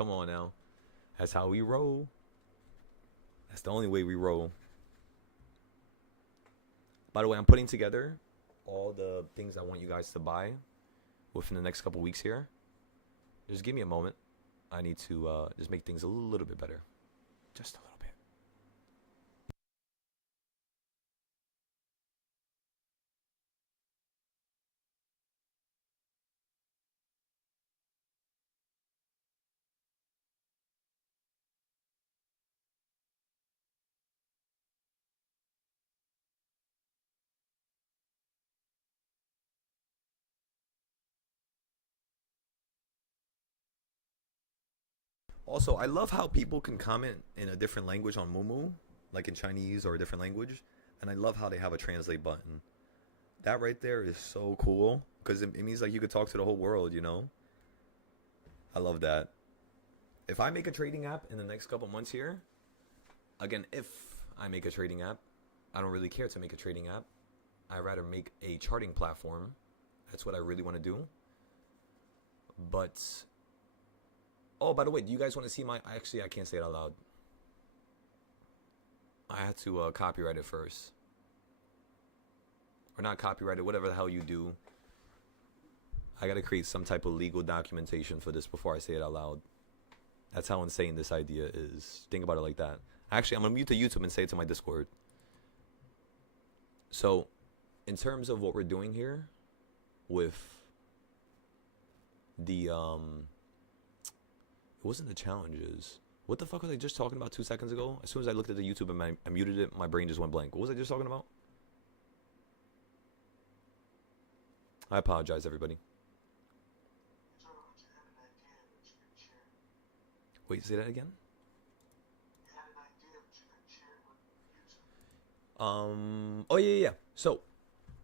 Come on now. That's how we roll. That's the only way we roll. By the way, I'm putting together all the things I want you guys to buy within the next couple weeks here. Just give me a moment. I need to just make things a little bit better. Just a little bit. Also, I love how people can comment in a different language on Moomoo, like in Chinese or a different language, and I love how they have a translate button. That right there is so cool because it means like you could talk to the whole world, you know? I love that. If I make a trading app in the next couple months here, again, if I make a trading app, I don't really care to make a trading app. I'd rather make a charting platform. That's what I really want to do. But, oh, by the way, do you guys want to see my, actually, I can't say it out loud. I had to copyright it first. Or not copyright it, whatever the hell you do. I gotta create some type of legal documentation for this before I say it out loud. That's how insane this idea is. Think about it like that. Actually, I'm gonna mute the YouTube and say it to my Discord. So, in terms of what we're doing here with the it wasn't the challenges. What the fuck was I just talking about 2 seconds ago? As soon as I looked at the YouTube and I muted it, my brain just went blank. What was I just talking about? I apologize, everybody. Wait, say that again? Oh yeah. So,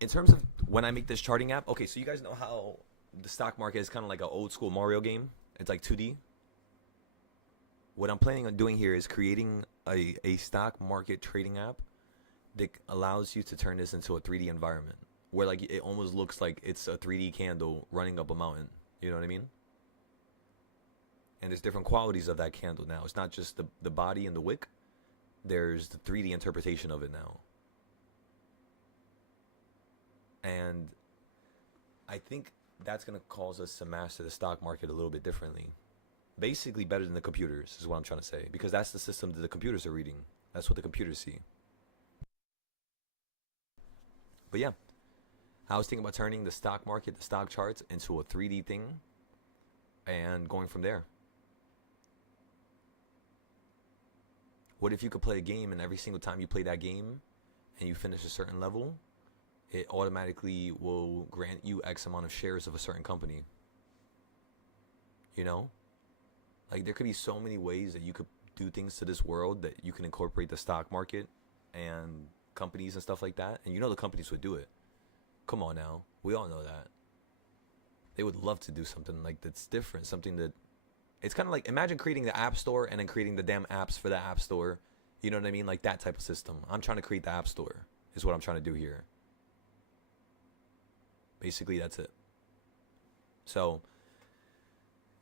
in terms of when I make this charting app, okay, so you guys know how the stock market is kind of like an old school Mario game. It's like 2D. What I'm planning on doing here is creating a stock market trading app that allows you to turn this into a 3D environment where like it almost looks like it's a 3D candle running up a mountain. You know what I mean? And there's different qualities of that candle now. It's not just the body and the wick. There's the 3D interpretation of it now. And I think that's going to cause us to master the stock market a little bit differently. Basically better than the computers is what I'm trying to say. Because that's the system that the computers are reading. That's what the computers see. But yeah. I was thinking about turning the stock market, the stock charts, into a 3D thing. And going from there. What if you could play a game and every single time you play that game and you finish a certain level, it automatically will grant you X amount of shares of a certain company? You know? Like there could be so many ways that you could do things to this world that you can incorporate the stock market and companies and stuff like that. And you know the companies would do it. Come on now. We all know that. They would love to do something like that's different, something that it's kind of like imagine creating the app store and then creating the damn apps for the app store. You know what I mean? Like that type of system. I'm trying to create the app store is what I'm trying to do here. Basically, that's it. So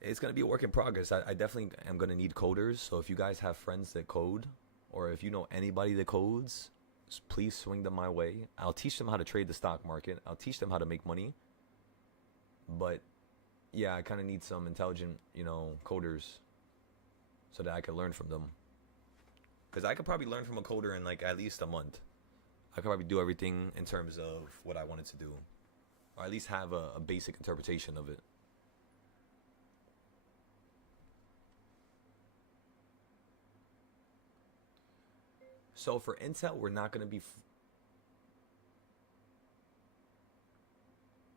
it's going to be a work in progress. I definitely am going to need coders. So if you guys have friends that code or if you know anybody that codes, please swing them my way. I'll teach them how to trade the stock market. I'll teach them how to make money. But yeah, I kind of need some intelligent, coders so that I can learn from them. Because I could probably learn from a coder in like at least a month. I could probably do everything in terms of what I wanted to do. Or at least have a basic interpretation of it. So for Intel, we're not going to be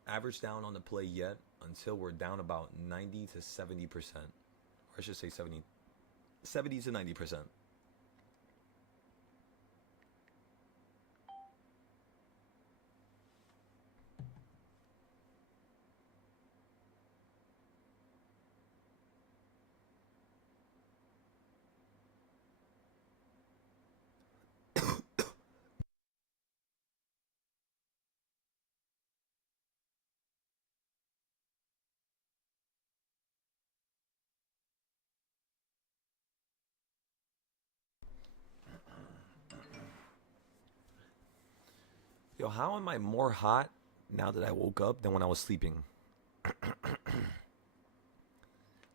average down on the play yet until we're down about 90 to 70%. Or I should say 70 to 90%. Yo, how am I more hot now that I woke up than when I was sleeping?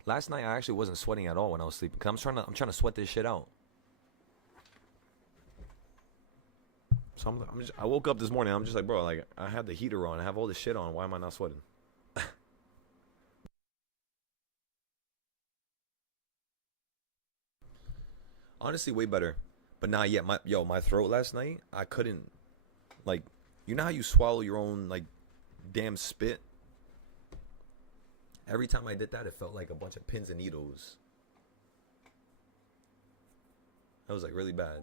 Last night I actually wasn't sweating at all when I was sleeping. Cause I'm trying to sweat this shit out. So I woke up this morning. I'm just like, bro, like I have the heater on. I have all this shit on. Why am I not sweating? Honestly, way better. But not yet. My throat last night. I couldn't like. You know how you swallow your own like damn spit? Every time I did that, it felt like a bunch of pins and needles. That was like really bad.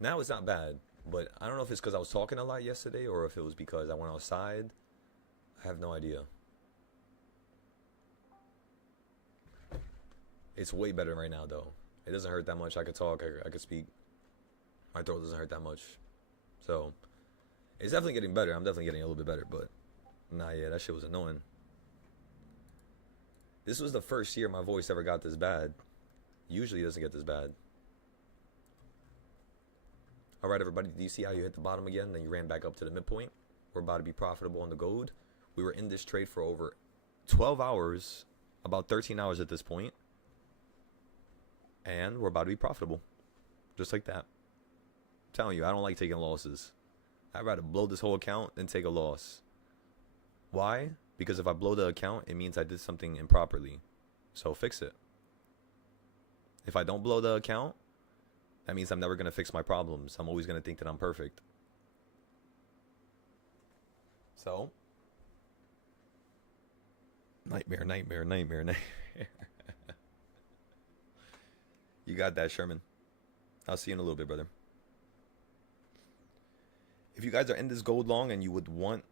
Now it's not bad, but I don't know if it's because I was talking a lot yesterday or if it was because I went outside. I have no idea. It's way better right now, though. It doesn't hurt that much. I could talk. I could speak. My throat doesn't hurt that much. So, it's definitely getting better. I'm definitely getting a little bit better, but nah, yeah, that shit was annoying. This was the first year my voice ever got this bad. Usually it doesn't get this bad. All right, everybody, do you see how you hit the bottom again? Then you ran back up to the midpoint. We're about to be profitable on the gold. We were in this trade for over 12 hours, about 13 hours at this point. And we're about to be profitable. Just like that. I'm telling you, I don't like taking losses. I'd rather blow this whole account than take a loss. Why? Because if I blow the account, it means I did something improperly. So fix it. If I don't blow the account, that means I'm never going to fix my problems. I'm always going to think that I'm perfect. So, nightmare, nightmare, nightmare, nightmare. You got that, Sherman. I'll see you in a little bit, brother. If you guys are in this gold long and you would want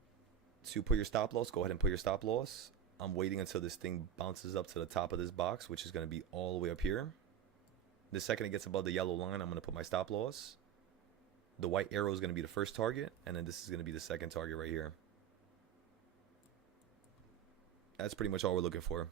to put your stop loss, go ahead and put your stop loss. I'm waiting until this thing bounces up to the top of this box, which is going to be all the way up here. The second it gets above the yellow line, I'm going to put my stop loss. The white arrow is going to be the first target, and then this is going to be the second target right here. That's pretty much all we're looking for.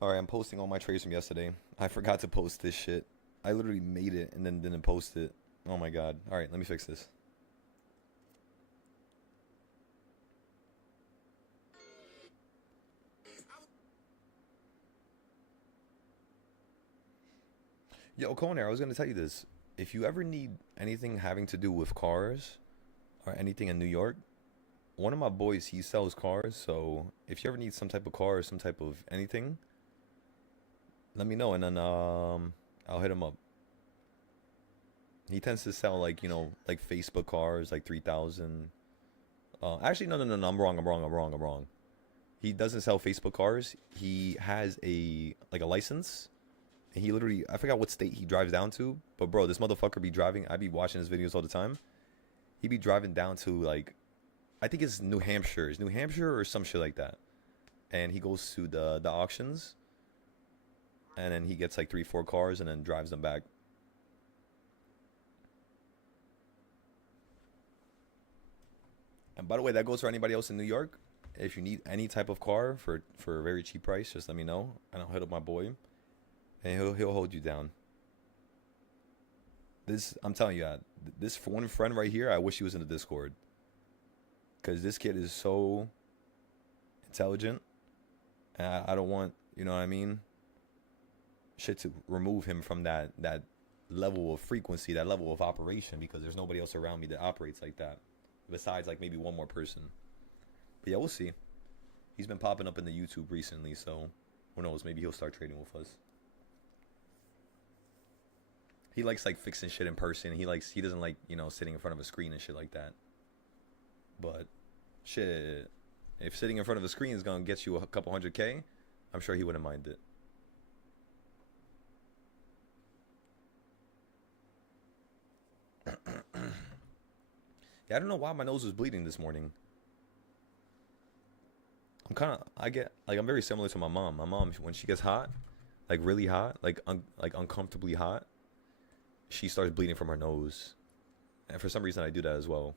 All right, I'm posting all my trades from yesterday. I forgot to post this shit. I literally made it and then didn't post it. Oh my god. All right, let me fix this. Yo, Conair, I was going to tell you this. If you ever need anything having to do with cars or anything in New York, one of my boys, he sells cars. So if you ever need some type of car or some type of anything, let me know and then I'll hit him up. He tends to sell like, you know, like Facebook cars, like 3,000. Actually, no. I'm wrong. He doesn't sell Facebook cars. He has a license. And he literally, I forgot what state he drives down to. But bro, this motherfucker be driving. I be watching his videos all the time. He be driving down to like, I think it's New Hampshire. It's New Hampshire or some shit like that. And he goes to the auctions. And then he gets like 3-4 cars and then drives them back. And by the way, that goes for anybody else in New York. If you need any type of car for a very cheap price, just let me know. And I'll hit up my boy. And he'll hold you down. I'm telling you, this one friend right here, I wish he was in the Discord. Because this kid is so intelligent. And I don't want, you know what I mean? Shit to remove him from that level of frequency, that level of operation. Because there's nobody else around me that operates like that. Besides like maybe one more person. But yeah, we'll see. He's been popping up in the YouTube recently. So who knows? Maybe he'll start trading with us. He likes like fixing shit in person. He doesn't like, you know, sitting in front of a screen and shit like that. But Shit. If sitting in front of a screen is gonna get you a couple hundred K, I'm sure he wouldn't mind it. Yeah, I don't know why my nose was bleeding this morning. I'm very similar to my mom. My mom, when she gets hot, like really hot, like uncomfortably hot, she starts bleeding from her nose. And for some reason, I do that as well.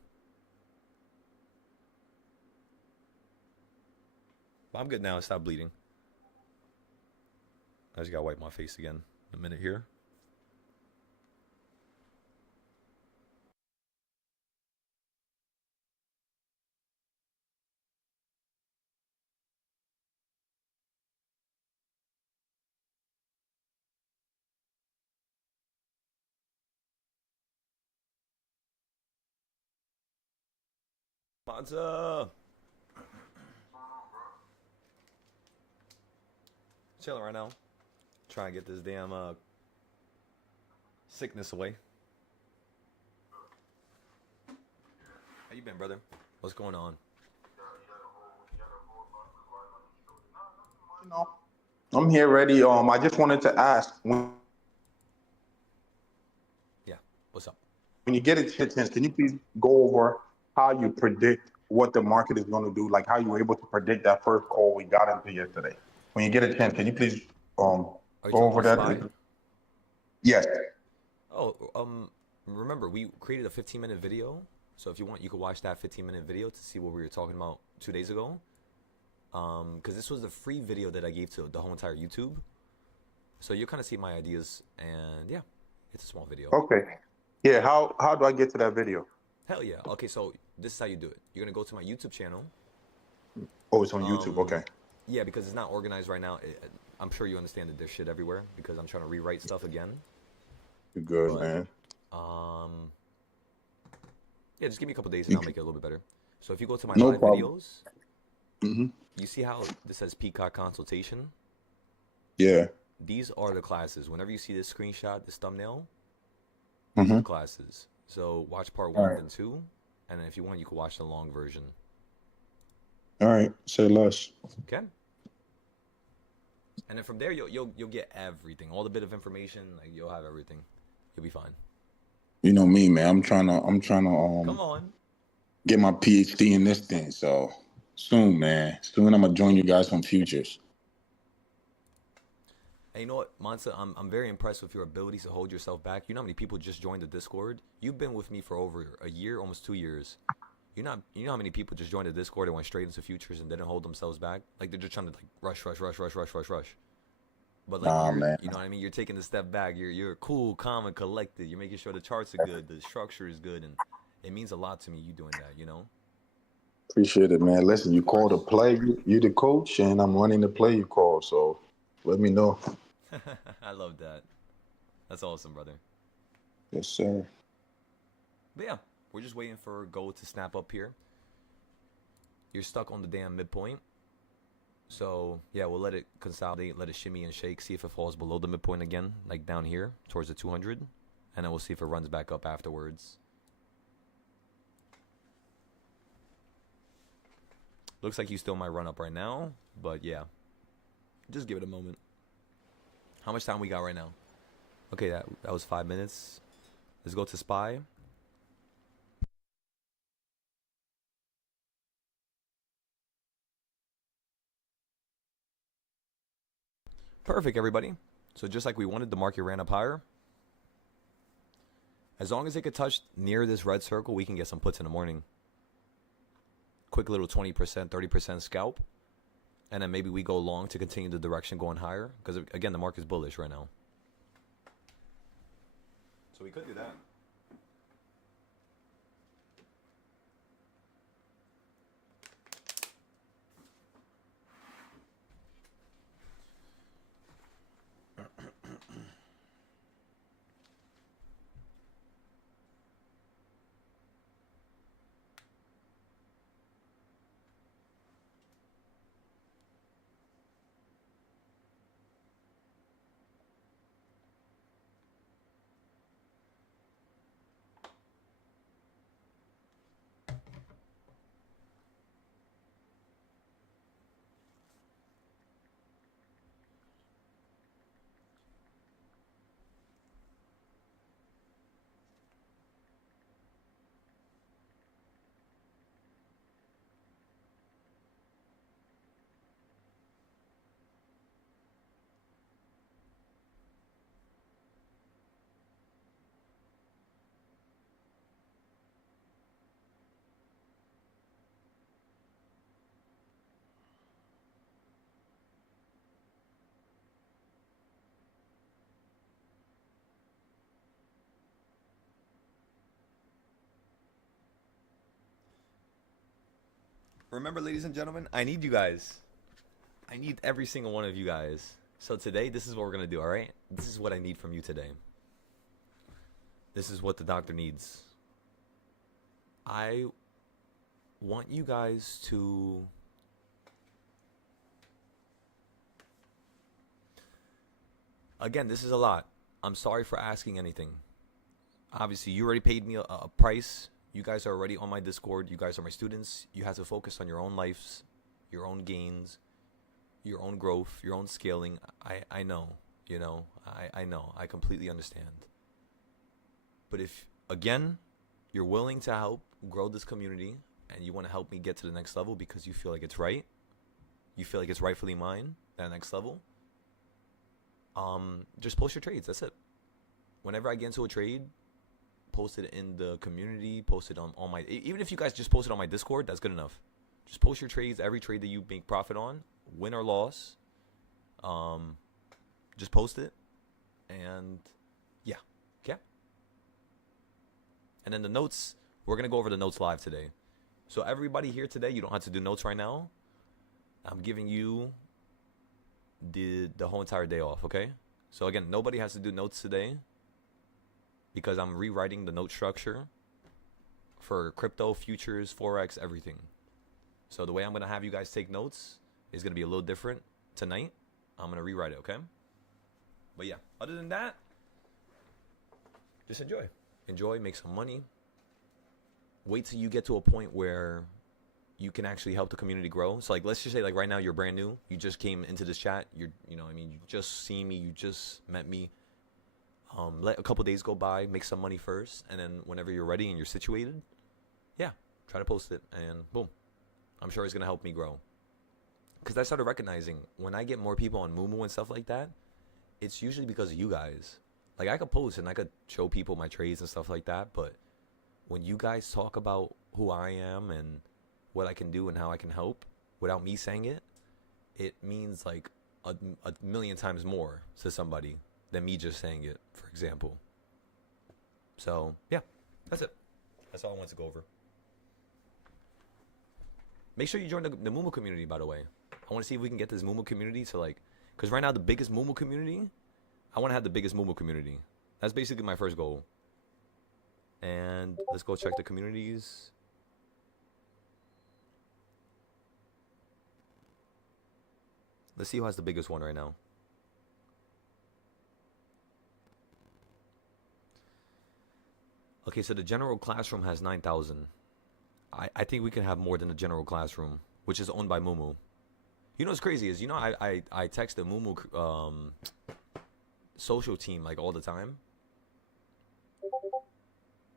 But I'm good now. It stopped bleeding. I just gotta wipe my face again in a minute here. Monza! Chilling right now. Trying to get this damn sickness away. How you been, brother? What's going on? You know, I'm here ready. I just wanted to ask Yeah. What's up? when you get a chance, can you please go over how you predict what the market is going to do? Like how you were able to predict that first call we got into yesterday. When you get a chance, can you please um Are you go talking over about Spy? that? Yes. Oh, remember we created a 15-minute video. So if you want, you could watch that 15-minute video to see what we were talking about 2 days ago. Because this was the free video that I gave to the whole entire YouTube. So you'll kind of see my ideas, and yeah, it's a small video. Okay. Yeah. How do I get to that video? Hell yeah. Okay, so this is how you do it. You're gonna go to my YouTube channel. Oh, it's on YouTube. Okay. Yeah, because it's not organized right now. I'm sure you understand that there's shit everywhere because I'm trying to rewrite stuff again. You're good, But man. um, yeah, just give me a couple days and You I'll make it a little bit better. So if you go to my no live problem. videos, Hmm. you see how this says Peacock Consultation? Yeah. These are the classes. Whenever you see this screenshot, this thumbnail, these are the Hmm. classes. So watch part All one, right. then two, and then if you want, you can watch the long version. All right. Say less. Okay. And then from there, you'll get everything, all the bit of information. Like you'll have everything. You'll be fine. You know me, man. I'm trying to Come on. get my PhD in this thing. So soon, man. Soon I'm gonna join you guys from Futures. And you know what, Mansa, I'm very impressed with your abilities to hold yourself back. You know how many people just joined the Discord? You've been with me for over a year, almost 2 years. You know how many people just joined the Discord and went straight into futures and didn't hold themselves back? Like they're just trying to like rush, rush, rush, rush, rush, rush, rush. But like Nah, man. you know what I mean? You're taking a step back. You're cool, calm, and collected. You're making sure the charts are good, the structure is good, and it means a lot to me. You doing that, you know? Appreciate it, man. Listen, you Of call the course. play, you the coach, and I'm running the play you call. So let me know. I love that. That's awesome, brother. Yes, sir. But yeah, we're just waiting for gold to snap up here. You're stuck on the damn midpoint. So yeah, we'll let it consolidate, let it shimmy and shake, see if it falls below the midpoint again, like down here towards the 200, and then we'll see if it runs back up afterwards. Looks like you still might run up right now, but yeah, just give it a moment. How much time we got right now? Okay, that was 5 minutes. Let's go to Spy. Perfect, everybody. So just like we wanted, the market ran up higher. As long as it could touch near this red circle, we can get some puts in the morning. Quick little 20%, 30% scalp. And then maybe we go long to continue the direction going higher. Because, again, the market's bullish right now. So we could do that. Remember, ladies and gentlemen, I need you guys. I need every single one of you guys. So today, this is what we're going to do, all right? This is what I need from you today. This is what the doctor needs. I want you guys to again, this is a lot. I'm sorry for asking anything. Obviously, you already paid me a price. You guys are already on my Discord. You guys are my students. You have to focus on your own lives, your own gains, your own growth, your own scaling. I know, you know, I know. I completely understand. But if, again, you're willing to help grow this community and you want to help me get to the next level because you feel like it's right, you feel like it's rightfully mine, that next level, just post your trades. That's it. Whenever I get into a trade, post it in the community, post it on my, even if you guys just post it on my Discord, that's good enough. Just post your trades, every trade that you make profit on, win or loss. Just post it. And yeah. Okay. And then the notes, we're going to go over the notes live today. So everybody here today, you don't have to do notes right now. I'm giving you the whole entire day off, okay? So again, nobody has to do notes today because I'm rewriting the note structure for crypto, futures, forex, everything. So the way I'm going to have you guys take notes is going to be a little different tonight. I'm going to rewrite it, okay? But yeah, other than that, just enjoy. Enjoy, make some money. Wait till you get to a point where you can actually help the community grow. So like, let's just say like right now you're brand new. You just came into this chat. You just seen me. You just met me. Let a couple days go by, make some money first. And then whenever you're ready and you're situated, yeah, try to post it and boom. I'm sure it's going to help me grow. Because I started recognizing when I get more people on Moomoo and stuff like that, it's usually because of you guys. Like I could post and I could show people my trades and stuff like that. But when you guys talk about who I am and what I can do and how I can help without me saying it, it means like a million times more to somebody than me just saying it, for example. So, yeah, that's it. That's all I wanted to go over. Make sure you join the Moomoo community, by the way. I want to see if we can get this Moomoo community to like, because right now the biggest Moomoo community, I want to have the biggest Moomoo community. That's basically my first goal. And let's go check the communities. Let's see who has the biggest one right now. Okay, so the general classroom has 9,000. I think we can have more than the general classroom, which is owned by Moomoo. You know what's crazy is, you know, I text the Moomoo social team like all the time.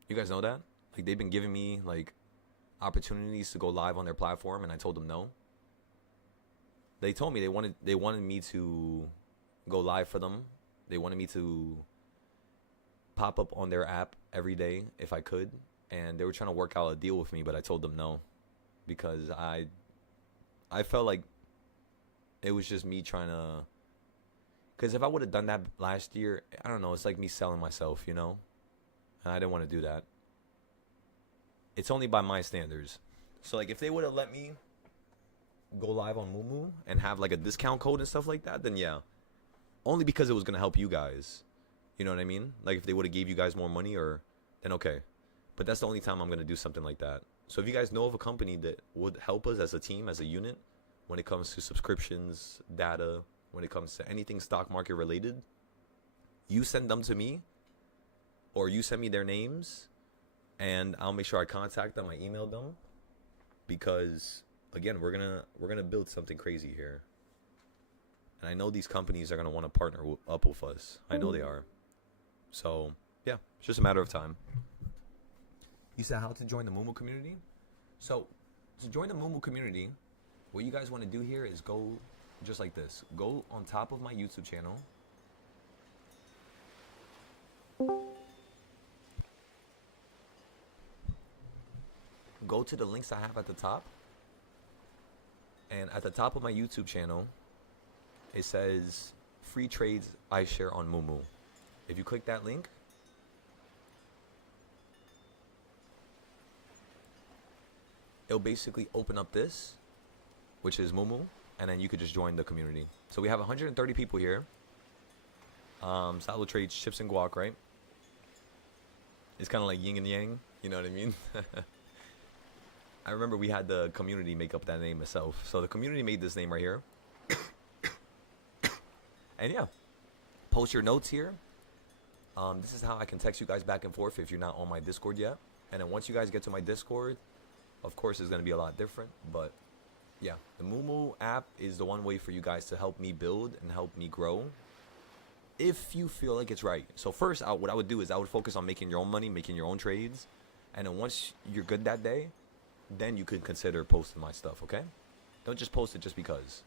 You guys know that? Like they've been giving me like opportunities to go live on their platform, and I told them no. They told me they wanted me to go live for them. They wanted me to pop up on their app every day if I could, and they were trying to work out a deal with me, but I told them no because I felt like it was just me trying to. Because if I would have done that last year, I don't know, it's like me selling myself, you know, and I didn't want to do that. It's only by my standards. So like if they would have let me go live on Moomoo and have like a discount code and stuff like that, then yeah, only because it was gonna help you guys. You know what I mean? Like if they would have gave you guys more money, or then okay. But that's the only time I'm gonna do something like that. So if you guys know of a company that would help us as a team, as a unit, when it comes to subscriptions, data, when it comes to anything stock market related, you send them to me, or you send me their names, and I'll make sure I contact them, I email them, because again, we're gonna build something crazy here. And I know these companies are gonna want to partner up with us. I know they are. So yeah, it's just a matter of time. You said how to join the Moomoo community? So to join the Moomoo community, what you guys want to do here is go just like this. Go on top of my YouTube channel. Go to the links I have at the top. And at the top of my YouTube channel, it says free trades I share on Moomoo. If you click that link, it'll basically open up this, which is Mumu, and then you could just join the community. So we have 130 people here. Salo trades chips and guac, right? It's kind of like yin and yang, you know what I mean? I remember we had the community make up that name itself. So the community made this name right here. And yeah, post your notes here. This is how I can text you guys back and forth if you're not on my Discord yet. And then once you guys get to my Discord, of course it's going to be a lot different. But yeah, the Mumu app is the one way for you guys to help me build and help me grow, if you feel like it's right. So first out, what I would do is I would focus on making your own money, making your own trades. And then once you're good that day, then you could consider posting my stuff, okay? Don't just post it just because.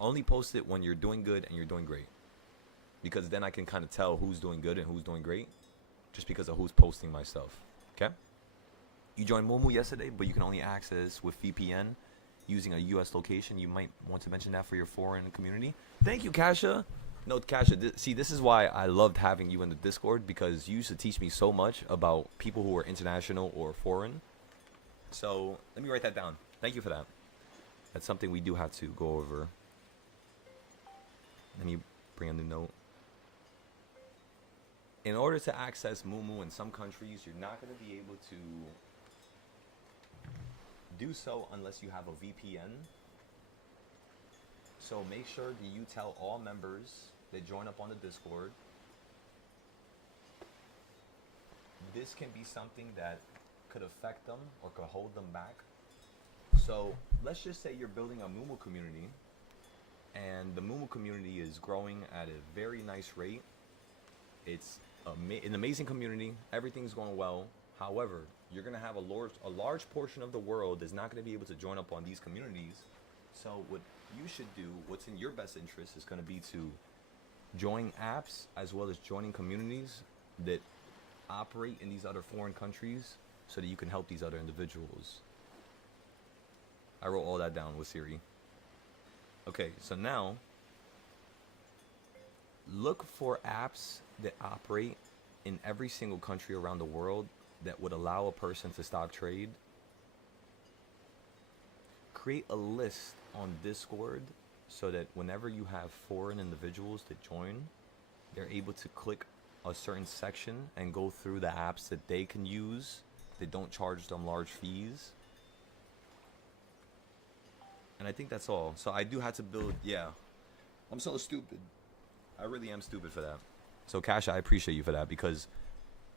Only post it when you're doing good and you're doing great. Because then I can kind of tell who's doing good and who's doing great just because of who's posting my stuff, okay? You joined Mumu yesterday, but you can only access with VPN using a US location. You might want to mention that for your foreign community. Thank you, Kasha. No, Kasha, see, this is why I loved having you in the Discord, because you used to teach me so much about people who are international or foreign. So let me write that down. Thank you for that. That's something we do have to go over. Let me bring a new note. In order to access Mumu in some countries, you're not going to be able to do so unless you have a VPN. So make sure that you tell all members that join up on the Discord. This can be something that could affect them or could hold them back. So let's just say you're building a Mumu community, and the Mumu community is growing at a very nice rate. It's an amazing community. Everything's going well. However, you're going to have a large portion of the world is not going to be able to join up on these communities. So what you should do, what's in your best interest, is going to be to join apps as well as joining communities that operate in these other foreign countries so that you can help these other individuals. I wrote all that down with Siri. Okay, so now look for apps that operate in every single country around the world that would allow a person to stock trade. Create a list on Discord so that whenever you have foreign individuals that join, they're able to click a certain section and go through the apps that they can use that don't charge them large fees. And I think that's all. So I do have to build, yeah. I'm so stupid. I really am stupid for that. So Kasha, I appreciate you for that, because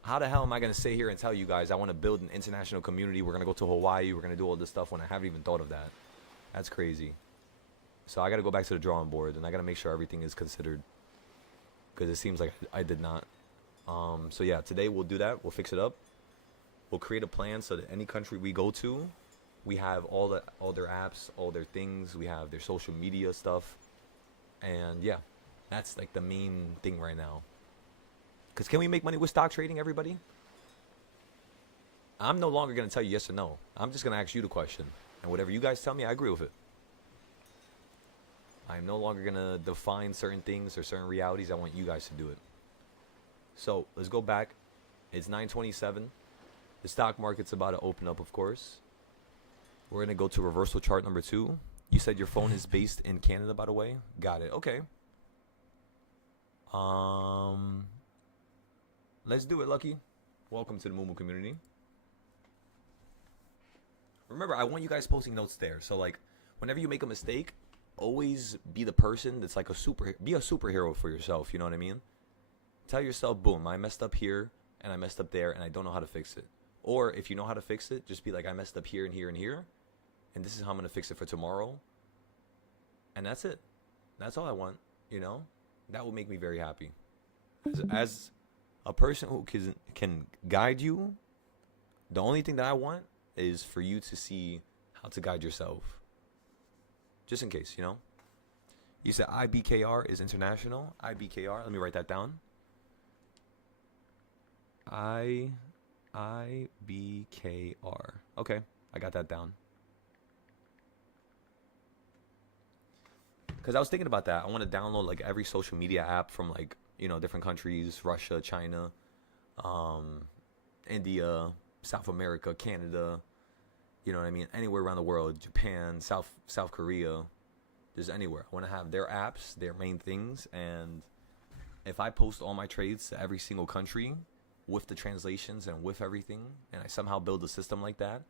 how the hell am I going to sit here and tell you guys I want to build an international community, we're going to go to Hawaii, we're going to do all this stuff, when I haven't even thought of that? That's crazy. So I got to go back to the drawing board, and I got to make sure everything is considered, because it seems like I did not. So yeah, today we'll do that. We'll fix it up. We'll create a plan so that any country we go to, we have all their apps, all their things. We have their social media stuff. And yeah, that's like the main thing right now. Because can we make money with stock trading, everybody? I'm no longer going to tell you yes or no. I'm just going to ask you the question. And whatever you guys tell me, I agree with it. I'm no longer going to define certain things or certain realities. I want you guys to do it. So let's go back. It's 9:27. The stock market's about to open up, of course. We're going to go to reversal chart number 2. You said your phone is based in Canada, by the way. Got it. Okay. Let's do it, Lucky. Welcome to the Mumu community. Remember, I want you guys posting notes there. So, like, whenever you make a mistake, always be the person that's like be a superhero for yourself. You know what I mean? Tell yourself, boom, I messed up here and I messed up there and I don't know how to fix it. Or if you know how to fix it, just be like, I messed up here and here and here, and this is how I'm going to fix it for tomorrow. And that's it. That's all I want, you know? That will make me very happy. As a person who can guide you, the only thing that I want is for you to see how to guide yourself. Just in case, you know? You said IBKR is international. IBKR, let me write that down. IBKR. Okay, I got that down. Because I was thinking about that. I want to download like every social media app from like, you know, different countries, Russia, China, India, South America, Canada, You know what I mean? Anywhere around the world, Japan, South Korea, just anywhere. I want to have their apps, their main things, and if I post all my trades to every single country with the translations and with everything, and I somehow build a system like that,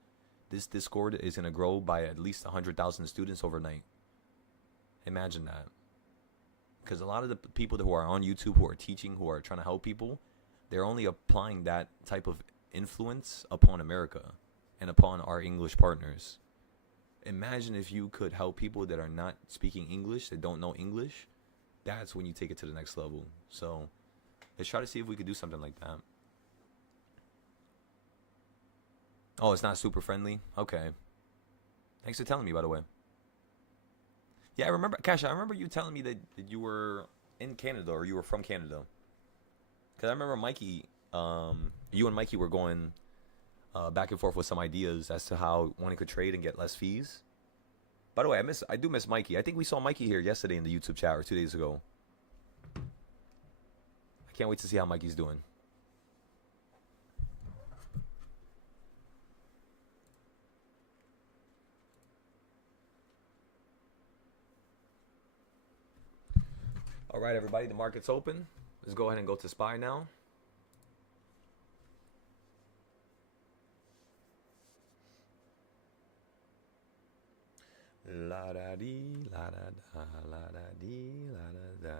this Discord is gonna grow by at least 100,000 students overnight. Imagine that. Because a lot of the people who are on YouTube, who are teaching, who are trying to help people, they're only applying that type of influence upon America and upon our English partners. Imagine if you could help people that are not speaking English, that don't know English. That's when you take it to the next level. So let's try to see if we could do something like that. Oh, it's not super friendly? Okay. Thanks for telling me, by the way. Yeah, I remember, Cash, I remember you telling me that you were in Canada, or you were from Canada. Because I remember Mikey, you and Mikey were going back and forth with some ideas as to how one could trade and get less fees. By the way, I do miss Mikey. I think we saw Mikey here yesterday in the YouTube chat, or 2 days ago. I can't wait to see how Mikey's doing. All right, everybody, the market's open. Let's go ahead and go to SPY now. La da dee, la da da, la da dee, la da da.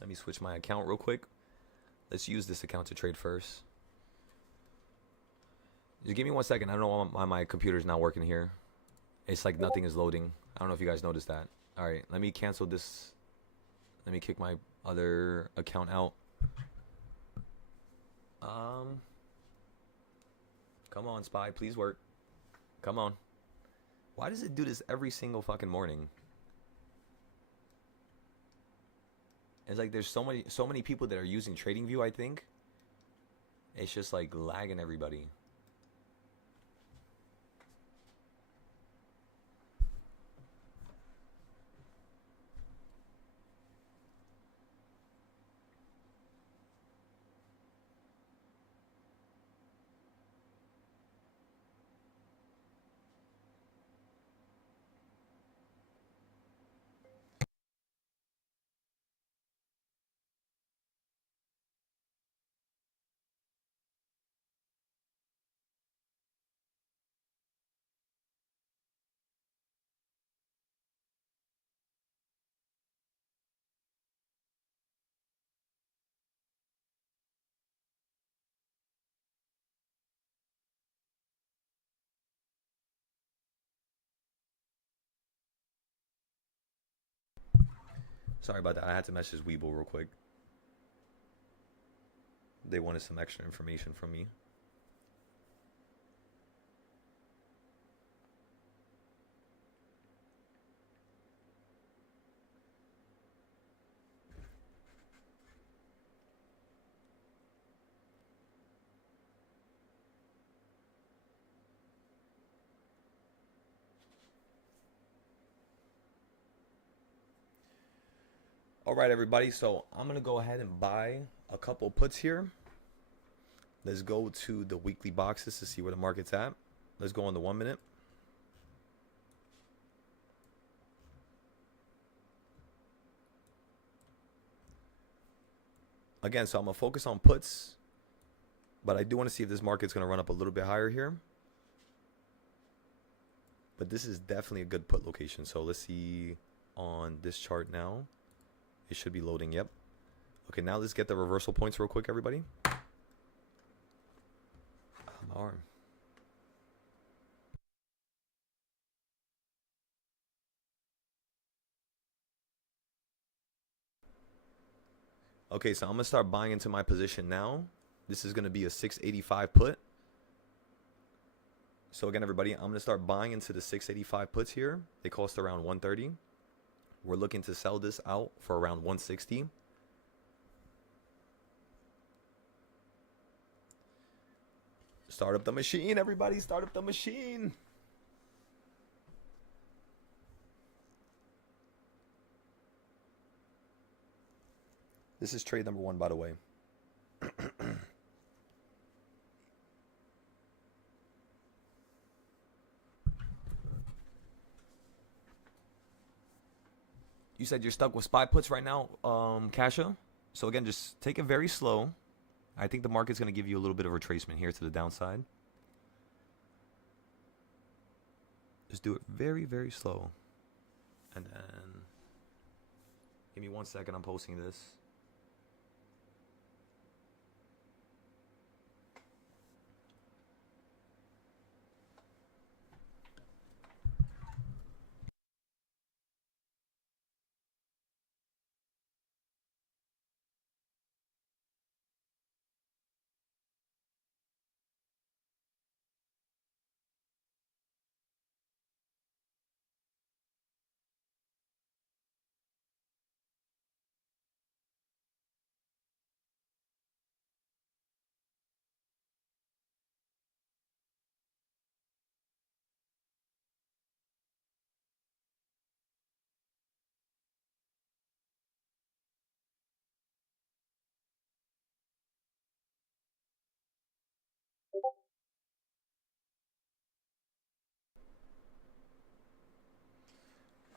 Let me switch my account real quick. Let's use this account to trade first. Just give me 1 second. I don't know why my computer's not working here. It's like nothing is loading. I don't know if you guys noticed that. All right, let me cancel this. Let me kick my other account out. Come on, SPY, please work. Come on. Why does it do this every single fucking morning? It's like there's so many people that are using TradingView, I think. It's just like lagging everybody. Sorry about that. I had to message Weeble real quick. They wanted some extra information from me. All right, everybody. So I'm going to go ahead and buy a couple puts here. Let's go to the weekly boxes to see where the market's at. Let's go on the 1 minute. Again, so I'm going to focus on puts, but I do want to see if this market's going to run up a little bit higher here. But this is definitely a good put location. So let's see on this chart now. It should be loading. Yep. Okay, now let's get the reversal points real quick, everybody. My arm. Okay, so I'm going to start buying into my position now. This is going to be a 685 put. So again, everybody, I'm going to start buying into the 685 puts here. They cost around 130. We're looking to sell this out for around 160. Start up the machine, everybody. Start up the machine. This is trade number 1, by the way. You said you're stuck with SPY puts right now, Kasha. So again, just take it very slow. I think the market's going to give you a little bit of retracement here to the downside. Just do it very, very slow. And then, give me 1 second, I'm posting this.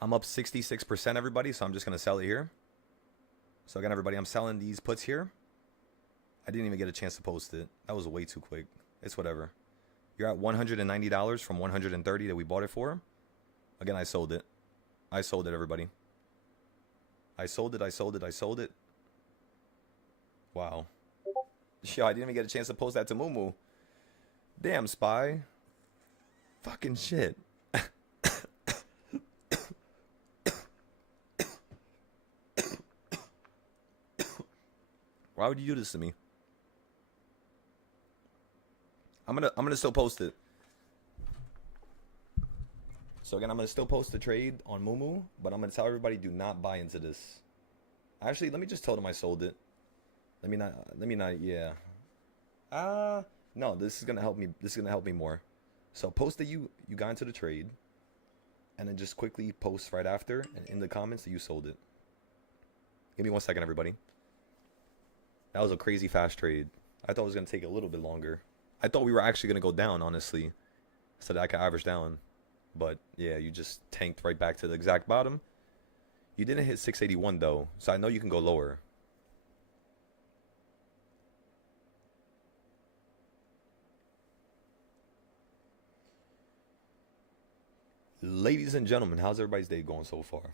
I'm up 66%, everybody, so I'm just going to sell it here. So again, everybody, I'm selling these puts here. I didn't even get a chance to post it. That was way too quick. It's whatever. You're at $190 from $130 that we bought it for. Again, I sold it. I sold it, everybody. I sold it, I sold it, I sold it. Wow. Yo, I didn't even get a chance to post that to Mumu. Damn, Spy. Fucking shit. Why would you do this to me? I'm gonna still post it. So again, I'm gonna still post the trade on Mumu, but I'm gonna tell everybody do not buy into this. Actually, let me just tell them I sold it. Let me not, yeah. No, this is gonna help me. This is gonna help me more. So post that you got into the trade, and then just quickly post right after and in the comments that you sold it. Give me 1 second, everybody. That was a crazy fast trade. I thought it was gonna take a little bit longer. I thought we were actually gonna go down, honestly, so that I could average down. But yeah, you just tanked right back to the exact bottom. You didn't hit 681 though, so I know you can go lower. Ladies and gentlemen, how's everybody's day going so far?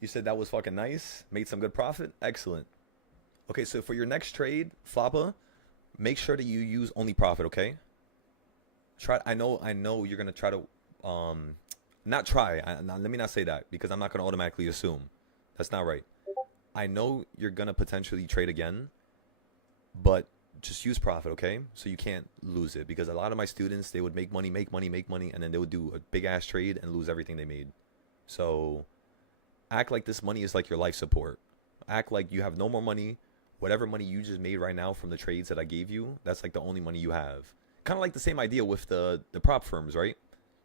You said that was fucking nice. Made some good profit. Excellent. Okay, so for your next trade, Floppa, make sure that you use only profit. Okay. Try. I know you're gonna try to, not try. Let me not say that because I'm not gonna automatically assume. That's not right. I know you're gonna potentially trade again, but just use profit, okay? So you can't lose it because a lot of my students, they would make money, and then they would do a big ass trade and lose everything they made. So act like this money is like your life support. Act like you have no more money. Whatever money you just made right now from the trades that I gave you, that's like the only money you have. Kind of like the same idea with the prop firms, right?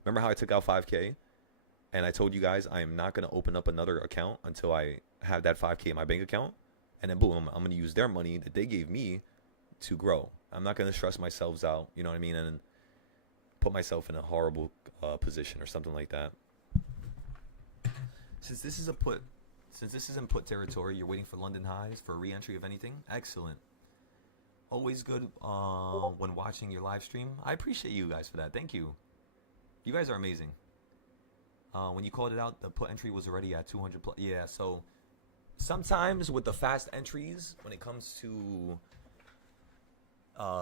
Remember how I took out 5K? And I told you guys I am not going to open up another account until I have that 5K in my bank account. And then boom, I'm going to use their money that they gave me to grow. I'm not going to stress myself out, you know what I mean? And put myself in a horrible position or something like that. Since this is in put territory, you're waiting for London highs for re-entry of anything. Excellent. Always good when watching your live stream. I appreciate you guys for that. Thank you. You guys are amazing. When you called it out, the put entry was already at 200 plus. Yeah, so sometimes with the fast entries, when it comes to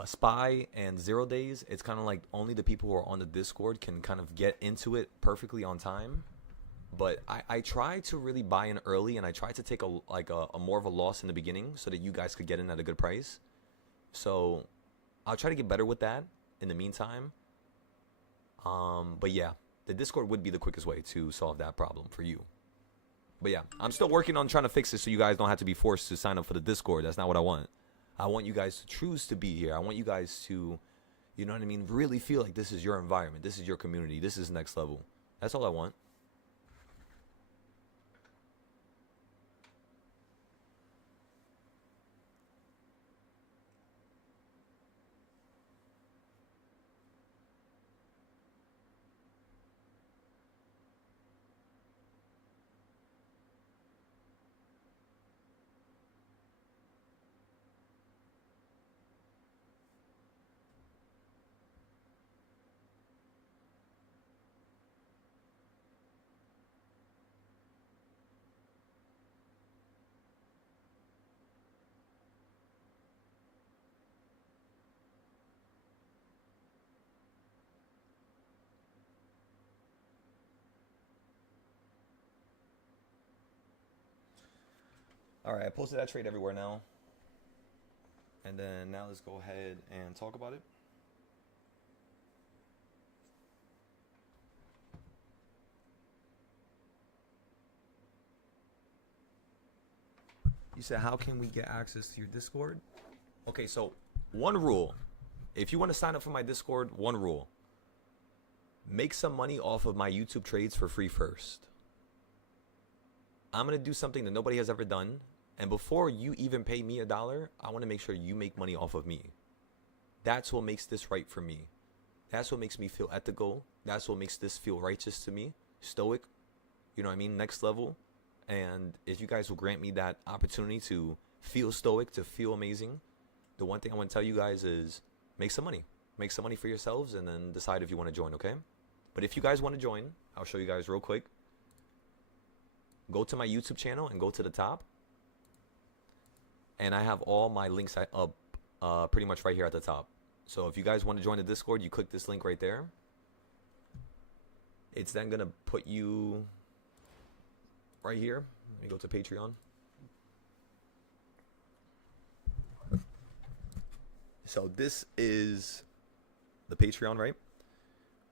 SPY and 0 days, it's kind of like only the people who are on the Discord can kind of get into it perfectly on time. But I try to really buy in early, and I try to take a more of a loss in the beginning so that you guys could get in at a good price. So I'll try to get better with that in the meantime. But yeah, the Discord would be the quickest way to solve that problem for you. But yeah, I'm still working on trying to fix it so you guys don't have to be forced to sign up for the Discord. That's not what I want. I want you guys to choose to be here. I want you guys to, you know what I mean, really feel like this is your environment. This is your community. This is next level. That's all I want. All right, I posted that trade everywhere now. And then now let's go ahead and talk about it. You said, how can we get access to your Discord? Okay, so one rule. If you want to sign up for my Discord, one rule. Make some money off of my YouTube trades for free first. I'm going to do something that nobody has ever done. And before you even pay me $1, I want to make sure you make money off of me. That's what makes this right for me. That's what makes me feel ethical. That's what makes this feel righteous to me. Stoic. You know what I mean? Next level. And if you guys will grant me that opportunity to feel stoic, to feel amazing, the one thing I want to tell you guys is make some money. Make some money for yourselves and then decide if you want to join, okay? But if you guys want to join, I'll show you guys real quick. Go to my YouTube channel and go to the top. And I have all my links up pretty much right here at the top. So if you guys want to join the Discord, you click this link right there. It's then going to put you right here. Let me go to Patreon. So this is the Patreon, right?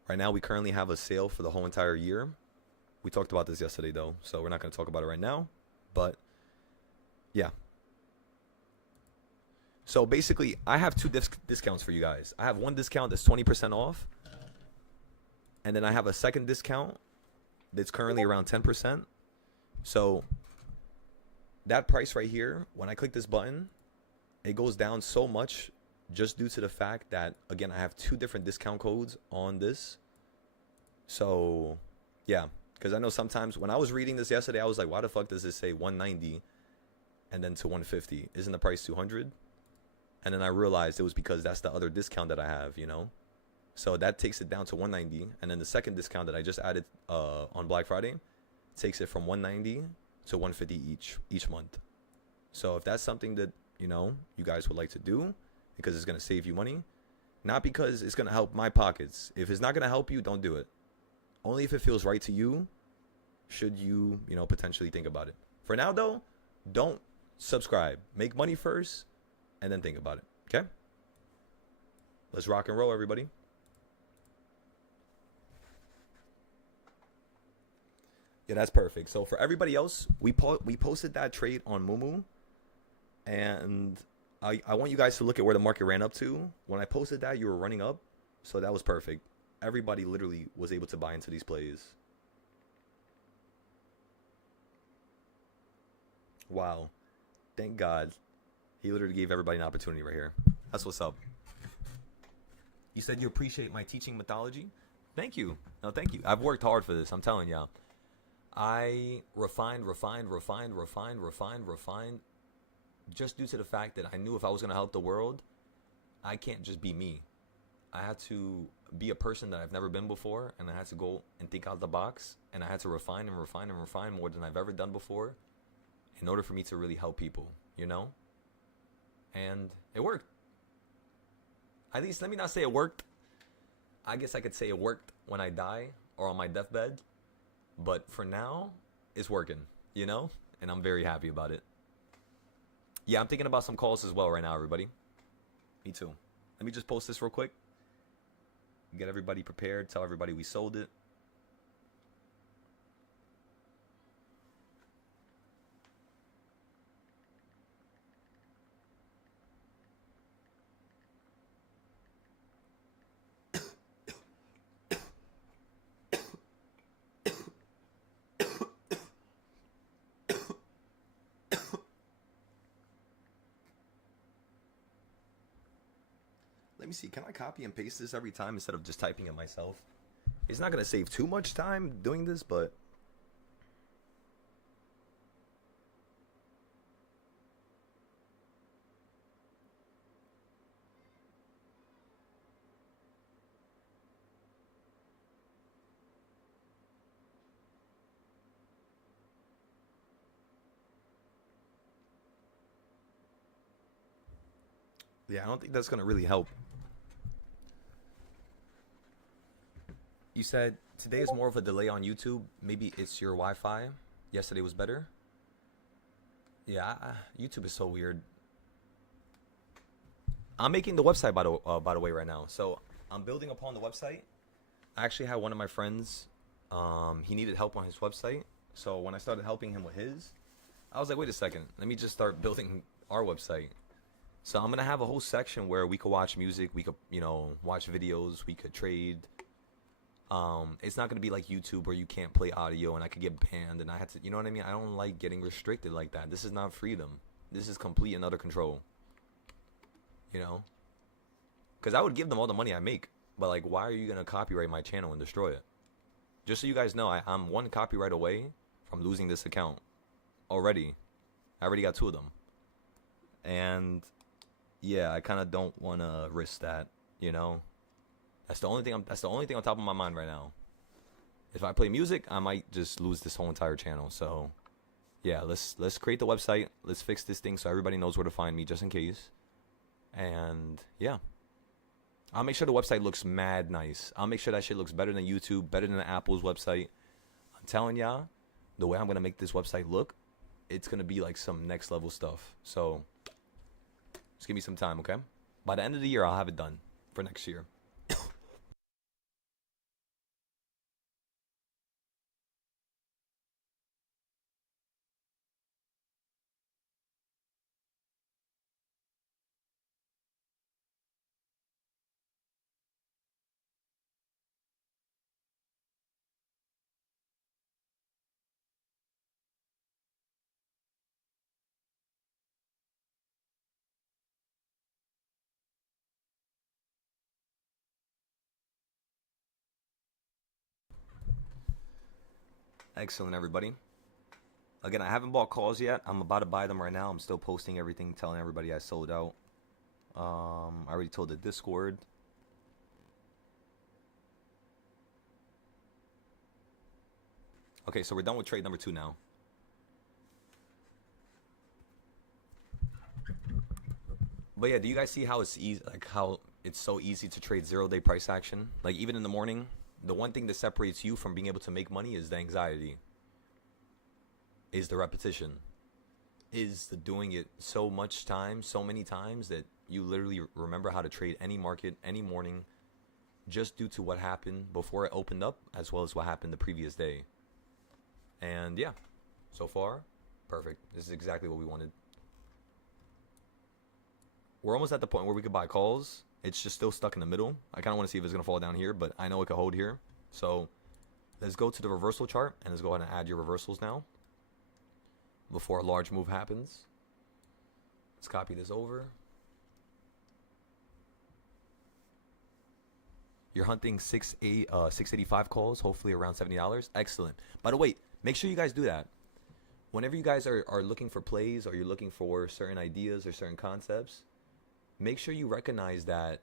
Right now we currently have a sale for the whole entire year. We talked about this yesterday though, so we're not going to talk about it right now. But yeah. So basically, I have two discounts for you guys. I have one discount that's 20% off. And then I have a second discount that's currently around 10%. So that price right here, when I click this button, it goes down so much just due to the fact that, again, I have two different discount codes on this. So, yeah. Because I know sometimes when I was reading this yesterday, I was like, why the fuck does this say 190 and then to 150? Isn't the price 200? And then I realized it was because that's the other discount that I have, you know? So that takes it down to 190. And then the second discount that I just added on Black Friday takes it from 190 to 150 each month. So if that's something that, you know, you guys would like to do because it's going to save you money, not because it's going to help my pockets. If it's not going to help you, don't do it. Only if it feels right to you should you, you know, potentially think about it. For now, though, don't subscribe. Make money first. And then think about it, okay? Let's rock and roll, everybody. Yeah, that's perfect. So for everybody else, we posted that trade on Mumu. And I want you guys to look at where the market ran up to. When I posted that, you were running up. So that was perfect. Everybody literally was able to buy into these plays. Wow. Thank God. He literally gave everybody an opportunity right here. That's what's up. You said you appreciate my teaching mythology? Thank you. No, thank you. I've worked hard for this. I'm telling y'all. I refined just due to the fact that I knew if I was going to help the world, I can't just be me. I had to be a person that I've never been before, and I had to go and think out the box, and I had to refine more than I've ever done before in order for me to really help people, you know? And it worked. At least, let me not say it worked. I guess I could say it worked when I die or on my deathbed. But for now, it's working, you know? And I'm very happy about it. Yeah, I'm thinking about some calls as well right now, everybody. Me too. Let me just post this real quick. Get everybody prepared. Tell everybody we sold it. Let me see. Can I copy and paste this every time instead of just typing it myself? It's not going to save too much time doing this, but... yeah, I don't think that's going to really help. You said today is more of a delay on YouTube. Maybe it's your Wi-Fi. Yesterday was better. Yeah, YouTube is so weird. I'm making the website by the way right now. So I'm building upon the website. I actually had one of my friends. He needed help on his website. So when I started helping him with his, I was like, wait a second. Let me just start building our website. So I'm gonna have a whole section where we could watch music. We could, watch videos. We could trade. It's not gonna be like YouTube where you can't play audio and I could get banned and I had to, you know what I mean? I don't like getting restricted like that. This is not freedom. This is complete and utter control. Because I would give them all the money I make, but like, why are you gonna copyright my channel and destroy it? Just so you guys know, I'm one copyright away from losing this account already. I already got 2 of them, and yeah, I kind of don't want to risk that. That's the only thing. That's the only thing on top of my mind right now. If I play music, I might just lose this whole entire channel. So, yeah, let's create the website. Let's fix this thing so everybody knows where to find me, just in case. And yeah, I'll make sure the website looks mad nice. I'll make sure that shit looks better than YouTube, better than Apple's website. I'm telling y'all, the way I'm gonna make this website look, it's gonna be like some next level stuff. So, just give me some time, okay? By the end of the year, I'll have it done for next year. Excellent, everybody. Again, I haven't bought calls yet. I'm about to buy them right now. I'm still posting everything, telling everybody I sold out. I already told the Discord. Okay, so we're done with trade number 2 now. But yeah, do you guys see how it's easy, like how it's so easy to trade 0-day price action? Like even in the morning, the one thing that separates you from being able to make money is the anxiety, is the repetition, is the doing it so much time, so many times that you literally remember how to trade any market, any morning, just due to what happened before it opened up, as well as what happened the previous day. And yeah, so far, perfect. This is exactly what we wanted. We're almost at the point where we could buy calls. It's just still stuck in the middle. I kind of want to see if it's going to fall down here, but I know it could hold here. So let's go to the reversal chart, and let's go ahead and add your reversals now before a large move happens. Let's copy this over. You're hunting 685 calls, hopefully around $70. Excellent. By the way, make sure you guys do that. Whenever you guys are looking for plays or you're looking for certain ideas or certain concepts, make sure you recognize that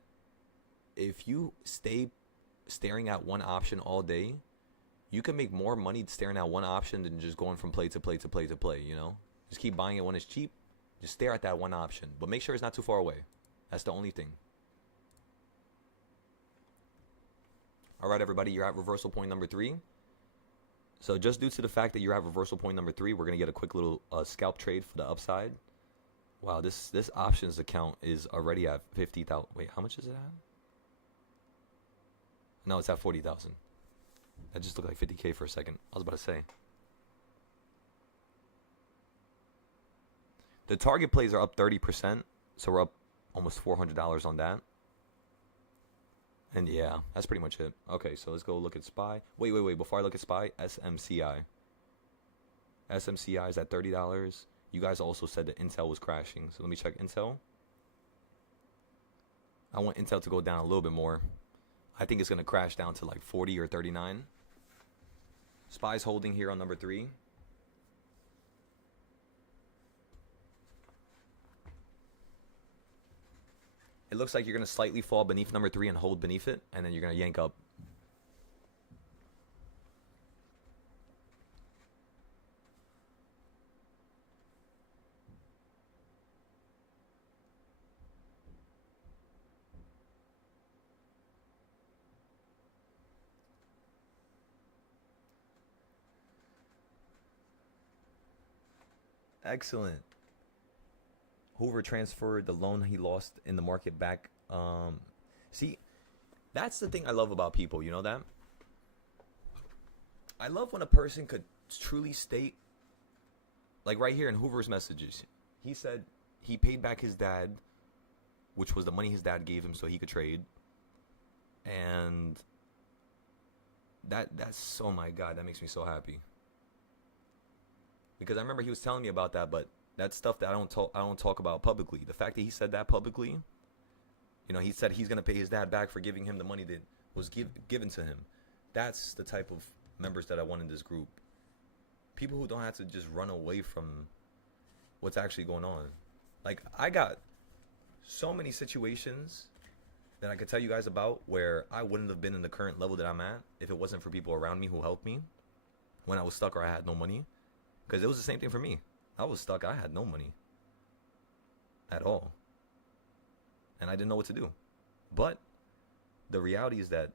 if you stay staring at one option all day, you can make more money staring at one option than just going from play to play to play to play, Just keep buying it when it's cheap. Just stare at that one option. But make sure it's not too far away. That's the only thing. All right, everybody, you're at reversal point number 3. So just due to the fact that you're at reversal point number 3, we're gonna get a quick little scalp trade for the upside. Wow, this options account is already at 50,000. Wait, how much is it at? No, it's at 40,000. That just looked like 50K for a second. I was about to say. The target plays are up 30%, so we're up almost $400 on that. And yeah, that's pretty much it. Okay, so let's go look at SPY. Wait. Before I look at SPY, SMCI. SMCI is at $30. You guys also said that Intel was crashing. So let me check Intel. I want Intel to go down a little bit more. I think it's going to crash down to like 40 or 39. SPY's holding here on number 3. It looks like you're going to slightly fall beneath number 3 and hold beneath it, and then you're going to yank up. Excellent. Hoover transferred the loan he lost in the market back. See, that's the thing I love about people. You know that? I love when a person could truly state, like right here in Hoover's messages, he said he paid back his dad, which was the money his dad gave him so he could trade. And that's, oh my God, that makes me so happy. Because I remember he was telling me about that, but that's stuff that I don't talk about publicly. The fact that he said that publicly, you know, he said he's gonna pay his dad back for giving him the money that was given to him. That's the type of members that I want in this group. People who don't have to just run away from what's actually going on. Like, I got so many situations that I could tell you guys about where I wouldn't have been in the current level that I'm at if it wasn't for people around me who helped me when I was stuck or I had no money. Because it was the same thing for me. I was stuck. I had no money at all. And I didn't know what to do. But the reality is that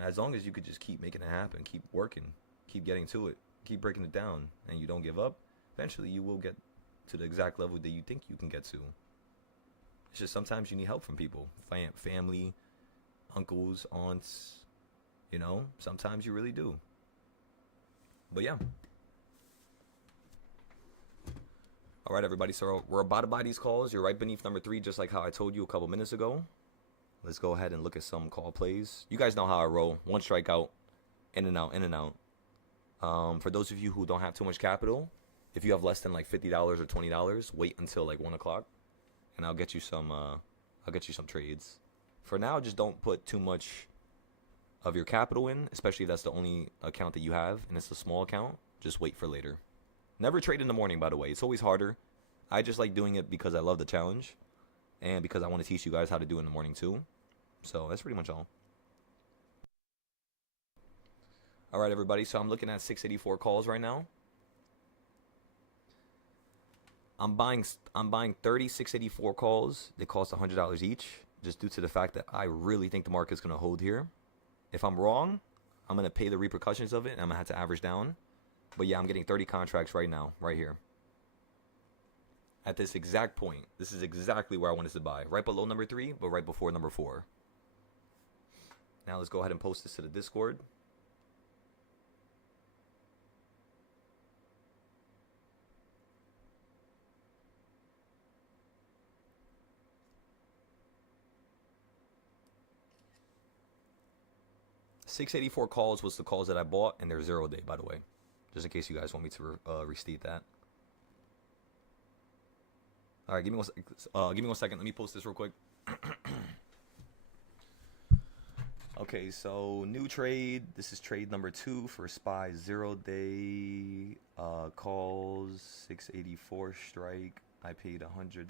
as long as you could just keep making it happen, keep working, keep getting to it, keep breaking it down, and you don't give up, eventually you will get to the exact level that you think you can get to. It's just sometimes you need help from people. Family, uncles, aunts, you know, sometimes you really do. But yeah. All right, everybody, so we're about to buy these calls. You're right beneath number 3, just like how I told you a couple minutes ago. Let's go ahead and look at some call plays. You guys know how I roll. One strikeout, in and out, in and out. For those of you who don't have too much capital, if you have less than like $50 or $20, wait until like 1 o'clock, and I'll get you some trades. For now, just don't put too much of your capital in, especially if that's the only account that you have, and it's a small account. Just wait for later. Never trade in the morning, by the way. It's always harder. I just like doing it because I love the challenge and because I want to teach you guys how to do it in the morning too. So that's pretty much all. All right, everybody. So I'm looking at 684 calls right now. I'm buying 30 684 calls. They cost $100 each, just due to the fact that I really think the market's going to hold here. If I'm wrong, I'm going to pay the repercussions of it, and I'm going to have to average down. But yeah, I'm getting 30 contracts right now, right here. At this exact point, this is exactly where I wanted to buy. Right below number 3, but right before number 4. Now let's go ahead and post this to the Discord. $684 calls was the calls that I bought, and they're 0 day, by the way. Just in case you guys want me to restate that. All right, give me 1 second. Let me post this real quick. Okay, so new trade. This is trade number 2 for SPY 0 day calls. 684 strike. I paid $100.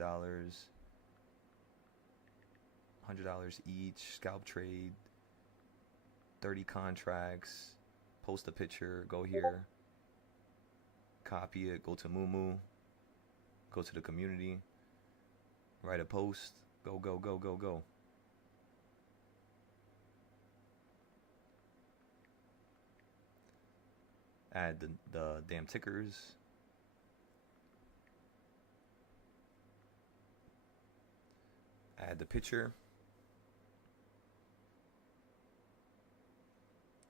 $100 each. Scalp trade. 30 contracts. Post a picture. Go here. Copy it, go to Mumu, go to the community, write a post, go, go, go, go, go. Add the damn tickers. Add the picture.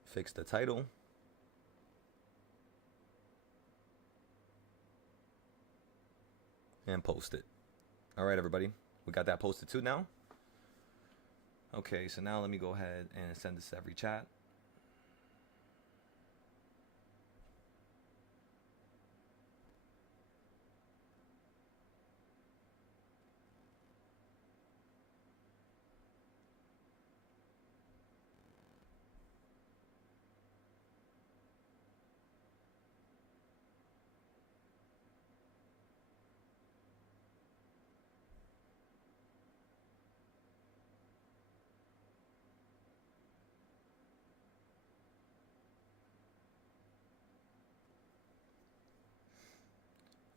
Fix the title. And post it. All right, everybody. We got that posted too now. Okay, so now let me go ahead and send this to every chat.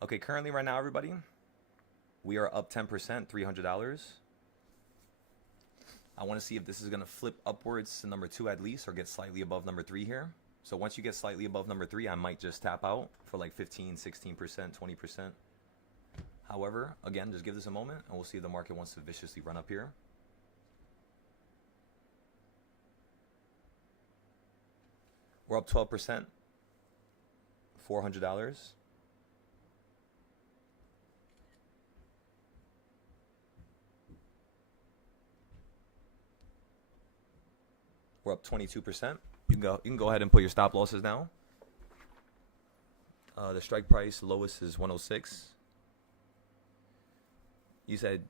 Okay, currently right now, everybody, we are up 10%, $300. I want to see if this is going to flip upwards to number 2 at least, or get slightly above number 3 here. So once you get slightly above number 3, I might just tap out for like 15, 16%, 20%. However, again, just give this a moment, and we'll see if the market wants to viciously run up here. We're up 12%, $400. We're up 22%. You can go ahead and put your stop losses now. The strike price lowest is 106. You said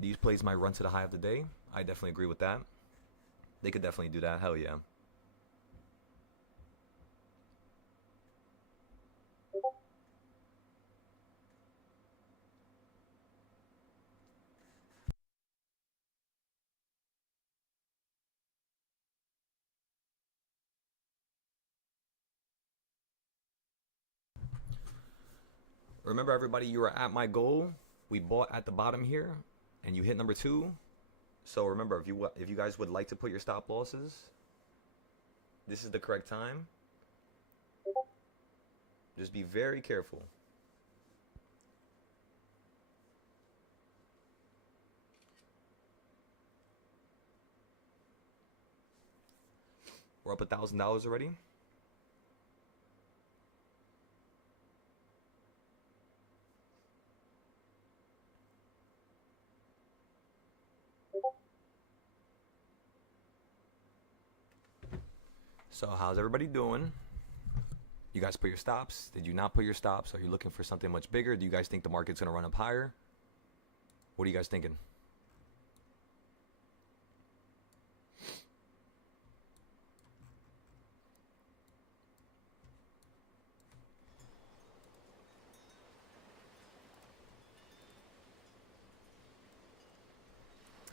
these plays might run to the high of the day. I definitely agree with that. They could definitely do that. Hell yeah. Remember, everybody, you are at my goal. We bought at the bottom here, and you hit number 2. So remember, if you guys would like to put your stop losses, this is the correct time. Just be very careful. We're up $1,000 already. So how's everybody doing? You guys put your stops? Did you not put your stops? Are you looking for something much bigger? Do you guys think the market's going to run up higher? What are you guys thinking?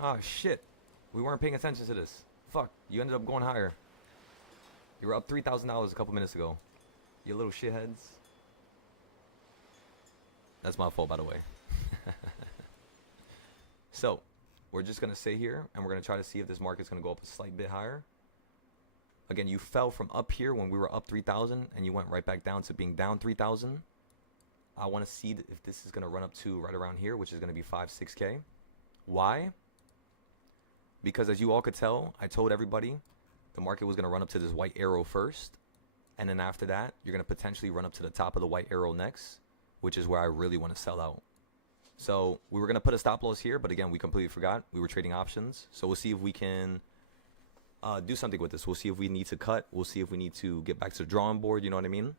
Oh, shit. We weren't paying attention to this. Fuck. You ended up going higher. You were up $3,000 a couple minutes ago. You little shitheads. That's my fault, by the way. So, we're just going to stay here, and we're going to try to see if this market's going to go up a slight bit higher. Again, you fell from up here when we were up 3,000, and you went right back down to being down 3,000. I want to see if this is going to run up to right around here, which is going to be 5, 6K. Why? Because as you all could tell, I told everybody the market was going to run up to this white arrow first. And then after that, you're going to potentially run up to the top of the white arrow next, which is where I really want to sell out. So we were going to put a stop loss here, but again, we completely forgot. We were trading options. So we'll see if we can do something with this. We'll see if we need to cut. We'll see if we need to get back to the drawing board. You know what I mean?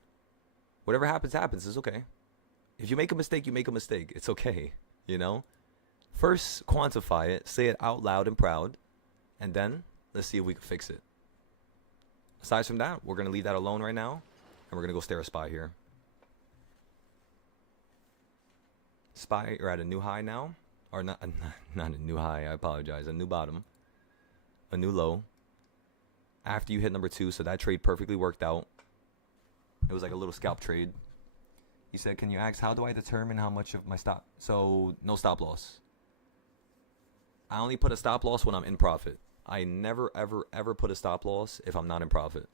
Whatever happens, happens. It's okay. If you make a mistake, you make a mistake. It's okay. You know? First, quantify it. Say it out loud and proud. And then, let's see if we can fix it. Aside from that, we're going to leave that alone right now. And we're going to go stare a SPY here. SPY, you're at a new high now. Or not a new high, I apologize. A new bottom. A new low. After you hit number 2, so that trade perfectly worked out. It was like a little scalp trade. He said, can you ask, how do I determine how much of my stop? So, no stop loss. I only put a stop loss when I'm in profit. I never, ever, ever put a stop loss if I'm not in profit.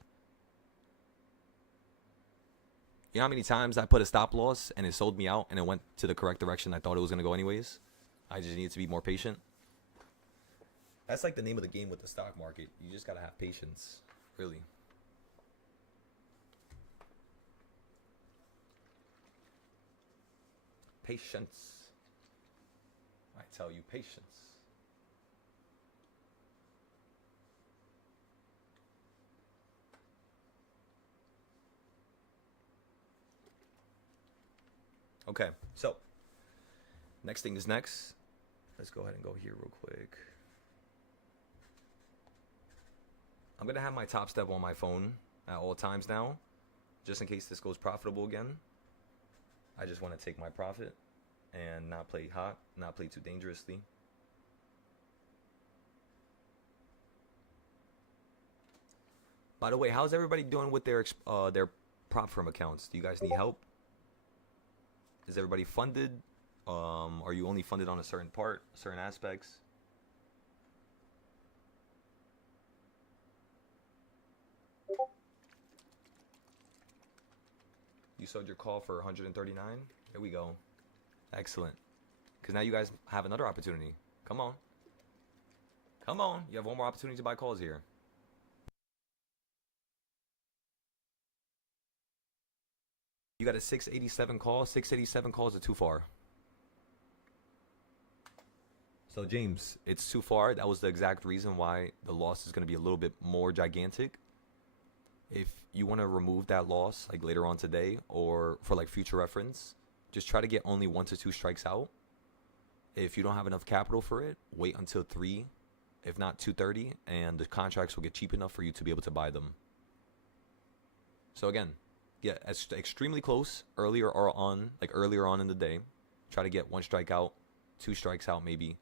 You know how many times I put a stop loss and it sold me out and it went to the correct direction I thought it was going to go anyways? I just need to be more patient. That's like the name of the game with the stock market. You just got to have patience, really. Patience. I tell you, patience. Okay, so next thing is next. Let's go ahead and go here real quick. I'm going to have my Top Step on my phone at all times now, just in case this goes profitable again. I just want to take my profit and not play hot, not play too dangerously. By the way, how's everybody doing with their prop firm accounts? Do you guys need help? Is everybody funded? Are you only funded on a certain part, certain aspects? You sold your call for 139? There we go. Excellent. Because now you guys have another opportunity. Come on. Come on. You have one more opportunity to buy calls here. You got a 687 call. 687 calls are too far. So, James, it's too far. That was the exact reason why the loss is going to be a little bit more gigantic. If you want to remove that loss, like later on today, or for like future reference, just try to get only 1 to 2 strikes out. If you don't have enough capital for it, wait until 3, if not 2:30, and the contracts will get cheap enough for you to be able to buy them. So again, get extremely close earlier on in the day. Try to get 1 strike out, 2 strikes out maybe.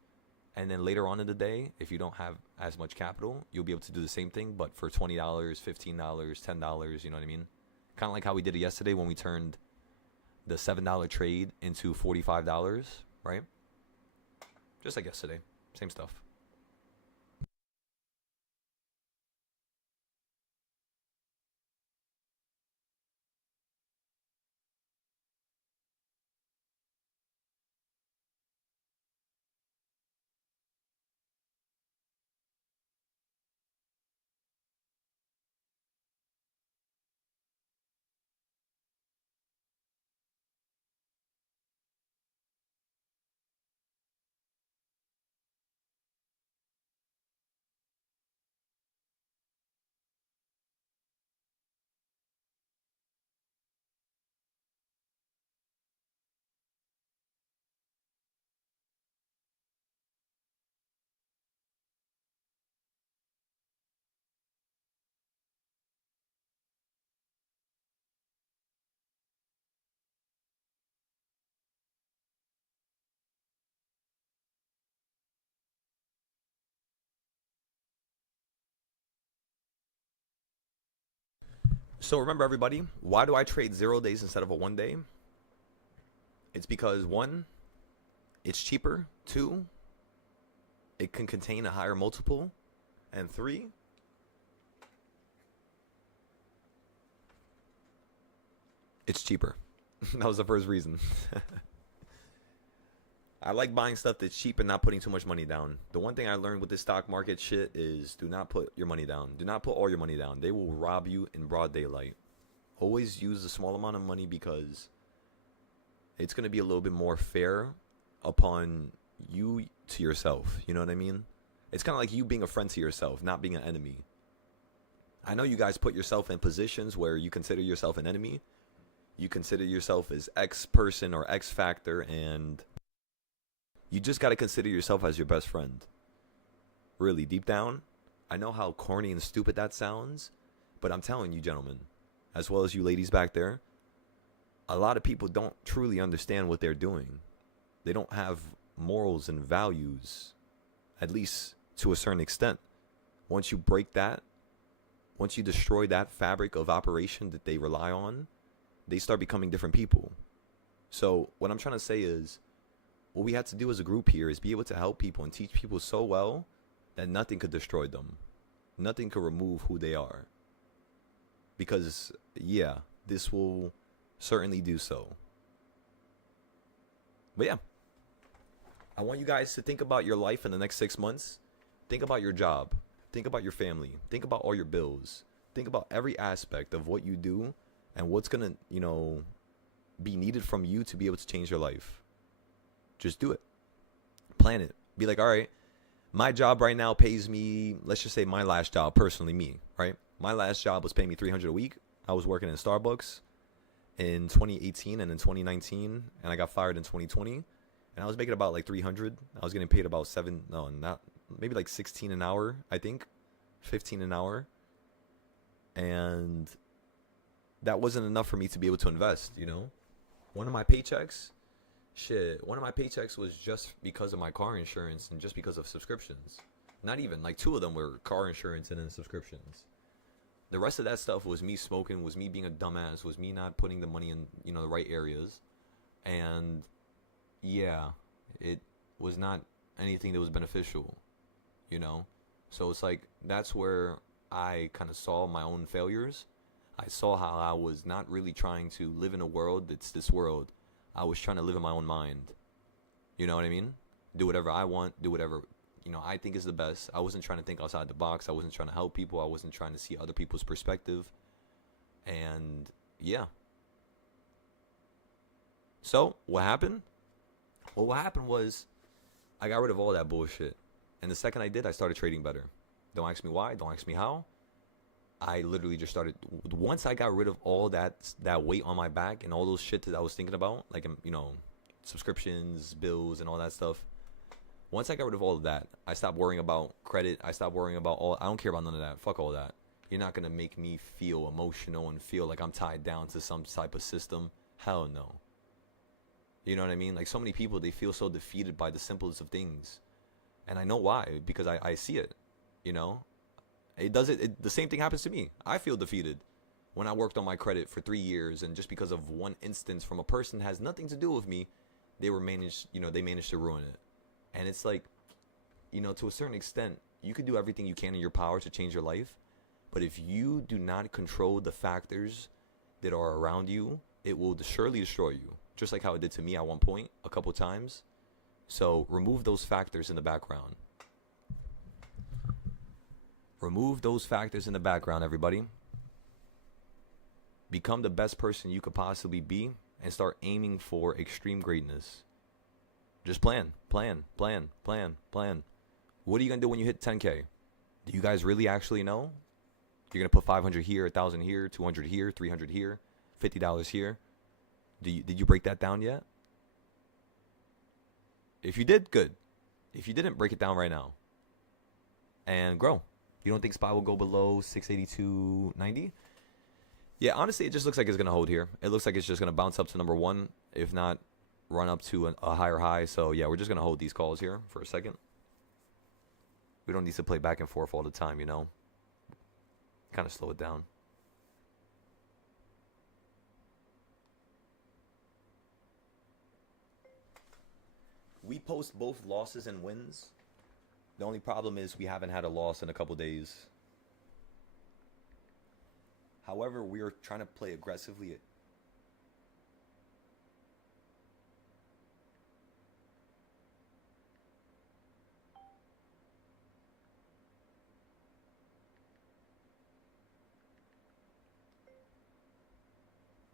And then later on in the day, if you don't have as much capital, you'll be able to do the same thing, but for $20, $15, $10, you know what I mean? Kind of like how we did it yesterday when we turned the $7 trade into $45, right? Just like yesterday. Same stuff. So remember, everybody, why do I trade 0 days instead of a 1 day? It's because 1, it's cheaper. 2, it can contain a higher multiple. And 3, it's cheaper. That was the first reason. I like buying stuff that's cheap and not putting too much money down. The one thing I learned with this stock market shit is do not put your money down. Do not put all your money down. They will rob you in broad daylight. Always use a small amount of money because it's going to be a little bit more fair upon you to yourself. You know what I mean? It's kind of like you being a friend to yourself, not being an enemy. I know you guys put yourself in positions where you consider yourself an enemy. You consider yourself as X person or X factor, and you just got to consider yourself as your best friend. Really, deep down, I know how corny and stupid that sounds, but I'm telling you, gentlemen, as well as you ladies back there, a lot of people don't truly understand what they're doing. They don't have morals and values, at least to a certain extent. Once you break that, once you destroy that fabric of operation that they rely on, they start becoming different people. So what I'm trying to say is, what we have to do as a group here is be able to help people and teach people so well that nothing could destroy them. Nothing could remove who they are. Because, yeah, this will certainly do so. But yeah, I want you guys to think about your life in the next 6 months. Think about your job. Think about your family. Think about all your bills. Think about every aspect of what you do and what's going to, be needed from you to be able to change your life. Just do it. Plan it. Be like, all right, my job right now pays me, let's just say my last job, personally me, right? My last job was paying me $300 a week. I was working in Starbucks in 2018 and in 2019, and I got fired in 2020. And I was making about like 300. I was getting paid about maybe like 16 an hour, I think, 15 an hour. And that wasn't enough for me to be able to invest, One of my paychecks was just because of my car insurance and just because of subscriptions. Not even, like 2 of them were car insurance and then subscriptions. The rest of that stuff was me smoking, was me being a dumbass, was me not putting the money in, the right areas. And yeah, it was not anything that was beneficial, So it's like, that's where I kind of saw my own failures. I saw how I was not really trying to live in a world that's this world. I was trying to live in my own mind. You know what I mean? Do whatever I want, do whatever, I think is the best. I wasn't trying to think outside the box. I wasn't trying to help people. I wasn't trying to see other people's perspective. And yeah. So what happened? Well, what happened was I got rid of all that bullshit. And the second I did, I started trading better. Don't ask me why. Don't ask me how. I literally just started. Once I got rid of all that weight on my back and all those shit that I was thinking about, like, subscriptions, bills, and all that stuff. Once I got rid of all of that, I stopped worrying about credit. I stopped worrying about I don't care about none of that. Fuck all that. You're not gonna make me feel emotional and feel like I'm tied down to some type of system. Hell no. You know what I mean? Like, so many people, they feel so defeated by the simplest of things. And I know why, because I see it, the same thing happens to me. I feel defeated when I worked on my credit for 3 years, and just because of one instance from a person that has nothing to do with me, they managed to ruin it. And it's like, to a certain extent, you can do everything you can in your power to change your life, but if you do not control the factors that are around you, it will surely destroy you, just like how it did to me at one point, a couple times. So remove those factors in the background. Remove those factors in the background, everybody. Become the best person you could possibly be and start aiming for extreme greatness. Just plan. What are you going to do when you hit 10K? Do you guys really actually know? You're going to put 500 here, 1,000 here, 200 here, 300 here, $50 here. Did you break that down yet? If you did, good. If you didn't, break it down right now. And grow. You don't think SPY will go below 682.90? Yeah, honestly, it just looks like it's going to hold here. It looks like it's just going to bounce up to number 1, if not run up to a higher high. So yeah, we're just going to hold these calls here for a second. We don't need to play back and forth all the time, Kind of slow it down. We post both losses and wins. The only problem is we haven't had a loss in a couple days. However, we are trying to play aggressively.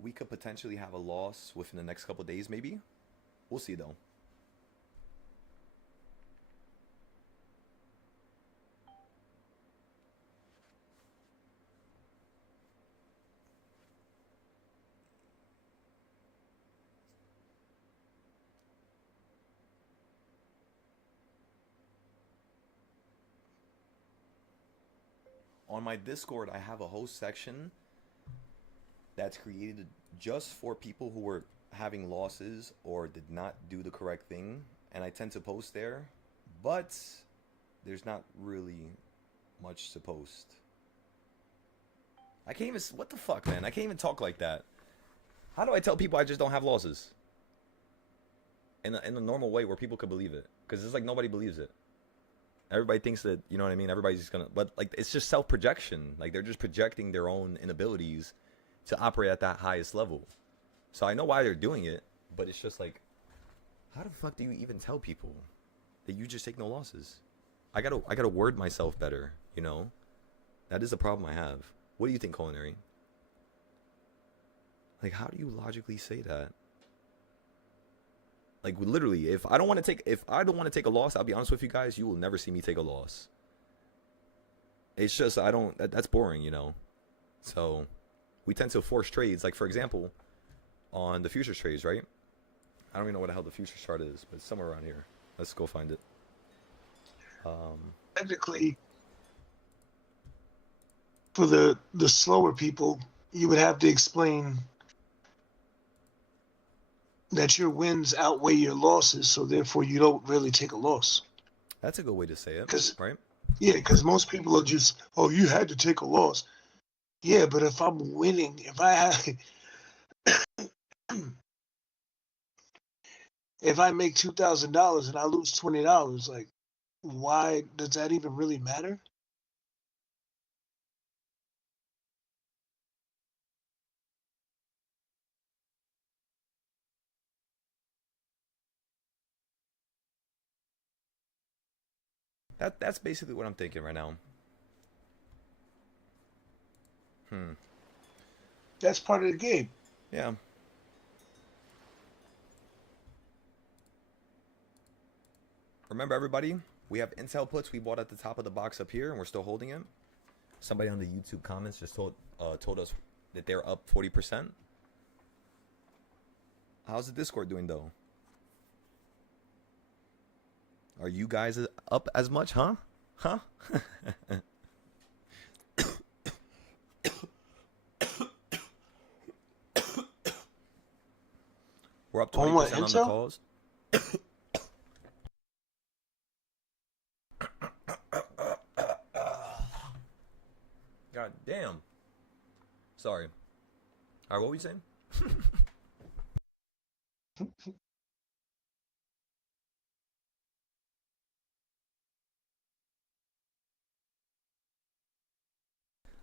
We could potentially have a loss within the next couple days, maybe. We'll see, though. On my Discord, I have a whole section that's created just for people who were having losses or did not do the correct thing. And I tend to post there, but there's not really much to post. I can't even, what the fuck, man? I can't even talk like that. How do I tell people I just don't have losses? In a normal way where people could believe it. Because it's like nobody believes it. Everybody thinks that, you know what I mean? Everybody's just gonna, but like, it's just self-projection. Like, they're just projecting their own inabilities to operate at that highest level. So I know why they're doing it, but it's just like, how the fuck do you even tell people that you just take no losses? I gotta word myself better, you know? That is a problem I have. What do you think, Culinary? Like, how do you logically say that? Like, literally, if I don't want to take a loss, I'll be honest with you guys, you will never see me take a loss. It's just that's boring, you know. So we tend to force trades. Like, for example, on the futures trades, right? I don't even know what the hell the futures chart is, but it's somewhere around here. Let's go find it. Technically, for the slower people, you would have to explain that your wins outweigh your losses, so therefore you don't really take a loss. That's a good way to say it, right? Yeah, because most people are just, oh, you had to take a loss. Yeah, but if I'm winning, if I make $2,000 and I lose $20, like, why does that even really matter? That's basically what I'm thinking right now. That's part of the game. Yeah. Remember, everybody, we have Intel puts we bought at the top of the box up here, and we're still holding it. Somebody on the YouTube comments just told us that they're up 40%. How's the Discord doing, though? Are you guys up as much, huh? Huh? We're up 20% on the calls. God damn. Sorry. All right, what were you saying?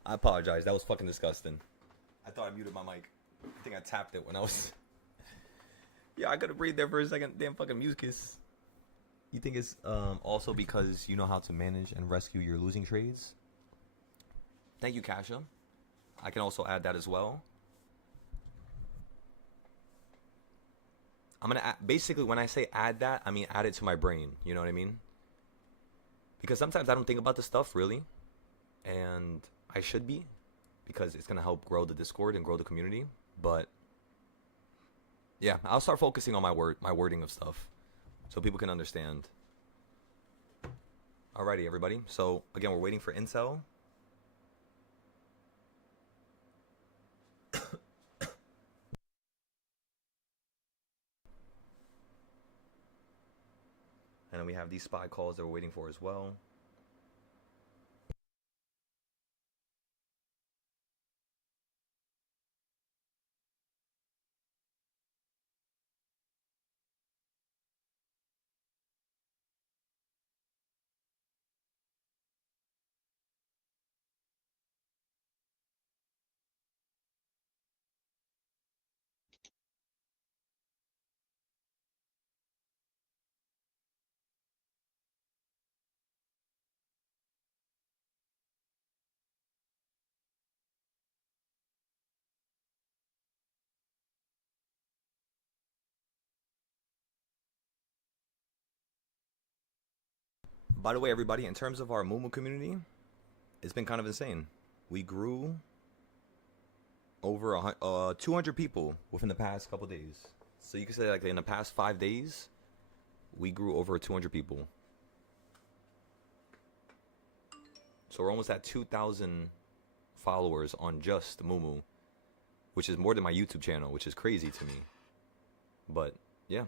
I apologize. That was fucking disgusting. I thought I muted my mic. I think I tapped it when I was... Yeah, I could have breathed there for a second. Damn fucking mucus. You think it's also because you know how to manage and rescue your losing trades? Thank you, Kasha. I can also add that as well. I'm gonna basically, when I say add that, I mean add it to my brain. You know what I mean? Because sometimes I don't think about this stuff really, and I should be, because it's gonna help grow the Discord and grow the community. But yeah, I'll start focusing on my wording of stuff, so people can understand. Alrighty, everybody. So again, we're waiting for Intel. And then we have these spy calls that we're waiting for as well. By the way, everybody, in terms of our Moomoo community, it's been kind of insane. We grew over 200 people within the past couple days. So you can say, like, in the past 5 days, we grew over 200 people. So we're almost at 2,000 followers on just Moomoo, which is more than my YouTube channel, which is crazy to me. But yeah.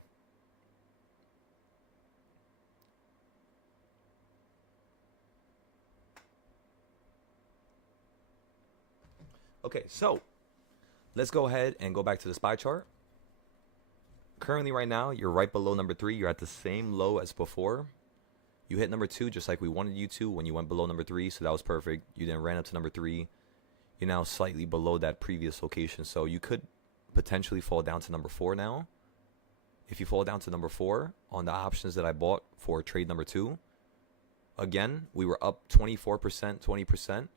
Okay, so let's go ahead and go back to the SPY chart. Currently, right now, you're right below number 3. You're at the same low as before. You hit number 2 just like we wanted you to when you went below number 3, so that was perfect. You then ran up to number 3. You're now slightly below that previous location, so you could potentially fall down to number 4 now. If you fall down to number 4 on the options that I bought for trade number 2, again, we were up 24%, 20%.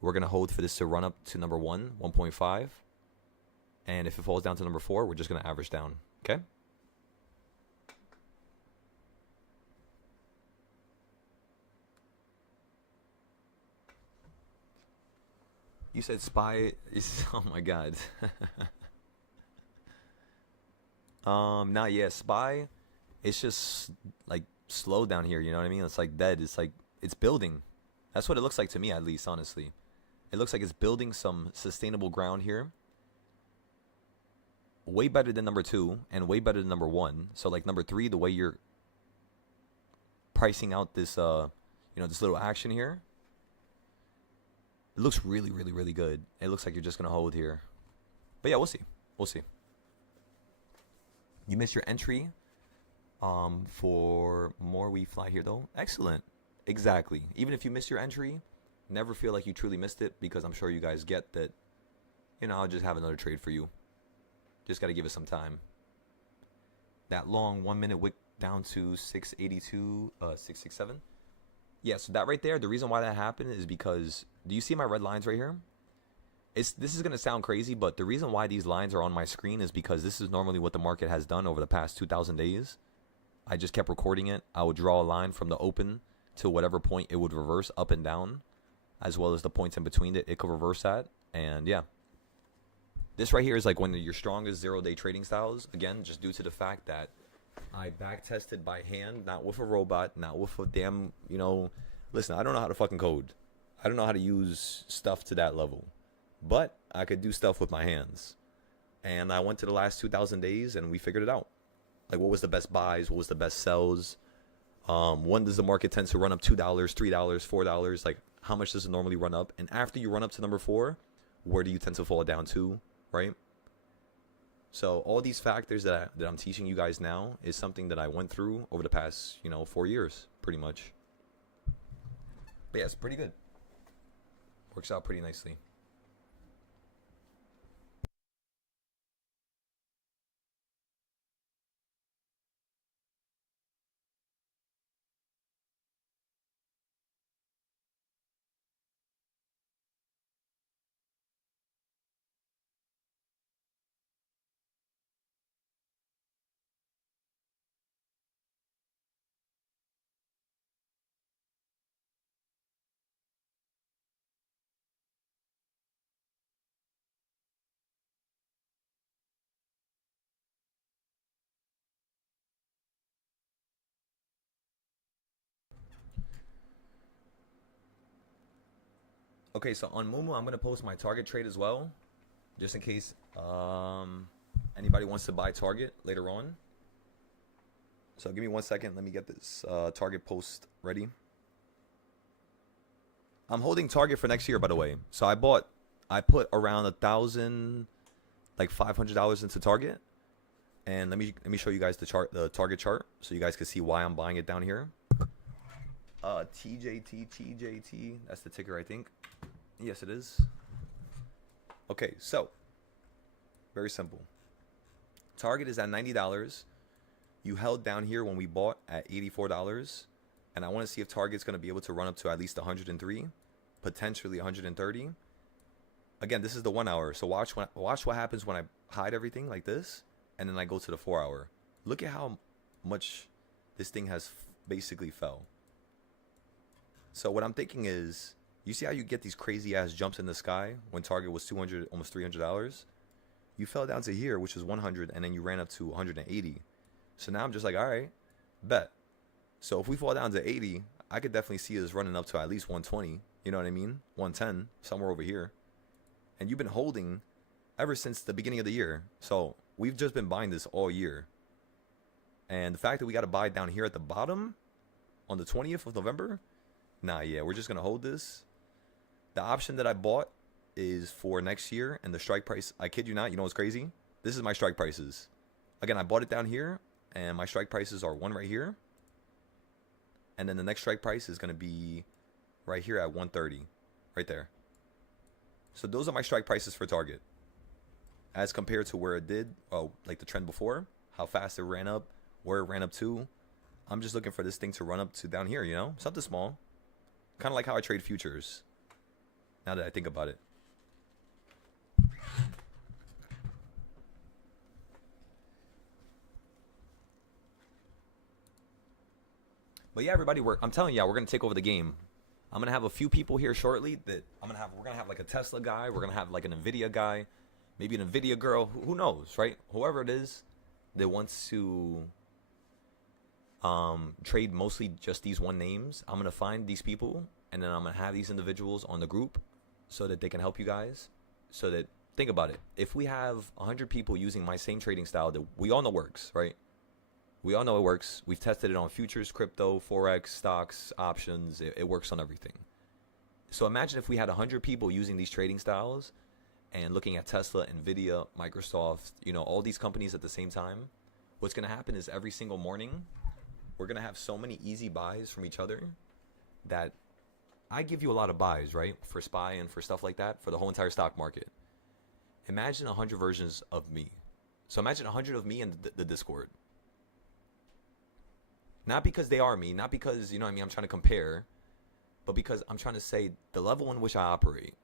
We're going to hold for this to run up to number 1, 1.5. And if it falls down to number 4, we're just going to average down. Okay? You said SPY is, oh my god. Not yet. SPY, it's just like slow down here, you know what I mean? It's like dead. It's like, it's building. That's what it looks like to me, at least, honestly. It looks like it's building some sustainable ground here. Way better than number 2 and way better than number 1. So like number 3, the way you're pricing out this, this little action here, it looks really, really, really good. It looks like you're just going to hold here. But yeah, we'll see. We'll see. You missed your entry for more we fly here, though. Excellent. Exactly. Even if you miss your entry, never feel like you truly missed it, because I'm sure you guys get that, I'll just have another trade for you. Just got to give it some time. That long 1 minute wick down to 682, 667. Yeah, so that right there, the reason why that happened is because, do you see my red lines right here? This is going to sound crazy, but the reason why these lines are on my screen is because this is normally what the market has done over the past 2,000 days. I just kept recording it. I would draw a line from the open to whatever point it would reverse up and down, as well as the points in between it could reverse at. And yeah, this right here is like one of your strongest 0-day trading styles. Again, just due to the fact that I back tested by hand, not with a robot, not with a damn, listen, I don't know how to fucking code. I don't know how to use stuff to that level, but I could do stuff with my hands. And I went to the last 2,000 days and we figured it out. Like, what was the best buys? What was the best sells? When does the market tend to run up $2, $3, $4? Like, how much does it normally run up? And after you run up to number 4, where do you tend to fall down to, right? So all these factors that I'm teaching you guys now is something that I went through over the past, 4 years, pretty much. But yeah, it's pretty good. Works out pretty nicely. Okay, so on Moomoo, I'm going to post my target trade as well, just in case anybody wants to buy target later on. So give me 1 second. Let me get this target post ready. I'm holding target for next year, by the way. So I put around $1,000, like $500 into target. And let me show you guys the target chart, so you guys can see why I'm buying it down here. TJT, that's the ticker, I think. Yes, it is. Okay, so very simple. Target is at $90. You held down here when we bought at $84, and I want to see if Target's going to be able to run up to at least 103, potentially 130. Again, this is the 1 hour, so watch what happens when I hide everything like this, and then I go to the 4 hour. Look at how much this thing has basically fell. So what I'm thinking is, you see how you get these crazy ass jumps in the sky when Target was $200, almost $300? You fell down to here, which is 100, and then you ran up to 180. So now I'm just like, all right, bet. So if we fall down to 80, I could definitely see us running up to at least 120. You know what I mean? 110, somewhere over here. And you've been holding ever since the beginning of the year. So we've just been buying this all year. And the fact that we got to buy down here at the bottom on the 20th of November, nah, yeah, we're just going to hold this. The option that I bought is for next year, and the strike price, I kid you not, you know what's crazy? This is my strike prices. Again, I bought it down here, and my strike prices are one right here. And then the next strike price is going to be right here at 130, right there. So those are my strike prices for Target. as compared to where it did, like the trend before, how fast it ran up, where it ran up to. I'm just looking for this thing to run up to down here, something small. Kind of like how I trade futures, now that I think about it. But yeah, everybody, I'm telling y'all, we're gonna take over the game. I'm gonna have a few people here shortly that we're gonna have like a Tesla guy, we're gonna have like an Nvidia guy, maybe an Nvidia girl, who knows, right? Whoever it is that wants to trade mostly just these one names, I'm gonna find these people, and then I'm gonna have these individuals on the group so that they can help you guys. So that, think about it, if we have 100 people using my same trading style that we all know works, right? We all know it works. We've tested it on futures, crypto, forex, stocks, options. It works on everything. So imagine if we had 100 people using these trading styles and looking at Tesla, Nvidia, Microsoft, all these companies at the same time. What's going to happen is every single morning, we're going to have so many easy buys from each other that I give you a lot of buys, right? For SPY and for stuff like that, for the whole entire stock market. Imagine 100 versions of me. So imagine 100 of me in the Discord. Not because they are me, not because, I'm trying to compare, but because I'm trying to say the level in which I operate.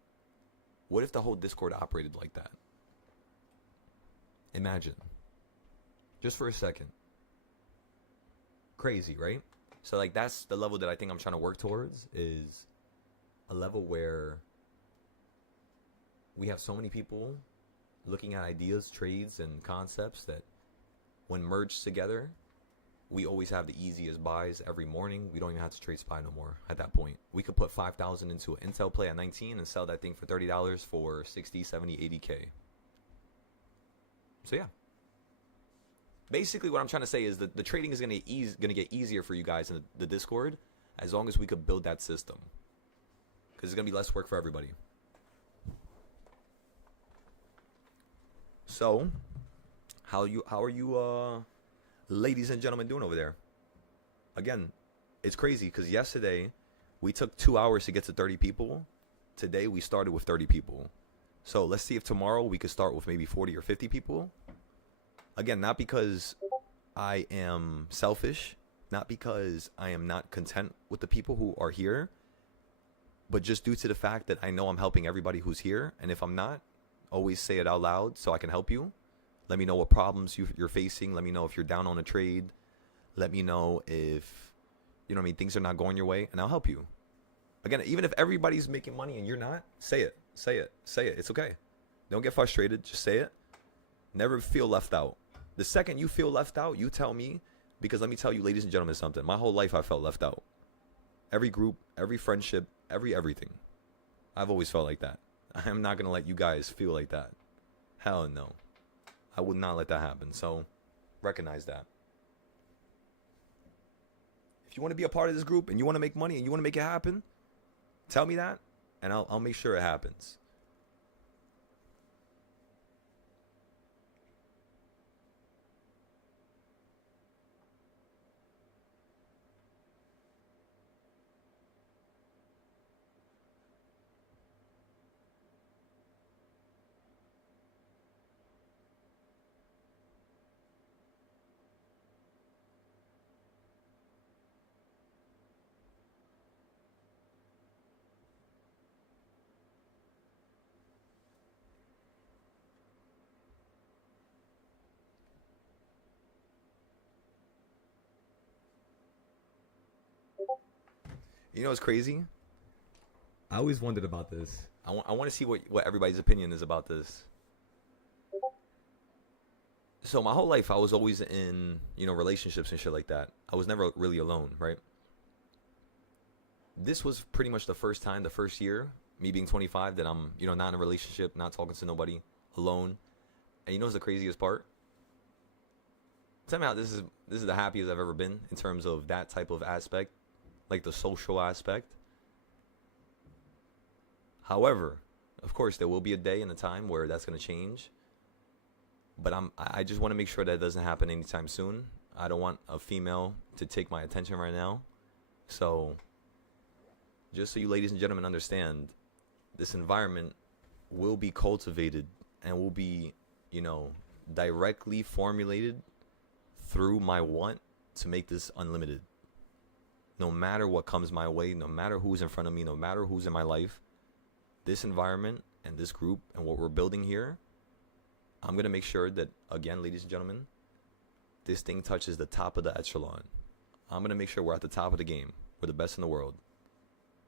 What if the whole Discord operated like that? Imagine. Just for a second. Crazy, right? So like that's the level that I think I'm trying to work towards, is a level where we have so many people looking at ideas, trades, and concepts that when merged together, we always have the easiest buys every morning. We don't even have to trade SPY no more at that point. We could put 5,000 into an Intel play at 19 and sell that thing for $30 for 60, 70, 80K. So yeah. Basically what I'm trying to say is that the trading is going to get easier for you guys in the Discord as long as we could build that system. Because it's going to be less work for everybody. So, how are you ladies and gentlemen doing over there? Again, it's crazy because yesterday we took 2 hours to get to 30 people. Today we started with 30 people. So let's see if tomorrow we could start with maybe 40 or 50 people. Again, not because I am selfish, not because I am not content with the people who are here, but just due to the fact that I know I'm helping everybody who's here. And if I'm not, always say it out loud so I can help you. Let me know what problems you're facing. Let me know if you're down on a trade. Let me know if, things are not going your way, and I'll help you. Again, even if everybody's making money and you're not, say it. Say it. Say it. It's okay. Don't get frustrated. Just say it. Never feel left out. The second you feel left out, you tell me, because let me tell you, ladies and gentlemen, something. My whole life I felt left out. Every group, every friendship, everything. I've always felt like that. I'm not going to let you guys feel like that. Hell no. I would not let that happen. So recognize that. If you want to be a part of this group and you want to make money and you want to make it happen, tell me that and I'll make sure it happens. You know what's crazy? I always wondered about this. I want to see what everybody's opinion is about this. So my whole life I was always in, relationships and shit like that. I was never really alone, right? This was pretty much the first year, me being 25, that I'm, not in a relationship, not talking to nobody, alone. And you know what's the craziest part? Tell me how this is the happiest I've ever been in terms of that type of aspect, like the social aspect. However, of course, there will be a day and a time where that's going to change. But I just want to make sure that doesn't happen anytime soon. I don't want a female to take my attention right now. So, just so you ladies and gentlemen understand, this environment will be cultivated and will be you know, directly formulated through my want to make this unlimited. No matter what comes my way, no matter who's in front of me, no matter who's in my life, this environment and this group and what we're building here, I'm going to make sure that, again, ladies and gentlemen, this thing touches the top of the echelon. I'm going to make sure we're at the top of the game. We're the best in the world.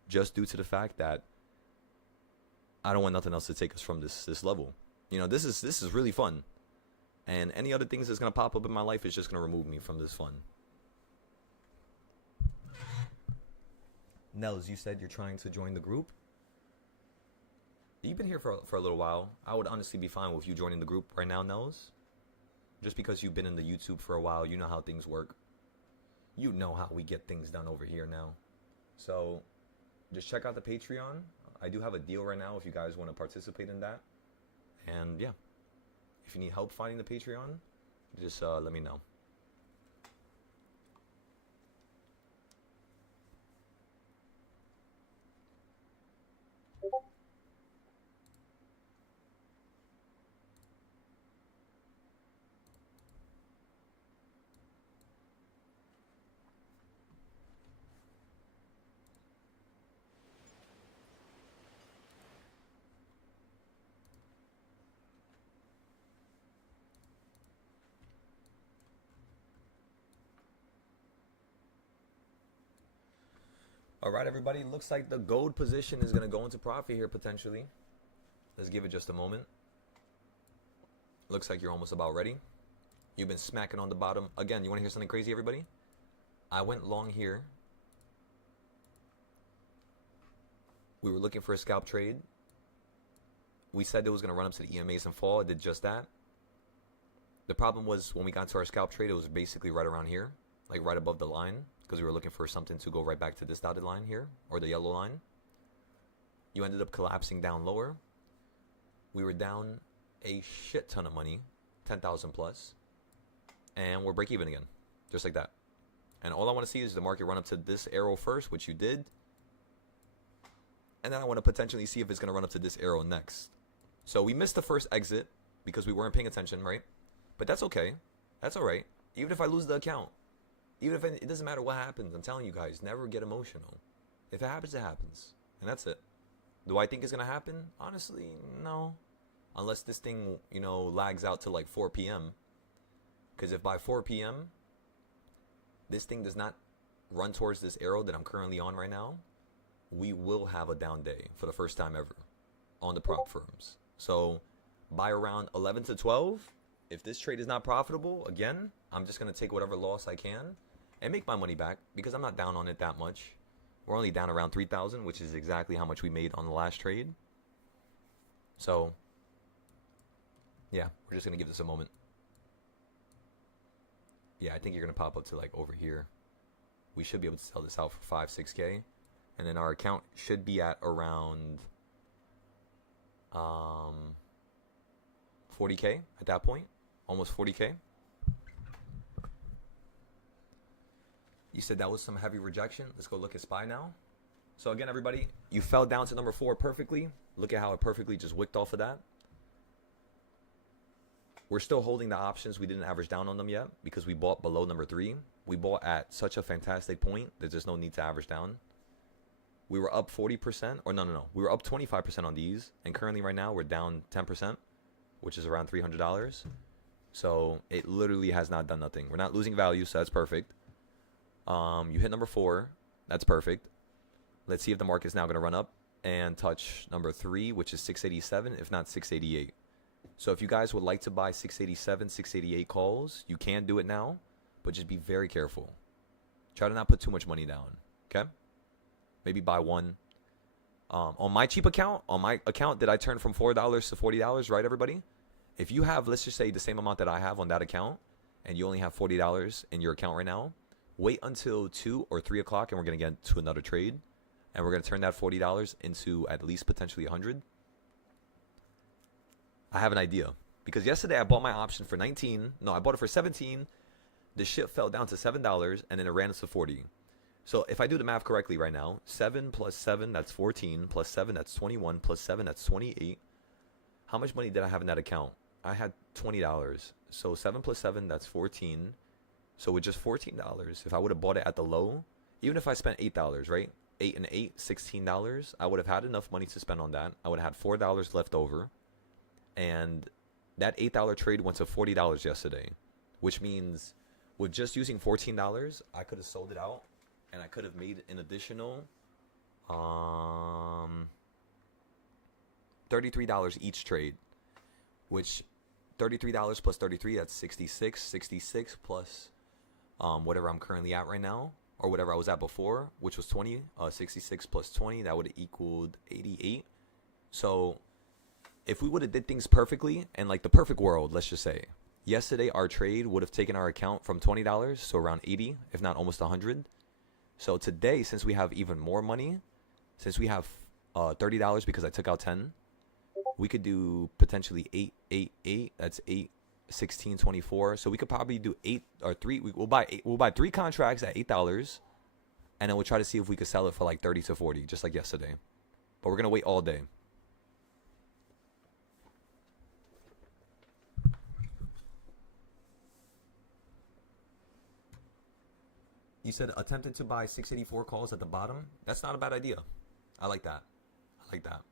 Just due to the fact that I don't want nothing else to take us from this level. You know, this is really fun. And any other things that's going to pop up in my life is just going to remove me from this fun. Nels, you said you're trying to join the group? You've been here for a little while. I would honestly be fine with you joining the group right now, Nels. Just because you've been in the YouTube for a while, you know how things work. You know how we get things done over here now. So just check out the Patreon. I do have a deal right now if you guys want to participate in that. And yeah, if you need help finding the Patreon, just let me know. All right, everybody. Looks like the gold position is going to go into profit here potentially. Let's give it just a moment. Looks like you're almost about ready. You've been smacking on the bottom. Again, you want to hear something crazy, everybody? I went long here. We were looking for a scalp trade. We said it was going to run up to the EMAs and fall. It did just that. The problem was when we got to our scalp trade, it was basically right around here, like right above the line, because we were looking for something to go right back to this dotted line here, or the yellow line. You ended up collapsing down lower. We were down a shit ton of money, 10,000 plus, and we're break even again, just like that. And all I want to see is the market run up to this arrow first, which you did. And then I want to potentially see if it's going to run up to this arrow next. So we missed the first exit because we weren't paying attention, right? But that's okay. That's all right. Even if I lose the account, even if it doesn't matter what happens, I'm telling you guys, never get emotional. If it happens, it happens. And that's it. Do I think it's going to happen? Honestly, no. Unless this thing, you know, lags out to like 4 p.m. Because if by 4 p.m., this thing does not run towards this arrow that I'm currently on right now, we will have a down day for the first time ever on the prop firms. So by around 11 to 12, if this trade is not profitable, again, I'm just going to take whatever loss I can and make my money back because I'm not down on it that much. We're only down around 3,000, which is exactly how much we made on the last trade. So yeah, we're just going to give this a moment. Yeah, I think you're going to pop up to like over here. We should be able to sell this out for 5, 6K. And then our account should be at around 40K at that point. Almost 40K. You said that was some heavy rejection. Let's go look at SPY now. So again, everybody, you fell down to number 4 perfectly. Look at how it perfectly just wicked off of that. We're still holding the options. We didn't average down on them yet because we bought below number 3. We bought at such a fantastic point. There's just no need to average down. We were up 40%, or no. We were up 25% on these, and currently right now we're down 10%, which is around $300. So it literally has not done nothing. We're not losing value, so that's perfect. You hit number 4. That's perfect. Let's see if the market's now going to run up and touch number 3, which is 687, if not 688. So if you guys would like to buy 687, 688 calls, you can do it now, but just be very careful. Try to not put too much money down, okay? Maybe buy one. On my cheap account, that I turned from $4 to $40, right, everybody? If you have, let's just say, the same amount that I have on that account, and you only have $40 in your account right now, wait until 2 or 3 o'clock, and we're going to get to another trade, and we're going to turn that $40 into at least potentially 100. I have an idea. Because yesterday I bought my option for 19. No, I bought it for 17. The shit fell down to $7, and then it ran us to 40. So if I do the math correctly right now, 7 plus 7, that's 14, plus 7, that's 21, plus 7, that's 28. How much money did I have in that account? I had $20. So 7 plus 7, that's 14. So with just $14, if I would have bought it at the low, even if I spent $8, right? 8 and 8, $16. I would have had enough money to spend on that. I would have had $4 left over. And that $8 trade went to $40 yesterday, which means with just using $14, I could have sold it out and I could have made an additional $33 each trade, which $33 plus 33, that's 66. 66 plus whatever I'm currently at right now, or whatever I was at before, which was 20. 66 plus 20, that would have equaled 88. So if we would have did things perfectly, and like the perfect world, let's just say, yesterday our trade would have taken our account from $20 to around 80, if not almost 100. So today, since we have even more money, since we have $30 because I took out 10, we could do potentially 8, 8, 8. That's 8, 16, 24. So we could probably do 8 or 3. We'll buy 3 contracts at $8, and then we'll try to see if we could sell it for like 30 to 40, just like yesterday. But we're gonna wait all day. You said attempted to buy 684 calls at the bottom. That's not a bad idea. I like that. I like that.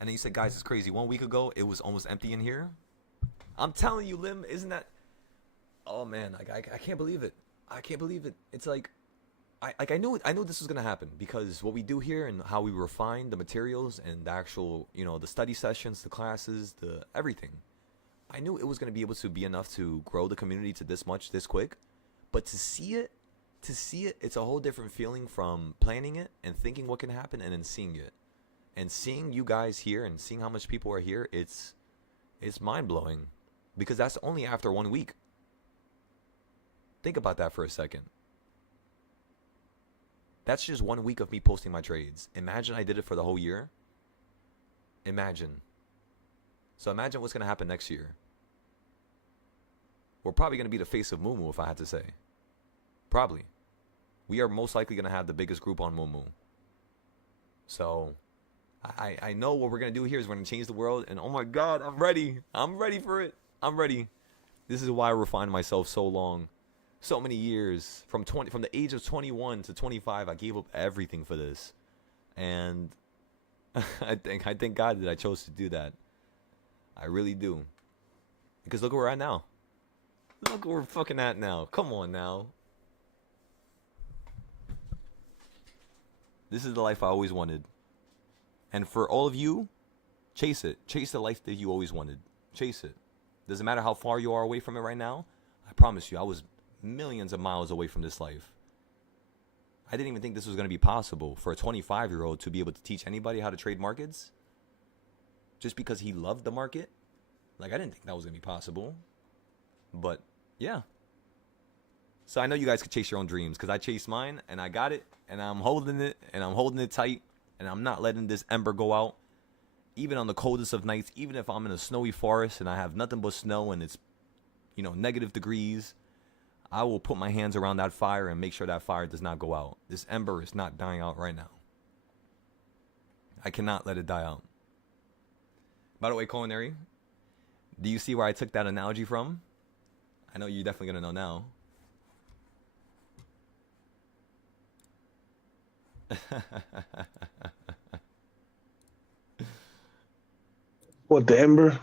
And then you said, guys, it's crazy. 1 week ago, it was almost empty in here. I'm telling you, Lim, isn't that... Oh, man, I can't believe it. I can't believe it. It's like... I knew this was going to happen because what we do here and how we refine the materials and the actual, the study sessions, the classes, the everything. I knew it was going to be able to be enough to grow the community to this much, this quick. But to see it, it's a whole different feeling from planning it and thinking what can happen and then seeing it. And seeing you guys here and seeing how much people are here, it's mind-blowing. Because that's only after 1 week. Think about that for a second. That's just 1 week of me posting my trades. Imagine I did it for the whole year. Imagine. So imagine what's going to happen next year. We're probably going to be the face of Mumu, if I had to say. Probably. We are most likely going to have the biggest group on Mumu. So... I know what we're going to do here is we're going to change the world. And oh my God, I'm ready. I'm ready for it. I'm ready. This is why I refined myself so long. So many years. From the age of 21 to 25, I gave up everything for this. And I thank God that I chose to do that. I really do. Because look where we're at now. Look where we're fucking at now. Come on now. This is the life I always wanted. And for all of you, chase it. Chase the life that you always wanted. Chase it. Doesn't matter how far you are away from it right now. I promise you, I was millions of miles away from this life. I didn't even think this was going to be possible for a 25-year-old to be able to teach anybody how to trade markets. Just because he loved the market. Like, I didn't think that was going to be possible. But, yeah. So I know you guys could chase your own dreams. Because I chased mine, and I got it. And I'm holding it, and I'm holding it tight. And I'm not letting this ember go out. Even on the coldest of nights, even if I'm in a snowy forest and I have nothing but snow and it's, negative degrees, I will put my hands around that fire and make sure that fire does not go out. This ember is not dying out right now. I cannot let it die out. By the way, Culinary, do you see where I took that analogy from? I know you're definitely going to know now. What, the ember?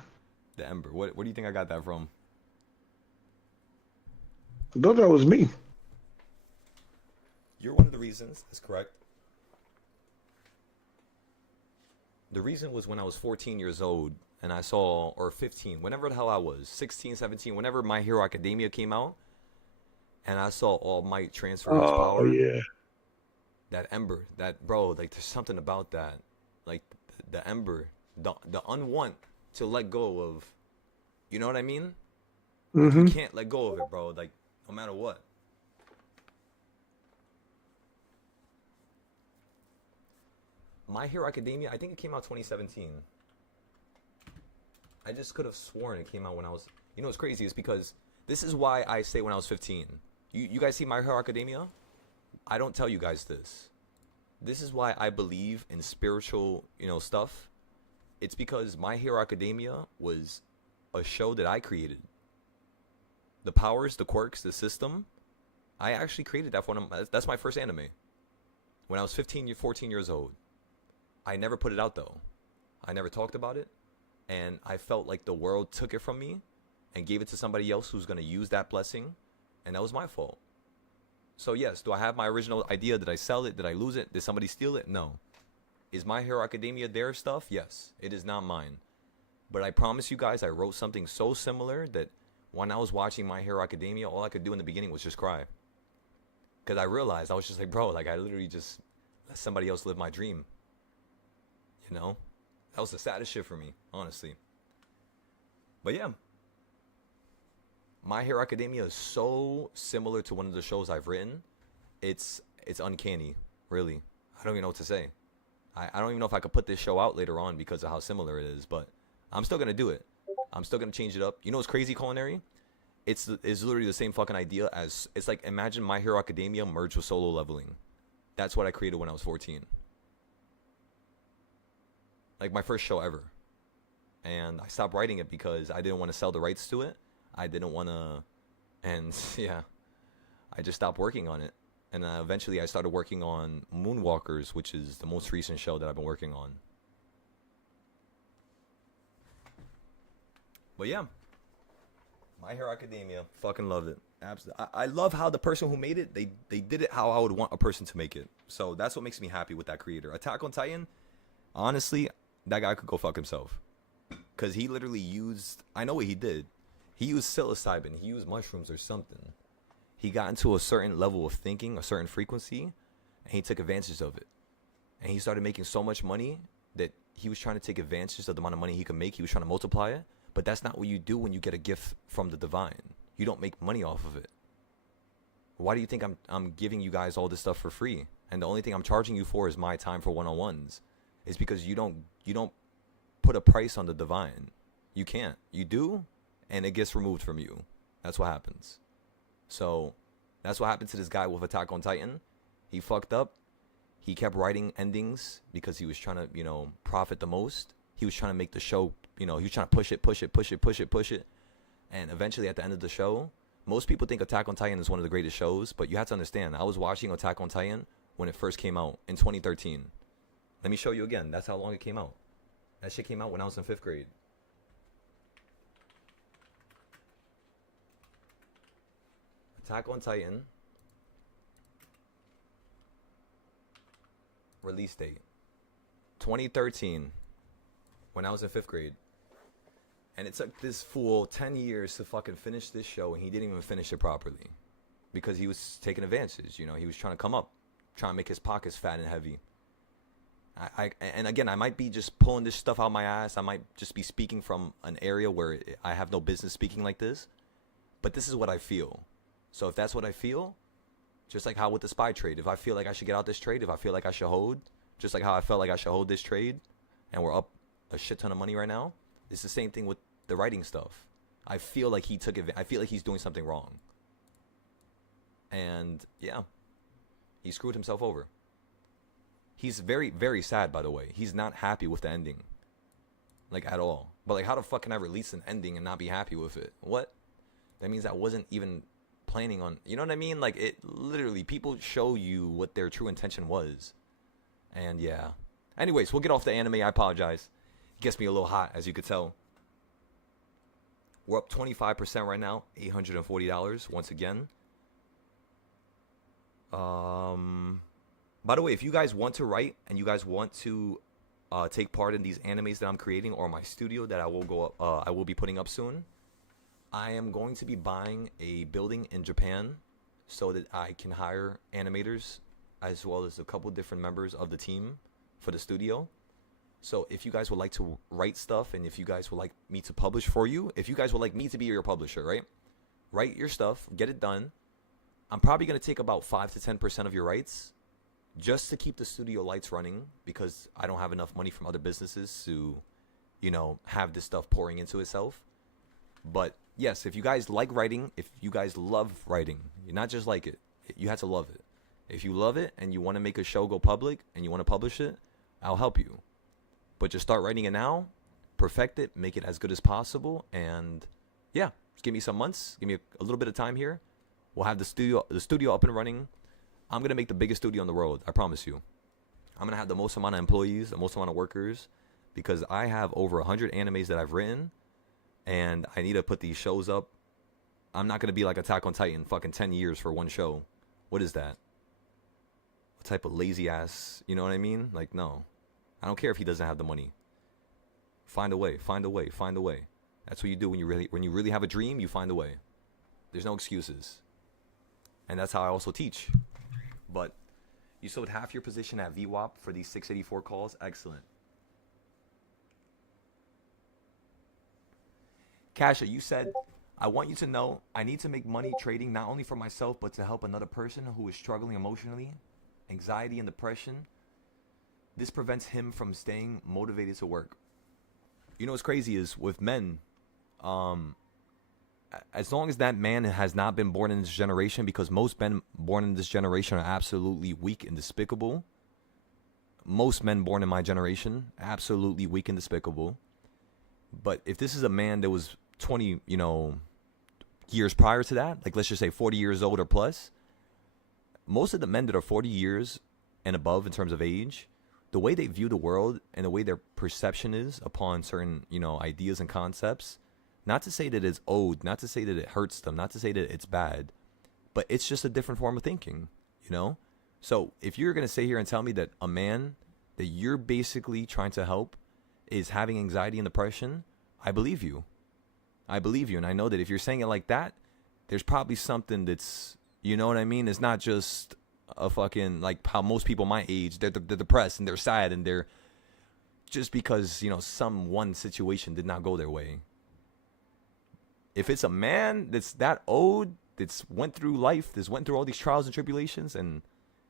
The ember. What do you think I got that from? I thought that was me. You're one of the reasons. That's correct. The reason was when I was 14 years old and I saw, or 15, whenever the hell I was, 16, 17, whenever My Hero Academia came out, and I saw All Might transfer his power. Oh, yeah. That ember, bro, like there's something about that. Like the ember, the unwant to let go of, you know what I mean? Mm-hmm. You can't let go of it, bro, like no matter what. My Hero Academia, I think it came out 2017. I just could have sworn it came out when I was, what's crazy is because this is why I say when I was 15. You guys see My Hero Academia? I don't tell you guys this. This is why I believe in spiritual, stuff. It's because My Hero Academia was a show that I created. The powers, the quirks, the system, I actually created that for one. That's my first anime. When I was 14 years old. I never put it out though. I never talked about it. And I felt like the world took it from me and gave it to somebody else who's going to use that blessing. And that was my fault. So yes, do I have my original idea? Did I sell it? Did I lose it? Did somebody steal it? No. Is My Hero Academia their stuff? Yes. It is not mine. But I promise you guys, I wrote something so similar that when I was watching My Hero Academia, all I could do in the beginning was just cry. Because I realized, I was just like, bro, like I literally just let somebody else live my dream. You know? That was the saddest shit for me, honestly. But yeah. My Hero Academia is so similar to one of the shows I've written. It's uncanny, really. I don't even know what to say. I don't even know if I could put this show out later on because of how similar it is, but I'm still going to do it. I'm still going to change it up. You know what's crazy, Culinary? It's literally the same fucking idea as... It's like, imagine My Hero Academia merged with Solo Leveling. That's what I created when I was 14. Like, my first show ever. And I stopped writing it because I didn't want to sell the rights to it. I didn't want to... And, yeah. I just stopped working on it. And eventually I started working on Moonwalkers, which is the most recent show that I've been working on. But yeah. My Hero Academia. Fucking loved it. Absolutely. I love how the person who made it, they did it how I would want a person to make it. So that's what makes me happy with that creator. Attack on Titan, honestly, that guy could go fuck himself. Because he literally used... I know what he did. He used psilocybin. He used mushrooms or something. He got into a certain level of thinking, a certain frequency, and he took advantage of it. And he started making so much money that he was trying to take advantage of the amount of money he could make. He was trying to multiply it. But that's not what you do when you get a gift from the divine. You don't make money off of it. Why do you think I'm giving you guys all this stuff for free? And the only thing I'm charging you for is my time for one-on-ones. It's because you don't put a price on the divine. You can't. You do, and it gets removed from you. That's what happens. So, that's what happened to this guy with Attack on Titan. He fucked up. He kept writing endings because he was trying to, profit the most. He was trying to make the show, he was trying to push it. And eventually at the end of the show, most people think Attack on Titan is one of the greatest shows, but you have to understand, I was watching Attack on Titan when it first came out in 2013. Let me show you again. That's how long it came out. That shit came out when I was in 5th grade. Attack on Titan. Release date 2013. When I was in 5th grade. And it took this fool 10 years to fucking finish this show, and he didn't even finish it properly. Because he was taking advantage, he was trying to come up. Trying to make his pockets fat and heavy. And again, I might be just pulling this stuff out my ass. I might just be speaking from an area where I have no business speaking like this. But this is what I feel. So if that's what I feel, just like how with the SPY trade, if I feel like I should get out this trade, if I feel like I should hold, just like how I felt like I should hold this trade, and we're up a shit ton of money right now, it's the same thing with the writing stuff. I feel like he took it. I feel like he's doing something wrong. And yeah, he screwed himself over. He's very, very sad, by the way. He's not happy with the ending. Like, at all. But, like, how the fuck can I release an ending and not be happy with it? What? That means I wasn't even planning on... You know what I mean? Like, it literally... People show you what their true intention was. And, yeah. Anyways, we'll get off the anime. I apologize. It gets me a little hot, as you could tell. We're up 25% right now. $840, once again. By the way, if you guys want to write and you guys want to take part in these animes that I'm creating or my studio that I will be putting up soon, I am going to be buying a building in Japan so that I can hire animators as well as a couple different members of the team for the studio. So if you guys would like to write stuff and if you guys would like me to publish for you, if you guys would like me to be your publisher, right? Write your stuff, get it done. I'm probably going to take about 5 to 10% of your rights just to keep the studio lights running because I don't have enough money from other businesses to, have this stuff pouring into itself. But yes, if you guys like writing, if you guys love writing, you not just like it, you have to love it. If you love it and you want to make a show go public and you want to publish it, I'll help you. But just start writing it now perfect it, make it as good as possible, and yeah, just give me some months, give me a little bit of time here. We'll have the studio up and running. I'm gonna make the biggest studio in the world. I promise you. I'm gonna have the most amount of employees, the most amount of workers, because I have over 100 animes that I've written, and I need to put these shows up. I'm not gonna be like Attack on Titan, fucking 10 years for one show. What is that? What type of lazy ass? You know what I mean? Like, no. I don't care if he doesn't have the money. Find a way. Find a way. Find a way. That's what you do when you really have a dream. You find a way. There's no excuses. And that's how I also teach. But you sold half your position at VWAP for these 684 calls. Excellent. Kasha, you said, I want you to know I need to make money trading not only for myself, but to help another person who is struggling emotionally, anxiety and depression. This prevents him from staying motivated to work. You know what's crazy is with men, as long as that man has not been born in this generation, because most men born in this generation are absolutely weak and despicable. Most men born in my generation, absolutely weak and despicable. But if this is a man that was 20, years prior to that, like let's just say 40 years old or plus, most of the men that are 40 years and above in terms of age, the way they view the world and the way their perception is upon certain, ideas and concepts, not to say that it's old, not to say that it hurts them, not to say that it's bad, but it's just a different form of thinking, So if you're going to sit here and tell me that a man that you're basically trying to help is having anxiety and depression, I believe you. I believe you. And I know that if you're saying it like that, there's probably something that's, you know what I mean? It's not just a fucking, like how most people my age, they're depressed and they're sad and they're just because, some one situation did not go their way. If it's a man that's that old, that's went through life, that's went through all these trials and tribulations, and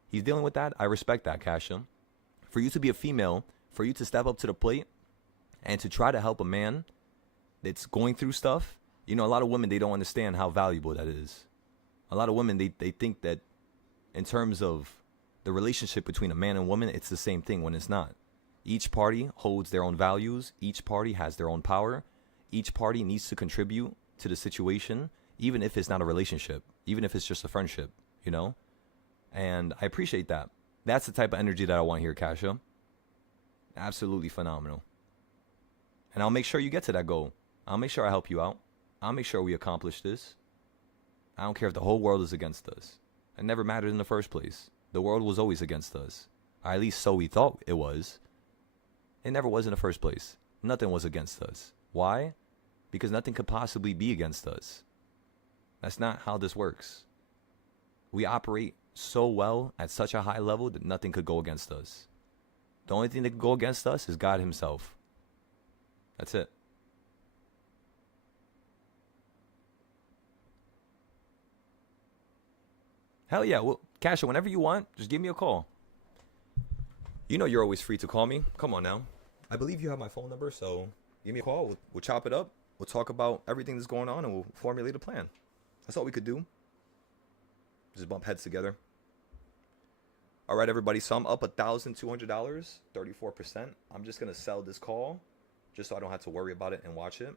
he's dealing with that, I respect that, Kasha. For you to be a female, for you to step up to the plate and to try to help a man that's going through stuff, a lot of women, they don't understand how valuable that is. A lot of women, they think that in terms of the relationship between a man and woman, it's the same thing when it's not. Each party holds their own values. Each party has their own power. Each party needs to contribute to the situation, even if it's not a relationship, even if it's just a friendship, And I appreciate that. That's the type of energy that I want here, Kasha. Absolutely phenomenal. And I'll make sure you get to that goal. I'll make sure I help you out. I'll make sure we accomplish this. I don't care if the whole world is against us. It never mattered in the first place. The world was always against us. Or at least so we thought it was. It never was in the first place. Nothing was against us. Why? Because nothing could possibly be against us. That's not how this works. We operate so well at such a high level that nothing could go against us. The only thing that could go against us is God himself. That's it. Hell yeah. Well, Kasha, whenever you want, just give me a call. You're always free to call me. Come on now. I believe you have my phone number, so give me a call. We'll chop it up. We'll talk about everything that's going on, and we'll formulate a plan. That's all we could do. Just bump heads together. All right, everybody. So I'm up $1,200, 34%. I'm just going to sell this call just so I don't have to worry about it and watch it.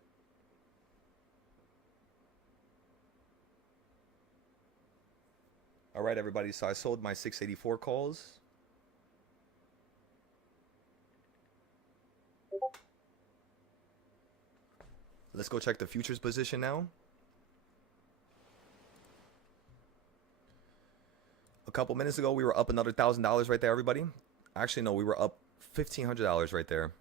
All right, everybody. So I sold my 684 calls. Let's go check the futures position now. A couple minutes ago, we were up another $1,000 right there, everybody. Actually, no, we were up $1,500 right there.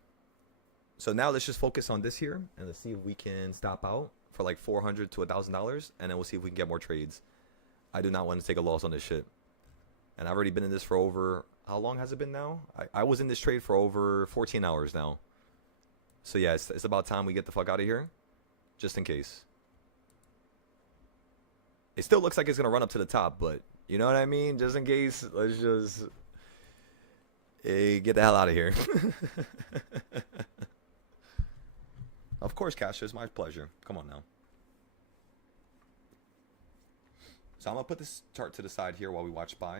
So now let's just focus on this here, and let's see if we can stop out for like $400 to $1,000, and then we'll see if we can get more trades. I do not want to take a loss on this shit. And I've already been in this for over, how long has it been now? I was in this trade for over 14 hours now. So yeah, it's about time we get the fuck out of here, just in case. It still looks like it's going to run up to the top, but you know what I mean? Just in case, let's just get the hell out of here. Of course, Kasha, it's my pleasure. Come on now. So I'm going to put this chart to the side here while we watch SPY.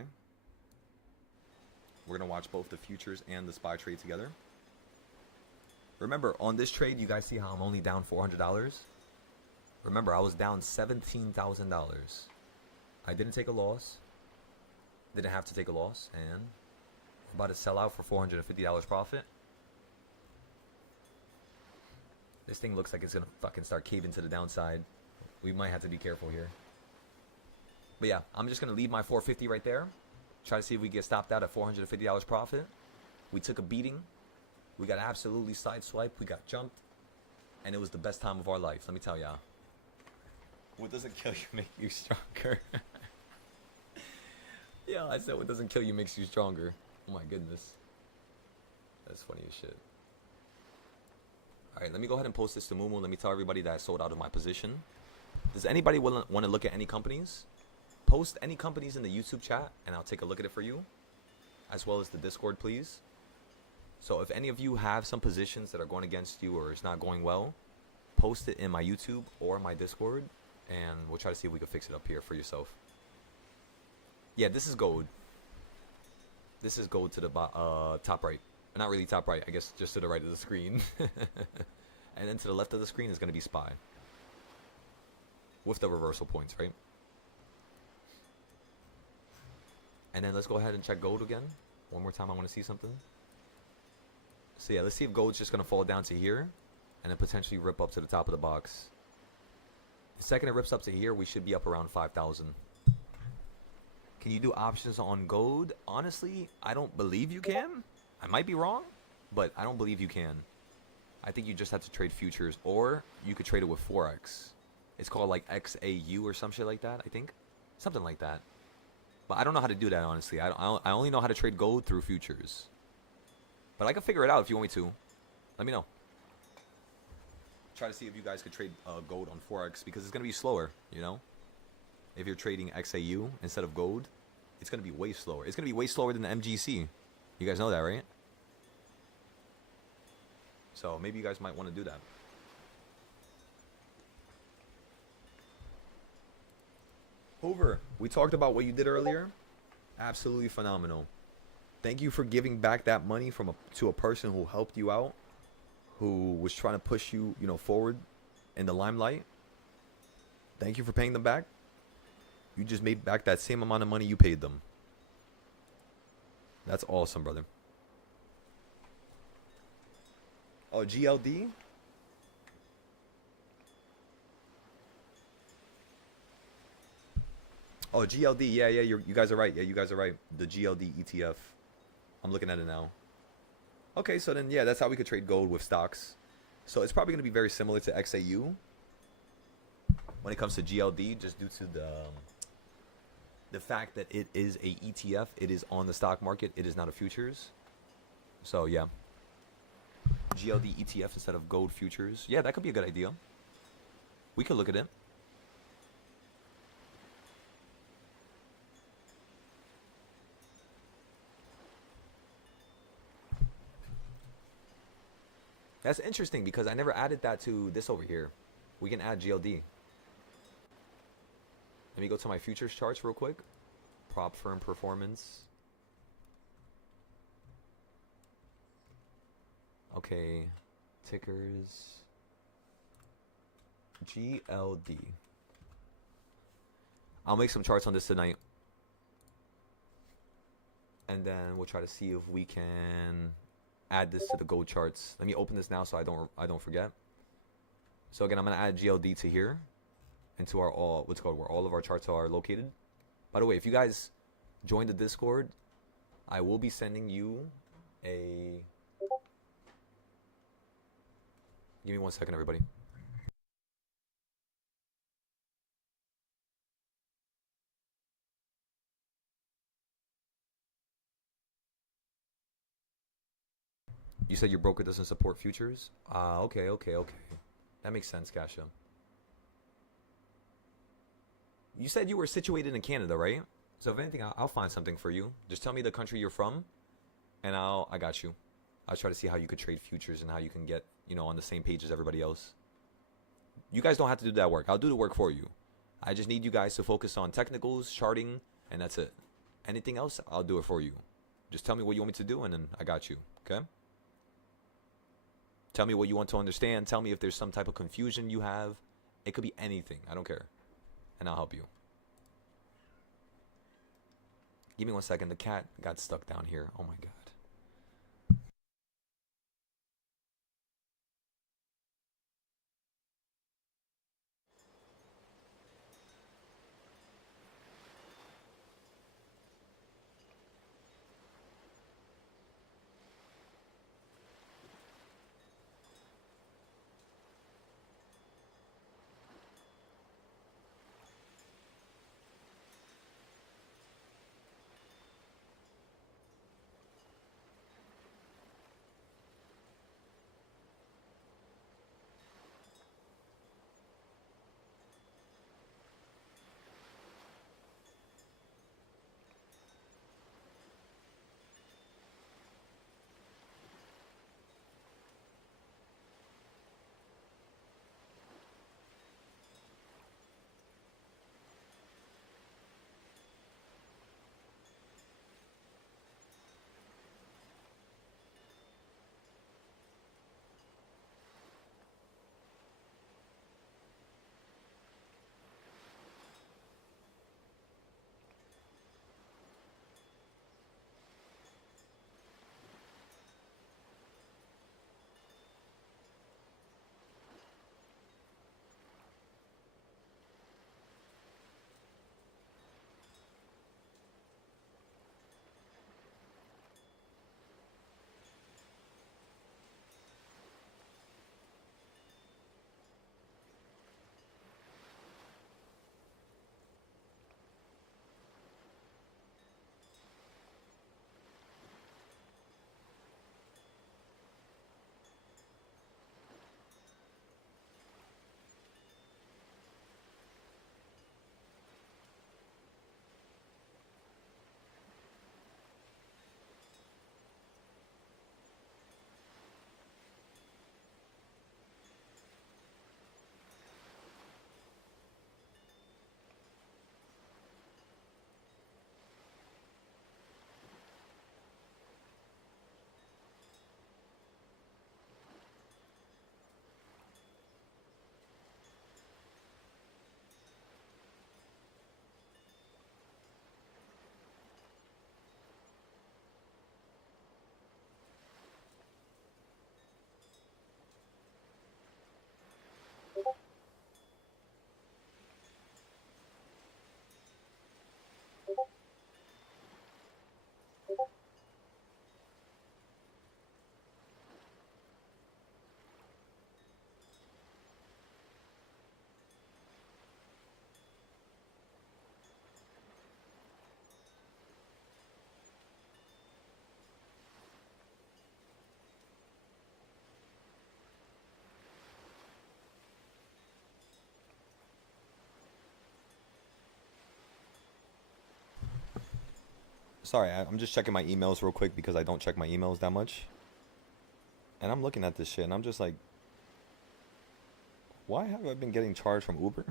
We're going to watch both the futures and the SPY trade together. Remember, on this trade, you guys see how I'm only down $400? Remember, I was down $17,000. I didn't take a loss. Didn't have to take a loss. And we're about to sell out for $450 profit. This thing looks like it's going to fucking start caving to the downside. We might have to be careful here. But yeah, I'm just going to leave my 450 right there. Try to see if we get stopped out at $450 profit. We took a beating. We got absolutely sideswiped. We got jumped. And it was the best time of our life, let me tell y'all. What doesn't kill you make you stronger. Yeah, I said what doesn't kill you makes you stronger. Oh my goodness. That's funny as shit. Alright, let me go ahead and post this to Mumu. Let me tell everybody that I sold out of my position. Does anybody want to look at any companies? Post any companies in the YouTube chat and I'll take a look at it for you. As well as the Discord, please. So if any of you have some positions that are going against you or it's not going well, post it in my YouTube or my Discord. And we'll try to see if we can fix it up here for yourself. Yeah, this is gold. This is gold to the top right. Not really top right, I guess just to the right of the screen. And then to the left of the screen is going to be SPY. With the reversal points, right? And then let's go ahead and check gold again. One more time, I want to see something. So yeah, let's see if gold's just going to fall down to here. And then potentially rip up to the top of the box. The second it rips up to here, we should be up around 5,000. Can you do options on gold? Honestly, I don't believe you can. I might be wrong, but I don't believe you can. I think you just have to trade futures, or you could trade it with Forex. It's called like XAU or some shit like that, I think. Something like that. But I don't know how to do that, honestly. I only know how to trade gold through futures. But I can figure it out if you want me to. Let me know. Try to see if you guys could trade gold on Forex, because it's going to be slower, you know? If you're trading XAU instead of gold, it's going to be way slower. It's going to be way slower than the MGC. You guys know that, right? So maybe you guys might want to do that. Hoover, we talked about what you did earlier. Absolutely phenomenal. Thank you for giving back that money to a person who helped you out, who was trying to push you, forward in the limelight. Thank you for paying them back. You just made back that same amount of money you paid them. That's awesome, brother. Oh, GLD? Oh, GLD. Yeah, you guys are right. Yeah, you guys are right. The GLD ETF. I'm looking at it now. Okay, so then, yeah, that's how we could trade gold with stocks. So it's probably going to be very similar to XAU when it comes to GLD, just due to the fact that it is a ETF. It is on the stock market. It is not a futures. So, yeah. GLD ETF instead of gold futures. Yeah, that could be a good idea. We could look at it. That's interesting because I never added that to this over here. We can add GLD. Let me go to my futures charts real quick. Prop firm performance. Okay. Tickers. GLD. I'll make some charts on this tonight. And then we'll try to see if we can add this to the gold charts. Let me open this now so I don't forget. So again, I'm gonna add GLD to here, into our where all of our charts are located. By the way, if you guys join the Discord, I will be sending you a. Give me 1 second, everybody. You said your broker doesn't support futures? Okay. That makes sense, Kasha. You said you were situated in Canada, right? So if anything, I'll find something for you. Just tell me the country you're from, and I got you. I'll try to see how you could trade futures and how you can get, on the same page as everybody else. You guys don't have to do that work. I'll do the work for you. I just need you guys to focus on technicals, charting, and that's it. Anything else, I'll do it for you. Just tell me what you want me to do, and then I got you, okay? Tell me what you want to understand. Tell me if there's some type of confusion you have. It could be anything. I don't care. And I'll help you. Give me 1 second. The cat got stuck down here. Oh my God. Sorry, I'm just checking my emails real quick because I don't check my emails that much. And I'm looking at this shit and I'm just like, why have I been getting charged from Uber?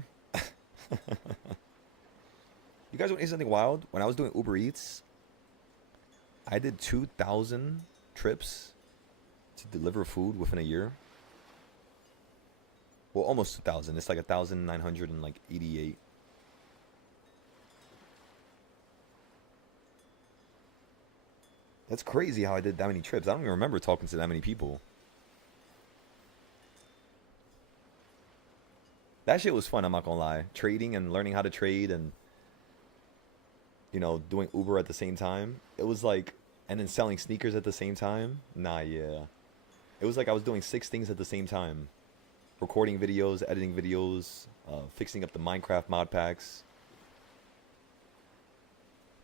You guys want to hear something wild? When I was doing Uber Eats, I did 2,000 trips to deliver food within a year. Well, almost 2,000. It's like 1,988. That's crazy how I did that many trips. I don't even remember talking to that many people. That shit was fun, I'm not gonna lie. Trading and learning how to trade and, you know, doing Uber at the same time. It was like, and then selling sneakers at the same time. Nah, yeah. It was like I was doing 6 things at the same time. Recording videos, editing videos, fixing up the Minecraft mod packs.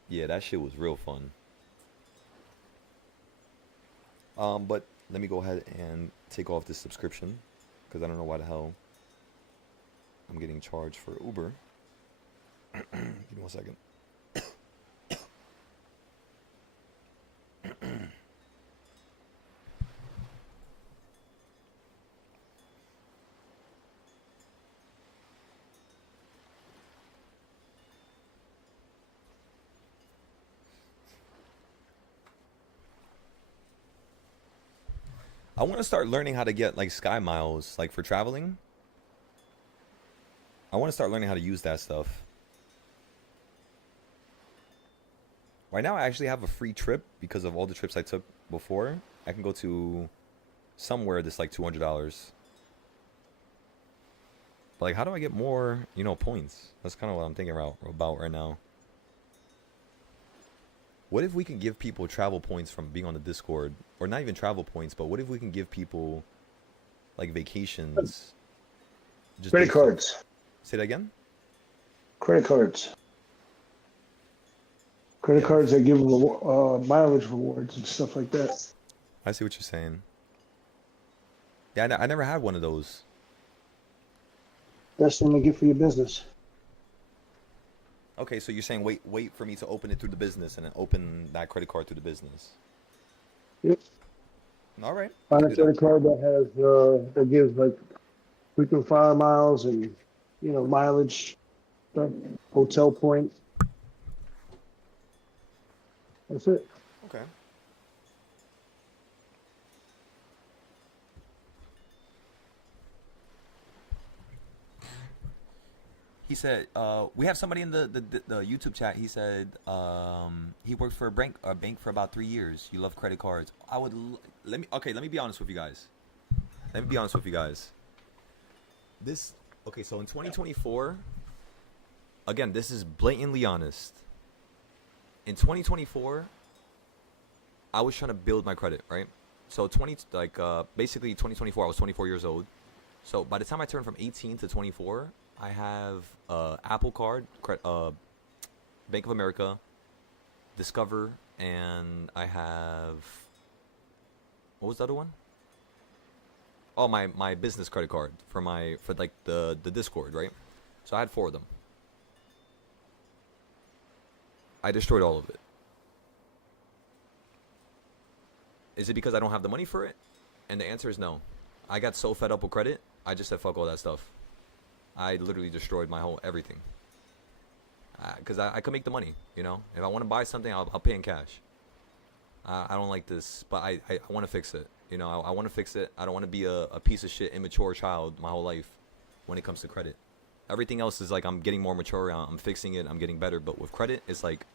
Yeah, that shit was real fun. But let me go ahead and take off this subscription because I don't know why the hell I'm getting charged for Uber. Give me 1 second. I want to start learning how to get like Sky Miles, like for traveling. I want to start learning how to use that stuff. Right now, I actually have a free trip because of all the trips I took before. I can go to somewhere that's like $200. But like, how do I get more, points? That's kind of what I'm thinking about right now. What if we can give people travel points from being on the Discord? Or not even travel points, but what if we can give people like vacations? Just Credit based on- cards. Say that again? Credit cards. Credit Yeah. cards that give mileage rewards and stuff like that. I see what you're saying. Yeah, I never had one of those. Best thing to get for your business. Okay, so you're saying wait for me to open it through the business and then open that credit card through the business. Yep. All right. Find I'll a do credit that. card that has that gives like frequent flyer miles and mileage stuff, hotel points. That's it. Okay. He said, we have somebody in the YouTube chat. He said, he worked for a bank for about 3 years. You love credit cards. Let me be honest with you guys. So in 2024, again, this is blatantly honest. In 2024, I was trying to build my credit, right? So basically 2024, I was 24 years old. So by the time I turned from 18 to 24, I have Apple Card, Bank of America, Discover, and I have, what was the other one? Oh, my business credit card for like the Discord, right? So I had 4 of them. I destroyed all of it. Is it because I don't have the money for it? And the answer is no. I got so fed up with credit, I just said fuck all that stuff. I literally destroyed my whole everything. Because I could make the money, If I want to buy something, I'll pay in cash. I don't like this, but I want to fix it. I want to fix it. I don't want to be a piece of shit, immature child my whole life when it comes to credit. Everything else is like I'm getting more mature. I'm fixing it. I'm getting better. But with credit, it's like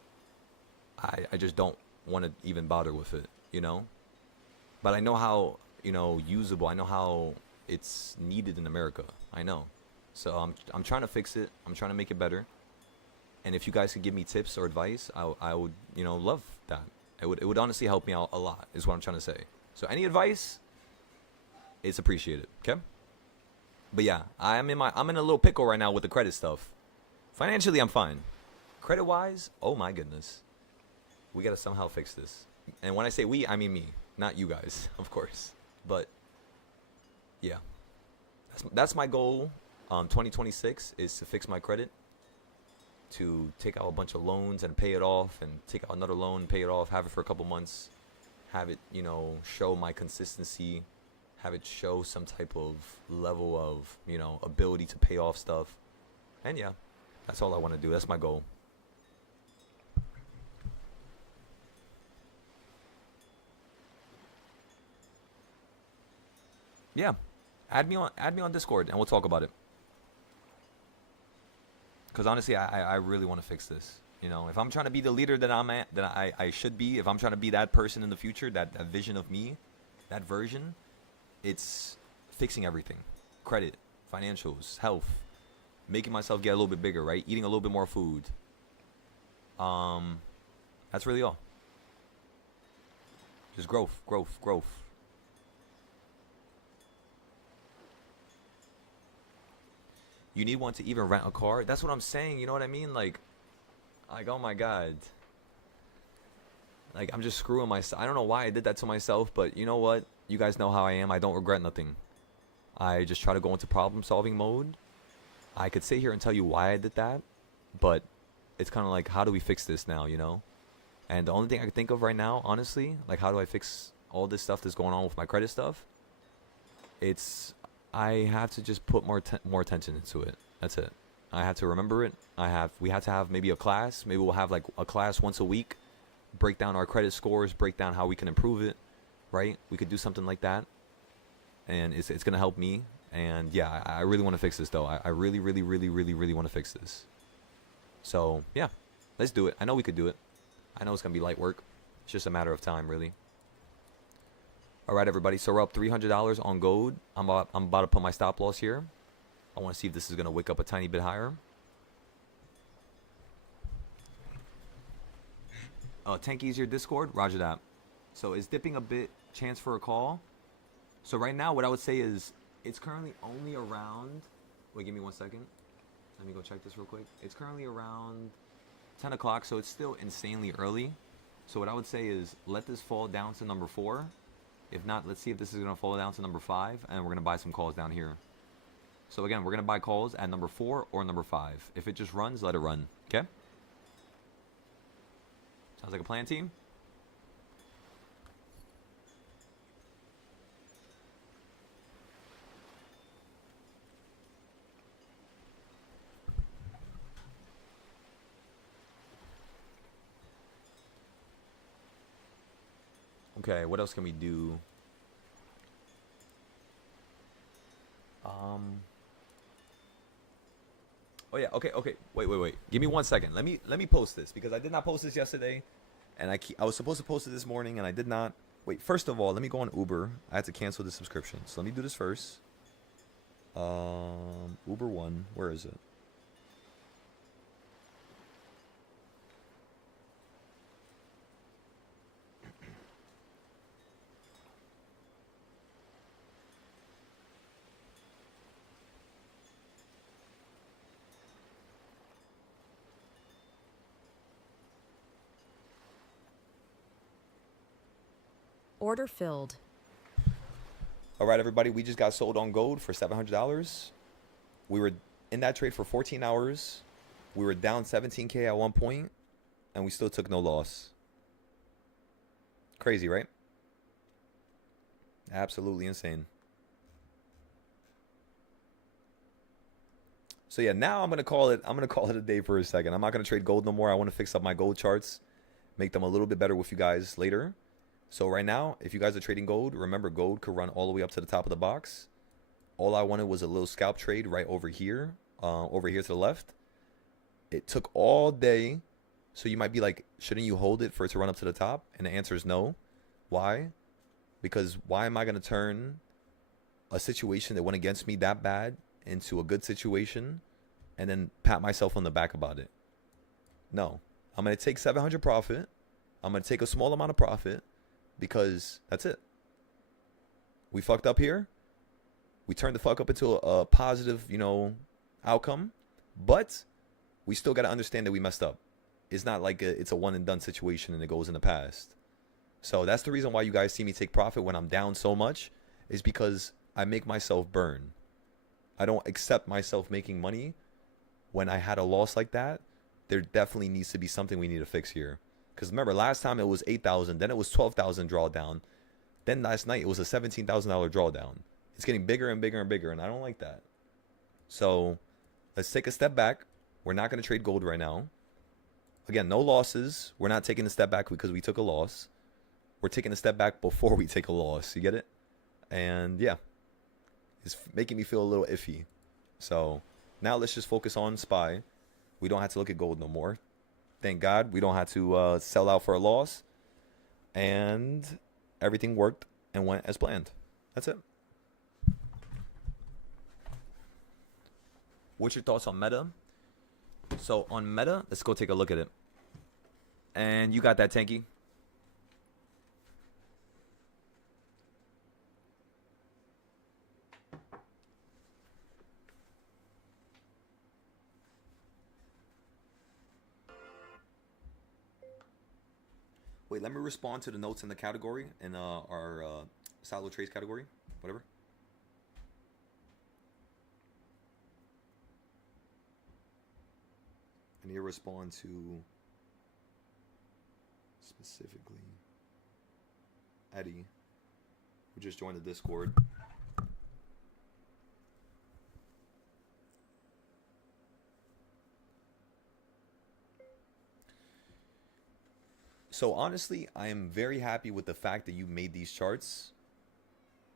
I just don't want to even bother with it, But I know how, usable. I know how it's needed in America. I know. So I'm trying to fix it. I'm trying to make it better. And if you guys could give me tips or advice, I would, love that. It would honestly help me out a lot, is what I'm trying to say. So any advice, it's appreciated, okay? But yeah, I'm in a little pickle right now with the credit stuff. Financially, I'm fine. Credit-wise, oh my goodness. We gotta somehow fix this. And when I say we, I mean me, not you guys, of course. But yeah, that's my goal. 2026 is to fix my credit, to take out a bunch of loans and pay it off, and take out another loan, pay it off, have it for a couple months, have it, show my consistency, have it show some type of level of, ability to pay off stuff. And yeah, that's all I want to do. That's my goal. Yeah, add me on Discord and we'll talk about it. Because honestly, I really want to fix this. If I'm trying to be the leader that I should be, if I'm trying to be that person in the future, that vision of me, that version, it's fixing everything. Credit, financials, health, making myself get a little bit bigger, right? Eating a little bit more food. That's really all. Just growth. You need one to even rent a car? That's what I'm saying, you know what I mean? Like, oh my God. Like, I'm just screwing myself. I don't know why I did that to myself, but you know what? You guys know how I am. I don't regret nothing. I just try to go into problem-solving mode. I could sit here and tell you why I did that, but it's kind of like, how do we fix this now, And the only thing I can think of right now, honestly, like, how do I fix all this stuff that's going on with my credit stuff? I have to just put more attention into it. That's it. I have to remember it. We have to have maybe a class. Maybe we'll have like a class once a week. Break down our credit scores. Break down how we can improve it. Right? We could do something like that. and it's gonna help me. And yeah, I really want to fix this though. I really, really, really, really, really want to fix this. So yeah, let's do it. I know we could do it. I know it's gonna be light work. It's just a matter of time, really. All right, everybody. So we're up $300 on gold. I'm about to put my stop loss here. I want to see if this is gonna wick up a tiny bit higher. Tank easier Discord. Roger that. So it's dipping a bit. Chance for a call. So right now, what I would say is it's currently only around. Wait, give me 1 second. Let me go check this real quick. It's currently around 10 o'clock, so it's still insanely early. So what I would say is let this fall down to number 4. If not, let's see if this is going to fall down to number 5, and we're going to buy some calls down here. So again, we're going to buy calls at number 4 or number 5. If it just runs, let it run. Okay? Sounds like a plan, team? Okay, what else can we do? Oh yeah, okay. Wait. Give me 1 second. Let me post this because I did not post this yesterday, and I was supposed to post it this morning and I did not. Wait, first of all, let me go on Uber. I had to cancel the subscription, so let me do this first. Uber One, where is it? Order filled. All right, everybody, we just got sold on gold for $700. We were in that trade for 14 hours. We were down 17K at one point, and we still took no loss. Crazy, right? Absolutely insane. So yeah, now I'm gonna call it a day for a second. I'm not gonna trade gold no more. I want to fix up my gold charts, make them a little bit better with you guys later. So right now, if you guys are trading gold, remember gold could run all the way up to the top of the box. All I wanted was a little scalp trade right over here to the left. It took all day. So you might be like, shouldn't you hold it for it to run up to the top? And the answer is no. Why? Because why am I going to turn a situation that went against me that bad into a good situation and then pat myself on the back about it? No. I'm going to take 700 profit. I'm going to take a small amount of profit. Because that's it. We fucked up here. We turned the fuck up into a positive, outcome. But we still got to understand that we messed up. It's not like it's a one and done situation and it goes in the past. So that's the reason why you guys see me take profit when I'm down so much, is because I make myself burn. I don't accept myself making money when I had a loss like that. There definitely needs to be something we need to fix here. Because remember, last time it was 8,000, then it was 12,000 drawdown. Then last night it was a $17,000 drawdown. It's getting bigger and bigger and bigger, and I don't like that. So let's take a step back. We're not going to trade gold right now. Again, no losses. We're not taking a step back because we took a loss. We're taking a step back before we take a loss. You get it? And yeah, it's making me feel a little iffy. So now let's just focus on SPY. We don't have to look at gold no more. Thank God we don't have to sell out for a loss. And everything worked and went as planned. That's it. What's your thoughts on Meta? So on Meta, let's go take a look at it. And you got that, Tanky? Wait, let me respond to the notes in the category, in our silo trades category, whatever. I need to respond to specifically Eddie, who just joined the Discord. So honestly, I am very happy with the fact that you made these charts.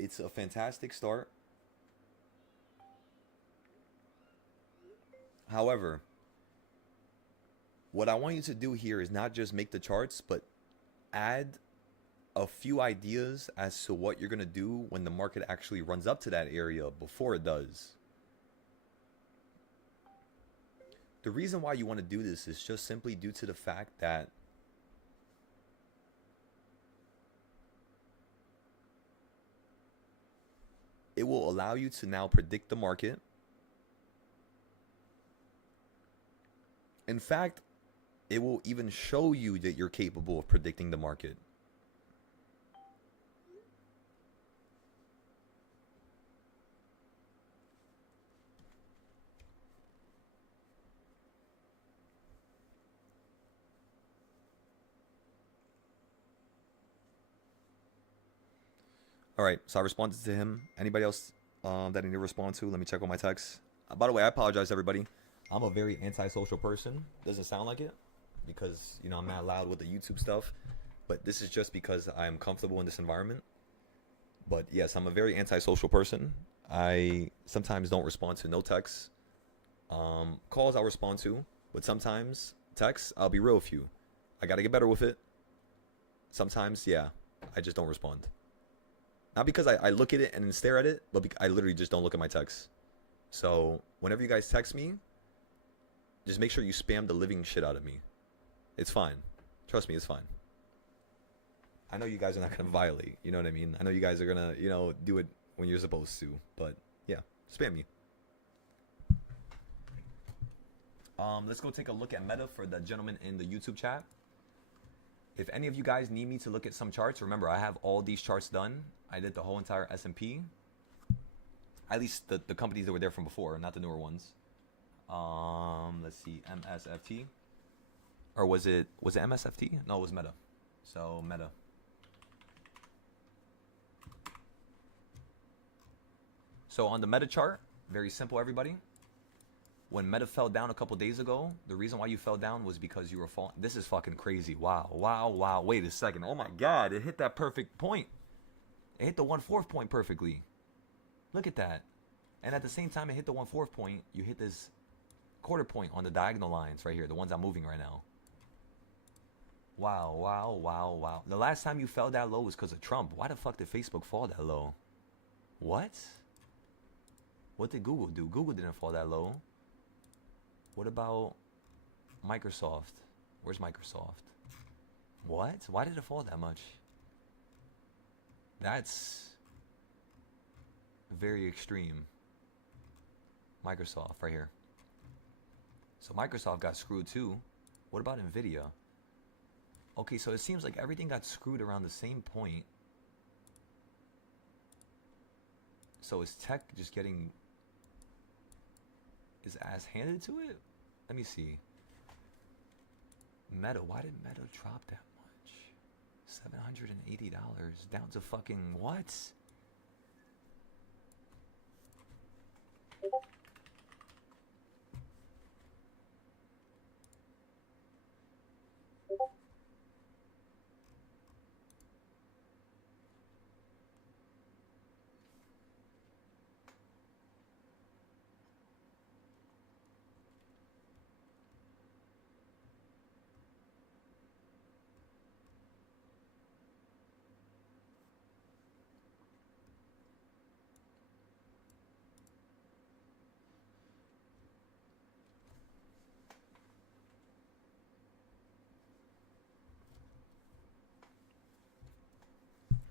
it's a fantastic start. However, what I want you to do here is not just make the charts, but add a few ideas as to what you're going to do when the market actually runs up to that area before it does. The reason why you want to do this is just simply due to the fact that it will allow you to now predict the market. In fact, it will even show you that you're capable of predicting the market. All right, so I responded to him. Anybody else that I need to respond to? Let me check on my texts. By the way, I apologize, everybody. I'm a very antisocial person. Doesn't sound like it because, you know, I'm not loud with the YouTube stuff. But this is just because I'm comfortable in this environment. But yes, I'm a very antisocial person. I sometimes don't respond to no texts. Calls I'll respond to, but sometimes texts, I'll be real with you. I got to get better with it. Sometimes, yeah, I just don't respond. Not because I look at it and stare at it, but I literally just don't look at my texts. So whenever you guys text me, just make sure you spam the living shit out of me. It's fine. Trust me, it's fine. I know you guys are not going to violate. You know what I mean? I know you guys are going to, you know, do it when you're supposed to. But yeah, spam me. Let's go take a look at Meta for the gentleman in the YouTube chat. If any of you guys need me to look at some charts, remember, I have all these charts done. I did the whole entire S&P. At least the companies that were there from before, not the newer ones. Let's see, MSFT. Or was it MSFT? No, it was Meta. So, Meta. So, on the Meta chart, very simple, everybody. When Meta fell down a couple days ago, the reason why you fell down was because you were falling. This is fucking crazy. Wow, wow, wow. Wait a second. Oh my God, it hit that perfect point. It hit the 1/4 point perfectly. Look at that. And at the same time it hit the 1/4 point, you hit this quarter point on the diagonal lines right here, the ones I'm moving right now. Wow, wow, wow, wow. The last time you fell that low was because of Trump. Why the fuck did Facebook fall that low? What? What did Google do? Google didn't fall that low. What about Microsoft? Where's Microsoft? What? Why did it fall that much? That's very extreme. Microsoft right here. So Microsoft got screwed too. What about Nvidia? Okay, so it seems like everything got screwed around the same point. So is tech just getting his ass handed to it? Let me see. Meta, why did Meta drop that much? $780 down to fucking what?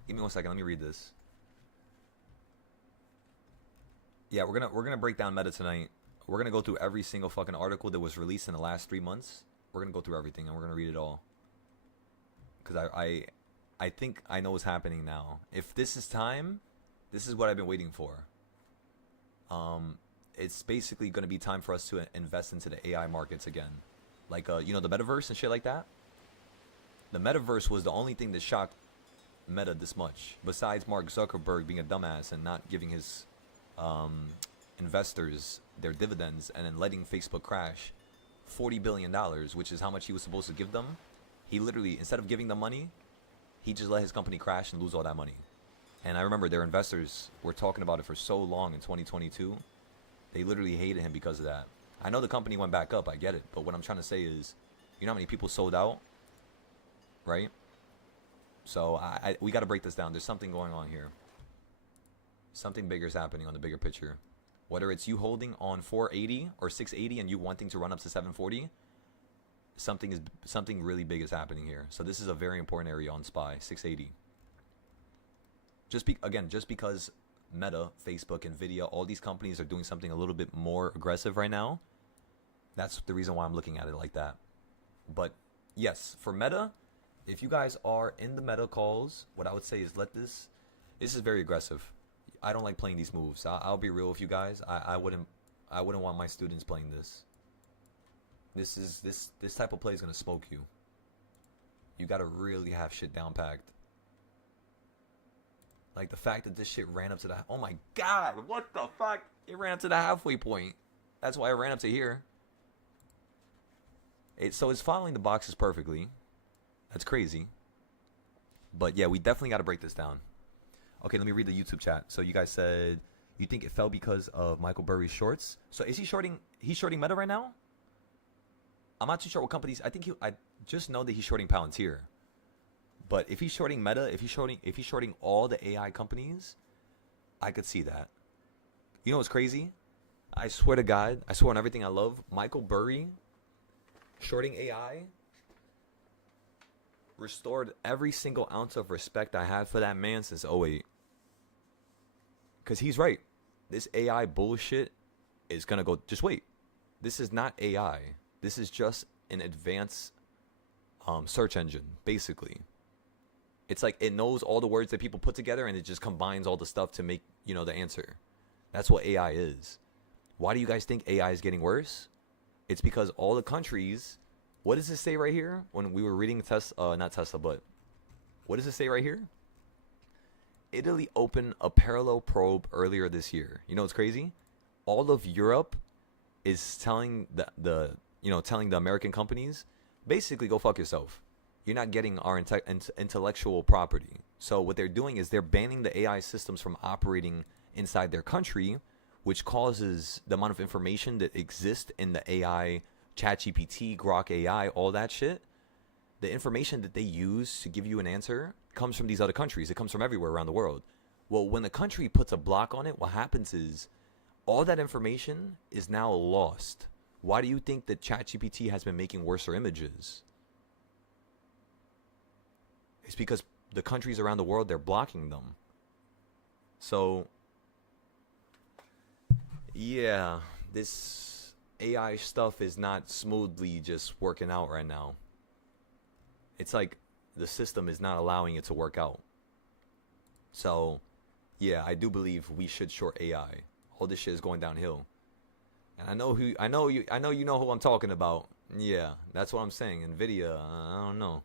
Give me 1 second. Let me read this. Yeah, we're gonna break down Meta tonight. We're gonna go through every single fucking article that was released in the last 3 months. We're gonna go through everything and we're gonna read it all. Cause I think I know what's happening now. If this is time, this is what I've been waiting for. It's basically gonna be time for us to invest into the AI markets again, like you know, the metaverse and shit like that. The metaverse was the only thing that shocked Meta this much, besides Mark Zuckerberg being a dumbass and not giving his investors their dividends and then letting Facebook crash $40 billion, which is how much he was supposed to give them. He literally, instead of giving them money, he just let his company crash and lose all that money. And I remember their investors were talking about it for so long in 2022. They literally hated him because of that. I know the company went back up, I get it. But what I'm trying to say is, you know how many people sold out? Right? So we got to break this down. There's something going on here. Something bigger is happening on the bigger picture. Whether it's you holding on 480 or 680 and you wanting to run up to 740, something really big is happening here. So this is a very important area on SPY, 680. Just because Meta, Facebook, Nvidia, all these companies are doing something a little bit more aggressive right now, that's the reason why I'm looking at it like that. But yes, for Meta, if you guys are in the Meta calls, what I would say is this is very aggressive. I don't like playing these moves. I'll be real with you guys. I wouldn't want my students playing this. This type of play is gonna smoke you. You gotta really have shit down packed. Like the fact that this shit ran up to the, oh my god, what the fuck? It ran up to the halfway point. That's why it ran up to here. So it's following the boxes perfectly. That's crazy. But yeah, we definitely got to break this down. Okay, let me read the YouTube chat. So you guys said you think it fell because of Michael Burry's shorts. So is he shorting? He's shorting Meta right now. I'm not too sure what companies. I just know that he's shorting Palantir. But if he's shorting Meta, if he's shorting all the AI companies, I could see that. You know what's crazy? I swear to God, I swear on everything I love, Michael Burry shorting AI restored every single ounce of respect I had for that man since '08. Because he's right. This AI bullshit is going to go... Just wait. This is not AI. This is just an advanced search engine, basically. It's like it knows all the words that people put together and it just combines all the stuff to make, the answer. That's what AI is. Why do you guys think AI is getting worse? It's because all the countries... What does it say right here? When we were reading not Tesla, but... What does it say right here? Italy opened a parallel probe earlier this year. You know what's crazy? All of Europe is telling telling the American companies, basically go fuck yourself. You're not getting our intellectual property. So what they're doing is they're banning the AI systems from operating inside their country, which causes the amount of information that exists in the AI, ChatGPT, Grok AI, all that shit. The information that they use to give you an answer comes from these other countries. It comes from everywhere around the world. Well, when the country puts a block on it, what happens is all that information is now lost. Why do you think that ChatGPT has been making worser images? It's because the countries around the world, they're blocking them. So, yeah, this AI stuff is not smoothly just working out right now. It's like the system is not allowing it to work out. So, yeah, I do believe we should short AI. All this shit is going downhill. And I know you know who I'm talking about. Yeah, that's what I'm saying. Nvidia, I don't know.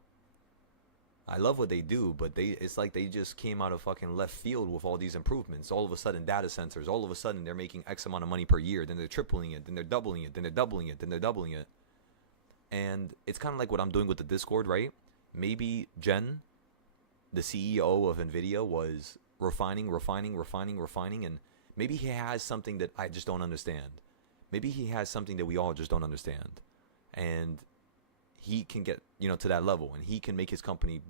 I love what they do, but it's like they just came out of fucking left field with all these improvements. All of a sudden, data centers, all of a sudden they're making X amount of money per year, then they're tripling it, then they're doubling it, then they're doubling it, then they're doubling it. And it's kind of like what I'm doing with the Discord, right? Maybe Jen, the CEO of Nvidia, was refining, and maybe he has something that I just don't understand. Maybe he has something that we all just don't understand. And he can get, to that level, and he can make his company,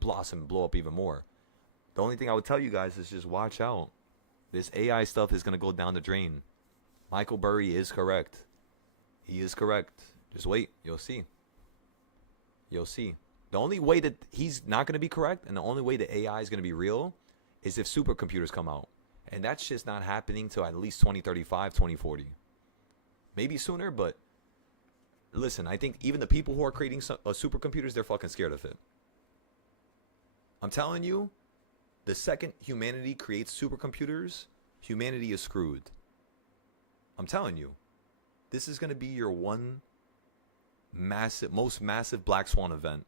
blossom, blow up even more. The only thing I would tell you guys is just watch out. This AI stuff is going to go down the drain. Michael Burry is correct. He is correct. Just wait. You'll see. You'll see. The only way that he's not going to be correct, and the only way that AI is going to be real, is if supercomputers come out. And that's just not happening till at least 2035, 2040. Maybe sooner, but listen, I think even the people who are creating supercomputers, they're fucking scared of it. I'm telling you, the second humanity creates supercomputers, humanity is screwed. I'm telling you. This is going to be your one most massive black swan event.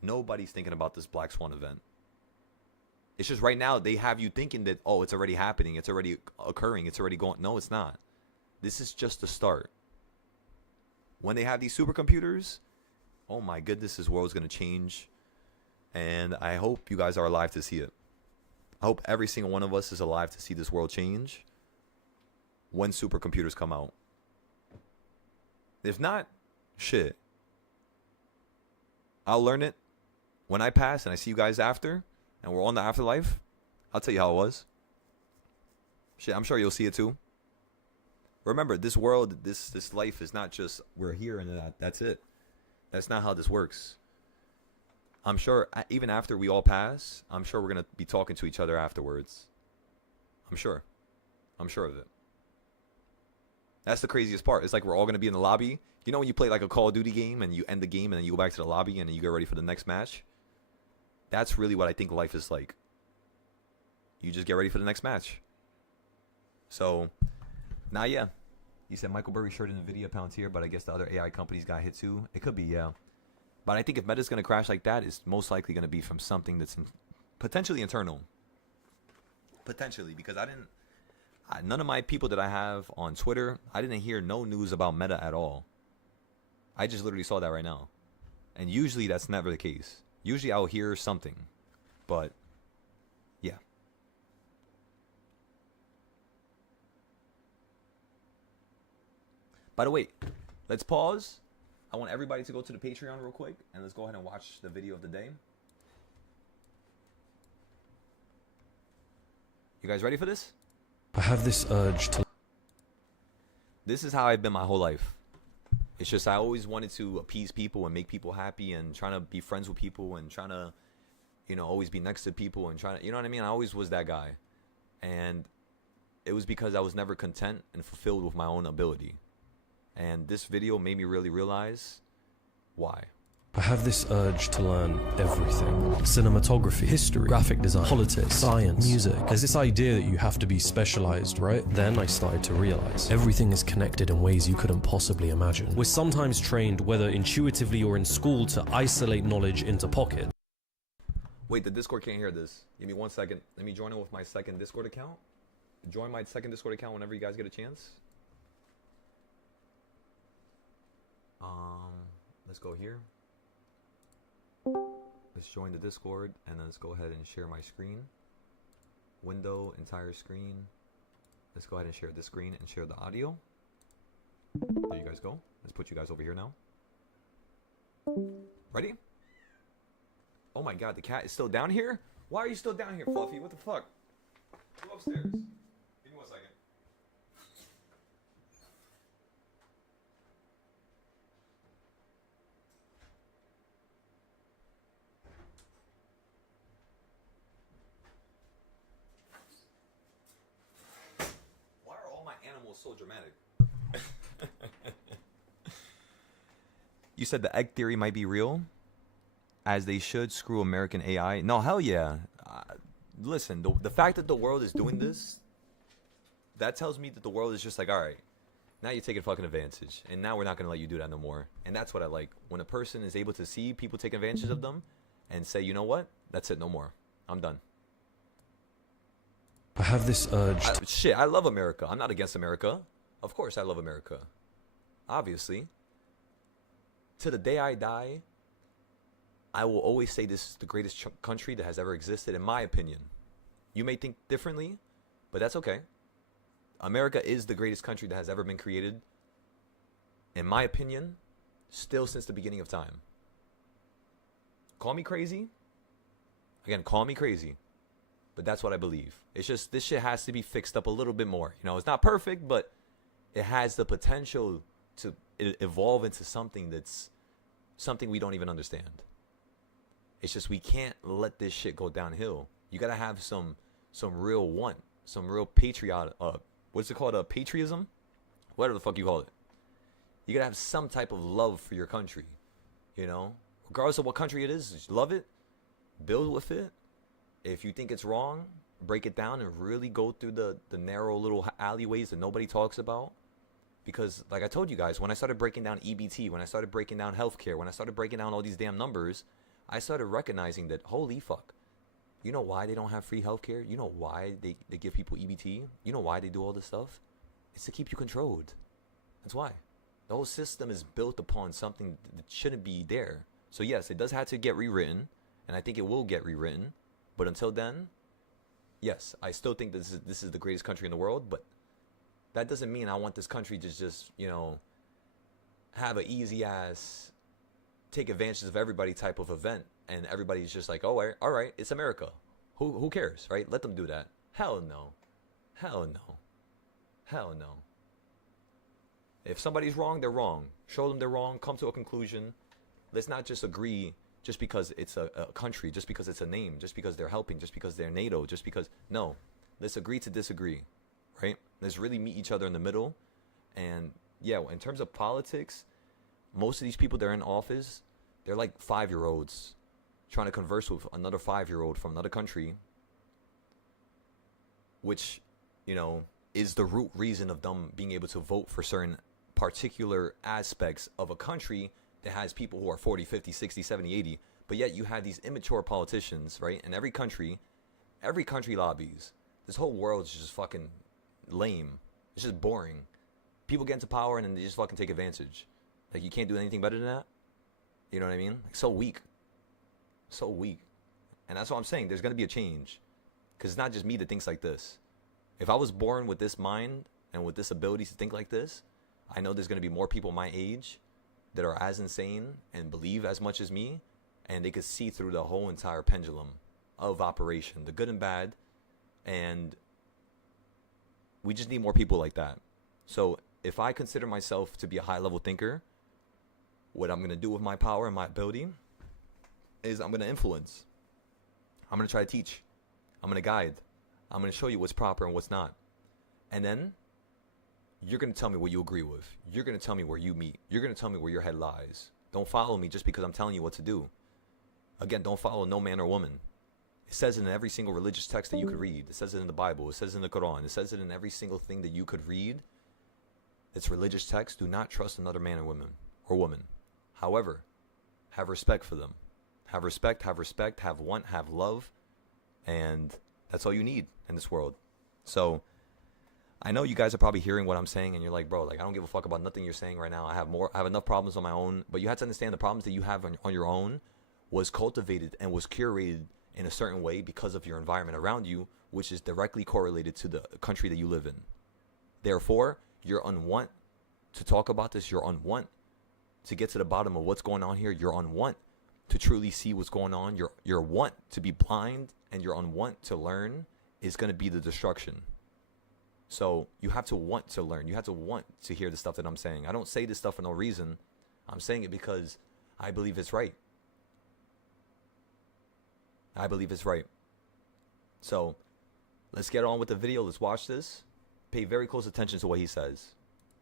Nobody's thinking about this black swan event. It's just right now they have you thinking that, oh, it's already happening, it's already occurring, it's already going. No, it's not. This is just the start. When they have these supercomputers, oh my goodness, this world's going to change. And I hope you guys are alive to see it. I hope every single one of us is alive to see this world change when supercomputers come out. If not, shit. I'll learn it when I pass and I see you guys after and we're on the afterlife. I'll tell you how it was. Shit, I'm sure you'll see it too. Remember, this world, this life is not just we're here and that's it. That's not how this works. I'm sure even after we all pass, I'm sure we're going to be talking to each other afterwards. I'm sure. I'm sure of it. That's the craziest part. It's like we're all going to be in the lobby. You know when you play like a Call of Duty game and you end the game and then you go back to the lobby and then you get ready for the next match? That's really what I think life is like. You just get ready for the next match. So, now yeah. You said Michael Burry short NVIDIA Palantir, but I guess the other AI companies got hit too. It could be, yeah. But I think if Meta's going to crash like that, it's most likely going to be from something that's potentially internal. Potentially, because none of my people that I have on Twitter, I didn't hear no news about Meta at all. I just literally saw that right now. And usually that's never the case. Usually I'll hear something. But, yeah. By the way, let's pause. I want everybody to go to the Patreon real quick. And let's go ahead and watch the video of the day. You guys ready for this? I have this urge to... This is how I've been my whole life. It's just I always wanted to appease people and make people happy and trying to be friends with people and trying to, you know, always be next to people and trying to, you know what I mean? I always was that guy. And it was because I was never content and fulfilled with my own ability. And this video made me really realize why. I have this urge to learn everything. Cinematography, history, graphic design, politics, science, music. There's this idea that you have to be specialized, right? Then I started to realize everything is connected in ways you couldn't possibly imagine. We're sometimes trained, whether intuitively or in school, to isolate knowledge into pockets. Wait, the Discord can't hear this. Give me 1 second. Let me join in with my second Discord account. Join my second Discord account whenever you guys get a chance. Let's go here. Let's join the Discord and then let's go ahead and share my screen. Window, entire screen. Let's go ahead and share this screen and share the audio. There you guys go. Let's put you guys over here now. Ready? Oh my god, the cat is still down here? Why are you still down here, Fluffy? What the fuck? Go upstairs. Give me 1 second. So dramatic. You said the egg theory might be real, as they should screw American AI. No, hell yeah. Listen, the fact that the world is doing this, that tells me that the world is just like, all right, now you're taking fucking advantage, and now we're not gonna let you do that no more. And that's what I like, when a person is able to see people take advantage of them, and say, you know what, that's it, no more. I'm done. I have this urge. Shit, I love America. I'm not against America. Of course I love America. Obviously. To the day I die, I will always say this is the greatest country that has ever existed, in my opinion. You may think differently, but that's okay. America is the greatest country that has ever been created, in my opinion, still since the beginning of time. Call me crazy. Again, call me crazy. But that's what I believe. It's just, this shit has to be fixed up a little bit more. You know, it's not perfect, but it has the potential to evolve into something that's something we don't even understand. It's just, we can't let this shit go downhill. You gotta have some real some real patriot, what's it called, patriotism? Whatever the fuck you call it. You gotta have some type of love for your country, you know? Regardless of what country it is, just love it, build with it. If you think it's wrong, break it down and really go through the narrow little alleyways that nobody talks about. Because, like I told you guys, when I started breaking down EBT, when I started breaking down healthcare, when I started breaking down all these damn numbers, I started recognizing that, holy fuck, you know why they don't have free healthcare? You know why they give people EBT? You know why they do all this stuff? It's to keep you controlled. That's why. The whole system is built upon something that shouldn't be there. So yes, it does have to get rewritten, and I think it will get rewritten. But until then, Yes, I still think this is the greatest country in the world, but that doesn't mean I want this country to just, have an easy ass take advantage of everybody type of event, and everybody's just like, oh, all right, it's America. Who cares, right? Let them do that. Hell no. Hell no. Hell no. If somebody's wrong, they're wrong. Show them they're wrong. Come to a conclusion. Let's not just agree just because it's a country, just because it's a name, just because they're helping, just because they're NATO, just because. No. Let's agree to disagree, right? Let's really meet each other in the middle. And yeah, in terms of politics, most of these people that are in office, they're like 5-year-olds trying to converse with another 5-year-old from another country, which, is the root reason of them being able to vote for certain particular aspects of a country that has people who are 40, 50, 60, 70, 80. But yet you have these immature politicians, right? And every country lobbies. This whole world is just fucking lame. It's just boring. People get into power and then they just fucking take advantage. Like, you can't do anything better than that. You know what I mean? Like, so weak. So weak. And that's what I'm saying. There's going to be a change. Because it's not just me that thinks like this. If I was born with this mind and with this ability to think like this, I know there's going to be more people my age that are as insane and believe as much as me, and they could see through the whole entire pendulum of operation, the good and bad, and we just need more people like that. So if I consider myself to be a high-level thinker, what I'm going to do with my power and my ability is I'm going to influence. I'm going to try to teach. I'm going to guide. I'm going to show you what's proper and what's not. And then you're going to tell me what you agree with. You're going to tell me where you meet. You're going to tell me where your head lies. Don't follow me just because I'm telling you what to do. Again, don't follow no man or woman. It says it in every single religious text that you could read. It says it in the Bible. It says it in the Quran. It says it in every single thing that you could read. It's religious text. Do not trust another man or woman. However, have respect for them. Have respect, have want, have love. And that's all you need in this world. So I know you guys are probably hearing what I'm saying and you're like, bro, like, I don't give a fuck about nothing you're saying right now. I have enough problems on my own. But you have to understand the problems that you have on your own was cultivated and was curated in a certain way because of your environment around you, which is directly correlated to the country that you live in. Therefore, you're unwant to talk about this. You're unwant to get to the bottom of what's going on here. You're unwant to truly see what's going on. Your want to be blind and your unwant to learn is going to be the destruction. So you have to want to learn. You have to want to hear the stuff that I'm saying. I don't say this stuff for no reason. I'm saying it because I believe it's right. I believe it's right. So let's get on with the video. Let's watch this. Pay very close attention to what he says.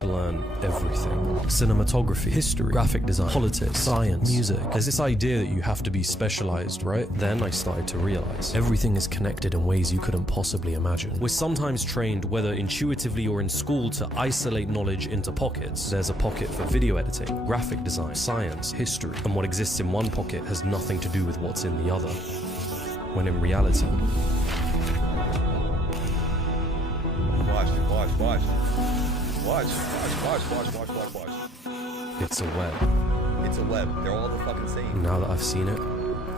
Learn everything. Cinematography, history, graphic design, politics, science, music. There's this idea that you have to be specialized, right? Then I started to realize everything is connected in ways you couldn't possibly imagine. We're sometimes trained, whether intuitively or in school, to isolate knowledge into pockets. There's a pocket for video editing, graphic design, science, history, and what exists in one pocket has nothing to do with what's in the other. When in reality, Watch. it's a web. It's a web. They're all the fucking same. Now that I've seen it,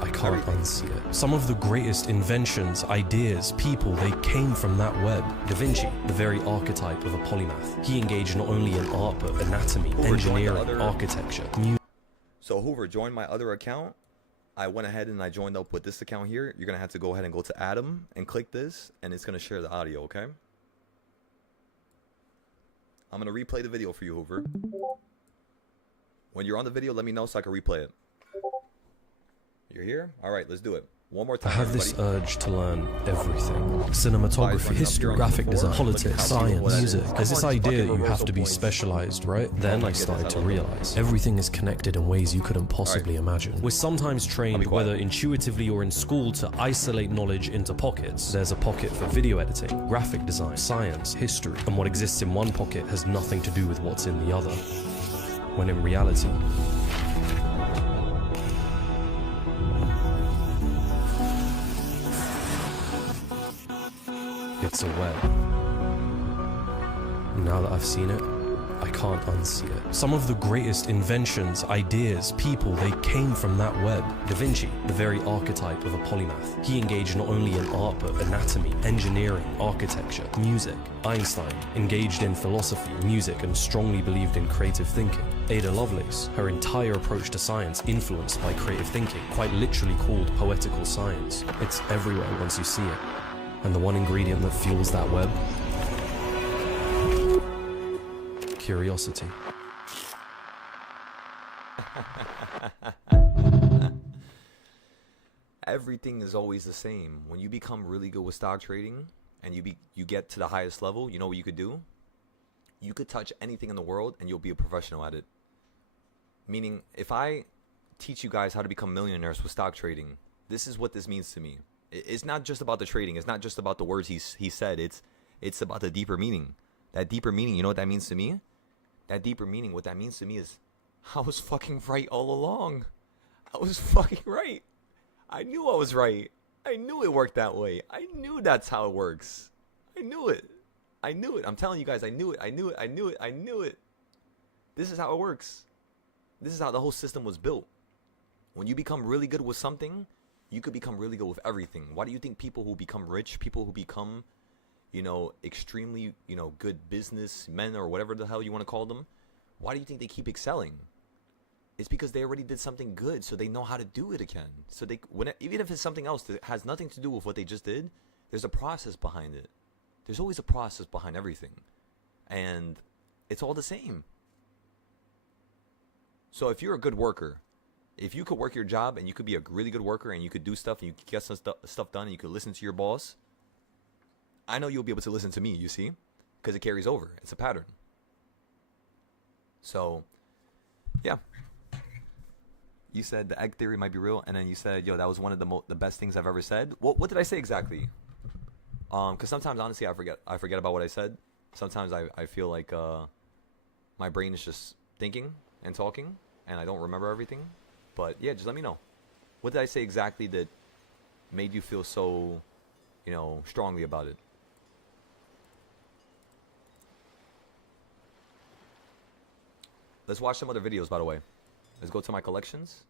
I can't unsee it. Some of the greatest inventions, ideas, people, they came from that web. Da Vinci, the very archetype of a polymath. He engaged not only in art, but anatomy, engineering, architecture, music. So Hoover joined my other account. I went ahead and I joined up with this account here. You're going to have to go ahead and go to Adam and click this, and it's going to share the audio, okay? I'm going to replay the video for you, Hoover. When you're on the video, let me know so I can replay it. You're here? All right, let's do it. One more time, I have this urge to learn everything. Cinematography, history, graphic design, politics, science, music. There's this idea that you have to be specialized, right? Then I started to realize everything is connected in ways you couldn't possibly imagine. We're sometimes trained, whether intuitively or in school, to isolate knowledge into pockets. There's a pocket for video editing, graphic design, science, history, and what exists in one pocket has nothing to do with what's in the other. When in reality, it's a web. Now that I've seen it, I can't unsee it. Some of the greatest inventions, ideas, people, they came from that web. Da Vinci, the very archetype of a polymath. He engaged not only in art but anatomy, engineering, architecture, music. Einstein engaged in philosophy, music, and strongly believed in creative thinking. Ada Lovelace, her entire approach to science influenced by creative thinking, quite literally called poetical science. It's everywhere once you see it. And the one ingredient that fuels that web? Curiosity. Everything is always the same. When you become really good with stock trading and you get to the highest level, you know what you could do? You could touch anything in the world and you'll be a professional at it. Meaning, if I teach you guys how to become millionaires with stock trading, this is what this means to me. It's not just about the trading. It's not just about the words he said. It's about the deeper meaning. That deeper meaning, you know what that means to me? That deeper meaning, what that means to me is, I was fucking right all along. I was fucking right. I knew I was right. I knew it worked that way. I knew that's how it works. I knew it. I knew it. I'm telling you guys, I knew it. I knew it. I knew it. I knew it. This is how it works. This is how the whole system was built. When you become really good with something, you could become really good with everything. Why do you think people who become rich, people who become, extremely, good businessmen or whatever the hell you want to call them, why do you think they keep excelling? It's because they already did something good, so they know how to do it again. So even if it's something else that has nothing to do with what they just did, there's a process behind it. There's always a process behind everything. And it's all the same. So if you're a good worker, if you could work your job and you could be a really good worker and you could do stuff and you could get some stuff done and you could listen to your boss, I know you'll be able to listen to me, you see? Because it carries over. It's a pattern. So, yeah. You said the egg theory might be real, and then you said, yo, that was one of the best things I've ever said. What did I say exactly? Because sometimes, honestly, I forget about what I said. Sometimes I feel like my brain is just thinking and talking, and I don't remember everything. But, yeah, just let me know. What did I say exactly that made you feel so, strongly about it? Let's watch some other videos, by the way. Let's go to my collections.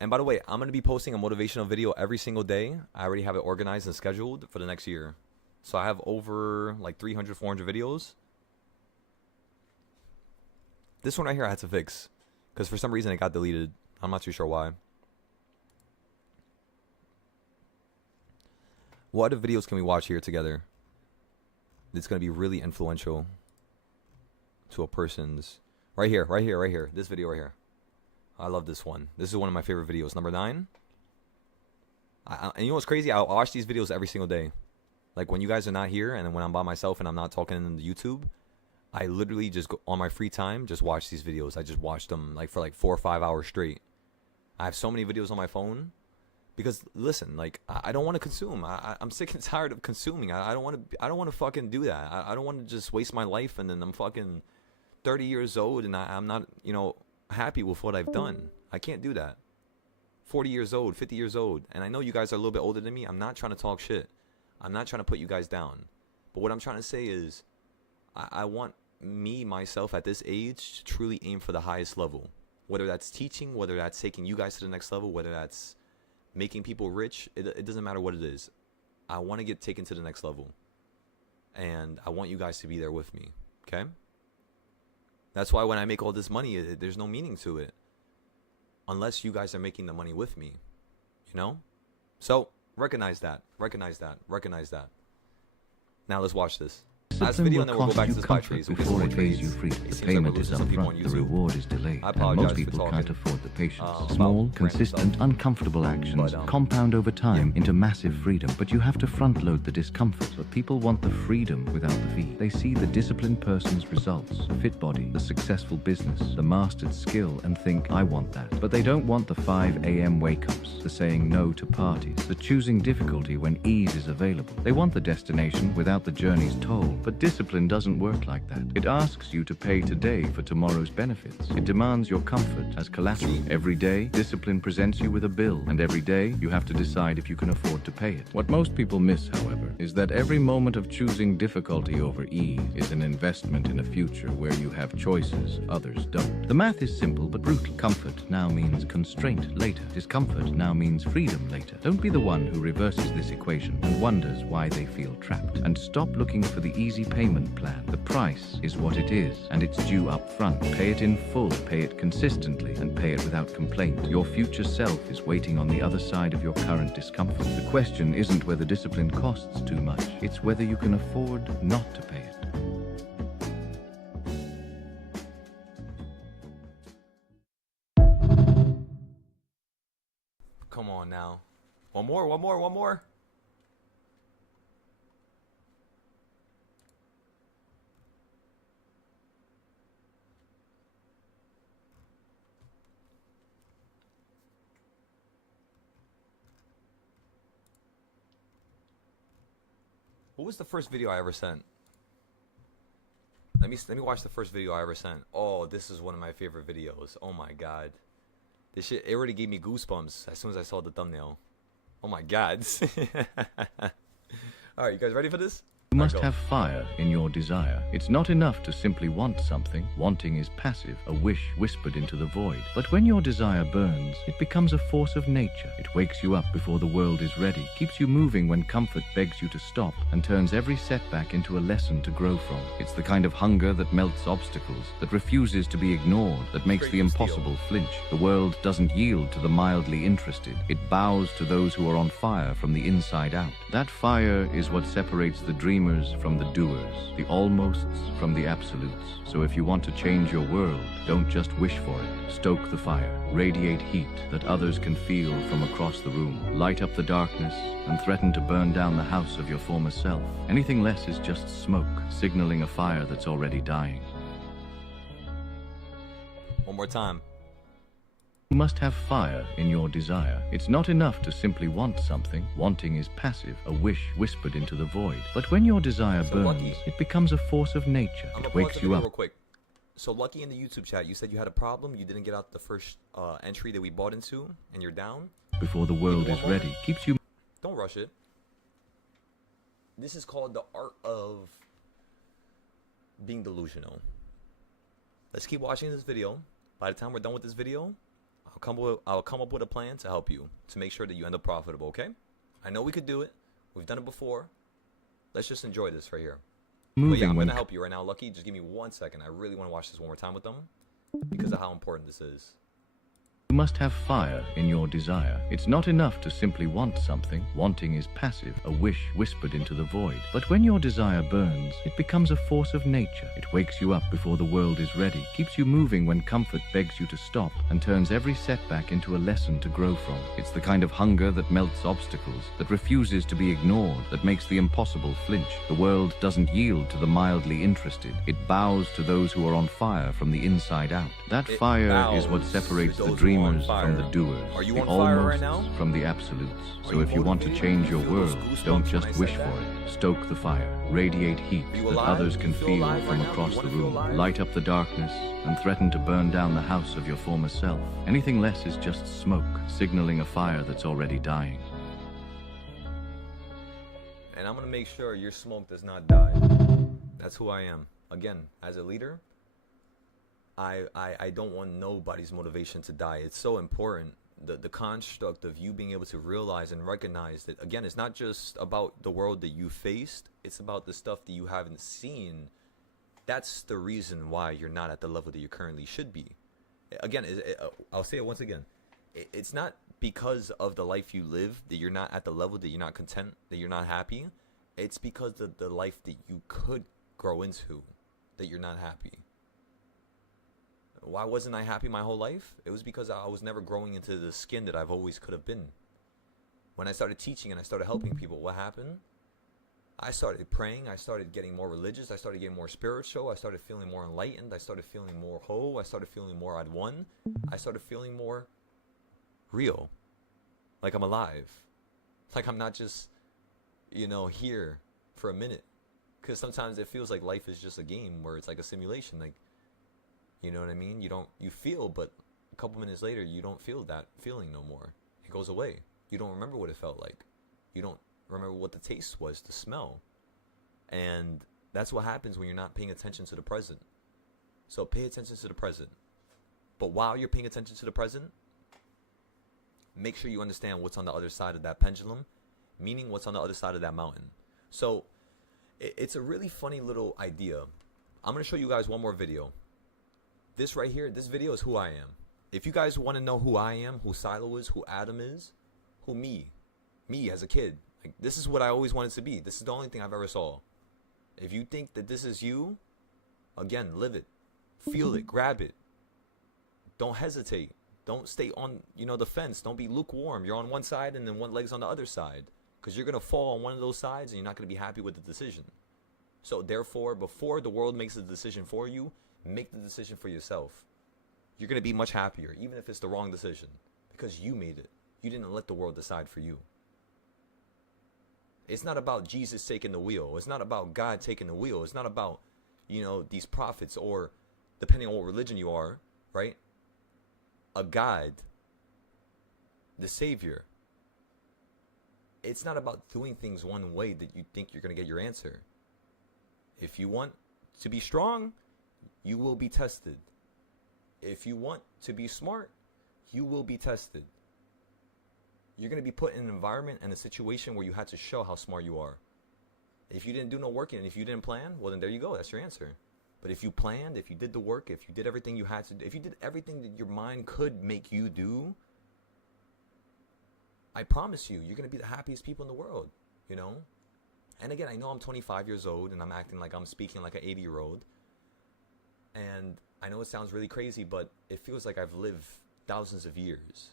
And by the way, I'm going to be posting a motivational video every single day. I already have it organized and scheduled for the next year. So I have over like 300, 400 videos. This one right here I had to fix, because for some reason it got deleted. I'm not too sure why. What other videos can we watch here together? It's going to be really influential to a person's... Right here. This video right here. I love this one. This is one of my favorite videos. Number 9. And you know what's crazy? I watch these videos every single day. Like when you guys are not here and when I'm by myself and I'm not talking in the YouTube, I literally just go on my free time, just watch these videos. I just watch them like for like 4 or 5 hours straight. I have so many videos on my phone because listen, like I don't want to consume. I'm sick and tired of consuming. I don't want to fucking do that. I don't want to just waste my life and then I'm fucking 30 years old and I'm not, happy with what I've done. I can't do that. 40 years old, 50 years old. And I know you guys are a little bit older than me. I'm not trying to talk shit. I'm not trying to put you guys down. But what I'm trying to say is I want myself at this age to truly aim for the highest level. Whether that's teaching, whether that's taking you guys to the next level, whether that's making people rich, it doesn't matter what it is. I want to get taken to the next level. And I want you guys to be there with me. Okay? That's why when I make all this money, there's no meaning to it. Unless you guys are making the money with me. So, recognize that. Now let's watch this. Last video and then we'll go back to the spy trades. Before it pays you freedom. The payment is upfront, the reward is delayed, and most people can't afford the patience. Small, consistent, uncomfortable actions compound over time into massive freedom, but you have to front-load the discomfort. But people want the freedom without the fee. They see the disciplined person's results, the fit body, the successful business, the mastered skill, and think, I want that. But they don't want the 5 a.m. wake-ups, the saying no to parties, the choosing difficulty when ease is available. They want the destination without the journey's toll. But discipline doesn't work like that. It asks you to pay today for tomorrow's benefits. It demands your comfort as collateral. Every day, discipline presents you with a bill, and every day you have to decide if you can afford to pay it. What most people miss, however, is that every moment of choosing difficulty over ease is an investment in a future where you have choices others don't. The math is simple but brutal. Comfort now means constraint later. Discomfort now means freedom later. Don't be the one who reverses this equation and wonders why they feel trapped. And stop looking for the easy payment plan. The price is what it is, and it's due up front. Pay it in full, pay it consistently, and pay it without complaint. Your future self is waiting on the other side of your current discomfort. The question isn't whether discipline costs too much, it's whether you can afford not to pay it. Come on now. One more. What was the first video I ever sent? Let me watch the first video I ever sent. Oh, this is one of my favorite videos. Oh my god. This shit, it already gave me goosebumps as soon as I saw the thumbnail. Oh my god. Alright, you guys ready for this? You must have fire in your desire. It's not enough to simply want something. Wanting is passive, a wish whispered into the void. But when your desire burns, it becomes a force of nature. It wakes you up before the world is ready, keeps you moving when comfort begs you to stop, and turns every setback into a lesson to grow from. It's the kind of hunger that melts obstacles, that refuses to be ignored, that makes the impossible flinch. The world doesn't yield to the mildly interested. It bows to those who are on fire from the inside out. That fire is what separates the dreamers from the doers, the almosts from the absolutes. So if you want to change your world, don't just wish for it. Stoke the fire, radiate heat that others can feel from across the room. Light up the darkness and threaten to burn down the house of your former self. Anything less is just smoke, signaling a fire that's already dying. One more time. You must have fire in your desire. It's not enough to simply want something. Wanting is passive, a wish whispered into the void. But when your desire burns, Lucky, it becomes a force of nature. It wakes you up. Real quick. So Lucky, in the YouTube chat, you said you had a problem. You didn't get out the first entry that we bought into, and you're down. Before the world is ready, keeps you. Don't rush it. This is called the art of being delusional. Let's keep watching this video. By the time we're done with this video, I'll come up with a plan to help you, to make sure that you end up profitable, okay? I know we could do it. We've done it before. Let's just enjoy this right here. But yeah, I'm going to help you right now, Lucky. Just give me 1 second. I really want to watch this one more time with them because of how important this is. You must have fire in your desire. It's not enough to simply want something. Wanting is passive, a wish whispered into the void. But when your desire burns, it becomes a force of nature. It wakes you up before the world is ready, keeps you moving when comfort begs you to stop, and turns every setback into a lesson to grow from. It's the kind of hunger that melts obstacles, that refuses to be ignored, that makes the impossible flinch. The world doesn't yield to the mildly interested. It bows to those who are on fire from the inside out. That fire is what separates the dreamers from the doers, the almosts from the absolutes. So if you want to change your world, don't just wish for it. Stoke the fire, radiate heat that others can feel from across the room. Light up the darkness and threaten to burn down the house of your former self. Anything less is just smoke, signaling a fire that's already dying. And I'm going to make sure your smoke does not die. That's who I am. Again, as a leader, I don't want nobody's motivation to die. It's so important. The construct of you being able to realize and recognize that, again, it's not just about the world that you faced. It's about the stuff that you haven't seen. That's the reason why you're not at the level that you currently should be. Again, I'll say it once again. It's not because of the life you live that you're not at the level, that you're not content, that you're not happy. It's because of the life that you could grow into that you're not happy. Why wasn't I happy my whole life? It was because I was never growing into the skin that I've always could have been. When I started teaching and I started helping people, what happened? I started praying. I started getting more religious. I started getting more spiritual. I started feeling more enlightened. I started feeling more whole. I started feeling more I'd won. I started feeling more real. Like I'm alive. Like I'm not just, here for a minute. Because sometimes it feels like life is just a game where it's like a simulation. Like, you know what I mean? You feel, but a couple minutes later, you don't feel that feeling no more. It goes away. You don't remember what it felt like. You don't remember what the taste was, the smell. And that's what happens when you're not paying attention to the present. So pay attention to the present. But while you're paying attention to the present, make sure you understand what's on the other side of that pendulum, meaning what's on the other side of that mountain. So it's a really funny little idea. I'm going to show you guys one more video. This right here, this video is who I am. If you guys want to know who I am, who Silo is, who Adam is, who me as a kid, like, this is what I always wanted to be. This is the only thing I've ever saw. If you think that this is you, again, live it, feel it, grab it. Don't hesitate. Don't stay on, the fence. Don't be lukewarm. You're on one side and then one leg's on the other side, because you're going to fall on one of those sides and you're not going to be happy with the decision. So therefore, before the world makes a decision for you, make the decision for yourself. You're going to be much happier, even if it's the wrong decision, because you made it. You didn't let the world decide for you. It's not about Jesus taking the wheel. It's not about God taking the wheel. It's not about, these prophets, or depending on what religion you are, right? A guide, the Savior. It's not about doing things one way that you think you're going to get your answer. If you want to be strong, you will be tested. If you want to be smart, you will be tested. You're going to be put in an environment and a situation where you had to show how smart you are. If you didn't do no work and if you didn't plan, well, then there you go. That's your answer. But if you planned, if you did the work, if you did everything you had to do, if you did everything that your mind could make you do, I promise you, you're going to be the happiest people in the world, And again, I know I'm 25 years old and I'm acting like I'm speaking like an 80-year-old. And I know it sounds really crazy, but it feels like I've lived thousands of years.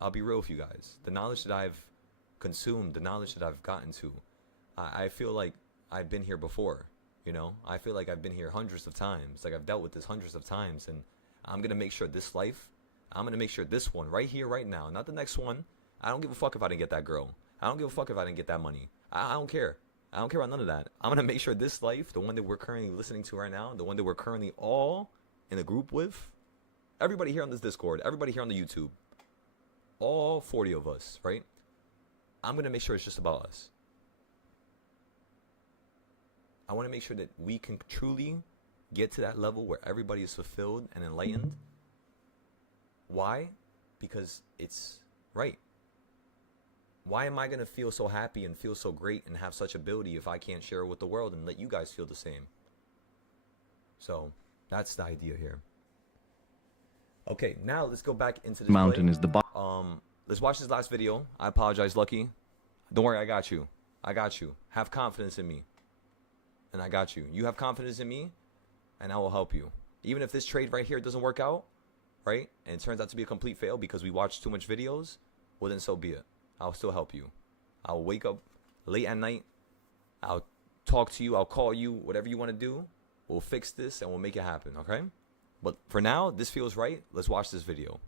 I'll be real with you guys. The knowledge that I've consumed, the knowledge that I've gotten to, I feel like I've been here before, I feel like I've been here hundreds of times. Like I've dealt with this hundreds of times. And I'm going to make sure this life, I'm going to make sure this one right here, right now, not the next one. I don't give a fuck if I didn't get that girl. I don't give a fuck if I didn't get that money. I don't care. I don't care about none of that. I'm going to make sure this life, the one that we're currently listening to right now, the one that we're currently all in a group with, everybody here on this Discord, everybody here on the YouTube, all 40 of us, right? I'm going to make sure it's just about us. I want to make sure that we can truly get to that level where everybody is fulfilled and enlightened. Why? Because it's right. Why am I going to feel so happy and feel so great and have such ability if I can't share it with the world and let you guys feel the same? So that's the idea here. Okay, now let's go back into this Mountain play. is the Let's watch this last video. I apologize, Lucky. Don't worry, I got you. I got you. Have confidence in me. And I got you. You have confidence in me, and I will help you. Even if this trade right here doesn't work out, right? And it turns out to be a complete fail because we watched too much videos, well then so be it. I'll still help you. I'll wake up late at night. I'll talk to you. I'll call you. Whatever you want to do, we'll fix this and we'll make it happen, okay? But for now, this feels right. Let's watch this video.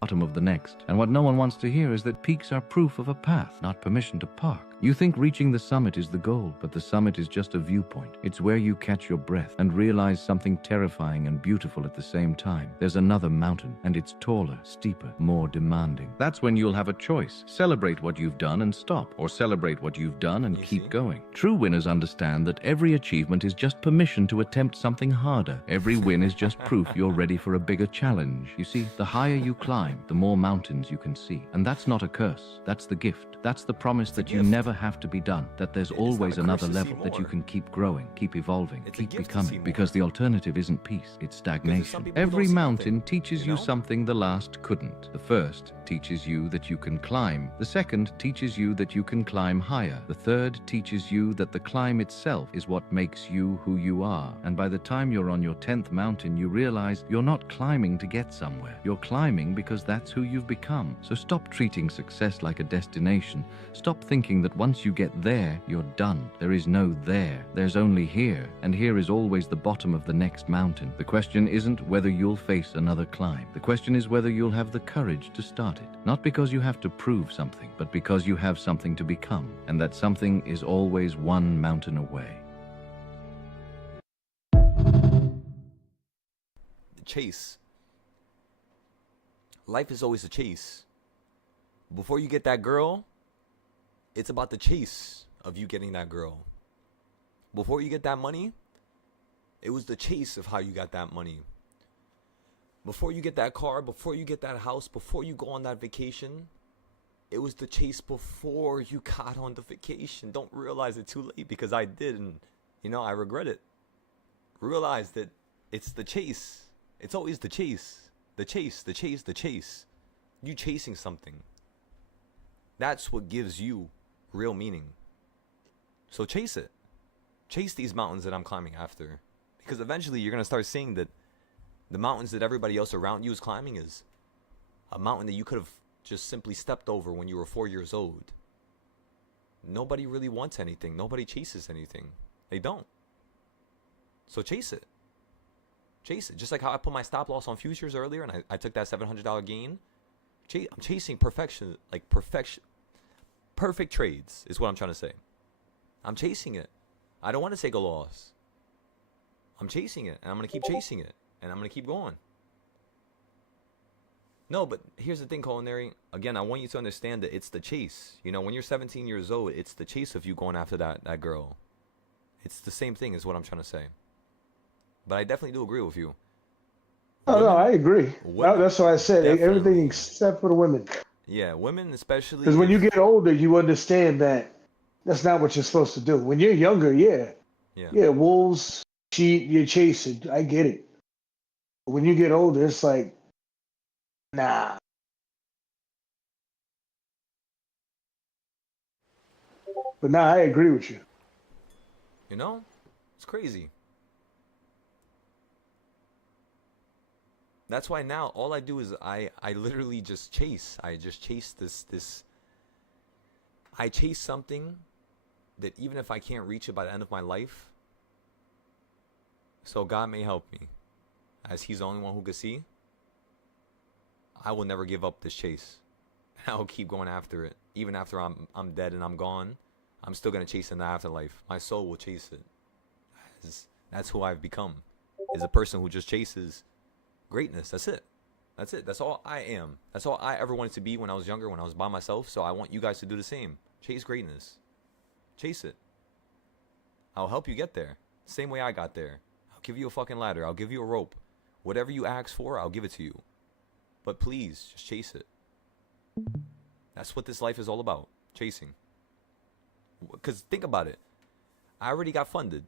Bottom of the next. And what no one wants to hear is that peaks are proof of a path, not permission to park. You think reaching the summit is the goal, but the summit is just a viewpoint. It's where you catch your breath and realize something terrifying and beautiful at the same time. There's another mountain, and it's taller, steeper, more demanding. That's when you'll have a choice. Celebrate what you've done and stop, or celebrate what you've done and keep going. True winners understand that every achievement is just permission to attempt something harder. Every win is just proof you're ready for a bigger challenge. You see, the higher you climb, the more mountains you can see. And that's not a curse. That's the gift. That's the promise that you never have to be done, that there's always another level, that you can keep growing, keep evolving, keep becoming, because the alternative isn't peace, it's stagnation. Every mountain teaches you something the last couldn't. The first teaches you that you can climb. The second teaches you that you can climb higher. The third teaches you that the climb itself is what makes you who you are. And by the time you're on your 10th mountain, you realize you're not climbing to get somewhere. You're climbing because that's who you've become. So stop treating success like a destination. Stop thinking that once you get there, you're done. There is no there. There's only here. And here is always the bottom of the next mountain. The question isn't whether you'll face another climb. The question is whether you'll have the courage to start it. Not because you have to prove something, but because you have something to become. And that something is always one mountain away. the chase. Life is always a chase. Before you get that girl, it's about the chase of you getting that girl. Before you get that money, it was the chase of how you got that money. Before you get that car, before you get that house, before you go on that vacation, it was the chase before you got on the vacation. Don't realize it too late, because I did, and I regret it. Realize that it's the chase. It's always the chase. The chase, the chase, the chase. You chasing something. That's what gives you real meaning. So chase it. Chase these mountains that I'm climbing after. Because eventually you're going to start seeing that the mountains that everybody else around you is climbing is a mountain that you could have just simply stepped over when you were 4 years old. Nobody really wants anything. Nobody chases anything. They don't. So chase it. Chase it. Just like how I put my stop loss on futures earlier and I took that $700 gain. I'm chasing perfection. Like perfection. Perfect trades is what I'm trying to say. I'm chasing it. I don't want to take a loss. I'm chasing it. And I'm going to keep chasing it. And I'm going to keep going. No, but here's the thing, Culinary. Again, I want you to understand that it's the chase. When you're 17 years old, it's the chase of you going after that girl. It's the same thing is what I'm trying to say. But I definitely do agree with you. No, I agree. That's why I said everything except for the women. Yeah, women especially. Because when you get older, you understand that that's not what you're supposed to do. When you're younger, yeah, wolves, sheep, you're chasing. I get it. But when you get older, it's like, nah. But nah, I agree with you. It's crazy. That's why now all I do is I literally just chase. I just chase this. I chase something that even if I can't reach it by the end of my life, so God may help me, as He's the only one who can see, I will never give up this chase. I will keep going after it. Even after I'm dead and I'm gone, I'm still going to chase in the afterlife. My soul will chase it. That's who I've become, is a person who just chases greatness. That's it. That's all I am. That's all I ever wanted to be when I was younger, when I was by myself. So I want you guys to do the same. Chase greatness. Chase it. I'll help you get there. Same way I got there. I'll give you a fucking ladder. I'll give you a rope. Whatever you ask for, I'll give it to you. But please, just chase it. That's what this life is all about. Chasing. Because think about it. I already got funded.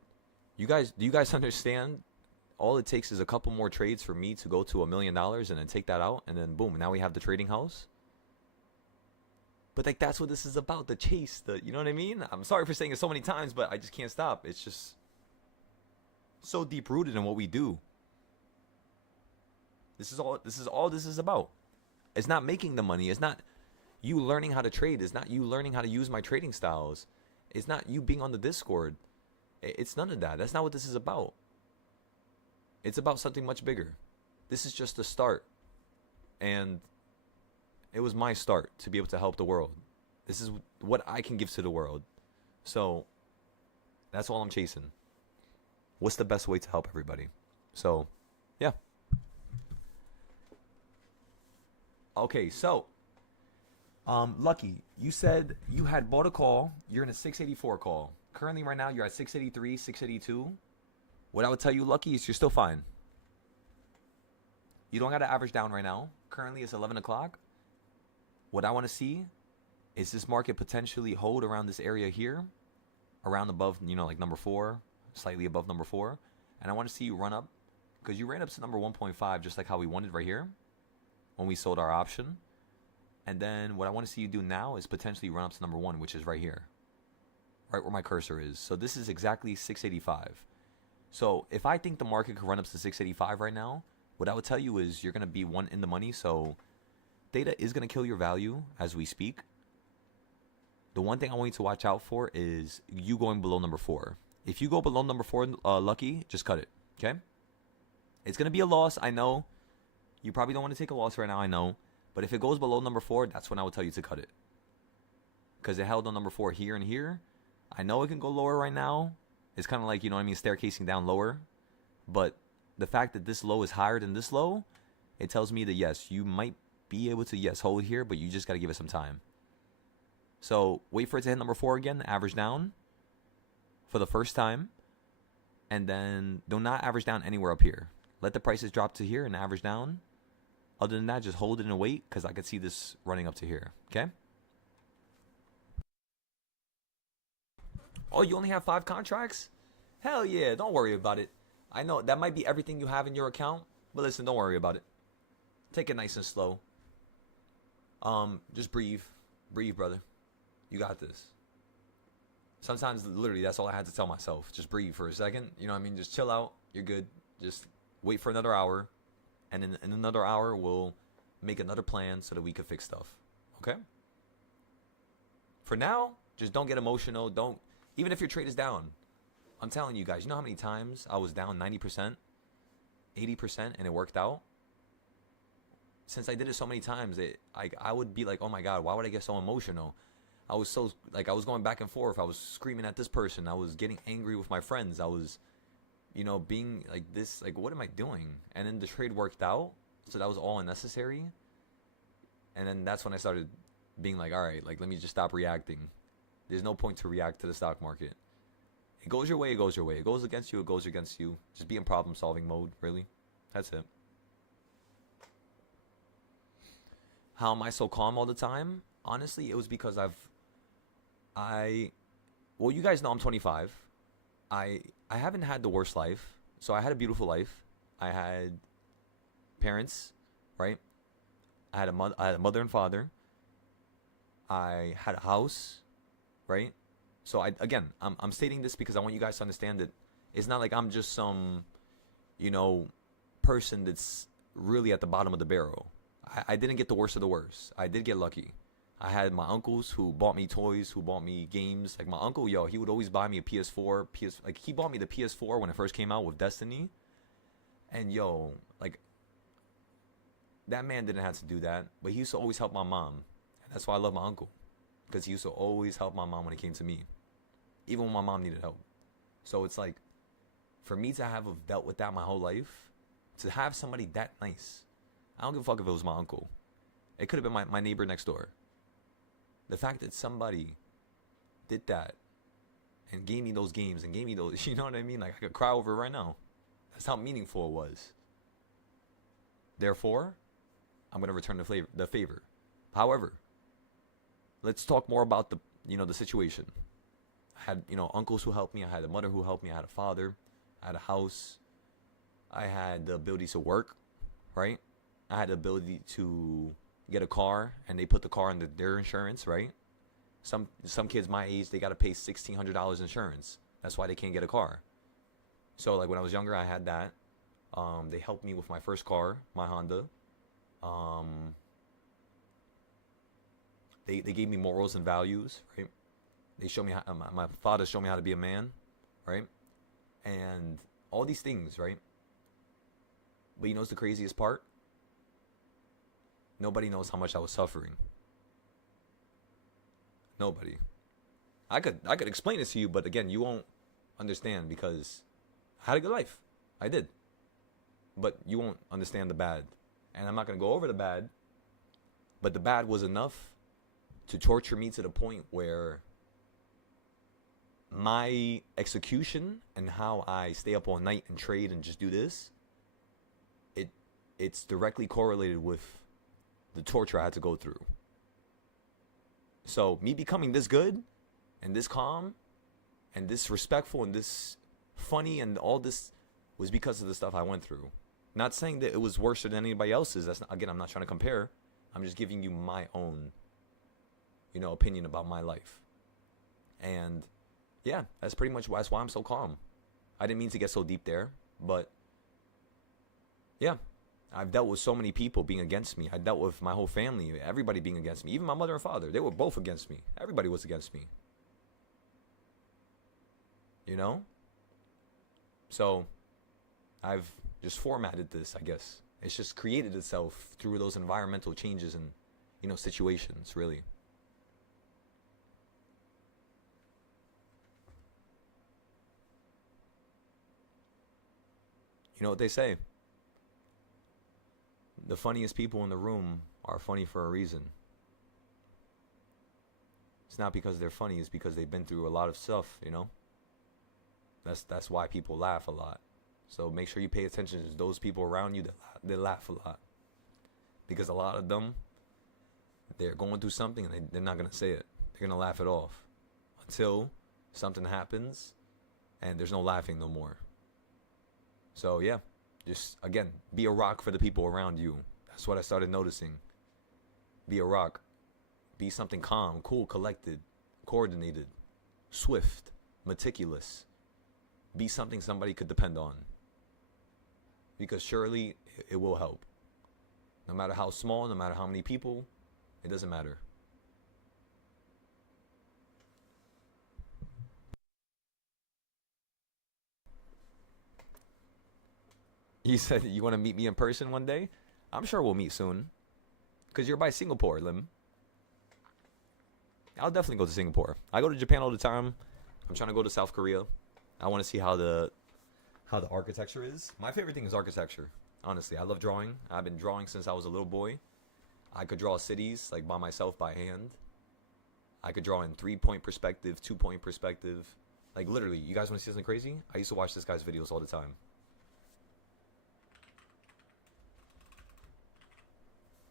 Do you guys understand? All it takes is a couple more trades for me to go to $1 million and then take that out. And then boom, now we have the trading house. But like, that's what this is about. The chase. You know what I mean? I'm sorry for saying it so many times, but I just can't stop. It's just so deep rooted in what we do. This is all this is about. It's not making the money. It's not you learning how to trade. It's not you learning how to use my trading styles. It's not you being on the Discord. It's none of that. That's not what this is about. It's about something much bigger. This is just the start. And it was my start to be able to help the world. This is what I can give to the world. So that's all I'm chasing. What's the best way to help everybody? So, yeah. Okay, so Lucky, you said you had bought a call. You're in a 684 call. Currently right now you're at 683, 682. What I would tell you, Lucky, is you're still fine. You don't got to average down right now. Currently it's 11 o'clock. What I want to see is this market potentially hold around this area here, around above, like number 4, slightly above number 4. And I want to see you run up, because you ran up to number 1.5 just like how we wanted right here when we sold our option. And then what I want to see you do now is potentially run up to number 1, which is right here, right where my cursor is. So this is exactly 685. So if I think the market could run up to 685 right now, what I would tell you is you're going to be one in the money. So data is going to kill your value as we speak. The one thing I want you to watch out for is you going below number 4. If you go below number 4, Lucky, just cut it. Okay? It's going to be a loss. I know. You probably don't want to take a loss right now. I know. But if it goes below number 4, that's when I would tell you to cut it. Because it held on number 4 here and here. I know it can go lower right now. It's kind of like, staircasing down lower. But the fact that this low is higher than this low, it tells me that yes, you might be able to hold here, but you just got to give it some time. So wait for it to hit number 4 again, average down for the first time, and then do not average down anywhere up here. Let the prices drop to here and average down. Other than that, just hold it and wait, because I could see this running up to here. Okay? Oh, you only have 5 contracts? Hell yeah, don't worry about it. I know that might be everything you have in your account, but listen, don't worry about it. Take it nice and slow. Just breathe. Breathe, brother. You got this. Sometimes, literally, that's all I had to tell myself. Just breathe for a second. You know what I mean? Just chill out. You're good. Just wait for another hour. And in another hour, we'll make another plan so that we can fix stuff. Okay? For now, just don't get emotional. Don't, even if your trade is down. I'm telling you guys, you know how many times I was down 90%, 80%, and it worked out? Since I did it so many times, I would be like, oh my God, why would I get so emotional? I was so, like, I was going back and forth. I was screaming at this person. I was getting angry with my friends. I was, you know, being like this, like, what am I doing? And then the trade worked out, so that was all unnecessary. And then that's when I started being like, all right, like, let me just stop reacting. There's no point to react to the stock market. It goes your way, it goes your way. It goes against you, it goes against you. Just be in problem-solving mode, really. That's it. How am I so calm all the time? Honestly, it was because well, you guys know I'm 25. I haven't had the worst life. So I had a beautiful life. I had parents, right? I had a mother and father. I had a house, right? So I'm stating this because I want you guys to understand that it's not like I'm just some, you know, person that's really at the bottom of the barrel. I didn't get the worst of the worst. I did get lucky. I had my uncles who bought me toys, who bought me games. Like my uncle, he would always buy me a PS4. Like he bought me the PS4 when it first came out with Destiny. And like that man didn't have to do that, but he used to always help my mom. And that's why I love my uncle, because he used to always help my mom when it came to me, even when my mom needed help. So it's like, for me to have dealt with that my whole life, to have somebody that nice, I don't give a fuck if it was my uncle. It could have been my neighbor next door. The fact that somebody did that and gave me those games and gave me those, you know what I mean? Like, I could cry over it right now. That's how meaningful it was. Therefore, I'm going to return the favor. However, let's talk more about the situation. I had, uncles who helped me. I had a mother who helped me. I had a father. I had a house. I had the ability to work, right? I had the ability to get a car, and they put the car under their insurance, right? Some kids my age, they got to pay $1,600 insurance. That's why they can't get a car. So, like, when I was younger, I had that. They helped me with my first car, my Honda. They gave me morals and values, right? They showed me my father showed me how to be a man, right? And all these things, right? But you know what's the craziest part? Nobody knows how much I was suffering. Nobody. I could explain this to you, but again, you won't understand because I had a good life. I did. But you won't understand the bad. And I'm not going to go over the bad, but the bad was enough to torture me to the point where my execution and how I stay up all night and trade and just do this, it's directly correlated with the torture I had to go through. So me becoming this good and this calm and this respectful and this funny and all this was because of the stuff I went through. Not saying that it was worse than anybody else's. Again, I'm not trying to compare. I'm just giving you my own, opinion about my life. And yeah, that's pretty much why I'm so calm. I didn't mean to get so deep there, but yeah, I've dealt with so many people being against me. I dealt with my whole family, everybody being against me. Even my mother and father, they were both against me. Everybody was against me. So I've just formatted this, I guess. It's just created itself through those environmental changes and, situations, really. know what they say? The funniest people in the room are funny for a reason. It's not because they're funny, it's because they've been through a lot of stuff, you know? That's why people laugh a lot. So make sure you pay attention to those people around you that laugh a lot. Because a lot of them, they're going through something and they're not going to say it. They're going to laugh it off until something happens and there's no laughing no more. So yeah, just again, be a rock for the people around you. That's what I started noticing. Be a rock. Be something calm, cool, collected, coordinated, swift, meticulous. Be something somebody could depend on. Because surely it will help. No matter how small, no matter how many people, it doesn't matter. You said you want to meet me in person one day? I'm sure we'll meet soon. Because you're by Singapore, Lim. I'll definitely go to Singapore. I go to Japan all the time. I'm trying to go to South Korea. I want to see how the architecture is. My favorite thing is architecture. Honestly, I love drawing. I've been drawing since I was a little boy. I could draw cities like by myself by hand. I could draw in 3-point perspective, 2-point perspective. Like literally, you guys want to see something crazy? I used to watch this guy's videos all the time.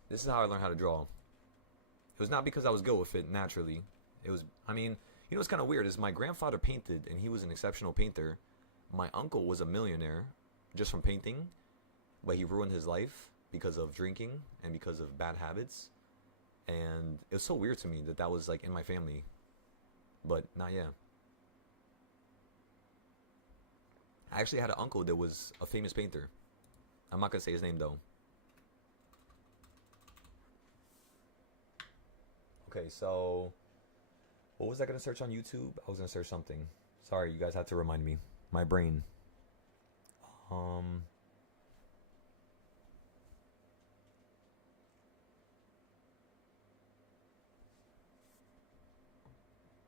This is how I learned how to draw. It was not because I was good with it naturally. It was, I mean, you know what's kind of weird is my grandfather painted and he was an exceptional painter. My uncle was a millionaire just from painting, but he ruined his life because of drinking and because of bad habits. And it was so weird to me that that was like in my family, but not yet. I actually had an uncle that was a famous painter. I'm not gonna say his name though. Okay, so what was I gonna search on YouTube? I was gonna search something. Sorry, you guys had to remind me. My brain.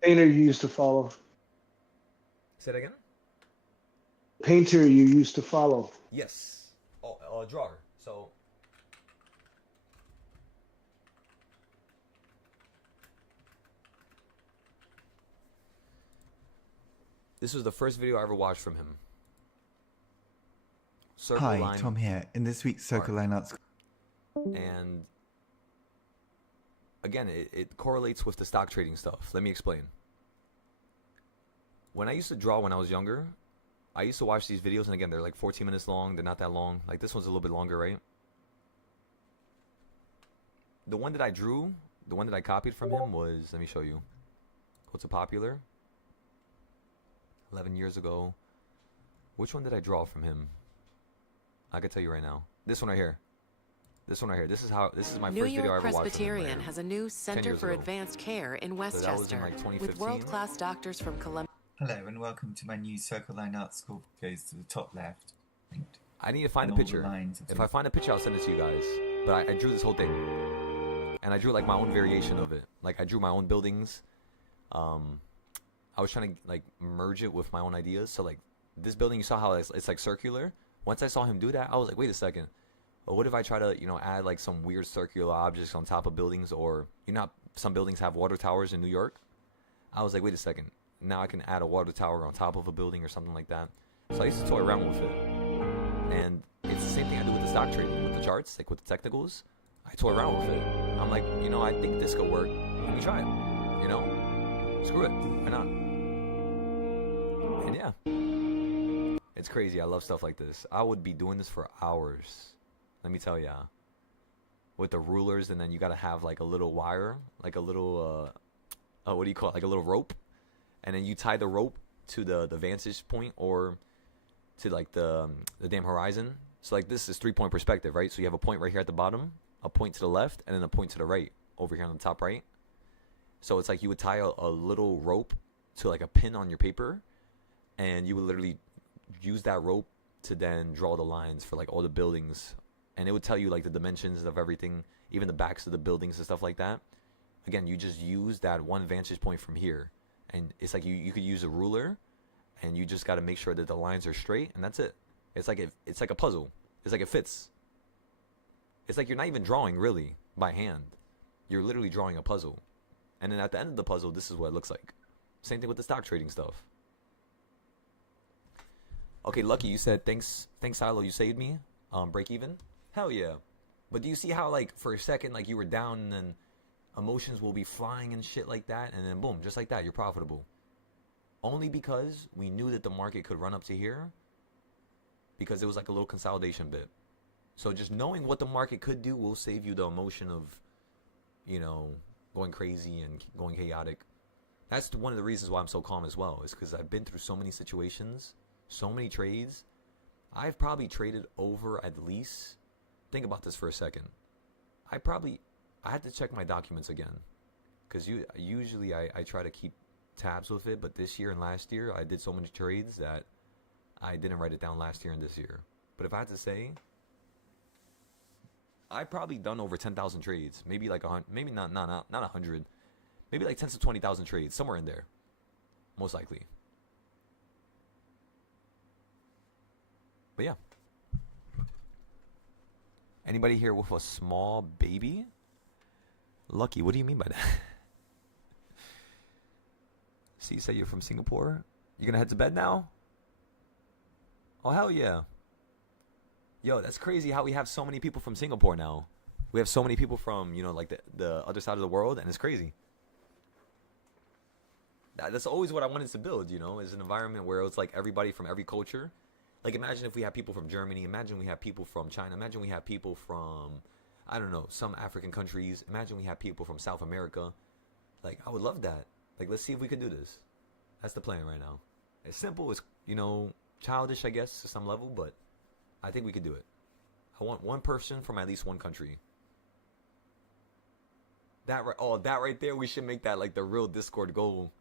Painter you used to follow. Say that again? Painter you used to follow. Yes. Oh, drawer. So this was the first video I ever watched from him. Circle Hi, line Tom here. In this week's Circle Line Arts. and again, it correlates with the stock trading stuff. Let me explain. When I used to draw when I was younger, I used to watch these videos, and again, they're like 14 minutes long. They're not that long. Like this one's a little bit longer, right? The one that I drew, the one that I copied from him was, let me show you. Go to popular. 11 years ago. Which one did I draw from him? I can tell you right now. This one right here. This one right here. This is my New first video I York ever watched from him. Presbyterian has a new Center years for ago. Advanced Care in So that was in Westchester like 2015. with world-class doctors from Columbia. Hello and welcome to my new Circle Line Art School. Goes to the top left. I need to find a And all the picture. lines are If I find a picture, I'll send it to you guys. But I drew this whole thing. And I drew like my own variation of it. Like I drew my own buildings. I was trying to like merge it with my own ideas. So like this building, you saw how it's like circular. Once I saw him do that, I was like, wait a second. Well, what if I try to, add like some weird circular objects on top of buildings, or some buildings have water towers in New York. I was like, wait a second. Now I can add a water tower on top of a building or something like that. So I used to toy around with it. And it's the same thing I do with the stock trading, with the charts, like with the technicals. I toy around with it. I'm like, I think this could work. Let me try it. Screw it. Why not? And yeah. It's crazy. I love stuff like this. I would be doing this for hours. Let me tell ya. With the rulers, and then you gotta have like a little wire, like a little, what do you call it? Like a little rope. And then you tie the rope to the vantage point, or to like the damn horizon. So like this is 3-point perspective, right? So you have a point right here at the bottom, a point to the left, and then a point to the right, over here on the top right. So it's like you would tie a little rope to like a pin on your paper, and you would literally use that rope to then draw the lines for like all the buildings. And it would tell you like the dimensions of everything, even the backs of the buildings and stuff like that. Again, you just use that one vantage point from here. And it's like you could use a ruler, and you just got to make sure that the lines are straight, and that's it. It's like a puzzle. It's like it fits. It's like you're not even drawing really by hand. You're literally drawing a puzzle. And then at the end of the puzzle, this is what it looks like. Same thing with the stock trading stuff. Okay, Lucky, you said thanks Silo, you saved me. Break even? Hell yeah. But do you see how like for a second like you were down and then emotions will be flying and shit like that, and then boom, just like that, you're profitable. Only because we knew that the market could run up to here, because it was like a little consolidation bit. So just knowing what the market could do will save you the emotion of, you know, going crazy and going chaotic. That's one of the reasons why I'm so calm as well, is because I've been through so many situations, so many trades. I've probably traded over at least, think about this for a second. I had to check my documents again, because usually I try to keep tabs with it, but this year and last year I did so many trades that I didn't write it down last year and this year. But if I had to say, I've probably done over 10,000 trades, maybe like maybe not 100, maybe like 10 to 20,000 trades, somewhere in there, most likely. But yeah. Anybody here with a small baby? Lucky, what do you mean by that? So you say you're from Singapore? You gonna head to bed now? Oh, hell yeah. Yo, that's crazy how we have so many people from Singapore now. We have so many people from, you know, like the other side of the world, and it's crazy. That's always what I wanted to build, you know, is an environment where it's like everybody from every culture. Like imagine if we have people from Germany, imagine we have people from China, imagine we have people from, I don't know, some African countries, imagine we have people from South America. Like, I would love that. Like, let's see if we could do this. That's the plan right now. It's simple, it's, you know, childish, I guess, to some level, but I think we could do it. I want one person from at least one country. That right there, we should make that like the real Discord goal.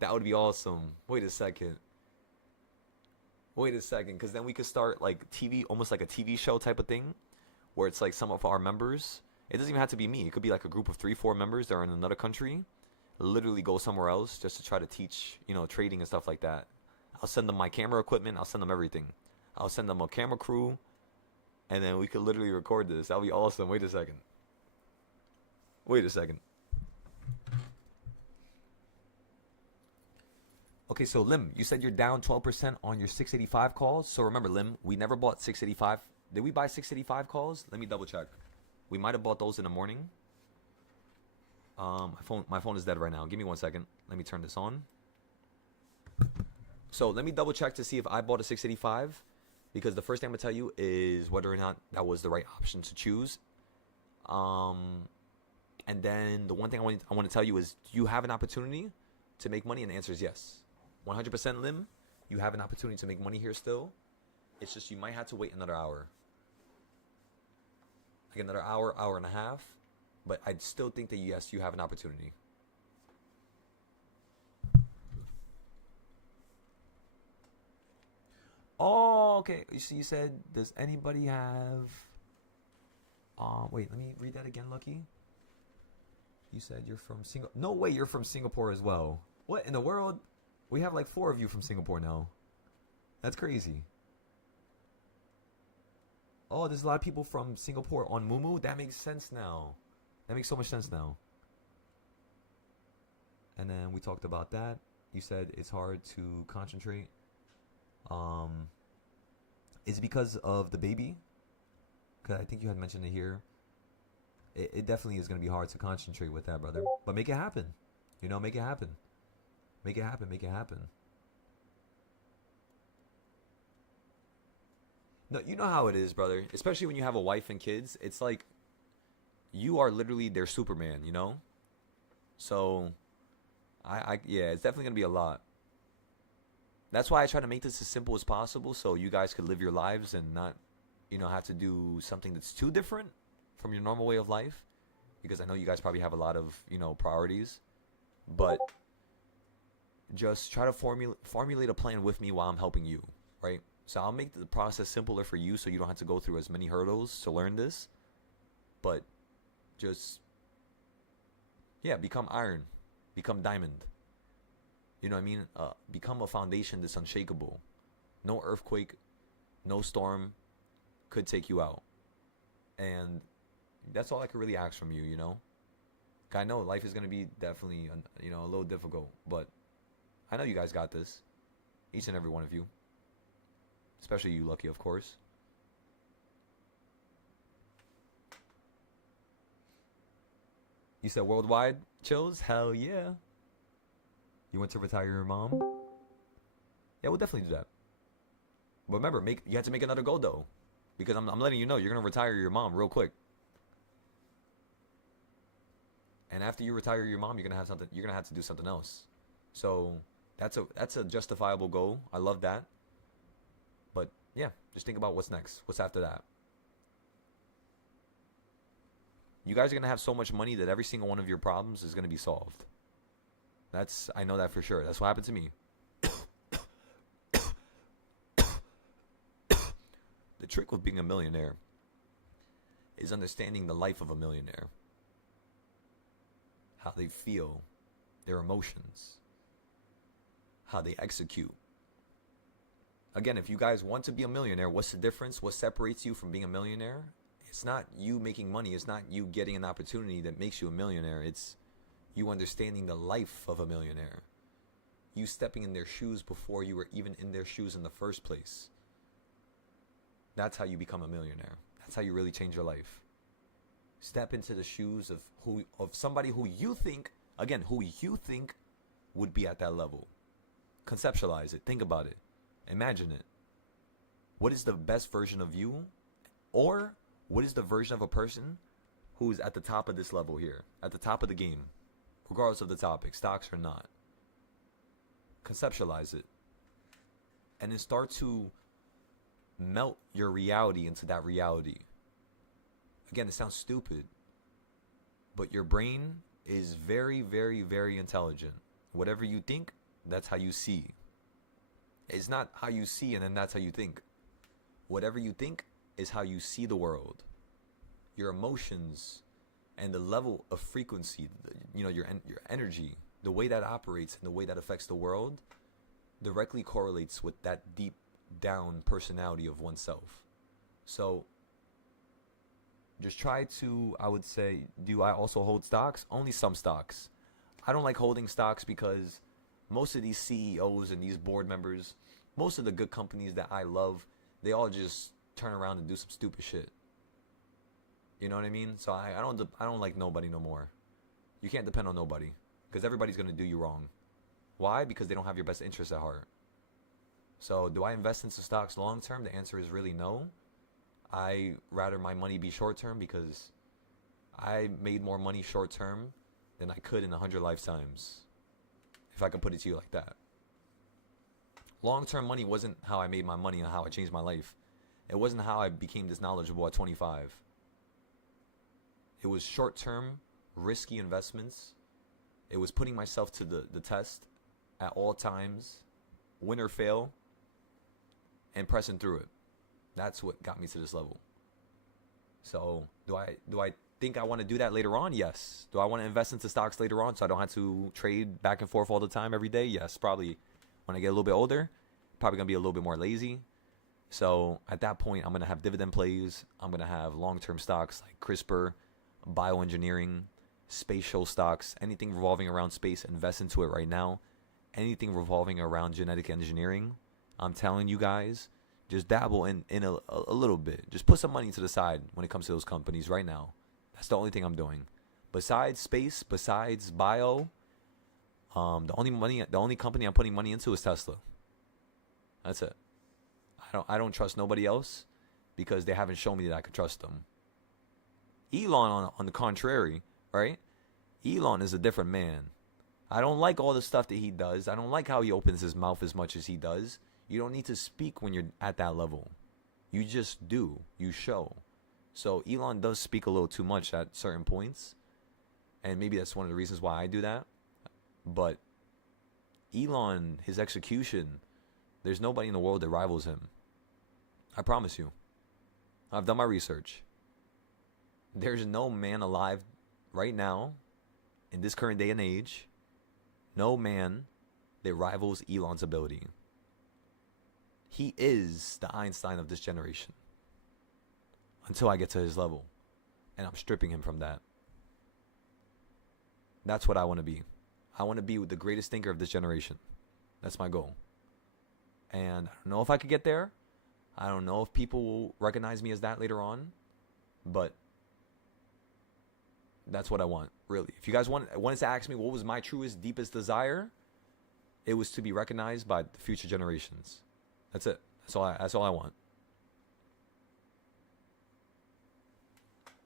That would be awesome. Wait a second, because then we could start like TV, almost like a TV show type of thing, where it's like some of our members. It doesn't even have to be me. It could be like a group of 3-4 members that are in another country. Literally go somewhere else just to try to teach, you know, trading and stuff like that. I'll send them my camera equipment. I'll send them everything. I'll send them a camera crew, and then we could literally record this. That'll be awesome. Wait a second. Okay, so Lim, you said you're down 12% on your 685 calls. So remember, Lim, we never bought 685. Did we buy 685 calls? Let me double check. We might have bought those in the morning. My phone is dead right now. Give me 1 second. Let me turn this on. So let me double check to see if I bought a 685, because the first thing I'm gonna tell you is whether or not that was the right option to choose. And then the one thing I want to tell you is, do you have an opportunity to make money? And the answer is yes. 100% Lim, you have an opportunity to make money here still. It's just you might have to wait another hour. Like another hour, hour and a half. But I still think that yes, you have an opportunity. Oh, okay. You said, does anybody have... wait, let me read that again, Lucky. You said you're from Singapore. No way you're from Singapore as well. What in the world? We have like 4 of you from Singapore now. That's crazy. Oh, there's a lot of people from Singapore on Mumu. That makes sense now. That makes so much sense now. And then we talked about that. You said it's hard to concentrate. Is it because of the baby? Because I think you had mentioned it here. It definitely is going to be hard to concentrate with that, brother. But make it happen. You know, make it happen. Make it happen. Make it happen. No, you know how it is, brother. Especially when you have a wife and kids. It's like you are literally their Superman, you know? So, yeah, it's definitely going to be a lot. That's why I try to make this as simple as possible so you guys could live your lives and not, you know, have to do something that's too different from your normal way of life, because I know you guys probably have a lot of, you know, priorities. But just try to formulate a plan with me while I'm helping you, right? So I'll make the process simpler for you so you don't have to go through as many hurdles to learn this. But just, yeah, become iron, become diamond. You know what I mean? Become a foundation that's unshakable. No earthquake, No storm could take you out. And that's all I could really ask from you, you know? I know life is going to be definitely, you know, a little difficult, but I know you guys got this. Each and every one of you. Especially you, Lucky, of course. You said worldwide chills? Hell yeah. You went to retire your mom? Yeah, we'll definitely do that. But remember, you have to make another goal though. Because I'm letting you know you're gonna retire your mom real quick. And after you retire your mom, you're gonna have to do something else. So that's a justifiable goal. I love that. But yeah, just think about what's next. What's after that? You guys are gonna have so much money that every single one of your problems is gonna be solved. I know that for sure. That's what happened to me. The trick with being a millionaire is understanding the life of a millionaire. How they feel, their emotions, how they execute. Again, if you guys want to be a millionaire, what's the difference? What separates you from being a millionaire? It's not you making money. It's not you getting an opportunity that makes you a millionaire. It's you understanding the life of a millionaire. You stepping in their shoes before you were even in their shoes in the first place. That's how you become a millionaire. That's how you really change your life. Step into the shoes of somebody who you think would be at that level. Conceptualize it. Think about it. Imagine it. What is the best version of you? Or what is the version of a person who is at the top of this level here? At the top of the game. Regardless of the topic, stocks or not. Conceptualize it. And then start to melt your reality into that reality. Again, it sounds stupid, but your brain is very, very, very intelligent. Whatever you think, that's how you see. It's not how you see and then that's how you think. Whatever you think is how you see the world. Your emotions and the level of frequency, you know, your energy, the way that operates and the way that affects the world directly correlates with that deep down personality of oneself. So just try to, I would say, do I also hold stocks? Only some stocks. I don't like holding stocks because most of these CEOs and these board members, most of the good companies that I love, they all just turn around and do some stupid shit. You know what I mean? So I don't like nobody no more. You can't depend on nobody because everybody's going to do you wrong. Why? Because they don't have your best interests at heart. So do I invest into stocks long term? The answer is really no. I rather my money be short term because I made more money short term than I could in 100 lifetimes. If I could put it to you like that. Long term money wasn't how I made my money and how I changed my life. It wasn't how I became this knowledgeable at 25. It was short term, risky investments. It was putting myself to the test at all times, win or fail, and pressing through it. That's what got me to this level. So do I think I want to do that later on? Yes. Do I want to invest into stocks later on so I don't have to trade back and forth all the time every day? Yes, probably. When I get a little bit older, probably going to be a little bit more lazy. So at that point, I'm going to have dividend plays. I'm going to have long-term stocks like CRISPR, bioengineering, spatial stocks, anything revolving around space, invest into it right now. Anything revolving around genetic engineering, I'm telling you guys, just dabble in a little bit. Just put some money to the side when it comes to those companies right now. That's the only thing I'm doing. Besides space, besides bio, the only company I'm putting money into is Tesla. That's it. I don't trust nobody else because they haven't shown me that I could trust them. Elon, on the contrary, right? Elon is a different man. I don't like all the stuff that he does. I don't like how he opens his mouth as much as he does. You don't need to speak when you're at that level. You just do. You show. So Elon does speak a little too much at certain points. And maybe that's one of the reasons why I do that. But Elon, his execution, there's nobody in the world that rivals him. I promise you. I've done my research. There's no man alive right now, in this current day and age, no man that rivals Elon's ability. He is the Einstein of this generation. Until I get to his level. And I'm stripping him from that. That's what I want to be. I want to be the greatest thinker of this generation. That's my goal. And I don't know if I could get there. I don't know if people will recognize me as that later on. But that's what I want, really. If you guys wanted to ask me what was my truest, deepest desire, it was to be recognized by the future generations. That's it. That's all I want.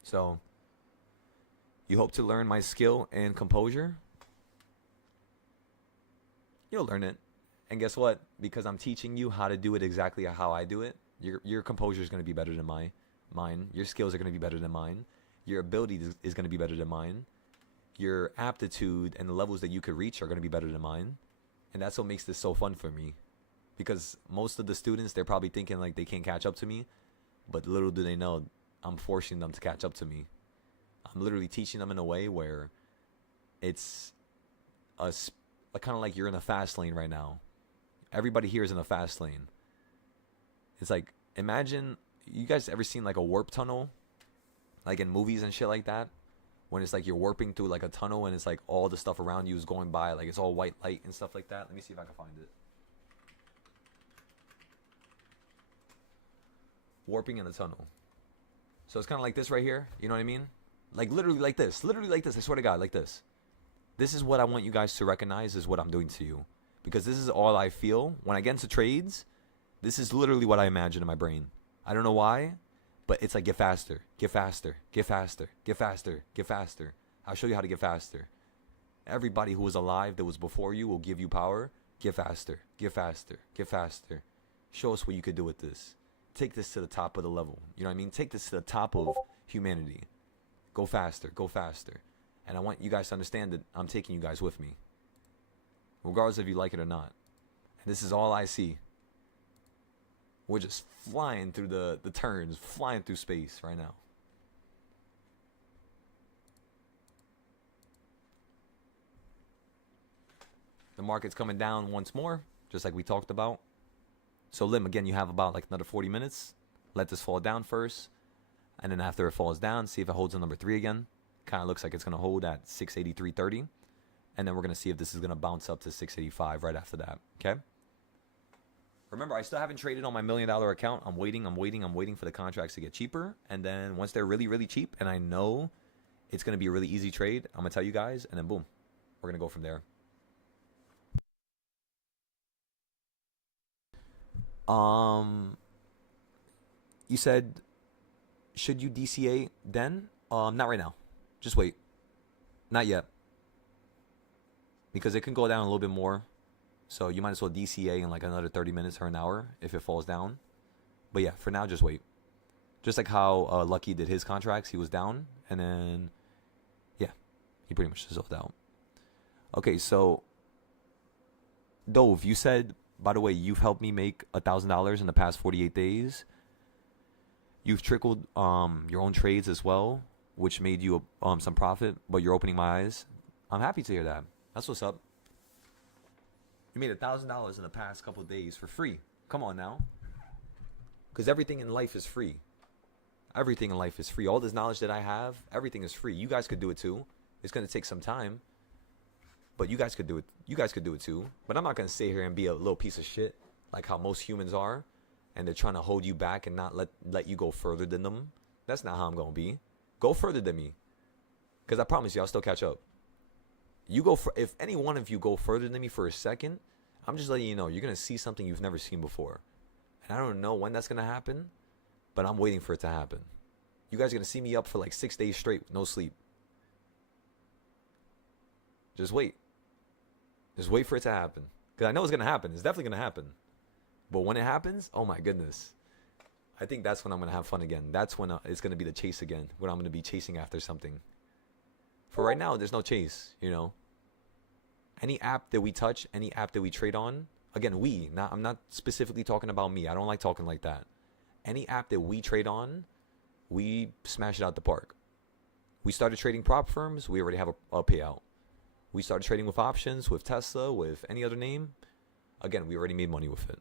So, you hope to learn my skill and composure? You'll learn it. And guess what? Because I'm teaching you how to do it exactly how I do it, your composure is going to be better than mine. Your skills are going to be better than mine. Your ability is going to be better than mine. Your aptitude and the levels that you could reach are going to be better than mine. And that's what makes this so fun for me. Because most of the students, they're probably thinking like they can't catch up to me. But little do they know, I'm forcing them to catch up to me. I'm literally teaching them in a way where it's kind of like you're in a fast lane right now. Everybody here is in a fast lane. It's like, imagine, you guys ever seen like a warp tunnel? Like in movies and shit like that? When it's like you're warping through like a tunnel and it's like all the stuff around you is going by. Like it's all white light and stuff like that. Let me see if I can find it. Warping in the tunnel. So it's kind of like this right here. You know what I mean? Like literally like this. Literally like this. I swear to God, like this. This is what I want you guys to recognize is what I'm doing to you. Because this is all I feel. When I get into trades, this is literally what I imagine in my brain. I don't know why, but it's like get faster, get faster, get faster, get faster, get faster. I'll show you how to get faster. Everybody who was alive that was before you will give you power. Get faster, get faster, get faster. Show us what you could do with this. Take this to the top of the level. You know what I mean? Take this to the top of humanity. Go faster, go faster. And I want you guys to understand that I'm taking you guys with me. Regardless if you like it or not. And this is all I see. We're just flying through the turns, flying through space right now. The market's coming down once more, just like we talked about. So Lim, again, you have about like another 40 minutes. Let this fall down first. And then after it falls down, see if it holds on number 3 again. Kind of looks like it's going to hold at 683.30. And then we're going to see if this is going to bounce up to 685 right after that. Okay? Remember, I still haven't traded on my $1 million account. I'm waiting for the contracts to get cheaper. And then once they're really, really cheap, and I know it's going to be a really easy trade, I'm going to tell you guys. And then boom, we're going to go from there. You said, should you DCA then? Not right now. Just wait. Not yet. Because it can go down a little bit more. So you might as well DCA in like another 30 minutes or an hour if it falls down. But yeah, for now, just wait. Just like how Lucky did his contracts. He was down. And then, yeah, he pretty much dissolved out. Okay, so Dove, you said, by the way, you've helped me make $1,000 in the past 48 days. You've trickled your own trades as well, which made you some profit, but you're opening my eyes. I'm happy to hear that. That's what's up. You made $1,000 in the past couple of days for free. Come on now. Because everything in life is free. Everything in life is free. All this knowledge that I have, everything is free. You guys could do it too. It's going to take some time. But you guys could do it. You guys could do it too. But I'm not going to sit here and be a little piece of shit like how most humans are. And they're trying to hold you back and not let you go further than them. That's not how I'm going to be. Go further than me. Because I promise you, I'll still catch up. If any one of you go further than me for a second, I'm just letting you know, you're going to see something you've never seen before. And I don't know when that's going to happen, but I'm waiting for it to happen. You guys are going to see me up for like 6 days straight, no sleep. Just wait. Just wait for it to happen. Because I know it's going to happen. It's definitely going to happen. But when it happens, oh my goodness. I think that's when I'm going to have fun again. That's when it's going to be the chase again. When I'm going to be chasing after something. For right now, there's no chase, you know. Any app that we touch, any app that we trade on, again, I'm not specifically talking about me. I don't like talking like that. Any app that we trade on, we smash it out the park. We started trading prop firms, we already have a payout. We started trading with options, with Tesla, with any other name. Again, we already made money with it.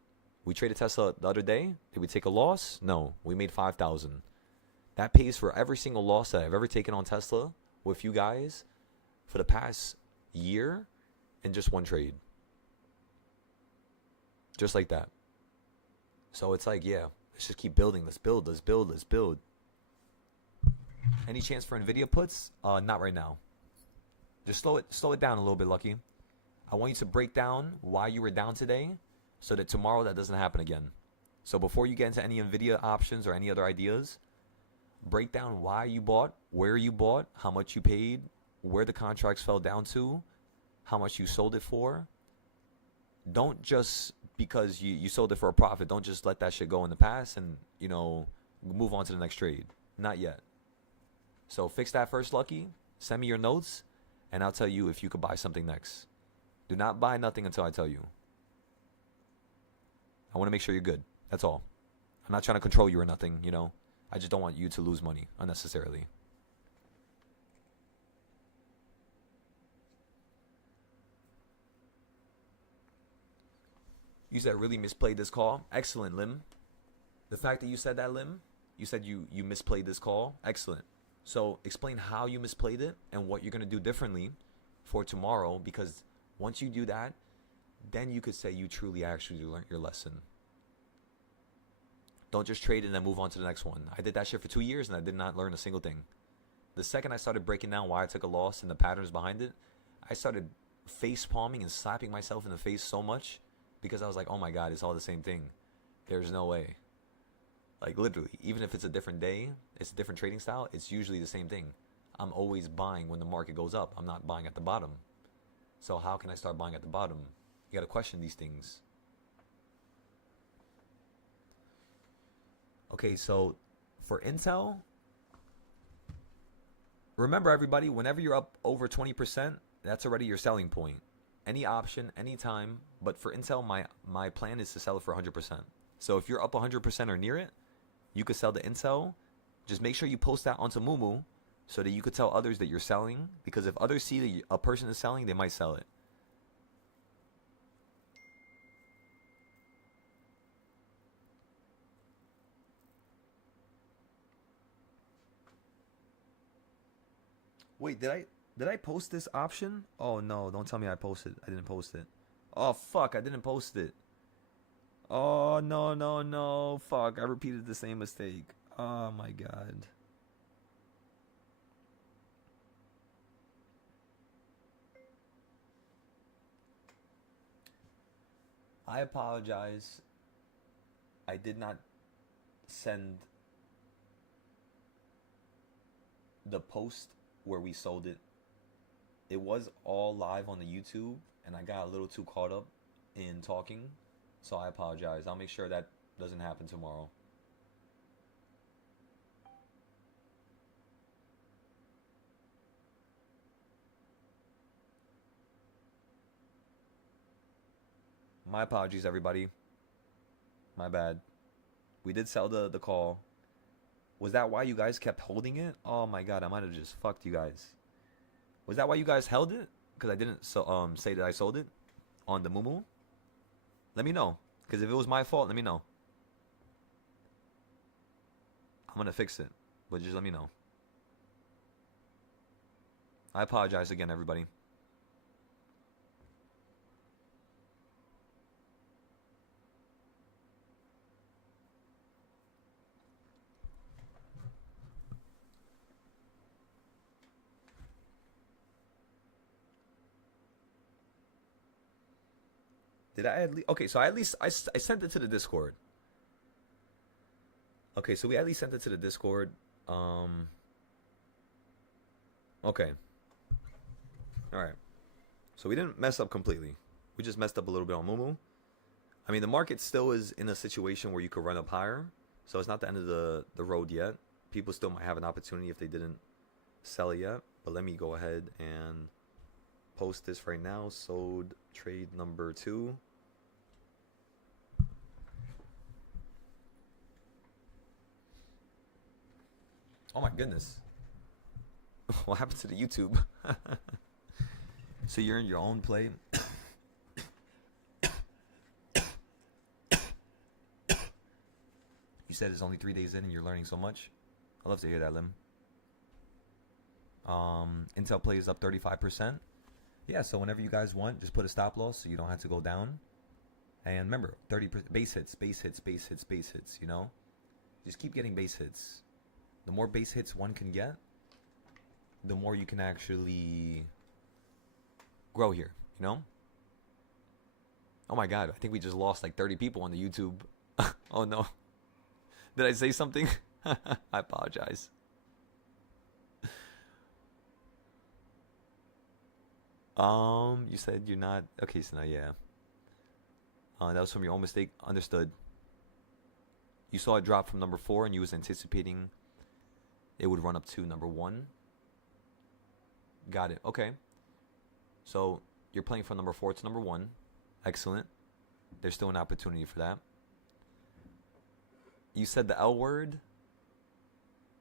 We traded Tesla the other day. Did we take a loss? No, we made 5,000. That pays for every single loss that I've ever taken on Tesla with you guys for the past year in just one trade. Just like that. So it's like, yeah, let's just keep building. Let's build, let's build, let's build. Any chance for NVIDIA puts? Not right now. Just slow it down a little bit, Lucky. I want you to break down why you were down today so that tomorrow that doesn't happen again. So before you get into any NVIDIA options or any other ideas, break down why you bought, where you bought, how much you paid, where the contracts fell down to, how much you sold it for. Don't just, because you sold it for a profit, don't just let that shit go in the past and, you know, move on to the next trade. Not yet. So fix that first, Lucky. Send me your notes, and I'll tell you if you could buy something next. Do not buy nothing until I tell you. I want to make sure you're good. That's all. I'm not trying to control you or nothing, you know. I just don't want you to lose money unnecessarily. You said really misplayed this call. Excellent, Lim. The fact that you said that, Lim, you said you misplayed this call. Excellent. So explain how you misplayed it and what you're going to do differently for tomorrow, because once you do that, then you could say you truly actually learned your lesson. Don't just trade and then move on to the next one. I did that shit for 2 years and I did not learn a single thing. The second I started breaking down why I took a loss and the patterns behind it, I started face palming and slapping myself in the face so much because I was like, oh my God, it's all the same thing. There's no way. Like literally, even if it's a different day, it's a different trading style, it's usually the same thing. I'm always buying when the market goes up. I'm not buying at the bottom. So how can I start buying at the bottom? You got to question these things. Okay, so for Intel, remember everybody, whenever you're up over 20%, that's already your selling point. Any option, anytime. But for Intel, my plan is to sell it for 100%. So if you're up 100% or near it, you could sell the Intel. Just make sure you post that onto Mumu so that you could tell others that you're selling. Because if others see that a person is selling, they might sell it. Wait, did I post this option? Oh no, don't tell me I posted. I didn't post it. Oh fuck, I didn't post it. Oh no. Fuck, I repeated the same mistake. Oh my God. I apologize. I did not send the post where we sold it. It was all live on the YouTube and I got a little too caught up in talking, so I apologize. I'll make sure that doesn't happen tomorrow. My apologies, everybody. My bad. We did sell the call. Was that why you guys kept holding it? Oh my God, I might have just fucked you guys. Was that why you guys held it? Because I didn't say that I sold it on the Mumu? Let me know. Because if it was my fault, let me know. I'm going to fix it. But just let me know. I apologize again, everybody. Did I at least... Okay, so I sent it to the Discord. Okay, so we at least sent it to the Discord. Okay. Alright. So we didn't mess up completely. We just messed up a little bit on Mumu. I mean, the market still is in a situation where you could run up higher. So it's not the end of the road yet. People still might have an opportunity if they didn't sell it yet. But let me go ahead and post this right now. Sold trade number 2. Oh my goodness. What happened to the YouTube? So you're in your own play. You said it's only 3 days in and you're learning so much. I love to hear that, Lim. Intel play is up 35%. Yeah, so whenever you guys want, just put a stop loss so you don't have to go down. And remember, 30% base hits, base hits, base hits, base hits, you know? Just keep getting base hits. The more base hits one can get, the more you can actually grow here, you know? Oh my god, I think we just lost like 30 people on the YouTube. Oh no. Did I say something? I apologize. You said you're not okay, so now yeah. That was from your own mistake. Understood. You saw it drop from number 4 and you was anticipating it would run up to number 1. Got it. Okay. So you're playing from number 4 to number 1. Excellent. There's still an opportunity for that. You said the L word.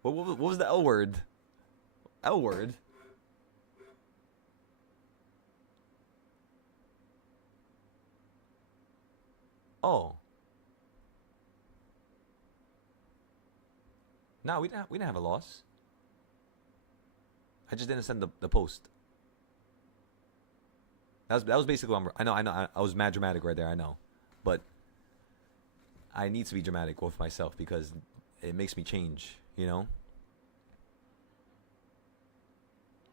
What was the L word? L word? Oh. No, we didn't have a loss. I just didn't send the post. That was basically what I know. I was mad dramatic right there. I know, but I need to be dramatic with myself because it makes me change. You know.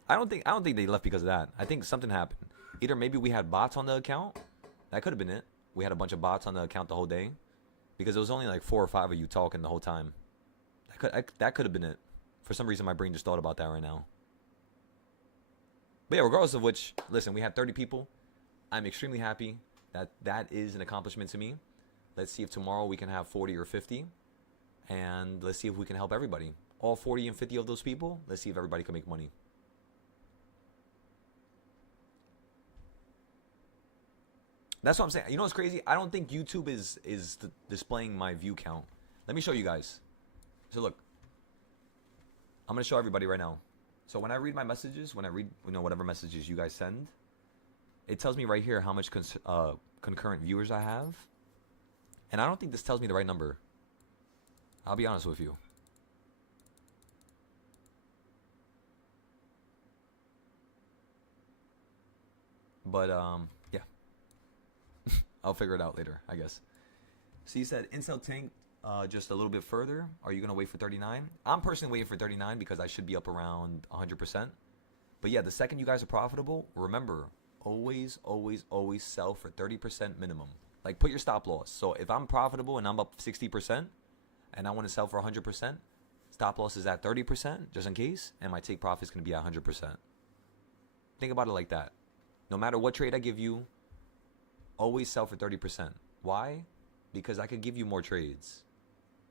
I don't think they left because of that. I think something happened. Either maybe we had bots on the account. That could have been it. We had a bunch of bots on the account the whole day, because it was only like 4 or 5 of you talking the whole time. That could have been it. For some reason, my brain just thought about that right now. But yeah, regardless of which, listen, we had 30 people. I'm extremely happy that is an accomplishment to me. Let's see if tomorrow we can have 40 or 50. And let's see if we can help everybody. All 40 and 50 of those people, let's see if everybody can make money. That's what I'm saying. You know what's crazy? I don't think YouTube is displaying my view count. Let me show you guys. So look, I'm going to show everybody right now. So when I read my messages, when I read whatever messages you guys send, it tells me right here how much concurrent viewers I have. And I don't think this tells me the right number. I'll be honest with you. But yeah. I'll figure it out later, I guess. So you said Intel tank just a little bit further. Are you going to wait for 39? I'm personally waiting for 39 because I should be up around 100%. But yeah, the second you guys are profitable, remember, always, always, always sell for 30% minimum. Like, put your stop loss. So if I'm profitable and I'm up 60% and I want to sell for 100%, stop loss is at 30% just in case, and my take profit is going to be at 100%. Think about it like that. No matter what trade I give you, always sell for 30%. Why? Because I could give you more trades.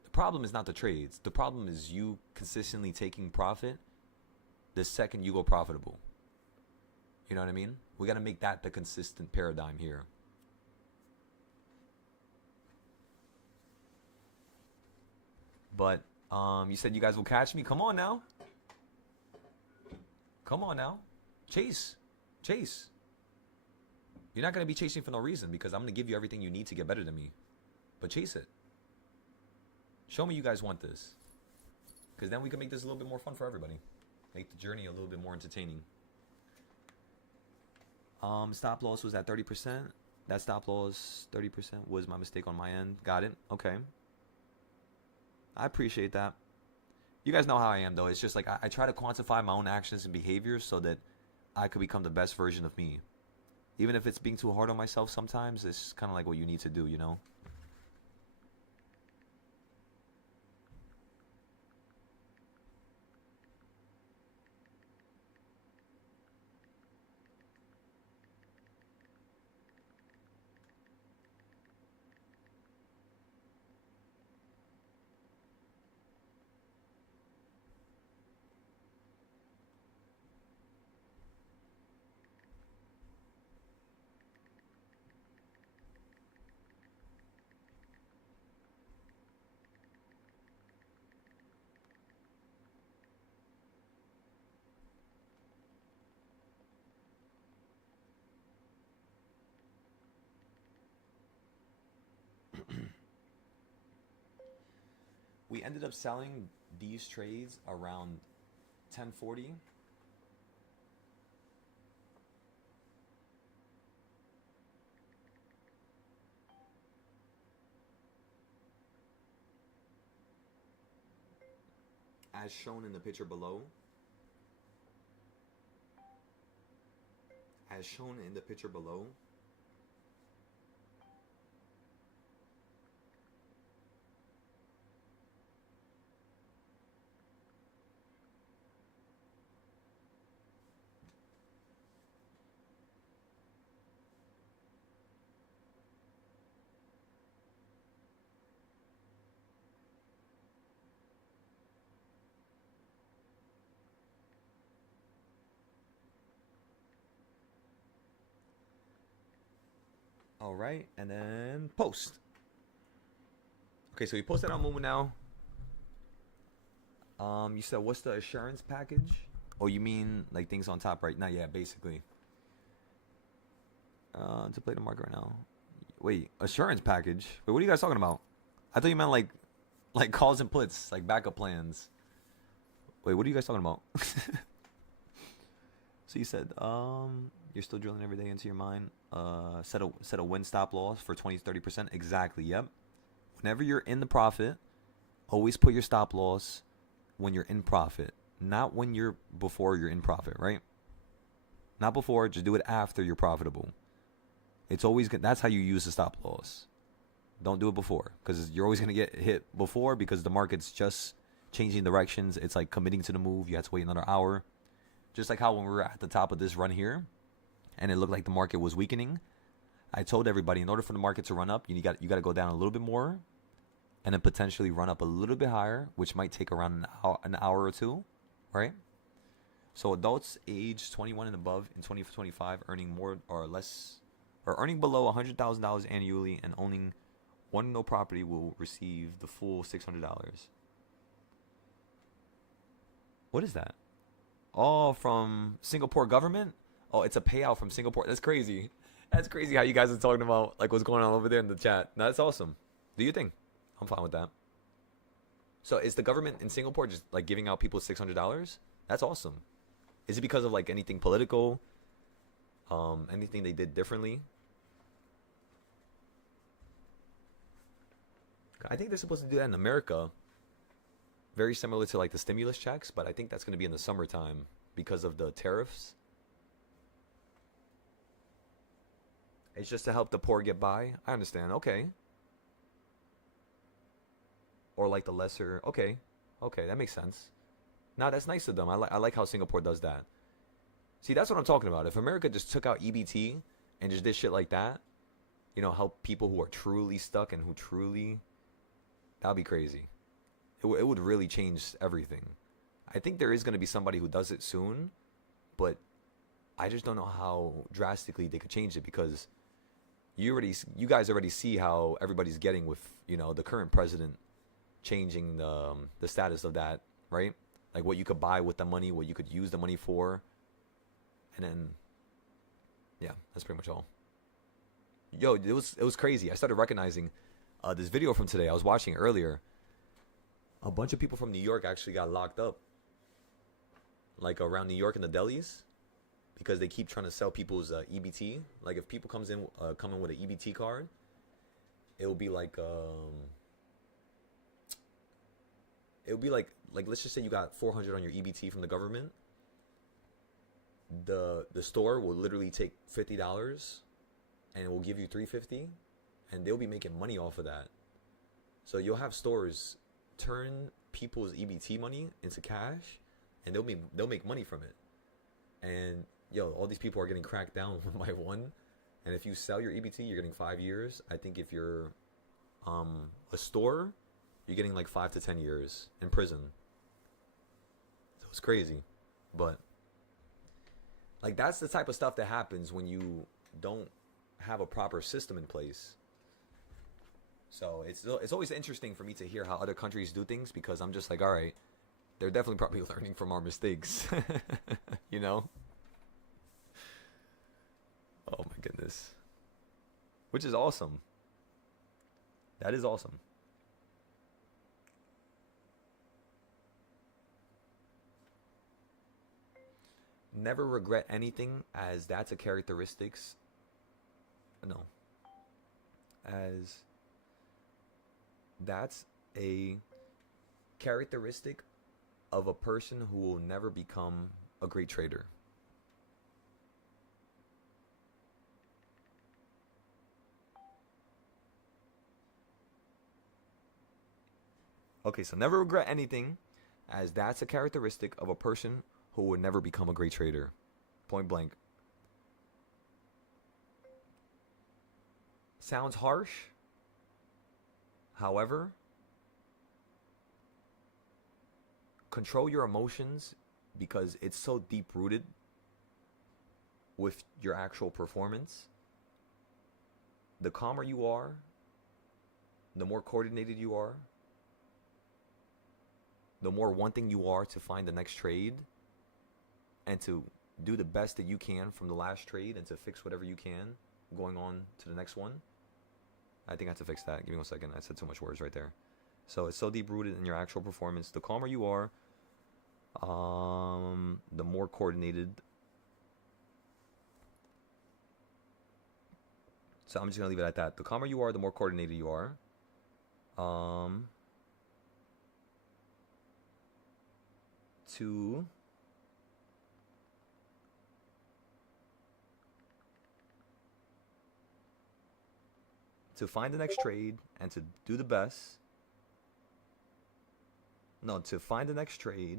The problem is not the trades. The problem is you consistently taking profit the second you go profitable. You know what I mean? We got to make that the consistent paradigm here. But you said you guys will catch me. Come on now. Come on now. Chase. Chase. You're not going to be chasing for no reason because I'm going to give you everything you need to get better than me. But chase it. Show me you guys want this. Because then we can make this a little bit more fun for everybody. Make the journey a little bit more entertaining. Stop loss was at 30%. That stop loss, 30%, was my mistake on my end. Got it. Okay. I appreciate that. You guys know how I am, though. It's just like I try to quantify my own actions and behaviors so that I could become the best version of me. Even if it's being too hard on myself sometimes, it's kind of like what you need to do, you know? We ended up selling these trades around 10:40. As shown in the picture below. As shown in the picture below. All right, and then post. Okay, so we posted on Momo now. You said what's the assurance package? Oh, you mean like things on top, right? Not yet, basically. To play the market right now. Wait, assurance package? Wait, what are you guys talking about? I thought you meant like calls and puts, like backup plans. Wait, what are you guys talking about? So you said you're still drilling every day into your mind. Set a win stop loss for 20-30%. Exactly. Yep. Whenever you're in the profit, always put your stop loss when you're in profit, not when you're before you're in profit, right? Not before, just do it after you're profitable. It's always good. That's how you use the stop loss. Don't do it before, because you're always gonna get hit before because the market's just changing directions. It's like committing to the move. You have to wait another hour. Just like how when we were at the top of this run here, and it looked like the market was weakening, I told everybody in order for the market to run up, you got to go down a little bit more, and then potentially run up a little bit higher, which might take around an hour or two, right? So adults age 21 and above in 2025 earning more or less, or earning below $100,000 annually and owning one no property will receive the full $600. What is that? Oh, from Singapore government? Oh, it's a payout from Singapore. That's crazy. That's crazy how you guys are talking about like what's going on over there in the chat. No, that's awesome. Do your thing. I'm fine with that. So is the government in Singapore just like giving out people $600? That's awesome. Is it because of like anything political? Anything they did differently? I think they're supposed to do that in America. Very similar to like the stimulus checks, but I think that's going to be in the summertime because of the tariffs. It's just to help the poor get by. I understand. Okay. Or like the lesser. Okay. Okay, that makes sense. Nah, that's nice of them. I like how Singapore does that. See, that's what I'm talking about. If America just took out EBT and just did shit like that, you know, help people who are truly stuck and who truly, that'd be crazy. It would really change everything. I think there is going to be somebody who does it soon, but I just don't know how drastically they could change it because you guys already see how everybody's getting with, you know, the current president changing the status of that, right? Like what you could buy with the money, what you could use the money for. And then, yeah, that's pretty much all. Yo, it was crazy. I started recognizing this video from today. I was watching earlier. A bunch of people from New York actually got locked up, like around New York in the delis, because they keep trying to sell people's EBT. Like if people come in with an EBT card, it will be like let's just say you got 400 on your EBT from the government. The store will literally take $50 and it will give you $350, and they'll be making money off of that. So you'll have stores turn people's EBT money into cash, and they'll make money from it. And yo, all these people are getting cracked down one by one. And if you sell your EBT, you're getting 5 years. I think if you're a store, you're getting like 5 to 10 years in prison. So it's crazy, but like that's the type of stuff that happens when you don't have a proper system in place. So it's always interesting for me to hear how other countries do things, because I'm just like, all right, they're definitely probably learning from our mistakes, you know? Oh my goodness. Which is awesome. That is awesome. never regret anything, as that's a characteristics. No. As that's a characteristic of a person who will never become a great trader. Okay, so never regret anything, as that's a characteristic of a person who would never become a great trader. Point blank. Sounds harsh. However, control your emotions, because it's so deep rooted with your actual performance. The calmer you are, the more coordinated you are, the more wanting you are to find the next trade and to do the best that you can from the last trade and to fix whatever you can going on to the next one. I think I have to fix that. Give me 1 second. I said too much words right there. So it's so deep rooted in your actual performance. The calmer you are, the more coordinated. So I'm just going to leave it at that. The calmer you are, the more coordinated you are. To find the next trade and to do the best. No, to find the next trade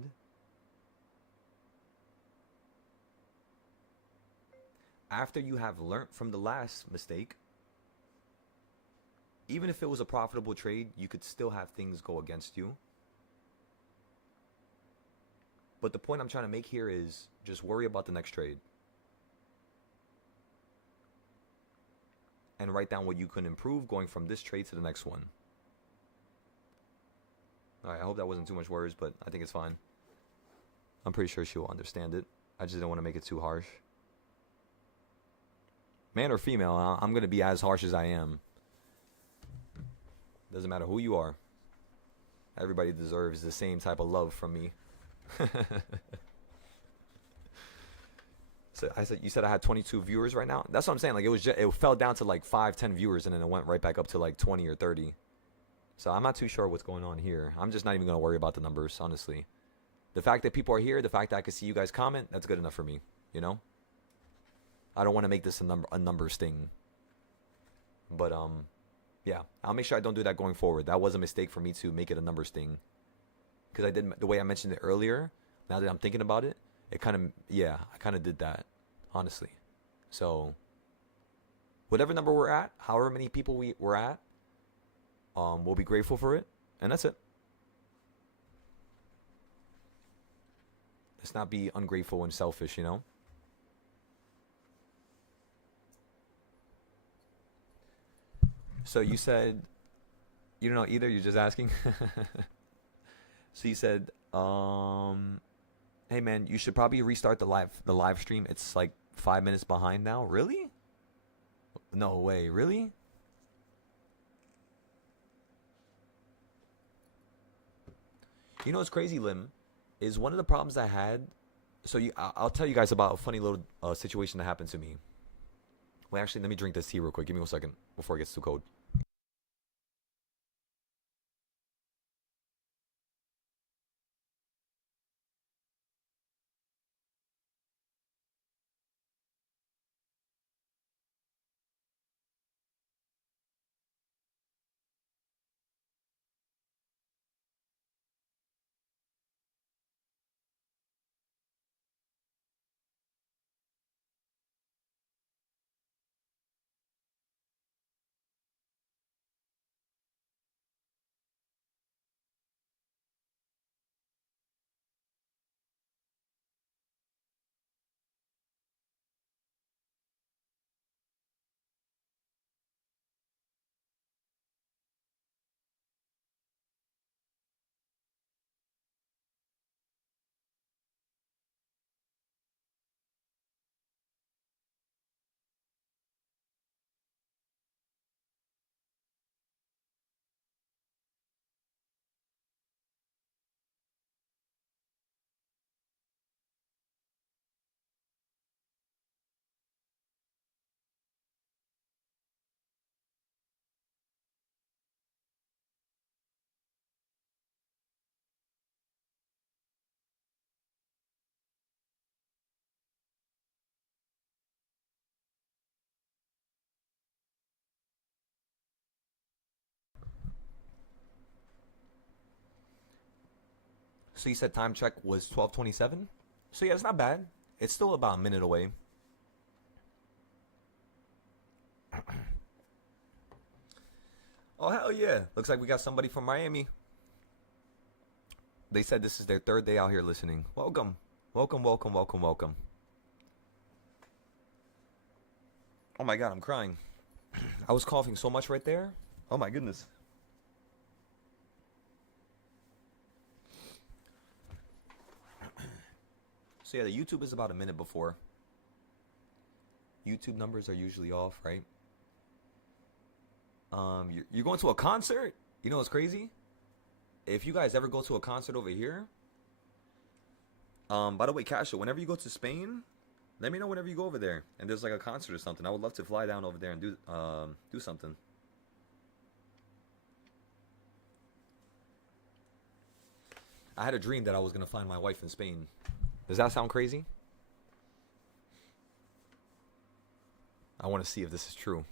after you have learned from the last mistake. Even if it was a profitable trade, you could still have things go against you. But the point I'm trying to make here is just worry about the next trade. And write down what you can improve going from this trade to the next one. Alright, I hope that wasn't too much words, but I think it's fine. I'm pretty sure she will understand it. I just don't want to make it too harsh. Man or female, I'm going to be as harsh as I am. Doesn't matter who you are. Everybody deserves the same type of love from me. So I said, you said I had 22 viewers right now. That's what I'm saying. Like it fell down to like 5-10 viewers, and then it went right back up to like 20 or 30. So I'm not too sure what's going on here. I'm just not even gonna worry about the numbers, honestly. The fact that people are here, the fact that I can see you guys comment, that's good enough for me. You know. I don't want to make this a numbers thing. But yeah, I'll make sure I don't do that going forward. That was a mistake for me to make it a numbers thing. Because I did the way I mentioned it earlier. Now that I'm thinking about it, it kind of, yeah, I kind of did that, honestly. So, whatever number we're at, however many people we're at, we'll be grateful for it, and that's it. Let's not be ungrateful and selfish, you know? So you said you don't know either, you're just asking? So you said, hey man, you should probably restart the live stream. It's like 5 minutes behind now. Really? No way. Really? You know what's crazy, Lim, is one of the problems I had. So I'll tell you guys about a funny little situation that happened to me. Wait, actually, let me drink this tea real quick. Give me 1 second before it gets too cold. So you said time check was 12:27. So yeah, it's not bad. It's still about a minute away. Oh hell yeah! Looks like we got somebody from Miami. They said this is their third day out here listening. Welcome, welcome, welcome, welcome, welcome. Oh my god, I'm crying. I was coughing so much right there. Oh my goodness. So yeah, the YouTube is about a minute before. YouTube numbers are usually off, right? You're going to a concert? You know what's crazy? If you guys ever go to a concert over here, by the way, Casho, whenever you go to Spain, let me know whenever you go over there and there's like a concert or something. I would love to fly down over there and do something. I had a dream that I was gonna find my wife in Spain. Does that sound crazy? I want to see if this is true.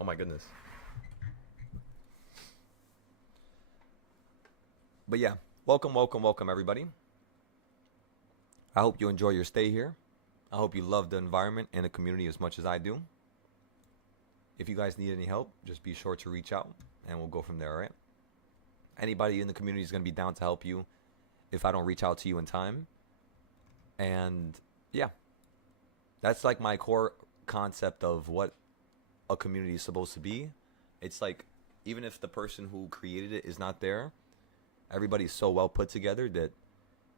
Oh my goodness. But yeah, welcome, welcome, welcome everybody. I hope you enjoy your stay here. I hope you love the environment and the community as much as I do. If you guys need any help, just be sure to reach out and we'll go from there, all right? Anybody in the community is going to be down to help you if I don't reach out to you in time. And yeah, that's like my core concept of what a community is supposed to be. It's like, even if the person who created it is not there, everybody's so well put together that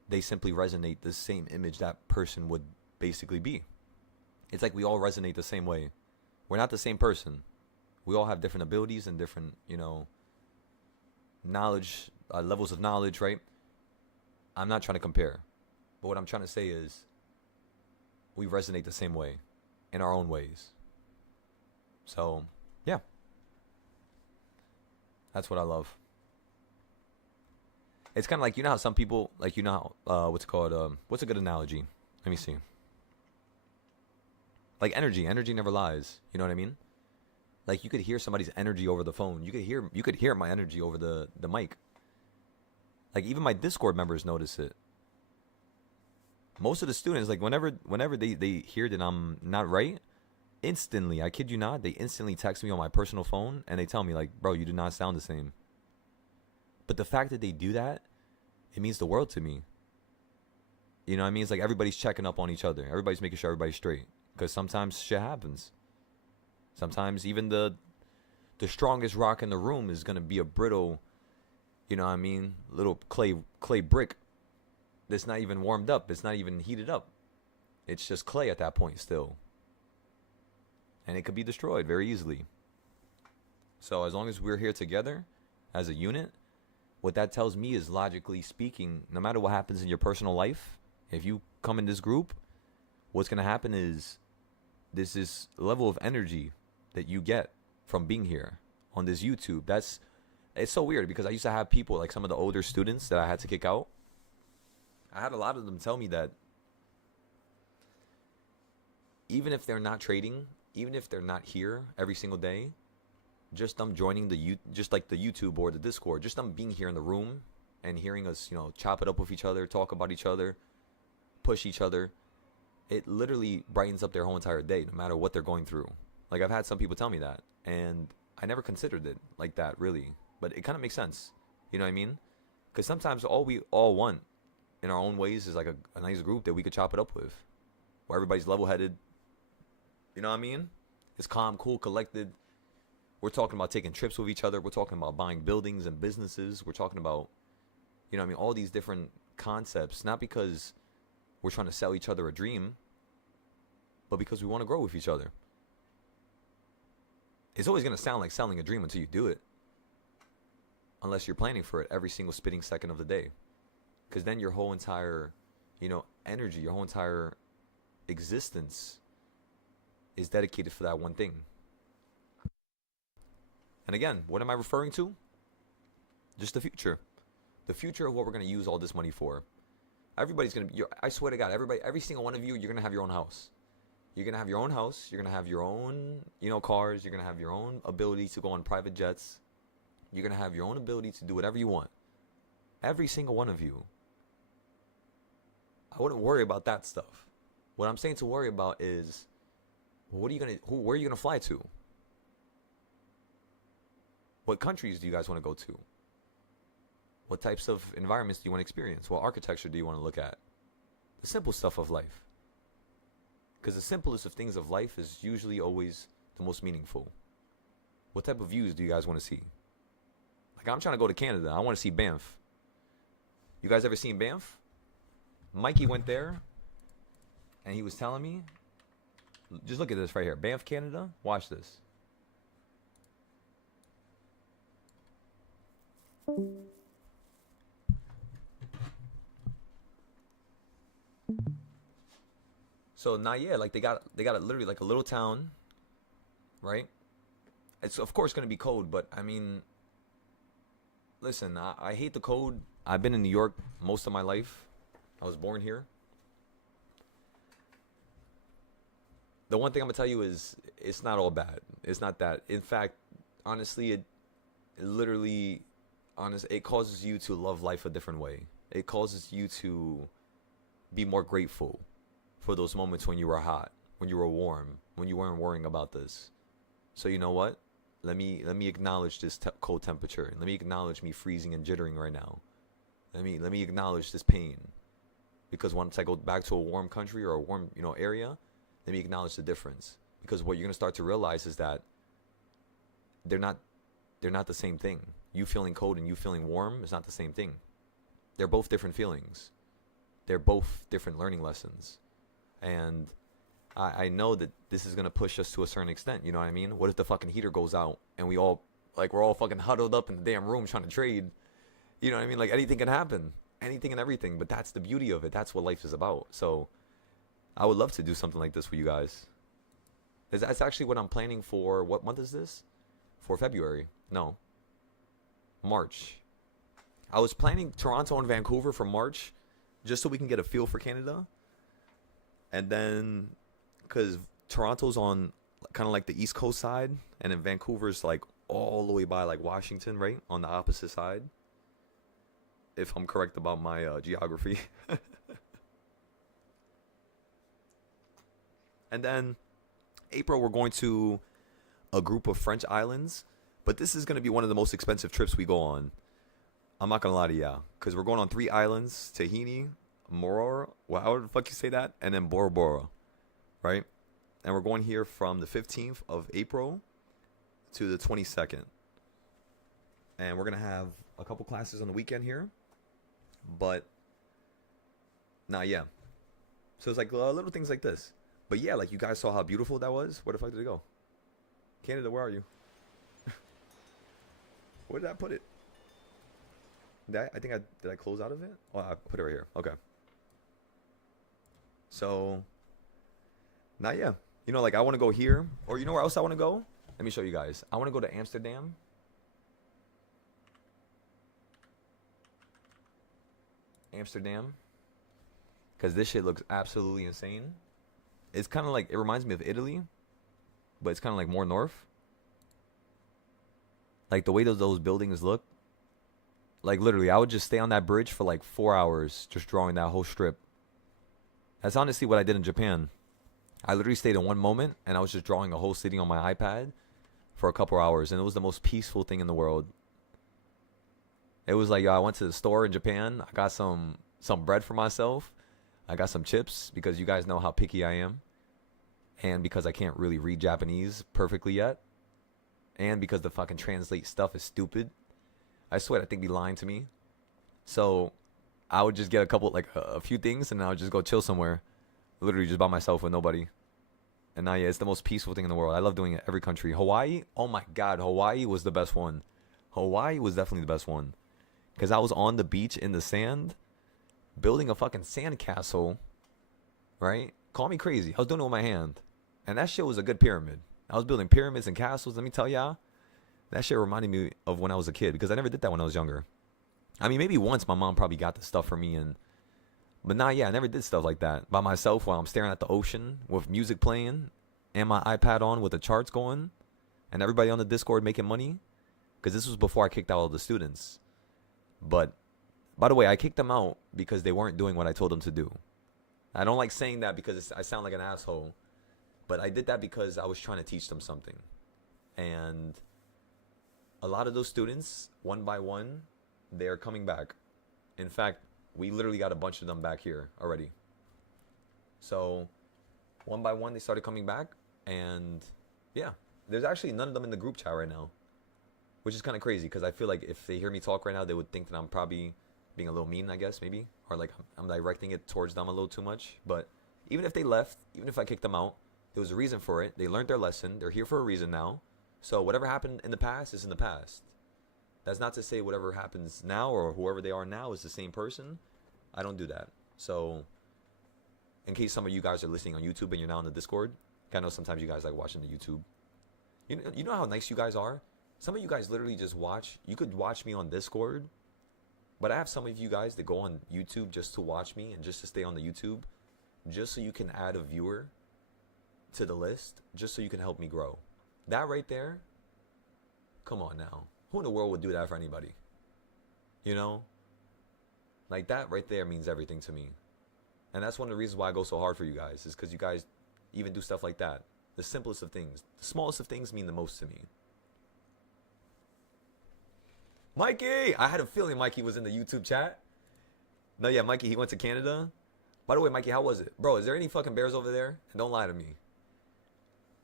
they simply resonate the same image that person would basically be. It's like we all resonate the same way. We're not the same person. We all have different abilities and different, knowledge, levels of knowledge, right? I'm not trying to compare. But what I'm trying to say is we resonate the same way in our own ways. So, yeah. That's what I love. It's kind of like, how some people, like, what's it called? What's a good analogy? Let me see. Like energy. Energy never lies. You know what I mean? Like, you could hear somebody's energy over the phone. You could hear my energy over the mic. Like, even my Discord members notice it. Most of the students, like, whenever they hear that I'm not right, instantly, I kid you not, they instantly text me on my personal phone and they tell me, like, bro, you do not sound the same. But the fact that they do that, it means the world to me. You know what I mean? It's like everybody's checking up on each other. Everybody's making sure everybody's straight. Because sometimes shit happens. Sometimes even the strongest rock in the room is going to be a brittle, you know what I mean, little clay brick that's not even warmed up. It's not even heated up. It's just clay at that point still. And it could be destroyed very easily. So as long as we're here together as a unit, what that tells me is, logically speaking, no matter what happens in your personal life, if you come in this group, what's going to happen is there's this level of energy that you get from being here on this YouTube. It's so weird because I used to have people, like some of the older students that I had to kick out. I had a lot of them tell me that even if they're not trading, even if they're not here every single day, just them joining just like the YouTube or the Discord, just them being here in the room and hearing us, chop it up with each other, talk about each other, push each other, it literally brightens up their whole entire day, no matter what they're going through. Like, I've had some people tell me that, and I never considered it like that, really. But it kind of makes sense. You know what I mean? Because sometimes all we all want in our own ways is like a nice group that we could chop it up with, where everybody's level-headed. You know what I mean? It's calm, cool, collected. We're talking about taking trips with each other. We're talking about buying buildings and businesses. We're talking about, all these different concepts. Not because we're trying to sell each other a dream, but because we want to grow with each other. It's always going to sound like selling a dream until you do it. Unless you're planning for it every single spitting second of the day. Because then your whole entire, energy, your whole entire existence is dedicated for that one thing. And again, what am I referring to? Just the future. The future of what we're going to use all this money for. Everybody's going to be, I swear to God, every single one of you, you're going to have your own house. You're going to have your own house. You're going to have your own, cars. You're going to have your own ability to go on private jets. You're going to have your own ability to do whatever you want. Every single one of you. I wouldn't worry about that stuff. What I'm saying to worry about is, where are you going to fly to? What countries do you guys want to go to? What types of environments do you want to experience? What architecture do you want to look at? The simple stuff of life. Because the simplest of things of life is usually always the most meaningful. What type of views do you guys want to see? Like, I'm trying to go to Canada. I want to see Banff. You guys ever seen Banff? Mikey went there, and he was telling me, just look at this right here. Banff, Canada. Watch this. So now, yeah, like they got it literally like a little town, right? It's of course gonna be cold, but I mean, listen, I hate the cold. I've been in New York most of my life. I was born here. The one thing I'm gonna tell you is it's not all bad. It's not that. In fact, honestly, it literally, it causes you to love life a different way. It causes you to be more grateful for those moments when you were hot, when you were warm, when you weren't worrying about this. So you know what? Let me acknowledge this cold temperature. Let me acknowledge me freezing and jittering right now. Let me acknowledge this pain, because once I go back to a warm country or a warm area, let me acknowledge the difference. Because what you're gonna start to realize is that they're not the same thing. You feeling cold and you feeling warm is not the same thing. They're both different feelings. They're both different learning lessons. And I know that this is going to push us to a certain extent. You know what I mean? What if the fucking heater goes out and we're all fucking huddled up in the damn room trying to trade? You know what I mean? Like, anything can happen. Anything and everything. But that's the beauty of it. That's what life is about. So I would love to do something like this for you guys. That's actually what I'm planning for. What month is this? For February. No. March. I was planning Toronto and Vancouver for March, just so we can get a feel for Canada. And then, because Toronto's on kind of like the East Coast side, and then Vancouver's like all the way by like Washington, right? On the opposite side. If I'm correct about my geography. And then, April, we're going to a group of French islands. But this is going to be one of the most expensive trips we go on. I'm not going to lie to you, because we're going on 3 islands: Tahiti, Morora, how the fuck you say that? And then Bora Bora, right? And we're going here from the 15th of April to the 22nd. And we're going to have a couple classes on the weekend here. But, yeah. So it's like little things like this. But yeah, like you guys saw how beautiful that was. Where the fuck did it go? Canada, where are you? Where did I put it? Did I close out of it? Oh, I put it right here. Okay. So, now, yeah. Like I want to go here. Or you know where else I want to go? Let me show you guys. I want to go to Amsterdam. Amsterdam. Because this shit looks absolutely insane. It's kind of like, it reminds me of Italy. But it's kind of like more north. Like the way those buildings look. Like literally, I would just stay on that bridge for like 4 hours just drawing that whole strip. That's honestly what I did in Japan. I literally stayed in one moment and I was just drawing a whole city on my iPad for a couple hours. And it was the most peaceful thing in the world. It was like, yo, I went to the store in Japan. I got some bread for myself. I got some chips because you guys know how picky I am. And because I can't really read Japanese perfectly yet. And because the fucking translate stuff is stupid. I swear, I think be lying to me. So I would just get a few things, and then I would just go chill somewhere. Literally just by myself with nobody. And now, yeah, it's the most peaceful thing in the world. I love doing it every country. Hawaii, oh my God, Hawaii was the best one. Hawaii was definitely the best one. Because I was on the beach in the sand, building a fucking sand castle, right? Call me crazy. I was doing it with my hand. And that shit was a good pyramid. I was building pyramids and castles. Let me tell y'all, That shit reminded me of when I was a kid because I never did that when I was younger. I mean, maybe once my mom probably got the stuff for me, but nah, yeah, I never did stuff like that by myself while I'm staring at the ocean with music playing and my iPad on with the charts going and everybody on the Discord making money. Because this was before I kicked out all the students. But, by the way, I kicked them out because they weren't doing what I told them to do. I don't like saying that because I sound like an asshole. But I did that because I was trying to teach them something. And a lot of those students, one by one, they're coming back. In fact, we literally got a bunch of them back here already. So, one by one, they started coming back. And, yeah, there's actually none of them in the group chat right now. Which is kind of crazy because I feel like if they hear me talk right now, they would think that I'm probably being a little mean, I guess, maybe. Or like I'm directing it towards them a little too much. But even if they left, even if I kicked them out, there was a reason for it. They learned their lesson. They're here for a reason now. So whatever happened in the past is in the past. That's not to say whatever happens now or whoever they are now is the same person. I don't do that. So in case some of you guys are listening on YouTube and you're now on the Discord, I know sometimes you guys like watching the YouTube. You know how nice you guys are? Some of you guys literally just watch. You could watch me on Discord, but I have some of you guys that go on YouTube just to watch me and just to stay on the YouTube, just so you can add a viewer to the list, just so you can help me grow. That right there, come on now. Who in the world would do that for anybody? You know? Like that right there means everything to me. And that's one of the reasons why I go so hard for you guys, is because you guys even do stuff like that. The simplest of things. The smallest of things mean the most to me. Mikey! I had a feeling Mikey was in the YouTube chat. No, yeah, Mikey, he went to Canada. By the way, Mikey, how was it? Bro, is there any fucking bears over there? And don't lie to me.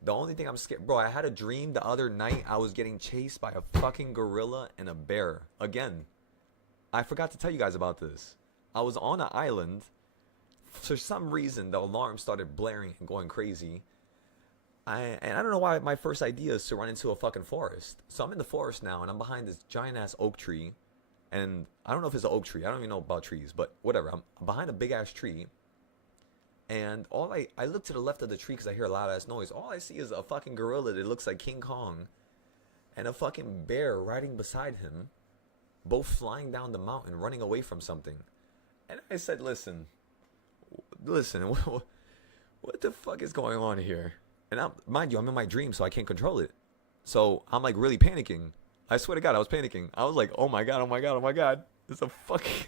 The only thing I'm scared... Bro, I had a dream the other night I was getting chased by a fucking gorilla and a bear. Again, I forgot to tell you guys about this. I was on an island. For some reason, the alarm started blaring and going crazy. And I don't know why my first idea is to run into a fucking forest. So I'm in the forest now, and I'm behind this giant-ass oak tree. And I don't know if it's an oak tree. I don't even know about trees, but whatever. I'm behind a big-ass tree. And I look to the left of the tree because I hear a loud-ass noise. All I see is a fucking gorilla that looks like King Kong. And a fucking bear riding beside him. Both flying down the mountain, running away from something. And I said, listen, what the fuck is going on here? And mind you, I'm in my dream, so I can't control it. So I'm like really panicking. I swear to God, I was panicking. I was like, oh my God, oh my God, oh my God. It's a fucking...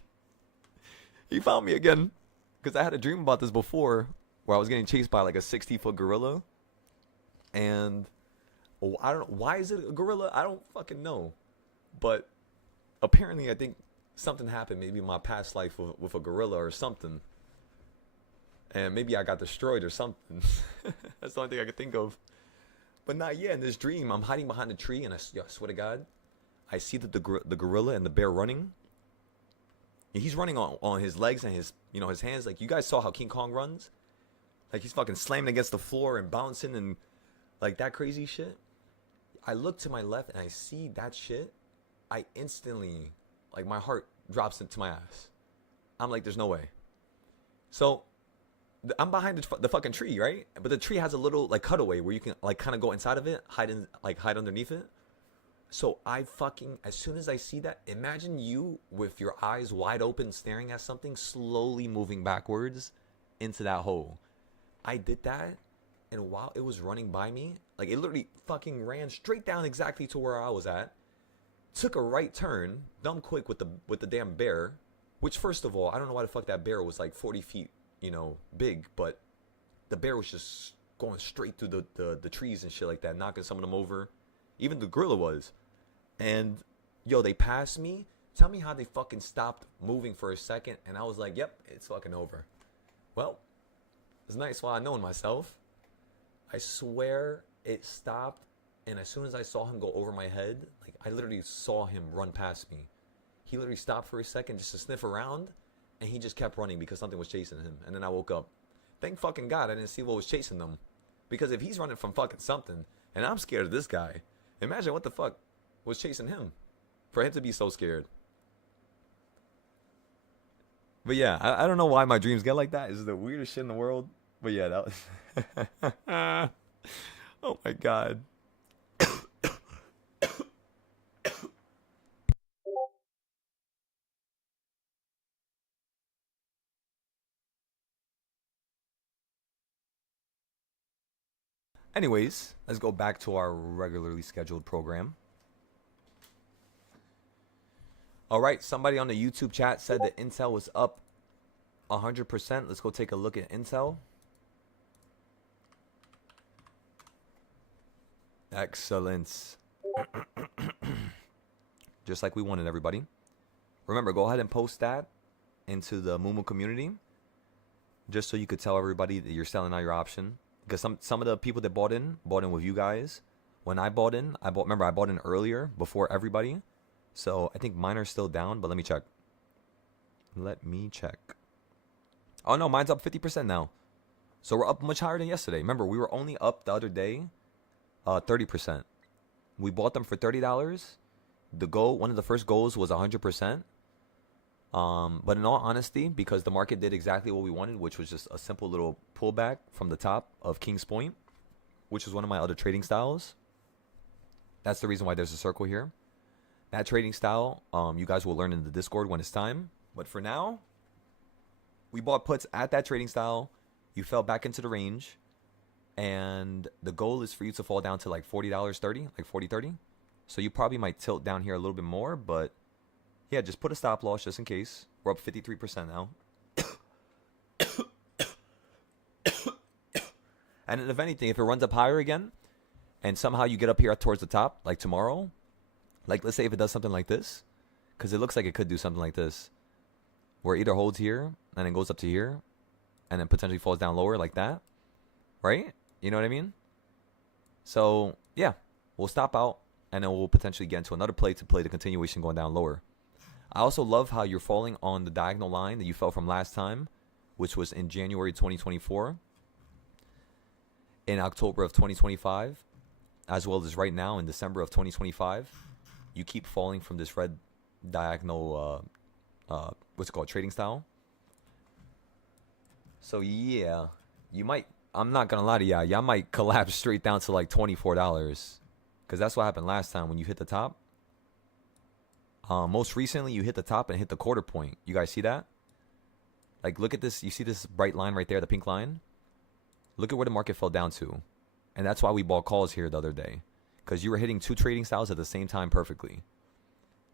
He found me again. Because I had a dream about this before where I was getting chased by like a 60-foot gorilla. And I don't know. Why is it a gorilla? I don't fucking know. But apparently I think something happened maybe in my past life with a gorilla or something. And maybe I got destroyed or something. That's the only thing I could think of. But not yet. In this dream, I'm hiding behind a tree, and I swear to God, I see the gorilla and the bear running. And he's running on his legs and his hands. Like, you guys saw how King Kong runs? Like, he's fucking slamming against the floor and bouncing and like that crazy shit. I look to my left and I see that shit. I instantly, like, my heart drops into my ass. I'm like, there's no way. So I'm behind the fucking tree, right? But the tree has a little like cutaway where you can like kind of go inside of it, hide underneath it. So I fucking, as soon as I see that, imagine you with your eyes wide open staring at something slowly moving backwards into that hole. I did that, and while it was running by me, like it literally fucking ran straight down exactly to where I was at, took a right turn, dumb quick with the damn bear, which first of all, I don't know why the fuck that bear was like 40 feet, big, but the bear was just going straight through the trees and shit like that, knocking some of them over. Even the gorilla was. And, yo, they passed me. Tell me how they fucking stopped moving for a second. And I was like, yep, it's fucking over. Well, it's nice while I know myself. I swear it stopped. And as soon as I saw him go over my head, like I literally saw him run past me. He literally stopped for a second just to sniff around. And he just kept running because something was chasing him. And then I woke up. Thank fucking God I didn't see what was chasing them. Because if he's running from fucking something, and I'm scared of this guy, imagine what the fuck was chasing him. For him to be so scared. But yeah, I don't know why my dreams get like that. It's the weirdest shit in the world. But yeah, that was... Oh my God. Anyways, let's go back to our regularly scheduled program. All right, somebody on the YouTube chat said that Intel was up 100%. Let's go take a look at Intel. Excellent. Just like we wanted, everybody. Remember, go ahead and post that into the Moomoo community, just so you could tell everybody that you're selling out your option. Because some of the people that bought in with you guys. When I bought in, I bought in earlier before everybody. So I think mine are still down, but let me check. Oh no, mine's up 50% now. So we're up much higher than yesterday. Remember, we were only up the other day 30%. We bought them for $30. One of the first goals was 100%. But in all honesty, because the market did exactly what we wanted, which was just a simple little pullback from the top of King's Point, which is one of my other trading styles. That's the reason why there's a circle here. That trading style, you guys will learn in the Discord when it's time. But for now, we bought puts at that trading style. You fell back into the range. And the goal is for you to fall down to like $40.30, like 40.30. So you probably might tilt down here a little bit more, but yeah, just put a stop loss just in case. We're up 53% now. And if anything, if it runs up higher again, and somehow you get up here towards the top, like tomorrow, like let's say if it does something like this, because it looks like it could do something like this, where it either holds here, and then goes up to here, and then potentially falls down lower like that, right? You know what I mean? So, yeah, we'll stop out, and then we'll potentially get into another play to play the continuation going down lower. I also love how you're falling on the diagonal line that you fell from last time, which was in January 2024, in October of 2025, as well as right now in December of 2025. You keep falling from this red diagonal, what's it called, trading style. So yeah, you might, I'm not going to lie to y'all might collapse straight down to like $24, because that's what happened last time when you hit the top. Most recently, you hit the top and hit the quarter point. You guys see that? Like, look at this. You see this bright line right there, the pink line? Look at where the market fell down to. And that's why we bought calls here the other day, because you were hitting two trading styles at the same time perfectly.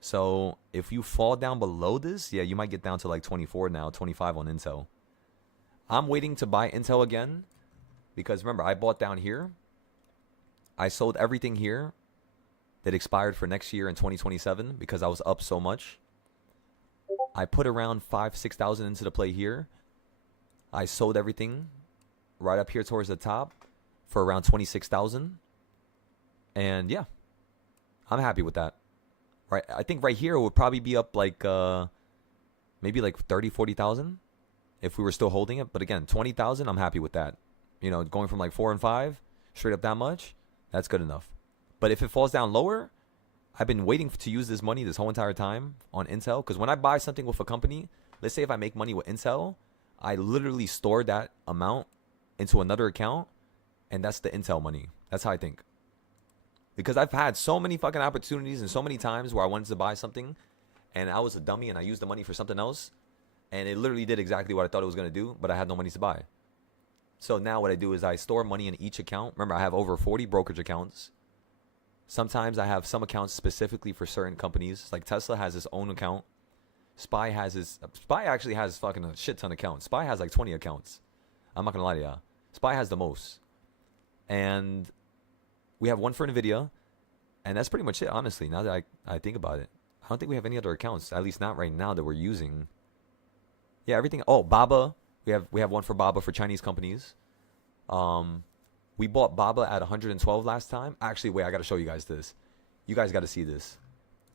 So if you fall down below this, yeah, you might get down to like 24 now, 25 on Intel. I'm waiting to buy Intel again because remember, I bought down here. I sold everything here that expired for next year in 2027 because I was up so much. I put around 5,000-6,000 into the play here. I sold everything right up here towards the top for around 26,000. And yeah, I'm happy with that. Right, I think right here it would probably be up like maybe like 30,000-40,000 if we were still holding it. But again, 20,000, I'm happy with that. You know, going from like 4 and 5 straight up that much, that's good enough. But if it falls down lower, I've been waiting to use this money this whole entire time on Intel. Because when I buy something with a company, let's say if I make money with Intel, I literally store that amount into another account. And that's the Intel money. That's how I think. Because I've had so many fucking opportunities and so many times where I wanted to buy something and I was a dummy and I used the money for something else. And it literally did exactly what I thought it was going to do, but I had no money to buy. So now what I do is I store money in each account. Remember, I have over 40 brokerage accounts. Sometimes I have some accounts specifically for certain companies. Like Tesla has its own account. Spy actually has fucking a shit ton of accounts. Spy has like 20 accounts. I'm not going to lie to y'all. Spy has the most. And we have one for NVIDIA. And that's pretty much it, honestly, now that I think about it. I don't think we have any other accounts, at least not right now, that we're using. Yeah, everything. Oh, Baba. We have one for Baba for Chinese companies. We bought Baba at 112 last time. Actually, wait, I got to show you guys this. You guys got to see this.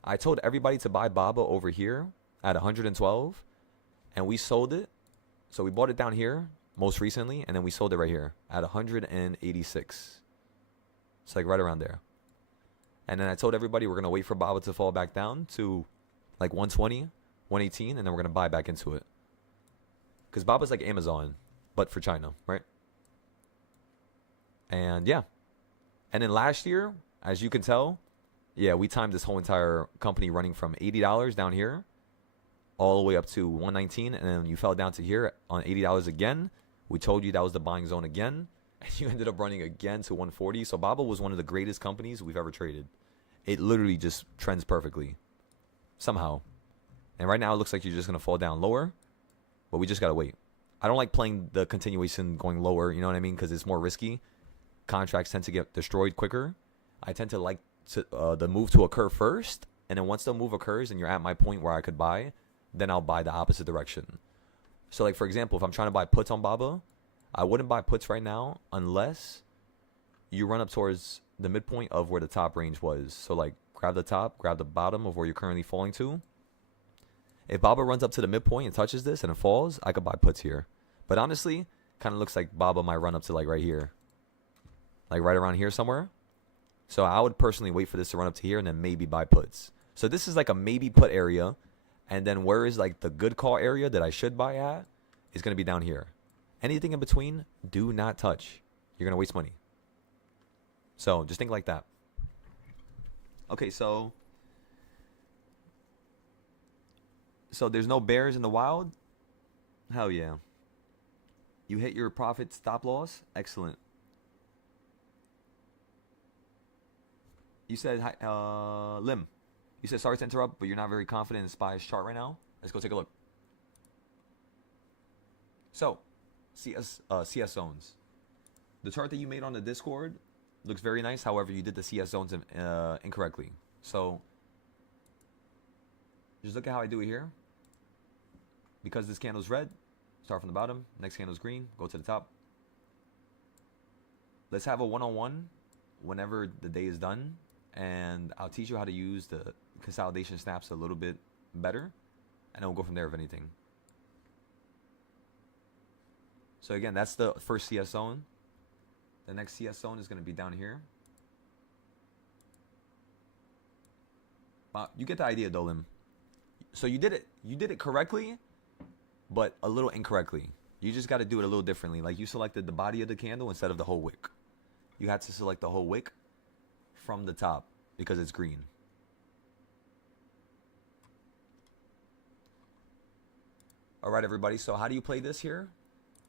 I told everybody to buy Baba over here at 112, and we sold it. So we bought it down here most recently, and then we sold it right here at 186. It's like right around there. And then I told everybody we're going to wait for Baba to fall back down to like 120, 118, and then we're going to buy back into it. Because Baba's like Amazon, but for China, right? And yeah. And then last year, as you can tell, yeah, we timed this whole entire company running from $80 down here all the way up to 119, and then you fell down to here on $80 again. We told you that was the buying zone again, and you ended up running again to 140. So Baba was one of the greatest companies we've ever traded. It literally just trends perfectly somehow. And right now it looks like you're just going to fall down lower, but we just got to wait. I don't like playing the continuation going lower, you know what I mean? Because it's more risky. Contracts tend to get destroyed quicker. I tend to like the move to occur first, and then once the move occurs and you're at my point where I could buy, then I'll buy the opposite direction. So like, for example, if I'm trying to buy puts on Baba, I wouldn't buy puts right now unless you run up towards the midpoint of where the top range was. So like, grab the top, grab the bottom of where you're currently falling to. If Baba runs up to the midpoint and touches this and it falls, I could buy puts here. But honestly, kind of looks like Baba might run up to like right here. Like right around here somewhere. So I would personally wait for this to run up to here and then maybe buy puts. So this is like a maybe put area. And then where is like the good call area that I should buy at is going to be down here. Anything in between, do not touch. You're going to waste money. So just think like that. Okay, so there's no bears in the wild? Hell yeah. You hit your profit stop loss? Excellent. You said, Lim, you said sorry to interrupt, but you're not very confident in SPY's chart right now. Let's go take a look. So, CS zones. The chart that you made on the Discord looks very nice. However, you did the CS zones incorrectly. So, just look at how I do it here. Because this candle's red, start from the bottom. Next candle's green, go to the top. Let's have a one-on-one whenever the day is done. And I'll teach you how to use the consolidation snaps a little bit better. And then we'll go from there if anything. So again, that's the first CS zone. The next CS zone is going to be down here. You get the idea, Dolim. So you did it correctly, but a little incorrectly. You just got to do it a little differently. Like you selected the body of the candle instead of the whole wick. You had to select the whole wick from the top because it's green. All right, everybody. So how do you play this here?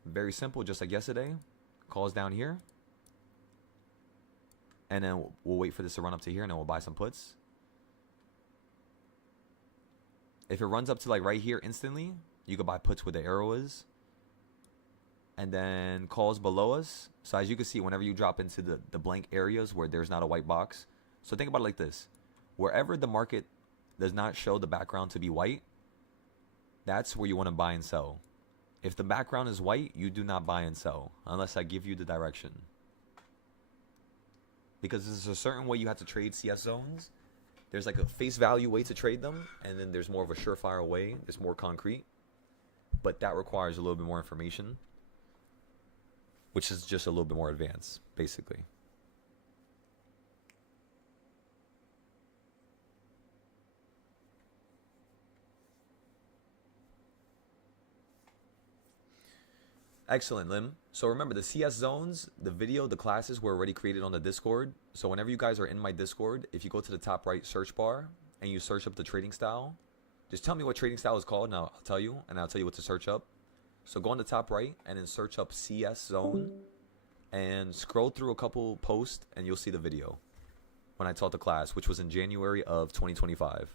Very simple, just like yesterday. Calls down here. And then we'll wait for this to run up to here and then we'll buy some puts. If it runs up to like right here instantly, you can buy puts where the arrow is. And then calls below us. So as you can see, whenever you drop into the blank areas where there's not a white box. So think about it like this. Wherever the market does not show the background to be white, that's where you want to buy and sell. If the background is white, you do not buy and sell unless I give you the direction. Because there's a certain way you have to trade CS zones. There's like a face value way to trade them. And then there's more of a surefire way. It's more concrete. But that requires a little bit more information. Which is just a little bit more advanced, basically. Excellent, Lim. So remember, the CS zones, the video, the classes were already created on the Discord. So whenever you guys are in my Discord, if you go to the top right search bar and you search up the trading style, just tell me what trading style is called and I'll tell you. And I'll tell you what to search up. So go on the top right and then search up CS zone and scroll through a couple posts and you'll see the video when I taught the class, which was in January of 2025.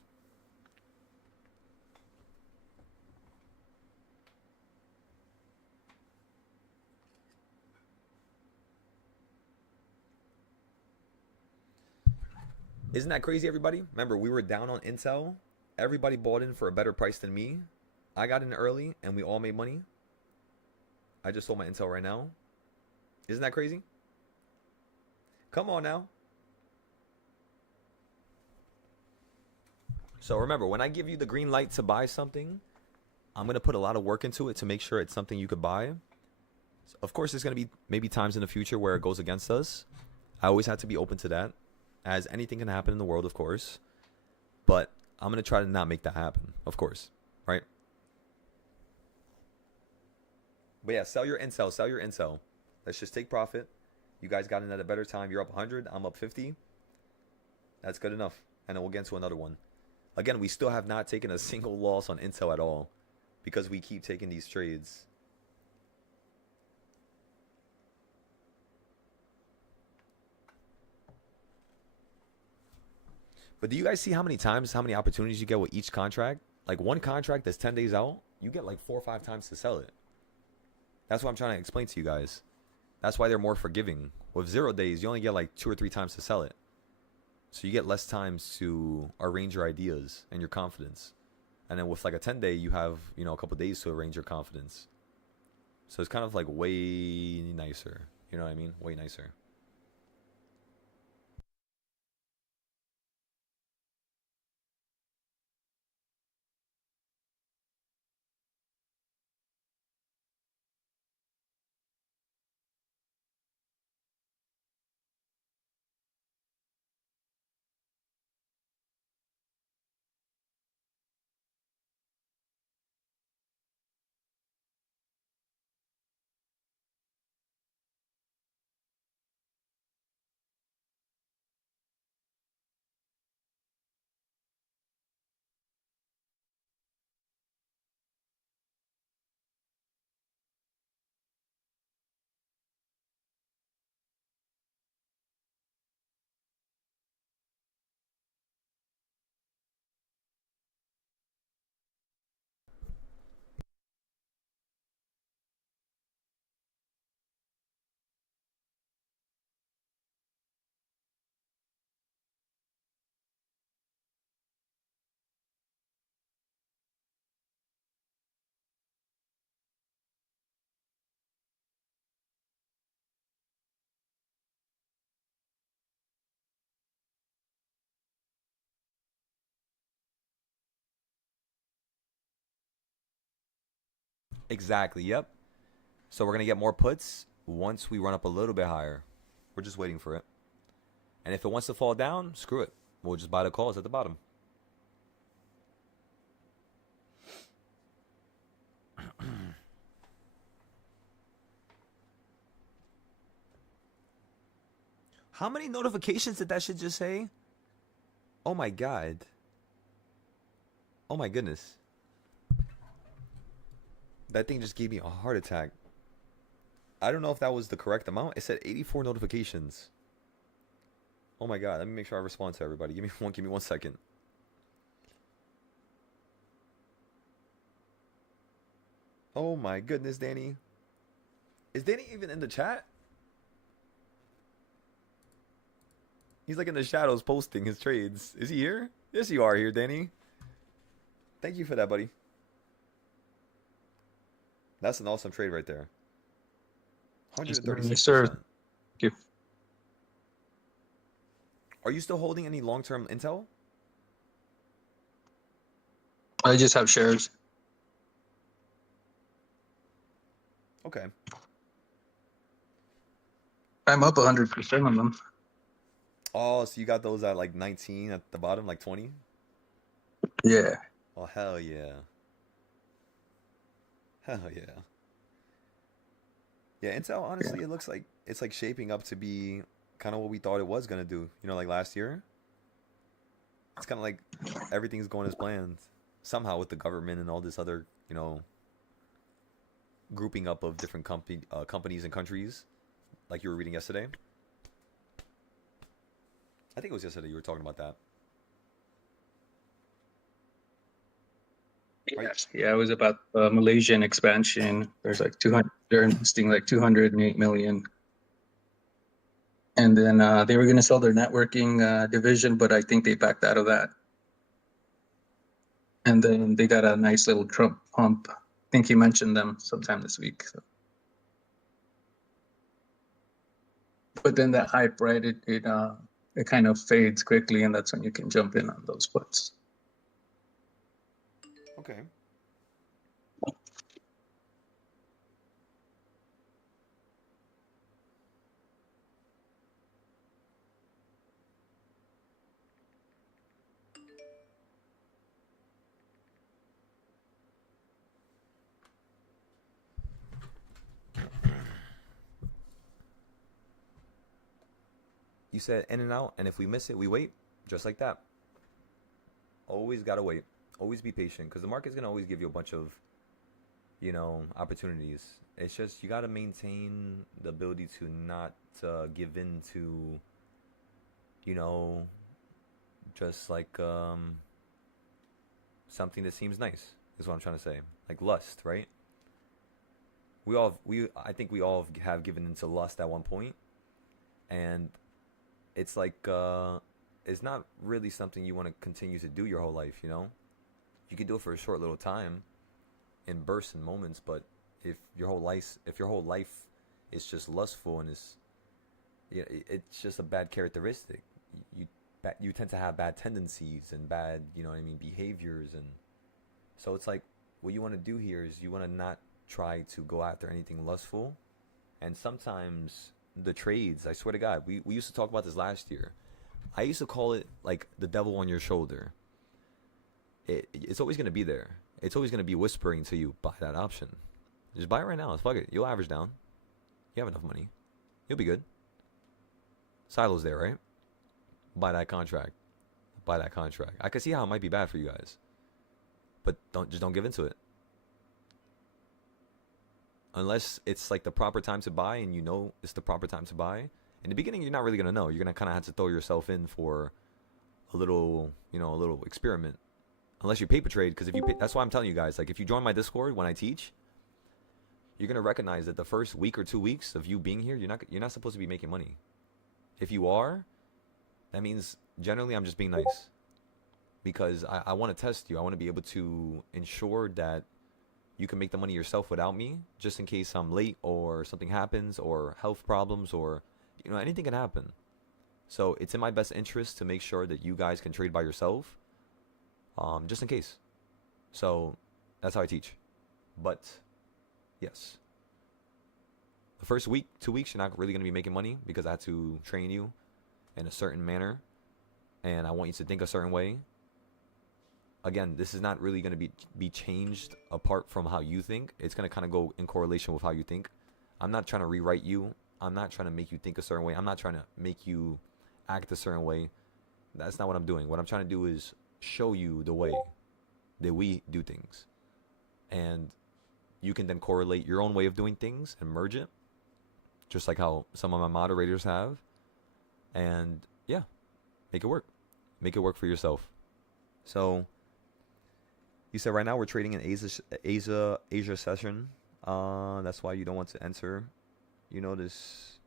Isn't that crazy, everybody? Remember, we were down on Intel. Everybody bought in for a better price than me. I got in early and we all made money. I just sold my Intel right now. Isn't that crazy? Come on now. So remember, when I give you the green light to buy something, I'm going to put a lot of work into it to make sure it's something you could buy. Of course, there's going to be maybe times in the future where it goes against us. I always have to be open to that, as anything can happen in the world, of course. But I'm going to try to not make that happen, of course, right? But yeah, sell your Intel, sell your Intel. Let's just take profit. You guys got in at a better time. You're up 100, I'm up 50. That's good enough. And then we'll get into another one. Again, we still have not taken a single loss on Intel at all because we keep taking these trades. But do you guys see how many opportunities you get with each contract? Like one contract that's 10 days out, you get like 4 or 5 times to sell it. That's what I'm trying to explain to you guys. That's why they're more forgiving. With 0 days, you only get like 2 or 3 times to sell it. So you get less times to arrange your ideas and your confidence. And then with like a 10-day, you have, a couple days to arrange your confidence. So it's kind of like way nicer. You know what I mean? Way nicer. Exactly, yep. So we're going to get more puts once we run up a little bit higher. We're just waiting for it. And if it wants to fall down, screw it. We'll just buy the calls at the bottom. How many notifications did that shit just say? Oh my god. Oh my goodness. That thing just gave me a heart attack. I don't know if that was the correct amount. It said 84 notifications. Oh my god. Let me make sure I respond to everybody. Give me 1 second. Oh my goodness, Danny. Is Danny even in the chat? He's like in the shadows posting his trades. Is he here? Yes, you are here, Danny. Thank you for that, buddy. That's an awesome trade right there. 136%. Yes, sir. Thank you. Are you still holding any long-term intel? I just have shares. Okay. I'm up 100% on them. Oh, so you got those at like 19 at the bottom, like 20? Yeah. Oh, hell yeah. Hell yeah. Yeah, Intel, honestly, it looks like it's like shaping up to be kind of what we thought it was going to do. Like last year. It's kind of like everything's going as planned. Somehow with the government and all this other, grouping up of different companies and countries. Like you were reading yesterday. I think it was yesterday you were talking about that. Yeah, it was about Malaysian expansion. There's like 200. They're investing like 208 million. And then they were going to sell their networking division, but I think they backed out of that. And then they got a nice little Trump pump. I think he mentioned them sometime this week. So. But then that hype, right? It kind of fades quickly, and that's when you can jump in on those puts. Okay. You said in and out, and if we miss it, we wait. Just like that. Always gotta wait. Always be patient, because the market's gonna always give you a bunch of, opportunities. It's just you gotta maintain the ability to not give in to, just like something that seems nice is what I'm trying to say. Like lust, right? I think we all have given into lust at one point, and it's like it's not really something you want to continue to do your whole life, you know? You can do it for a short little time in bursts and moments, but if your whole life is just lustful and it's just a bad characteristic. You tend to have bad tendencies and bad, you know what I mean, behaviors, and so it's like what you want to do here is you want to not try to go after anything lustful. And sometimes the trades, I swear to God, we used to talk about this last year. I used to call it like the devil on your shoulder. It's always going to be there. It's always going to be whispering to you, buy that option. Just buy it right now. Fuck it. You'll average down. You have enough money. You'll be good. Silo's there, right? Buy that contract. Buy that contract. I can see how it might be bad for you guys. But don't give into it. Unless it's like the proper time to buy and you know it's the proper time to buy. In the beginning, you're not really going to know. You're going to kind of have to throw yourself in for a little experiment. Unless you paper trade, because if you pay, that's why I'm telling you guys, like if you join my Discord when I teach, you're going to recognize that the first week or 2 weeks of you being here, you're not supposed to be making money. If you are, that means generally I'm just being nice. Because I want to test you. I want to be able to ensure that you can make the money yourself without me, just in case I'm late or something happens or health problems or, you know, anything can happen. So it's in my best interest to make sure that you guys can trade by yourself, just in case. So that's how I teach. But yes, the first week, 2 weeks, you're not really going to be making money because I had to train you in a certain manner and I want you to think a certain way. Again, this is not really going to be changed apart from how you think. It's going to kind of go in correlation with how you think. I'm not trying to rewrite you. I'm not trying to make you think a certain way. I'm not trying to make you act a certain way. That's not what I'm doing. What I'm trying to do is show you the way that we do things. And you can then correlate your own way of doing things and merge it. Just like how some of my moderators have. And yeah, make it work. Make it work for yourself. So you said right now we're trading an Asia session. That's why you don't want to enter. You notice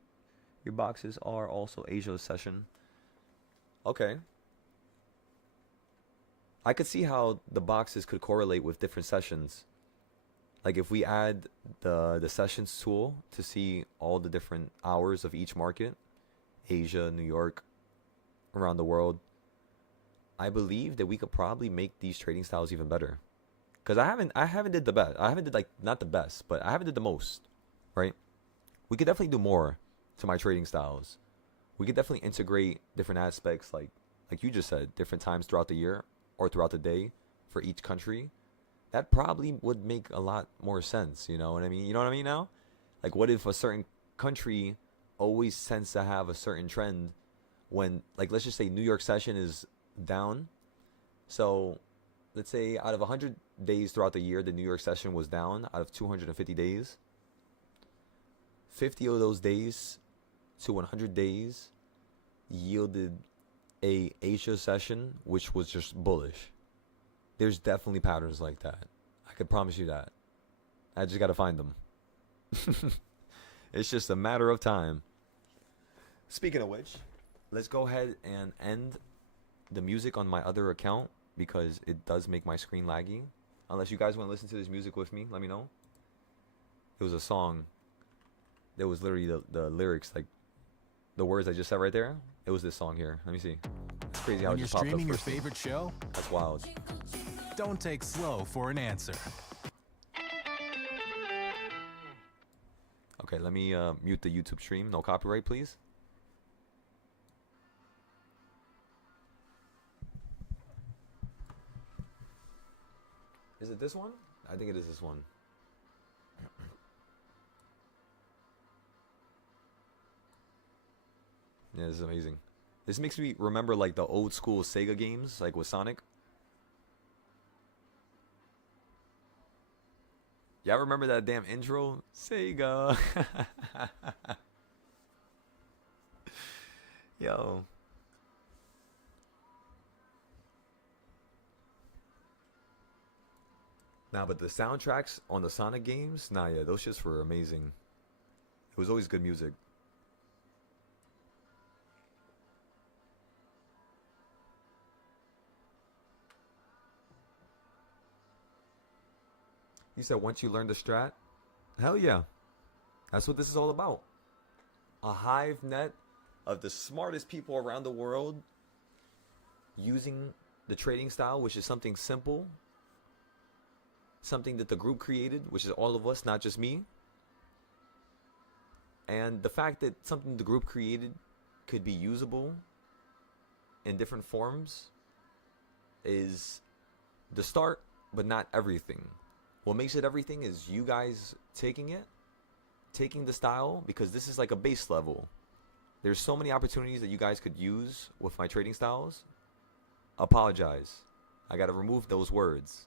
your boxes are also Asia session. Okay. I could see how the boxes could correlate with different sessions. Like if we add the sessions tool to see all the different hours of each market, Asia, New York, around the world, I believe that we could probably make these trading styles even better. Because I haven't did the best. I haven't did like not the best, but I haven't did the most, right? We could definitely do more to my trading styles. We could definitely integrate different aspects like you just said, different times throughout the year or throughout the day for each country. That probably would make a lot more sense, you know what I mean? You know what I mean now? Like what if a certain country always tends to have a certain trend when, like, let's just say New York session is down. So let's say out of 100 days throughout the year, the New York session was down out of 250 days. 50 of those days to 100 days yielded a Asia session, which was just bullish. There's definitely patterns like that. I can promise you that. I just got to find them. It's just a matter of time. Speaking of which, let's go ahead and end the music on my other account because it does make my screen laggy. Unless you guys want to listen to this music with me, let me know. It was a song. There was literally the lyrics, like the words I just said right there. It was this song here. Let me see. It's crazy how when it you're just popped up streaming your first thing. favorite show, That's wild. don't take slow for an answer. Okay, let me mute the YouTube stream. No copyright, please. Is it this one? I think it is this one. Yeah, this is amazing. This makes me remember like the old school Sega games, like with Sonic. Y'all remember that damn intro? Sega. Yo. Nah, but the soundtracks on the Sonic games, nah, yeah, those shits were amazing. It was always good music. You said once you learn the strat? Hell yeah. That's what this is all about. A hive net of the smartest people around the world using the trading style, which is something simple, something that the group created, which is all of us, not just me. And the fact that something the group created could be usable in different forms is the start, but not everything. What makes it everything is you guys taking the style, because this is like a base level. There's so many opportunities that you guys could use with my trading styles. Apologize. I got to remove those words.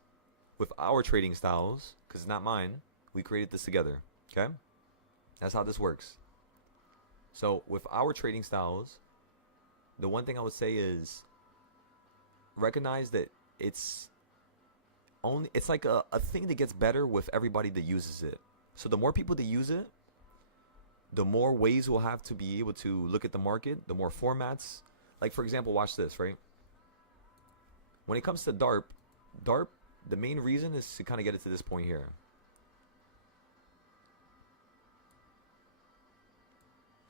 With our trading styles, because it's not mine, we created this together. Okay? That's how this works. So with our trading styles, the one thing I would say is recognize that it's like a thing that gets better with everybody that uses it. So the more people that use it, the more ways we'll have to be able to look at the market, the more formats. Like, for example, watch this, right? When it comes to DARP, the main reason is to kind of get it to this point here.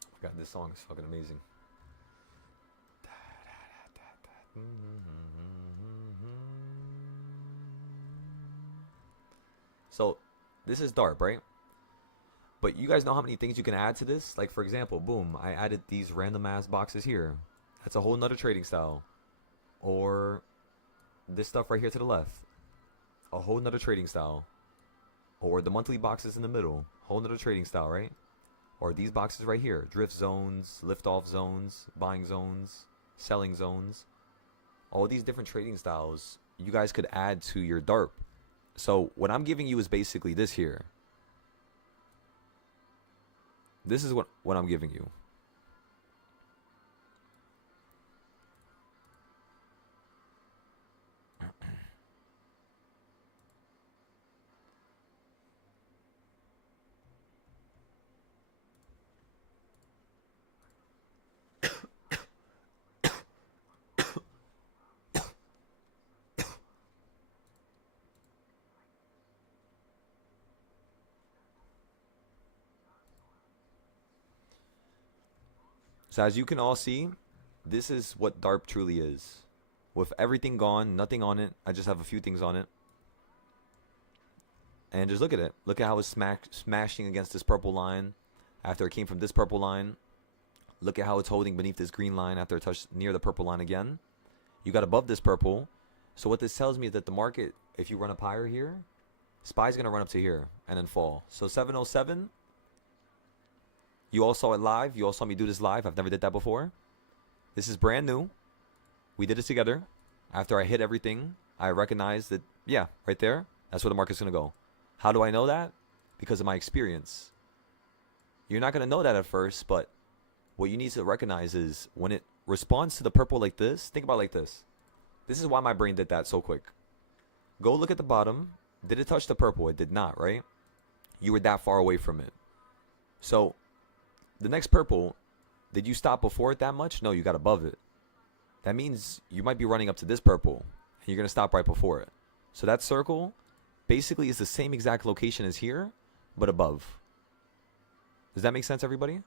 Oh God, this song is fucking amazing. So, this is DARP, right? But you guys know how many things you can add to this? Like, for example, boom, I added these random ass boxes here. That's a whole nother trading style. Or this stuff right here to the left. A whole nother trading style. Or the monthly boxes in the middle. Whole nother trading style, right? Or these boxes right here. Drift zones, lift off zones, buying zones, selling zones. All these different trading styles you guys could add to your DARP. So what I'm giving you is basically this here. This is what I'm giving you. So as you can all see, this is what DARP truly is. With everything gone, nothing on it. I just have a few things on it. And just look at it. Look at how it's smashing against this purple line after it came from this purple line. Look at how it's holding beneath this green line after it touched near the purple line again. You got above this purple. So what this tells me is that the market, if you run up higher here, SPY's going to run up to here and then fall. So 707... You all saw it live. You all saw me do this live. I've never did that before. This is brand new. We did it together. After I hit everything, I recognized that, yeah, right there, that's where the market's going to go. How do I know that? Because of my experience. You're not going to know that at first, but what you need to recognize is when it responds to the purple like this, think about it like this. This is why my brain did that so quick. Go look at the bottom. Did it touch the purple? It did not, right? You were that far away from it. So the next purple, did you stop before it that much? No, you got above it. That means you might be running up to this purple, and you're going to stop right before it. So that circle basically is the same exact location as here, but above. Does that make sense, everybody?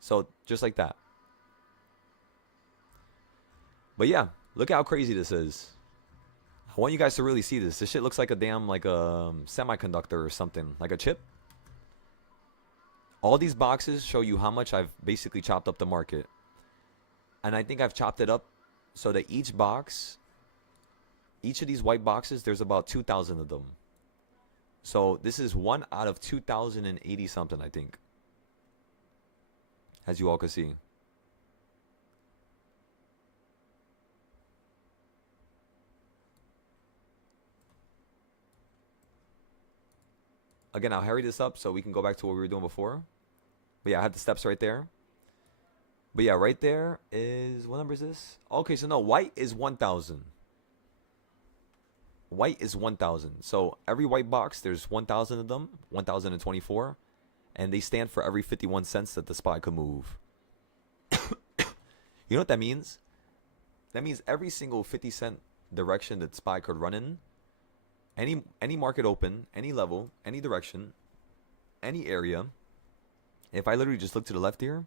So just like that. But yeah, look how crazy this is. I want you guys to really see this. This shit looks like a damn, like a semiconductor or something, like a chip. All these boxes show you how much I've basically chopped up the market. And I think I've chopped it up so that each box, each of these white boxes, there's about 2,000 of them. So this is 1 out of 2,080 something, I think. As you all can see. Again, I'll hurry this up so we can go back to what we were doing before. But yeah, I have the steps right there. But yeah, right there is, what number is this? Okay, so no, white is 1,000. white is 1,000. So every white box, there's 1,000 of them, 1,024, and they stand for every 51 cents that the SPY could move. You know what that means? That means every single 50-cent direction that SPY could run in, any market open, any level, any direction, any area. If I literally just look to the left here,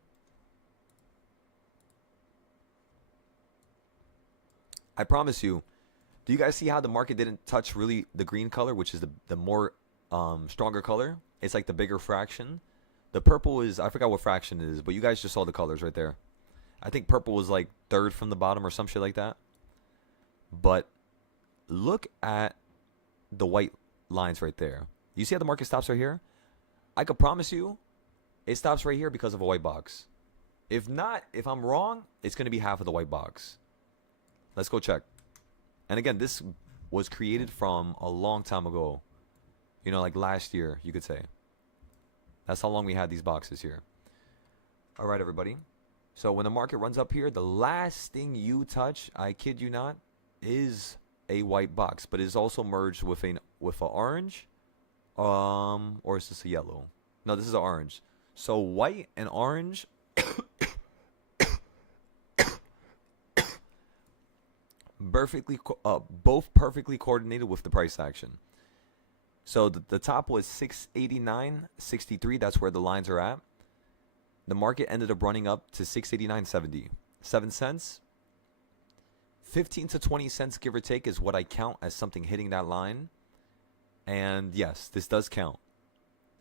I promise you, do you guys see how the market didn't touch really the green color, which is the more stronger color? It's like the bigger fraction. The purple is, I forgot what fraction it is, but you guys just saw the colors right there. I think purple was like third from the bottom or some shit like that. But look at the white lines right there. You see how the market stops right here? I could promise you it stops right here because of a white box. If not, if I'm wrong, it's going to be half of the white box. Let's go check. And again, this was created from a long time ago. You know, like last year, you could say. That's how long we had these boxes here. All right, everybody. So when the market runs up here, the last thing you touch, I kid you not, is a white box, but it's also merged with an orange, or is this a yellow? No, this is an orange. So white and orange both perfectly coordinated with the price action. So the top was 689.63. That's where the lines are at. The market ended up running up to 689.70. 7 cents. 15 to 20 cents, give or take, is what I count as something hitting that line. And yes, this does count.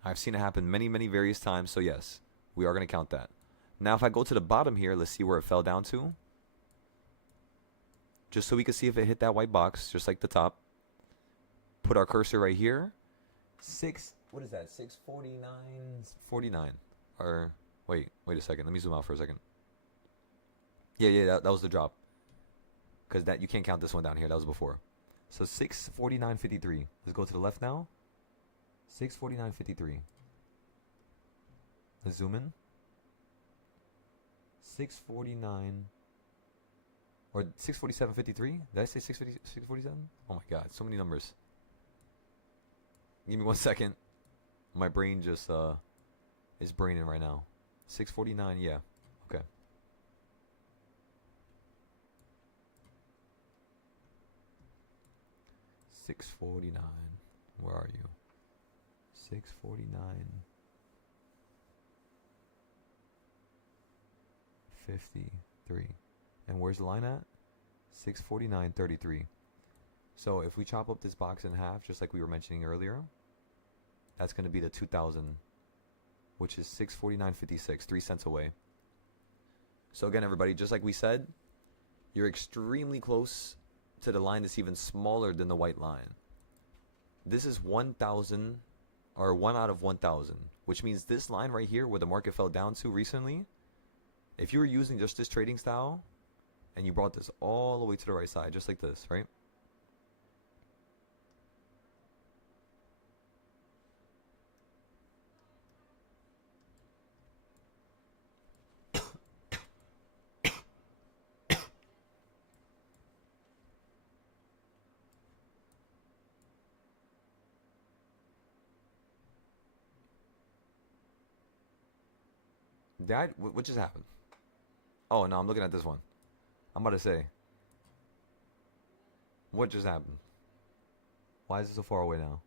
I've seen it happen many, many various times. So yes, we are going to count that. Now, if I go to the bottom here, let's see where it fell down to. Just so we can see if it hit that white box, just like the top. Put our cursor right here. What is that? 649.49. Or wait a second. Let me zoom out for a second. Yeah, that was the drop. Because that you can't count this one down here. That was before. So 649.53. Let's go to the left now. 649.53. Let's zoom in. 649. Or 647.53. Did I say 647? Oh my god, so many numbers. Give me 1 second. My brain just is braining right now. 649, yeah. Okay. $649. Where are you? 649. 53. And where's the line at? 649.33. So if we chop up this box in half, just like we were mentioning earlier, that's going to be the 2,000, which is 649.56, 3 cents away. So again, everybody, just like we said, you're extremely close to the line that's even smaller than the white line. This is 1,000, or 1 out of 1,000, which means this line right here where the market fell down to recently, if you were using just this trading style, and you brought this all the way to the right side, just like this, right? What just happened? Oh, no, I'm looking at this one. I'm about to say. What just happened? Why is it so far away now?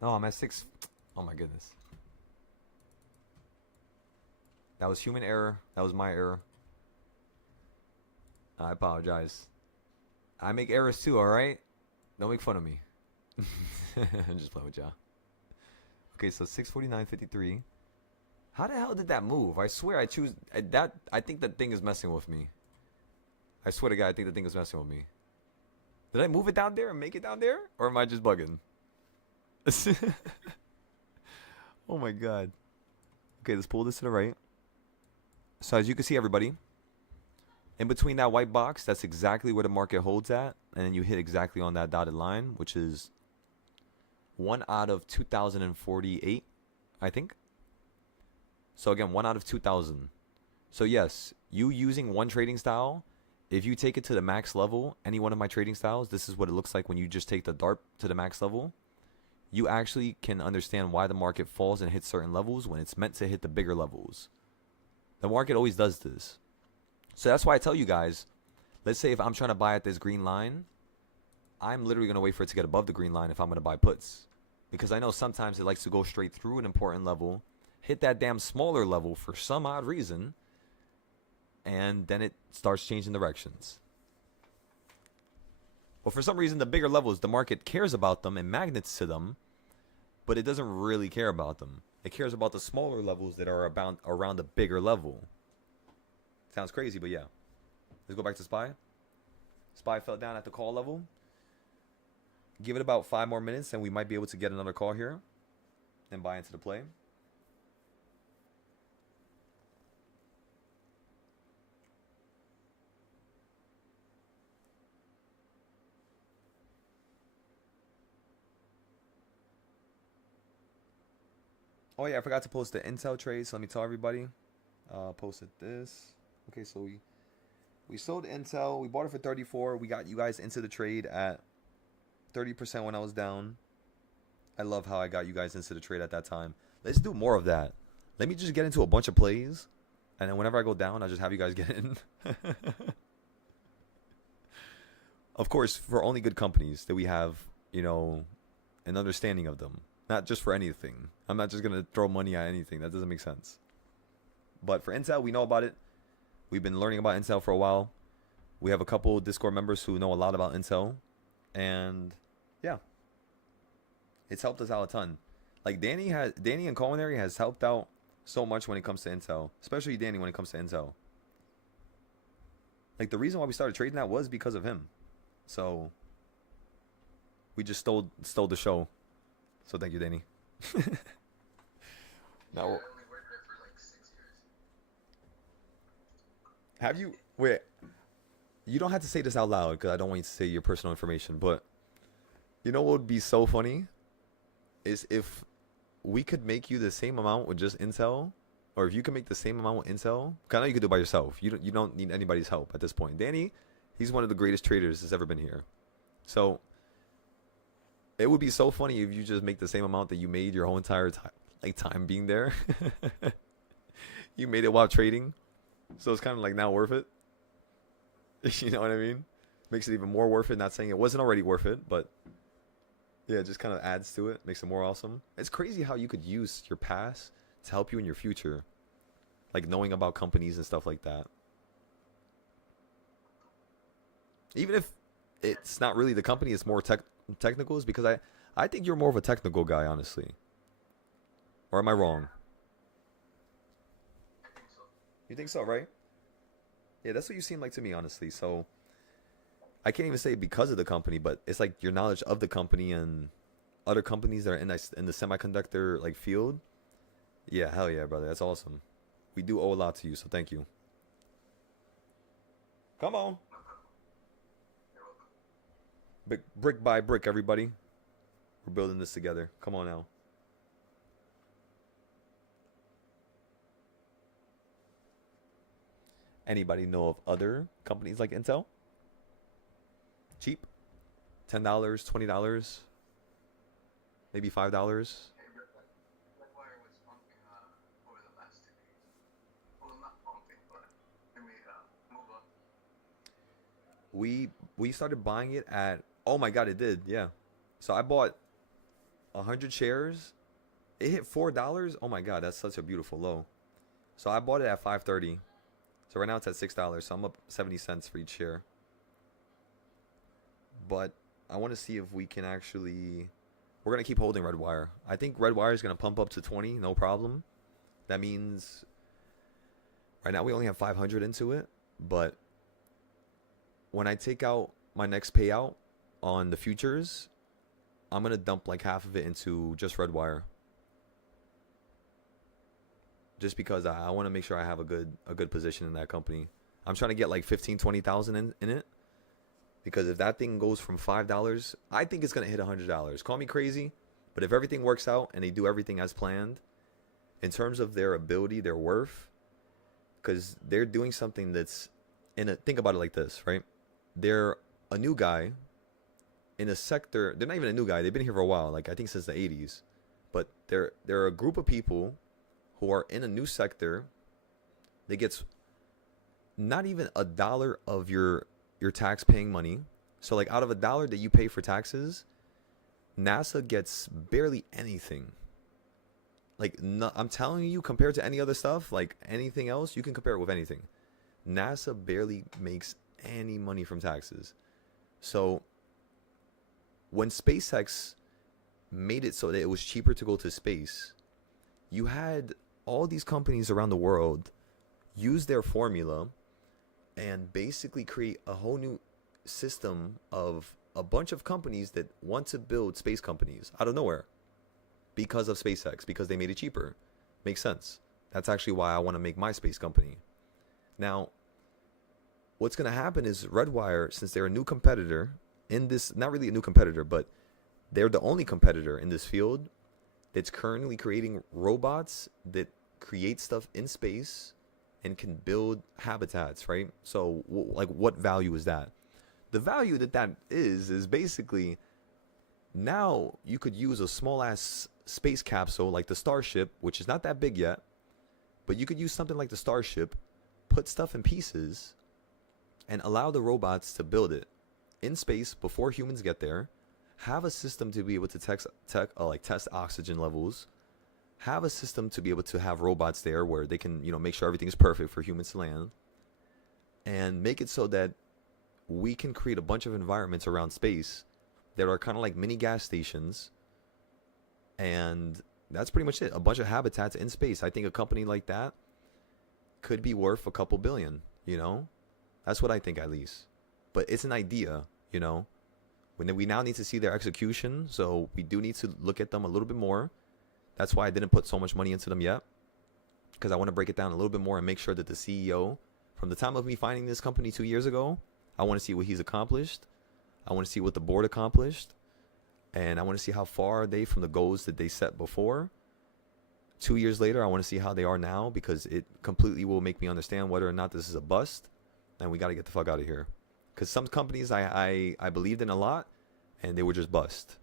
No, I'm at 6. Oh my goodness. That was human error. That was my error. I apologize. I make errors too, alright? Don't make fun of me. I'm just playing with y'all. Okay, so 649.53. How the hell did that move? I swear I choose that. I think that thing is messing with me. I swear to God, I think the thing is messing with me. Did I move it down there and make it down there? Or am I just bugging? Oh my God. Okay, let's pull this to the right. So as you can see, everybody, in between that white box, that's exactly where the market holds at. And then you hit exactly on that dotted line, which is 1 out of 2,048, I think. So again, 1 out of 2,000. So yes, you using one trading style, if you take it to the max level, any one of my trading styles, this is what it looks like when you just take the DARP to the max level. You actually can understand why the market falls and hits certain levels when it's meant to hit the bigger levels. The market always does this. So that's why I tell you guys, let's say if I'm trying to buy at this green line, I'm literally going to wait for it to get above the green line if I'm going to buy puts. Because I know sometimes it likes to go straight through an important level, hit that damn smaller level for some odd reason, and then it starts changing directions. Well, for some reason, the bigger levels, the market cares about them and magnets to them, but it doesn't really care about them. It cares about the smaller levels that are around the bigger level. Sounds crazy, but yeah. Let's go back to SPY. SPY fell down at the call level. Give it about 5 more minutes and we might be able to get another call here and buy into the play. Oh yeah, I forgot to post the Intel trade, so let me tell everybody. Posted this. Okay, so we sold Intel. We bought it for 34. We got you guys into the trade at 30% when I was down. I love how I got you guys into the trade at that time. Let's do more of that. Let me just get into a bunch of plays, and then whenever I go down, I'll just have you guys get in. Of course, for only good companies that we have, you know, an understanding of them. Not just for anything. I'm not just going to throw money at anything. That doesn't make sense. But for Intel, we know about it. We've been learning about Intel for a while. We have a couple Discord members who know a lot about Intel. And yeah, it's helped us out a ton. Like Danny and Culinary has helped out so much when it comes to Intel. Especially Danny when it comes to Intel. Like the reason why we started trading that was because of him. So we just stole the show. So thank you, Danny. Now, have you wait? You don't have to say this out loud because I don't want you to say your personal information. But you know what would be so funny is if we could make you the same amount with just Intel, or if you can make the same amount with Intel. I know you could do it by yourself. You don't need anybody's help at this point. Danny, he's one of the greatest traders that's ever been here. So it would be so funny if you just make the same amount that you made your whole entire time being there. You made it while trading. So it's kind of like now worth it. You know what I mean? Makes it even more worth it. Not saying it wasn't already worth it, but yeah, it just kind of adds to it. Makes it more awesome. It's crazy how you could use your past to help you in your future. Like knowing about companies and stuff like that. Even if it's not really the company, it's more technicals, because I think you're more of a technical guy, honestly. Or am I wrong? I think so. You think so, right? Yeah, that's what you seem like to me, honestly. So I can't even say because of the company, but it's like your knowledge of the company and other companies that are in the semiconductor like field. Yeah, hell yeah, brother. That's awesome. We do owe a lot to you, so thank you. Come on. Brick by brick, everybody. We're building this together. Come on now. Anybody know of other companies like Intel? Cheap? $10, $20, maybe $5. Redwire was pumping over the last 2 days. Well, not pumping, but it made a move up. We started buying it at, oh my god, it did, yeah. So I bought 100 shares. It hit $4. Oh my god, that's such a beautiful low. So I bought it at $5.30. So right now it's at $6. So I'm up 70 cents for each share. But I want to see if we can actually, we're going to keep holding Redwire. I think Redwire is going to pump up to 20, no problem. That means right now we only have 500 into it, but when I take out my next payout on the futures, I'm going to dump like half of it into just Redwire. Just because I want to make sure I have a good position in that company. I'm trying to get like 15, 20,000 in it. Because if that thing goes from $5, I think it's going to hit $100. Call me crazy, but if everything works out and they do everything as planned, in terms of their ability, their worth, because they're doing something that's think about it like this, right? They're a new guy in a sector. They're not even a new guy. They've been here for a while, like I think since the 80s. But they're a group of people who are in a new sector that gets not even $1 of your tax paying money. So like out of $1 that you pay for taxes, NASA gets barely anything. Like, no, I'm telling you, compared to any other stuff, like anything else, you can compare it with anything. NASA barely makes any money from taxes. So when SpaceX made it so that it was cheaper to go to space, you had all these companies around the world use their formula and basically create a whole new system of a bunch of companies that want to build space companies out of nowhere because of SpaceX, because they made it cheaper. Makes sense. That's actually why I want to make my space company. Now, what's going to happen is Redwire, since they're a new competitor in this, not really a new competitor, but they're the only competitor in this field that's currently creating robots that create stuff in space and can build habitats, right? So, like, what value is that? The value that is basically now you could use a small ass space capsule like the Starship, which is not that big yet, but you could use something like the Starship, put stuff in pieces, and allow the robots to build it in space before humans get there. Have a system to be able to test oxygen levels. Have a system to be able to have robots there where they can, make sure everything is perfect for humans to land, and make it so that we can create a bunch of environments around space that are kind of like mini gas stations. And that's pretty much it. A bunch of habitats in space. I think a company like that could be worth a couple billion, That's what I think, at least. But it's an idea, When we now need to see their execution, so we do need to look at them a little bit more. That's why I didn't put so much money into them yet, because I want to break it down a little bit more and make sure that the CEO, from the time of me finding this company 2 years ago, I want to see what he's accomplished. I want to see what the board accomplished. And I want to see how far are they from the goals that they set before. 2 years later, I want to see how they are now, because it completely will make me understand whether or not this is a bust. And we got to get the fuck out of here. Because some companies I believed in a lot, and they were just bust.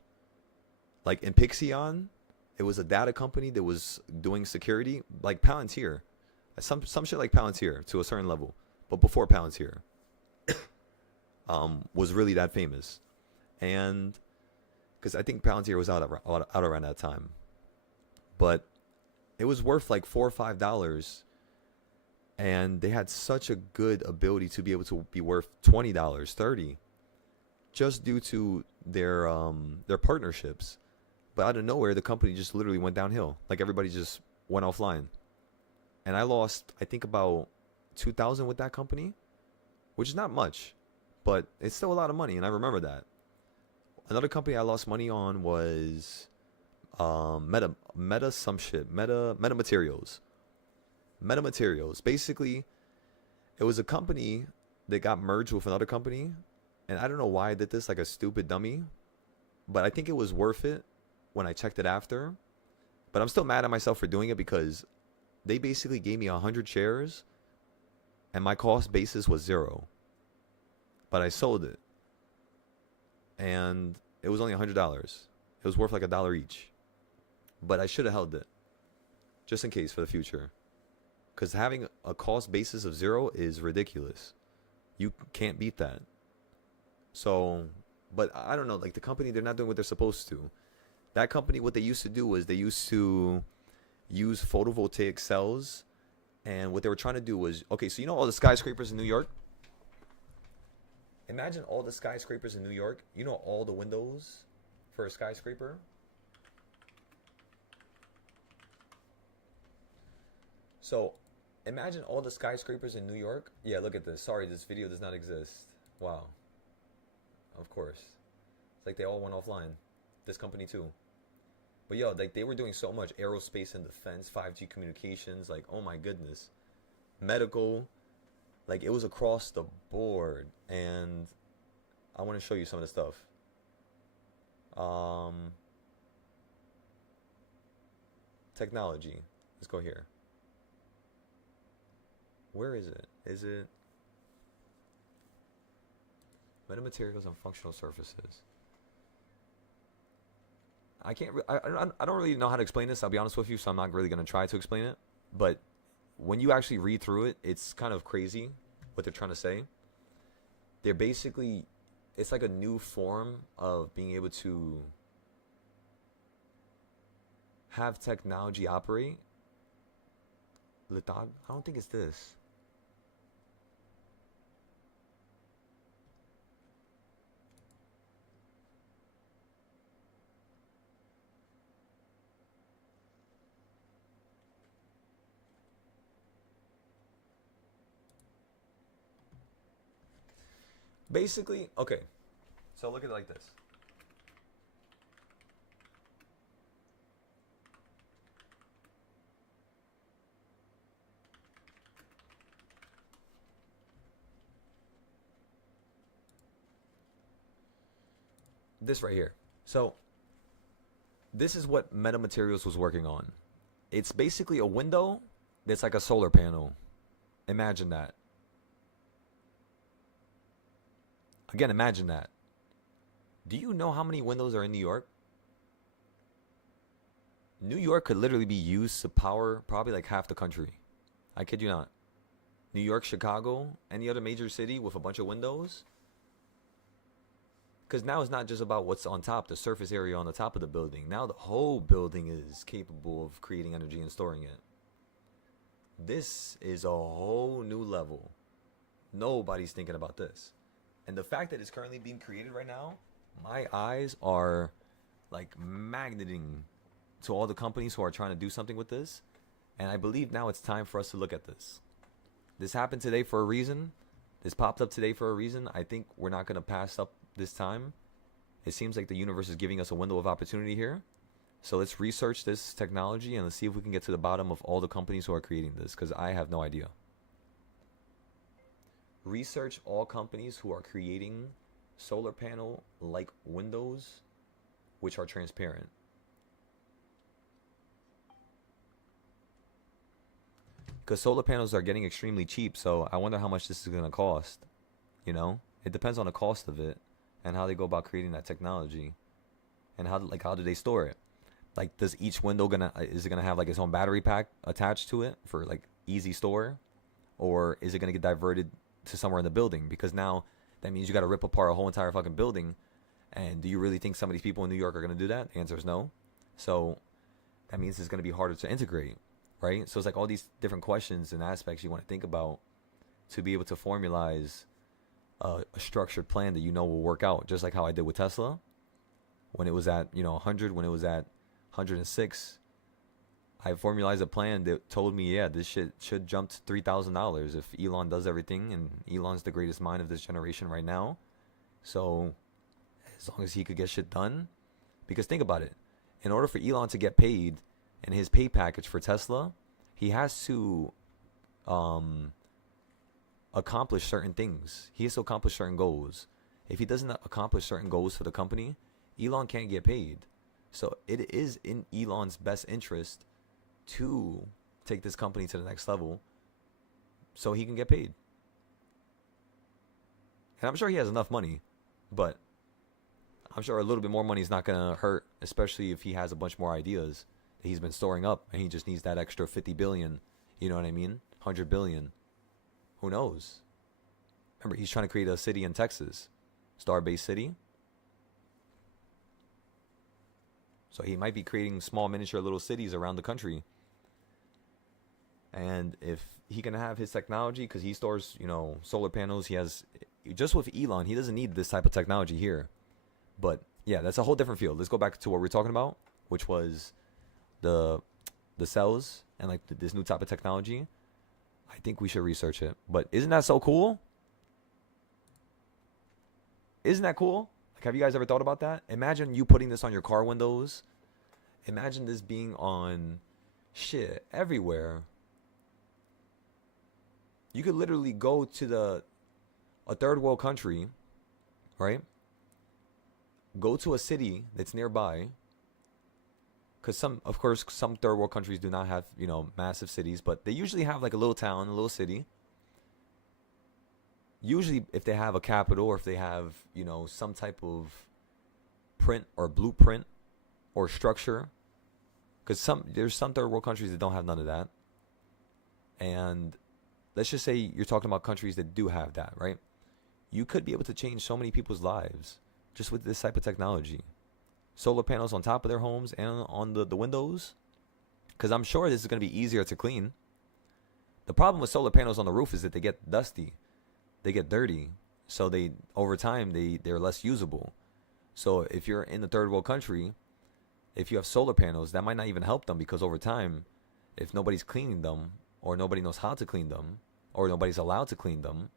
Like in Pixion, it was a data company that was doing security, like Palantir. Some shit like Palantir to a certain level. But before Palantir was really that famous. And because I think Palantir was out around that time. But it was worth like $4 or $5. And they had such a good ability to be able to be worth $20, $30, just due to their partnerships. But out of nowhere, the company just literally went downhill. Like everybody just went offline. And I lost, I think, about 2,000 with that company, which is not much, but it's still a lot of money. And I remember that. Another company I lost money on was Meta Materials. Meta Materials. Basically, it was a company that got merged with another company. And I don't know why I did this like a stupid dummy, but I think it was worth it when I checked it after. But I'm still mad at myself for doing it, because they basically gave me 100 shares and my cost basis was $0. But I sold it. And it was only $100. It was worth like $1 each. But I should have held it, just in case for the future. Because having a cost basis of $0 is ridiculous. You can't beat that. So, but I don't know, like the company, they're not doing what they're supposed to. That company, what they used to do was they used to use photovoltaic cells. And what they were trying to do was, okay, so all the skyscrapers in New York? Imagine all the skyscrapers in New York. All the windows for a skyscraper? So, imagine all the skyscrapers in New York. Yeah, look at this. Sorry, this video does not exist. Wow. Of course. It's like they all went offline. This company too. But yo, like they were doing so much aerospace and defense, 5G communications, like oh my goodness. Medical. Like it was across the board. And I want to show you some of the stuff. Technology. Let's go here. Where is it? Is it metamaterials and functional surfaces? I can't. I don't really know how to explain this. I'll be honest with you, so I'm not really gonna try to explain it. But when you actually read through it, it's kind of crazy what they're trying to say. They're basically, it's like a new form of being able to have technology operate. I don't think it's this. Basically, okay. So look at it like this. This right here. So this is what Metamaterials was working on. It's basically a window that's like a solar panel. Imagine that. Again, imagine that. Do you know how many windows are in New York? New York could literally be used to power probably like half the country. I kid you not. New York, Chicago, any other major city with a bunch of windows. Because now it's not just about what's on top, the surface area on the top of the building. Now the whole building is capable of creating energy and storing it. This is a whole new level. Nobody's thinking about this. And the fact that it's currently being created right now, my eyes are like magneting to all the companies who are trying to do something with this. And I believe now it's time for us to look at this. This happened today for a reason. This popped up today for a reason. I think we're not going to pass up this time. It seems like the universe is giving us a window of opportunity here. So let's research this technology and let's see if we can get to the bottom of all the companies who are creating this, because I have no idea. Research all companies who are creating solar panel like windows which are transparent. Because solar panels are getting extremely cheap, so I wonder how much this is going to cost. You know, it depends on the cost of it and how they go about creating that technology, and how do they store it? Like, does each window is it gonna have like its own battery pack attached to it for like easy store, or is it gonna get diverted to somewhere in the building? Because now that means you got to rip apart a whole entire fucking building. And do you really think some of these people in New York are going to do that? The answer is no. So that means it's going to be harder to integrate, right? So it's like all these different questions and aspects you want to think about to be able to formalize a structured plan that you know will work out. Just like how I did with Tesla when it was at 100, when it was at 106. I formalized a plan that told me, yeah, this shit should jump to $3,000 if Elon does everything, and Elon's the greatest mind of this generation right now. So as long as he could get shit done, because think about it, in order for Elon to get paid in his pay package for Tesla, he has to accomplish certain things. He has to accomplish certain goals. If he doesn't accomplish certain goals for the company, Elon can't get paid. So it is in Elon's best interest to take this company to the next level so he can get paid. And I'm sure he has enough money, but I'm sure a little bit more money is not going to hurt, especially if he has a bunch more ideas that he's been storing up and he just needs that extra 50 billion, you know what I mean? 100 billion. Who knows? Remember, he's trying to create a city in Texas, star-based city. So he might be creating small miniature little cities around the country. And if he can have his technology, because he stores, solar panels, he has, just with Elon, he doesn't need this type of technology here. But yeah, that's a whole different field. Let's go back to what we're talking about, which was the cells and like this new type of technology. I think we should research it. But isn't that so cool? Isn't that cool? Like, have you guys ever thought about that? Imagine you putting this on your car windows. Imagine this being on shit everywhere. You could literally go to a third world country, right? Go to a city that's nearby. Because some third world countries do not have, massive cities, but they usually have like a little town, a little city, usually if they have a capital or if they have, you know, some type of print or blueprint or structure, because there's some third world countries that don't have none of that. And let's just say you're talking about countries that do have that, right? You could be able to change so many people's lives just with this type of technology. Solar panels on top of their homes and on the windows, because I'm sure this is going to be easier to clean. The problem with solar panels on the roof is that they get dusty, they get dirty, so they over time they're less usable. So if you're in the third world country, if you have solar panels, that might not even help them, because over time, if nobody's cleaning them, or nobody knows how to clean them, or nobody's allowed to clean them,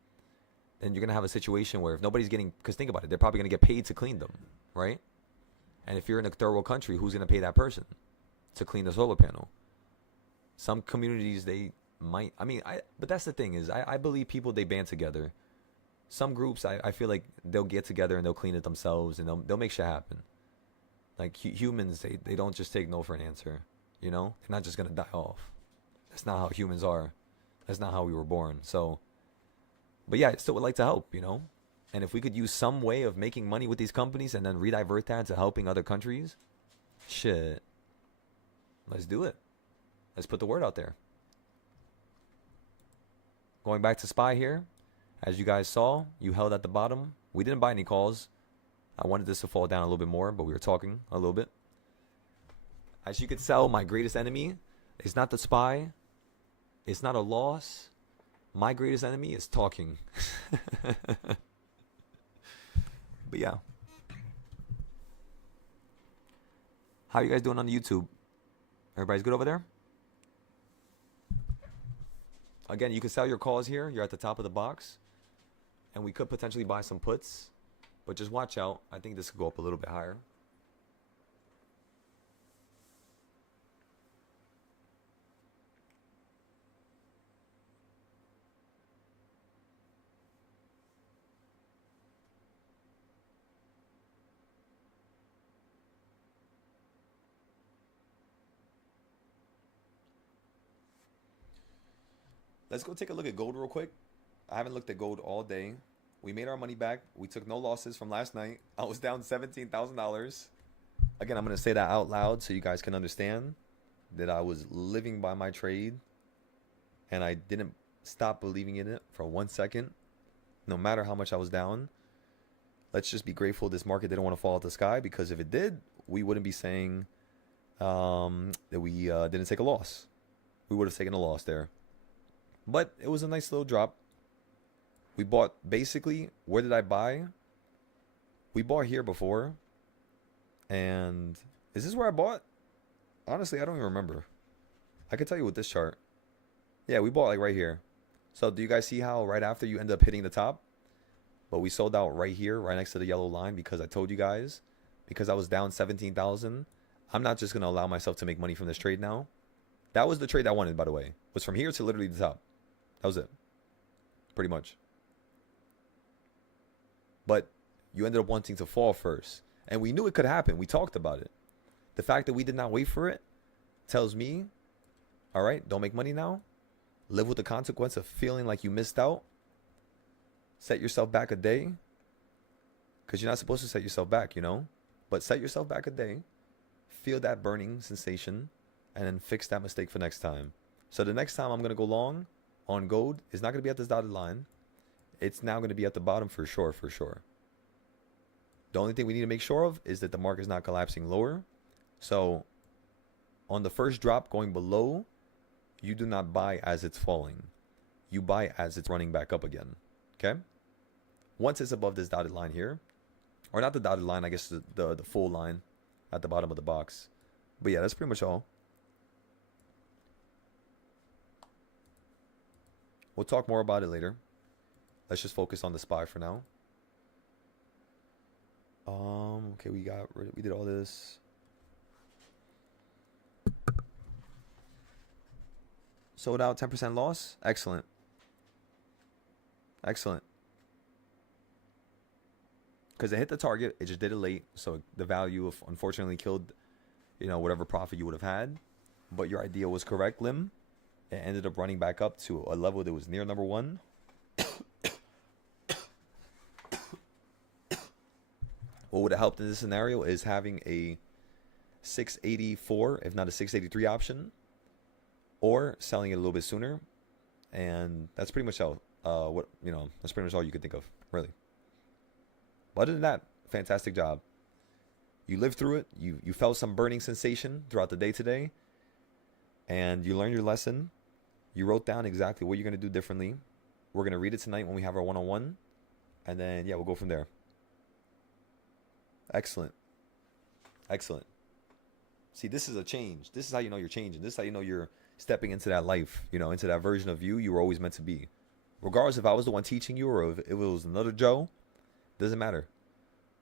then you're going to have a situation where if nobody's getting, because think about it, they're probably going to get paid to clean them, right? And if you're in a third world country, who's going to pay that person to clean the solar panel? Some communities, they might, but that's the thing is, I believe people, they band together. Some groups, I feel like they'll get together and they'll clean it themselves and they'll make shit happen. Like humans, they don't just take no for an answer, you know? They're not just going to die off. That's not how humans are. That's not how we were born. So, but yeah, I still would like to help, you know? And if we could use some way of making money with these companies and then redivert that to helping other countries, shit, let's do it. Let's put the word out there. Going back to SPY here, as you guys saw, you held at the bottom. We didn't buy any calls. I wanted this to fall down a little bit more, but we were talking a little bit. As you could tell, my greatest enemy is not the SPY. It's not a loss. My greatest enemy is talking. But yeah. How you guys doing on YouTube? Everybody's good over there? Again, you can sell your calls here. You're at the top of the box. And we could potentially buy some puts. But just watch out. I think this could go up a little bit higher. Let's go take a look at gold real quick. I haven't looked at gold all day. We made our money back. We took no losses from last night. I was down $17,000. Again, I'm going to say that out loud so you guys can understand that I was living by my trade and I didn't stop believing in it for 1 second, no matter how much I was down. Let's just be grateful this market didn't want to fall out the sky, because if it did, we wouldn't be saying that we didn't take a loss. We would have taken a loss there. But it was a nice little drop. We bought, basically, where did I buy? We bought here before. And is this where I bought? Honestly, I don't even remember. I can tell you with this chart. Yeah, we bought like right here. So do you guys see how right after you end up hitting the top? But we sold out right here, right next to the yellow line, because I told you guys, because I was down 17,000. I'm not just going to allow myself to make money from this trade now. That was the trade I wanted, by the way. Was from here to literally the top. That was it. Pretty much. But you ended up wanting to fall first. And we knew it could happen. We talked about it. The fact that we did not wait for it tells me, all right, don't make money now. Live with the consequence of feeling like you missed out. Set yourself back a day. Because you're not supposed to set yourself back, you know. But set yourself back a day. Feel that burning sensation. And then fix that mistake for next time. So the next time I'm going to go long on gold, it's not going to be at this dotted line. It's now going to be at the bottom for sure, for sure. The only thing we need to make sure of is that the market is not collapsing lower. So on the first drop going below, you do not buy as it's falling. You buy as it's running back up again. Okay? Once it's above this dotted line here, or not the dotted line, I guess the full line at the bottom of the box. But yeah, that's pretty much all. We'll talk more about it later. Let's just focus on the SPY for now. Okay, we did all this. Sold out, 10% loss. Excellent. Excellent. Because it hit the target, it just did it late, so the value of unfortunately killed, whatever profit you would have had. But your idea was correct, Lim. It ended up running back up to a level that was near number one. What would have helped in this scenario is having a 684, if not a 683 option, or selling it a little bit sooner. And that's pretty much all. That's pretty much all you could think of, really. But other than that, fantastic job. You lived through it. You felt some burning sensation throughout the day today, and you learned your lesson. You wrote down exactly what you're going to do differently. We're going to read it tonight when we have our one-on-one, and then, yeah, we'll go from there. Excellent. Excellent. See, this is a change. This is how you know you're changing. This is how you know you're stepping into that life, into that version of you were always meant to be. Regardless if I was the one teaching you or if it was another Joe, doesn't matter.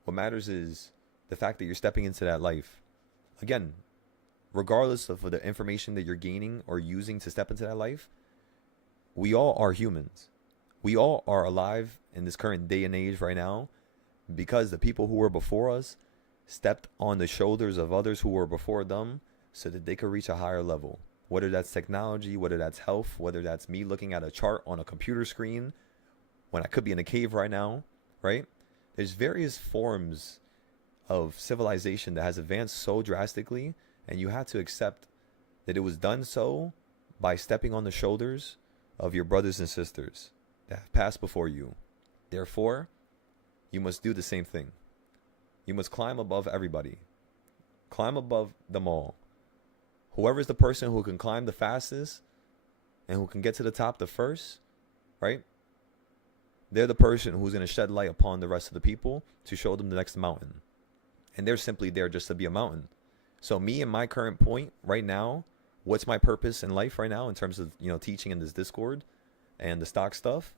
What matters is the fact that you're stepping into that life. Again, regardless of the information that you're gaining or using to step into that life, we all are humans. We all are alive in this current day and age right now because the people who were before us stepped on the shoulders of others who were before them so that they could reach a higher level. Whether that's technology, whether that's health, whether that's me looking at a chart on a computer screen when I could be in a cave right now, right? There's various forms of civilization that has advanced so drastically, and you have to accept that it was done so by stepping on the shoulders of your brothers and sisters that have passed before you. Therefore, you must do the same thing. You must climb above everybody. Climb above them all. Whoever is the person who can climb the fastest and who can get to the top the first, right? They're the person who's going to shed light upon the rest of the people to show them the next mountain. And they're simply there just to be a mountain. So me and my current point right now, what's my purpose in life right now in terms of, teaching in this Discord and the stock stuff?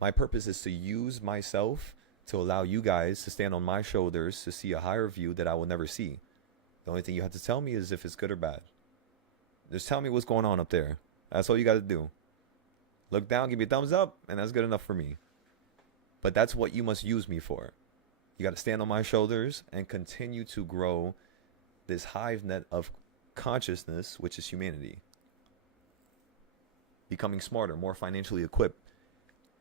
My purpose is to use myself to allow you guys to stand on my shoulders to see a higher view that I will never see. The only thing you have to tell me is if it's good or bad. Just tell me what's going on up there. That's all you got to do. Look down, give me a thumbs up, and that's good enough for me. But that's what you must use me for. You got to stand on my shoulders and continue to grow this hive net of consciousness, which is humanity. Becoming smarter, more financially equipped,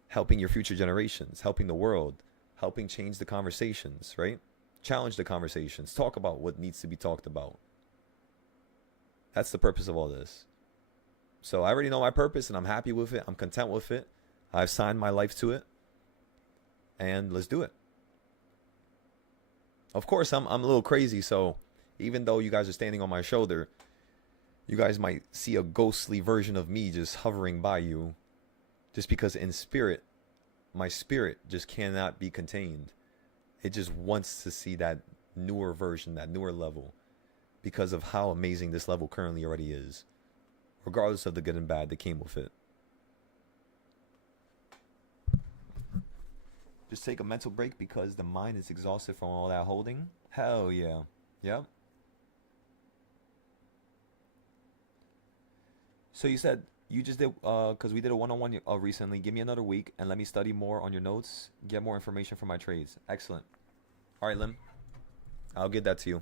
helping your future generations, helping the world, helping change the conversations, right? Challenge the conversations. Talk about what needs to be talked about. That's the purpose of all this. So I already know my purpose and I'm happy with it. I'm content with it. I've signed my life to it. And let's do it. Of course, I'm a little crazy. So even though you guys are standing on my shoulder, you guys might see a ghostly version of me just hovering by you. Just because in spirit, my spirit just cannot be contained. It just wants to see that newer version, that newer level, because of how amazing this level currently already is, regardless of the good and bad that came with it. Just take a mental break because the mind is exhausted from all that holding. Hell yeah. Yep. So you said you just did, because we did a one-on-one recently. Give me another week and let me study more on your notes, get more information from my trades. Excellent. All right, Lim. I'll get that to you.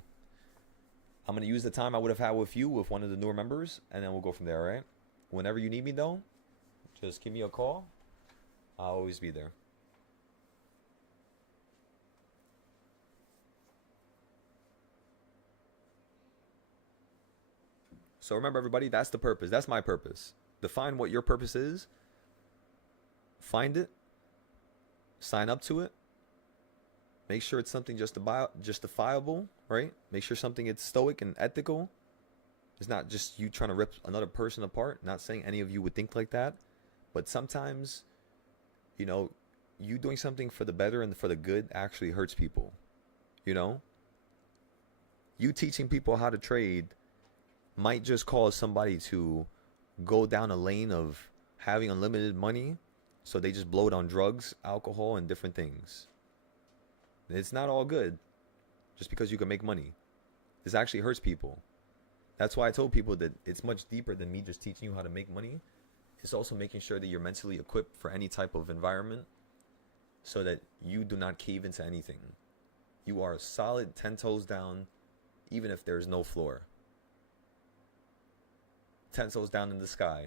I'm going to use the time I would have had with you with one of the newer members, and then we'll go from there, all right? Whenever you need me, though, just give me a call. I'll always be there. So remember, everybody, that's the purpose. That's my purpose. Define what your purpose is. Find it. Sign up to it. Make sure it's something justifiable, right? Make sure something is stoic and ethical. It's not just you trying to rip another person apart. Not saying any of you would think like that. But sometimes, you doing something for the better and for the good actually hurts people. You teaching people how to trade might just cause somebody to go down a lane of having unlimited money, so they just blow it on drugs, alcohol, and different things. It's not all good just because you can make money. This actually hurts people. That's why I told people that it's much deeper than me just teaching you how to make money. It's also making sure that you're mentally equipped for any type of environment so that you do not cave into anything. You are solid 10 toes down, even if there's no floor. 10 toes down in the sky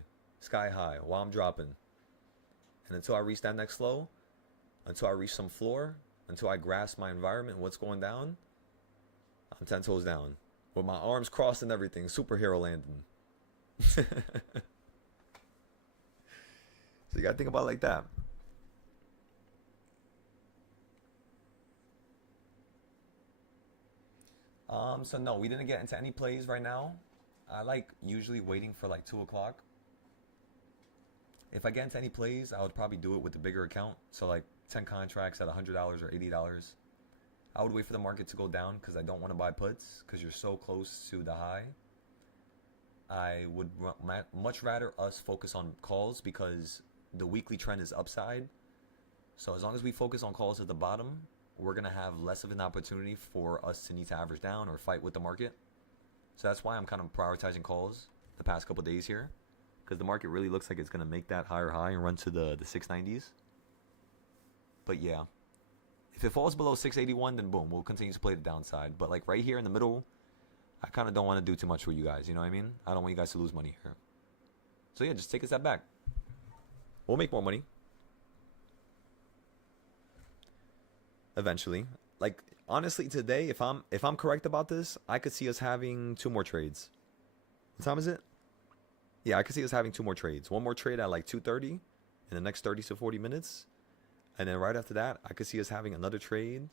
high, while I'm dropping. And until I reach that next low, until I reach some floor, until I grasp my environment and what's going down, I'm 10 toes down. With my arms crossed and everything. Superhero landing. So you gotta think about it like that. So no, we didn't get into any plays right now. I like usually waiting for like 2 o'clock. If I get into any plays, I would probably do it with the bigger account. So like 10 contracts at $100 or $80. I would wait for the market to go down because I don't want to buy puts because you're so close to the high. I would much rather us focus on calls because the weekly trend is upside. So as long as we focus on calls at the bottom, we're going to have less of an opportunity for us to need to average down or fight with the market. So that's why I'm kind of prioritizing calls the past couple days here, because the market really looks like it's going to make that higher high and run to the 690s. But yeah, if it falls below 681, then boom, we'll continue to play the downside. But like right here in the middle, I kind of don't want to do too much for you guys. You know what I mean? I don't want you guys to lose money here. So yeah, just take a step back. We'll make more money eventually. Like honestly, today, if I'm correct about this, I could see us having 2 more trades. What time is it? Yeah, I could see us having 2 more trades. One more trade at like 2:30 in the next 30 to 40 minutes. And then right after that, I could see us having another trade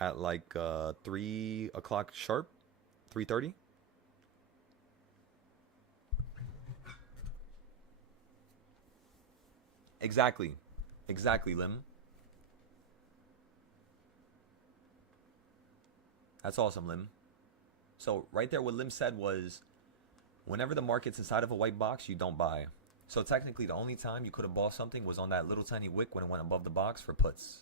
at like 3 o'clock sharp, 3:30. Exactly. Exactly, Lim. That's awesome, Lim. So right there, what Lim said was, whenever the market's inside of a white box, you don't buy. So technically, the only time you could have bought something was on that little tiny wick when it went above the box for puts.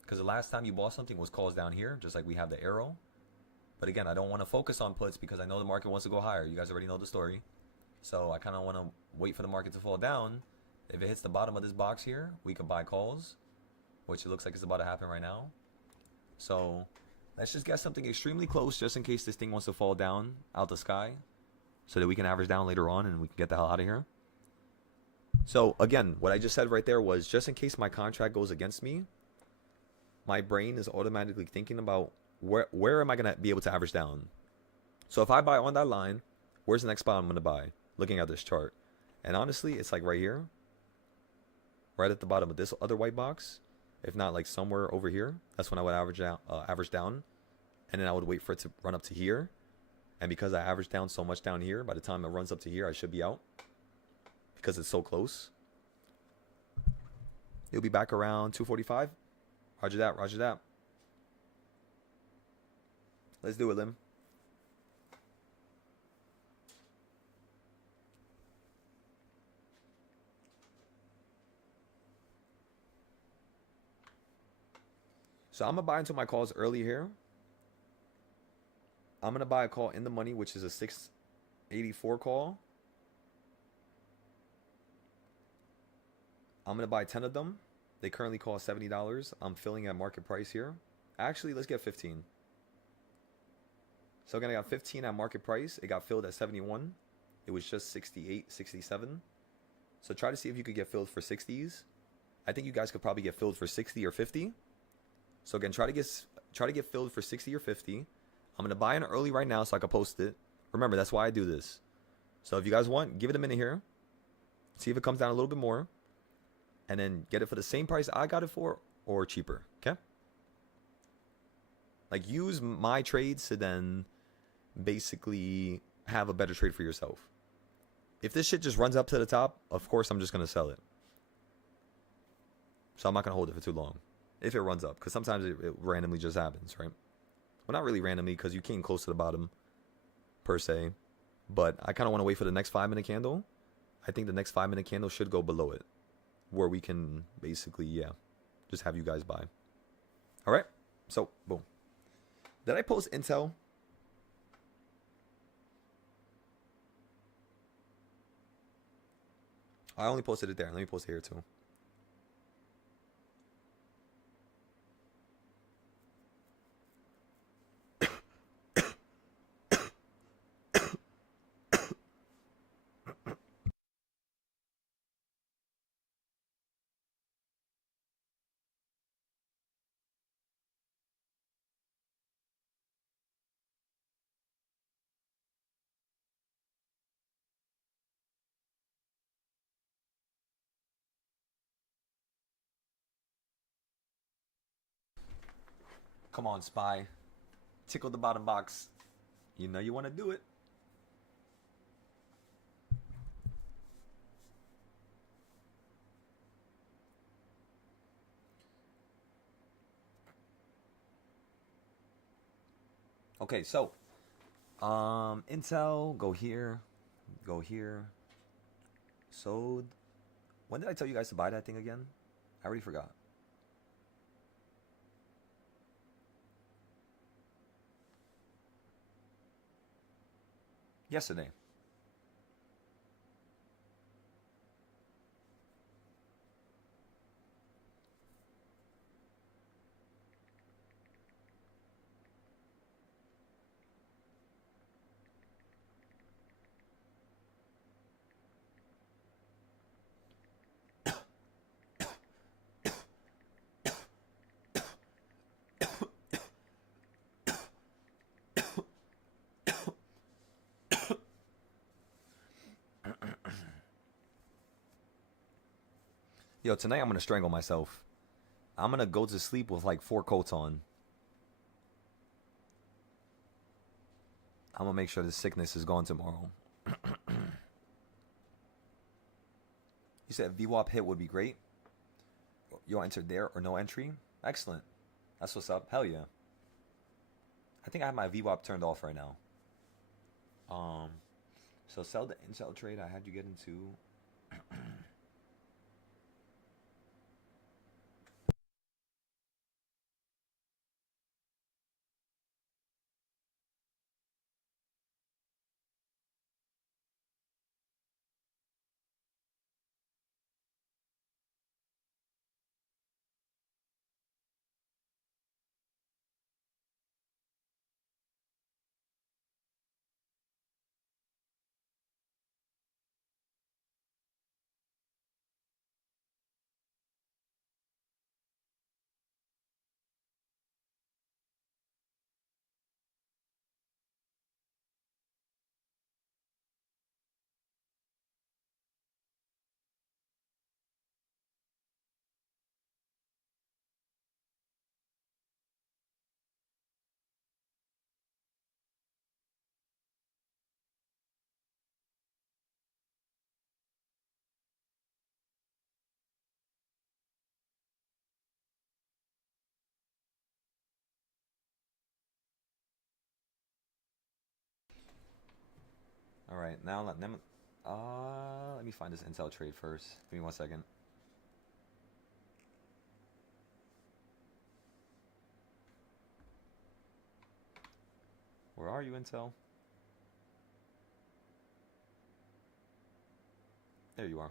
Because the last time you bought something was calls down here, just like we have the arrow. But again, I don't want to focus on puts because I know the market wants to go higher. You guys already know the story. So I kind of want to wait for the market to fall down. If it hits the bottom of this box here, we could buy calls, which it looks like it's about to happen right now. So let's just get something extremely close just in case this thing wants to fall down out the sky so that we can average down later on and we can get the hell out of here. So again, what I just said right there was just in case my contract goes against me, my brain is automatically thinking about where am I going to be able to average down? So if I buy on that line, where's the next spot I'm going to buy? Looking at this chart. And honestly, it's like right here. Right at the bottom of this other white box. If not like somewhere over here. That's when I would average down. And then I would wait for it to run up to here. And because I averaged down so much down here, by the time it runs up to here, I should be out. Because it's so close. It'll be back around 245. Roger that, roger that. Let's do it, Lim. So I'm going to buy into my calls early here. I'm going to buy a call in the money, which is a 684 call. I'm going to buy 10 of them. They currently cost $70. I'm filling at market price here. Actually, let's get 15. So again, I got 15 at market price. It got filled at 71. It was just 68, 67. So try to see if you could get filled for 60s. I think you guys could probably get filled for 60 or 50. So again, try to get filled for 60 or 50. I'm going to buy in early right now so I can post it. Remember, that's why I do this. So if you guys want, give it a minute here. See if it comes down a little bit more. And then get it for the same price I got it for or cheaper. Okay? Like use my trades to then basically have a better trade for yourself. If this shit just runs up to the top, of course I'm just going to sell it. So I'm not going to hold it for too long. If it runs up. Because sometimes it randomly just happens, right? Well, not really randomly because you came close to the bottom per se. But I kind of want to wait for the next 5-minute candle. I think the next 5-minute candle should go below it. Where we can basically, yeah, just have you guys buy. All right? So, boom. Did I post Intel? I only posted it there. Let me post it here too. Come on, Spy. Tickle the bottom box. You know you want to do it. Okay, so Intel, go here, go here. So when did I tell you guys to buy that thing again? I already forgot. Yesterday. Yo, tonight I'm gonna strangle myself. I'm gonna go to sleep with like 4 coats on. I'm gonna make sure the sickness is gone tomorrow. You said VWAP hit would be great. You'll enter there or no entry. Excellent. That's what's up. Hell yeah. I think I have my VWAP turned off right now. So sell the Intel trade I had you get into. All right, now let me find this Intel trade first. Give me 1 second. Where are you, Intel? There you are.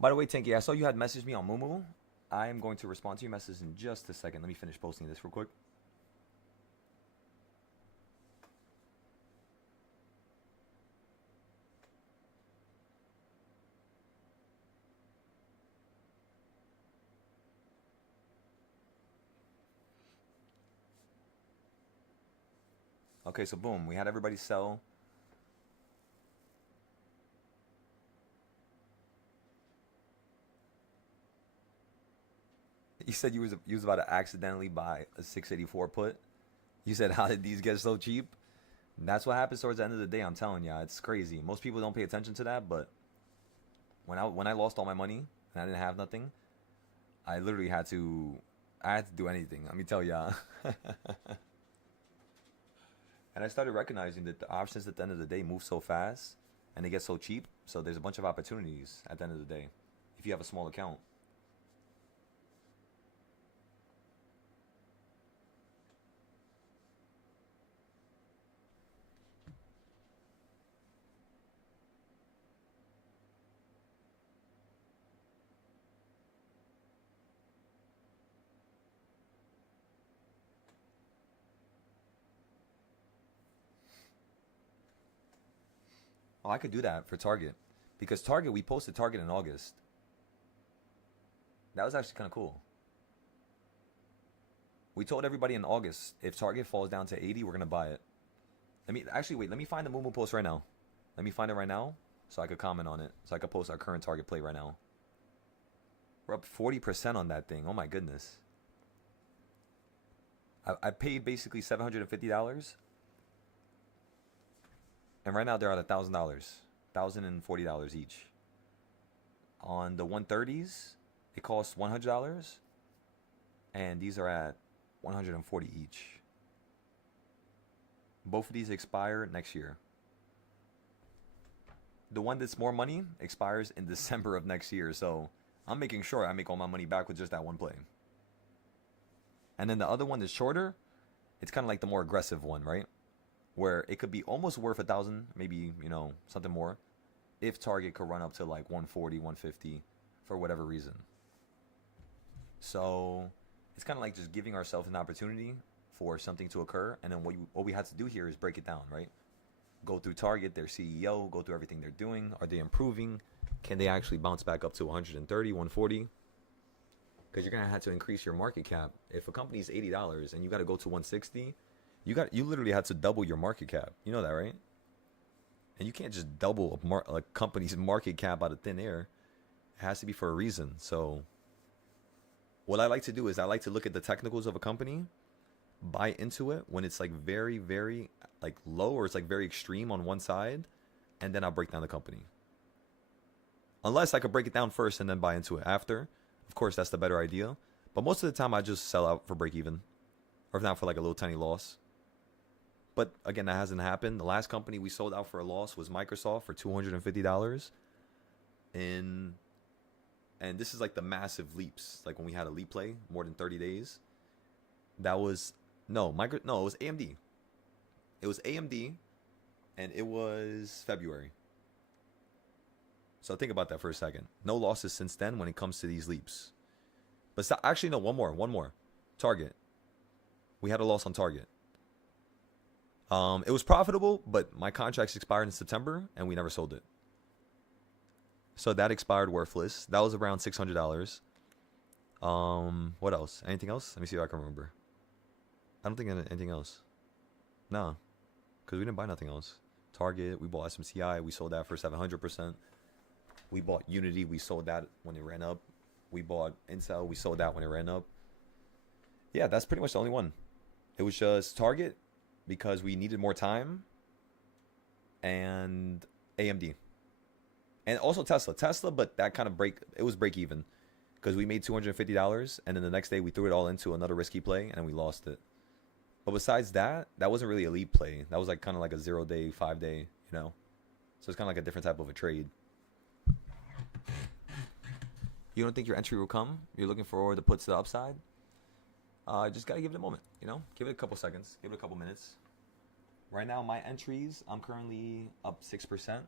By the way, Tinky, I saw you had messaged me on Mumu. I am going to respond to your message in just a second. Let me finish posting this real quick. Okay, so boom, we had everybody sell. You said you was about to accidentally buy a 684 put. You said, how did these get so cheap? That's what happens towards the end of the day. I'm telling you, it's crazy. Most people don't pay attention to that, but when I lost all my money and I didn't have nothing, I literally had to I had to do anything. Let me tell y'all. And I started recognizing that the options at the end of the day move so fast and they get so cheap. So there's a bunch of opportunities at the end of the day if you have a small account. Oh, I could do that for Target. Because Target, we posted Target in August. That was actually kind of cool. We told everybody in August, if Target falls down to 80, we're going to buy it. Let me find the Moo post right now. Let me find it right now so I could comment on it. So I could post our current Target play right now. We're up 40% on that thing. Oh my goodness. I paid basically $750. And right now they're at $1,000, $1,040 each. On the 130s, it costs $100, and these are at $140 each. Both of these expire next year. The one that's more money expires in December of next year, so I'm making sure I make all my money back with just that one play. And then the other one that's shorter, it's kind of like the more aggressive one, right? Where it could be almost worth 1,000, maybe, something more, if Target could run up to like 140, 150 for whatever reason. So it's kind of like just giving ourselves an opportunity for something to occur, and then what we had to do here is break it down, right? Go through Target, their CEO, go through everything they're doing. Are they improving? Can they actually bounce back up to 130, 140? Because you're gonna have to increase your market cap. If a company's $80 and you got to go to 160. You literally had to double your market cap. You know that, right? And you can't just double a company's market cap out of thin air. It has to be for a reason. So what I like to do is I like to look at the technicals of a company, buy into it when it's like very, very like low or it's like very extreme on one side, and then I'll break down the company. Unless I could break it down first and then buy into it after. Of course, that's the better idea. But most of the time I just sell out for break even. Or if not, for like a little tiny loss. But again, that hasn't happened. The last company we sold out for a loss was Microsoft for $250. And this is like the massive leaps. Like when we had a leap play, more than 30 days. That was, it was AMD. It was AMD, and it was February. So think about that for a second. No losses since then when it comes to these leaps. But actually, no, one more. Target. We had a loss on Target. It was profitable, but my contracts expired in September, and we never sold it. So that expired worthless. That was around $600. What else? Anything else? Let me see if I can remember. I don't think anything else. No, because we didn't buy nothing else. Target, we bought SMCI. We sold that for 700%. We bought Unity. We sold that when it ran up. We bought Intel. We sold that when it ran up. Yeah, that's pretty much the only one. It was just Target, because we needed more time, and AMD. And also Tesla, but that kind of it was break even, because we made $250, and then the next day we threw it all into another risky play, and we lost it. But besides that, that wasn't really a leap play. That was like kind of like a 0-day, 5-day, So it's kind of like a different type of a trade. You don't think your entry will come? You're looking for the puts to the upside? Just got to give it a moment, Give it a couple seconds. Give it a couple minutes. Right now, my entries, I'm currently up 6%.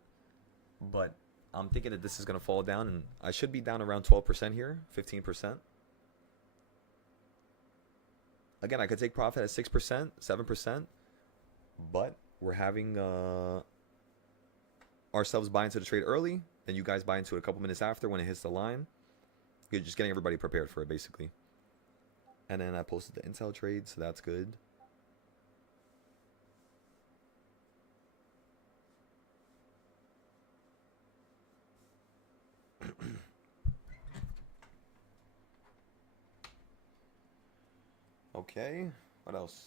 But I'm thinking that this is going to fall down, and I should be down around 12% here, 15%. Again, I could take profit at 6%, 7%. But we're having ourselves buy into the trade early. Then you guys buy into it a couple minutes after when it hits the line. You're just getting everybody prepared for it, basically. And then I posted the Intel trade, so that's good. Okay, what else?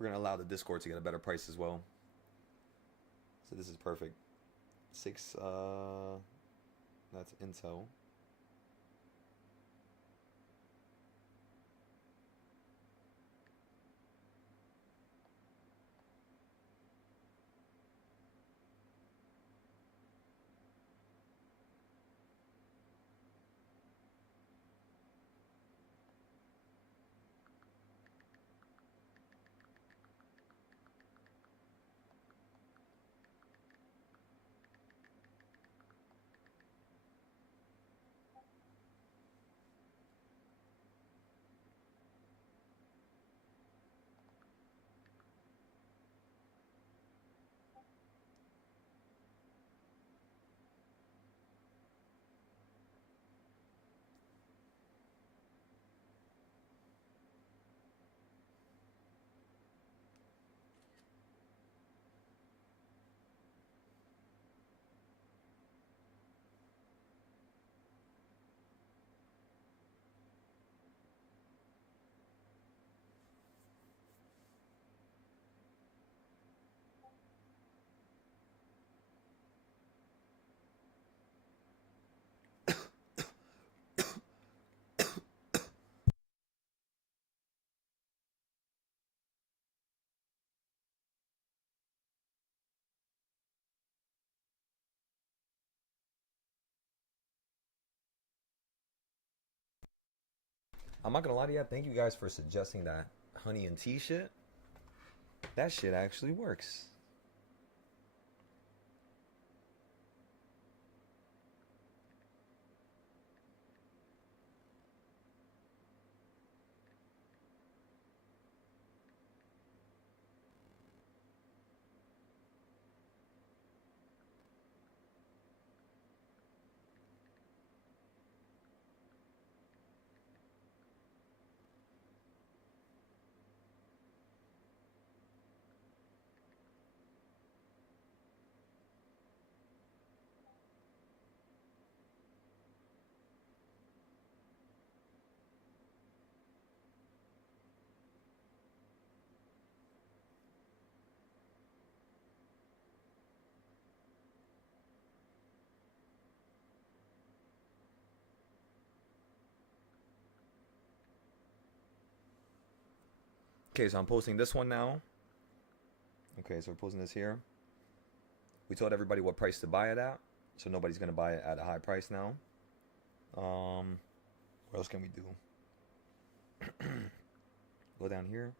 We're gonna allow the Discord to get a better price as well. So this is perfect. 6, that's Intel. I'm not gonna lie to you. Thank you guys for suggesting that honey and tea shit. That shit actually works. Okay, so I'm posting this one now. Okay, so we're posting this here. We told everybody what price to buy it at, so nobody's gonna buy it at a high price now. What else can we do? Go down here.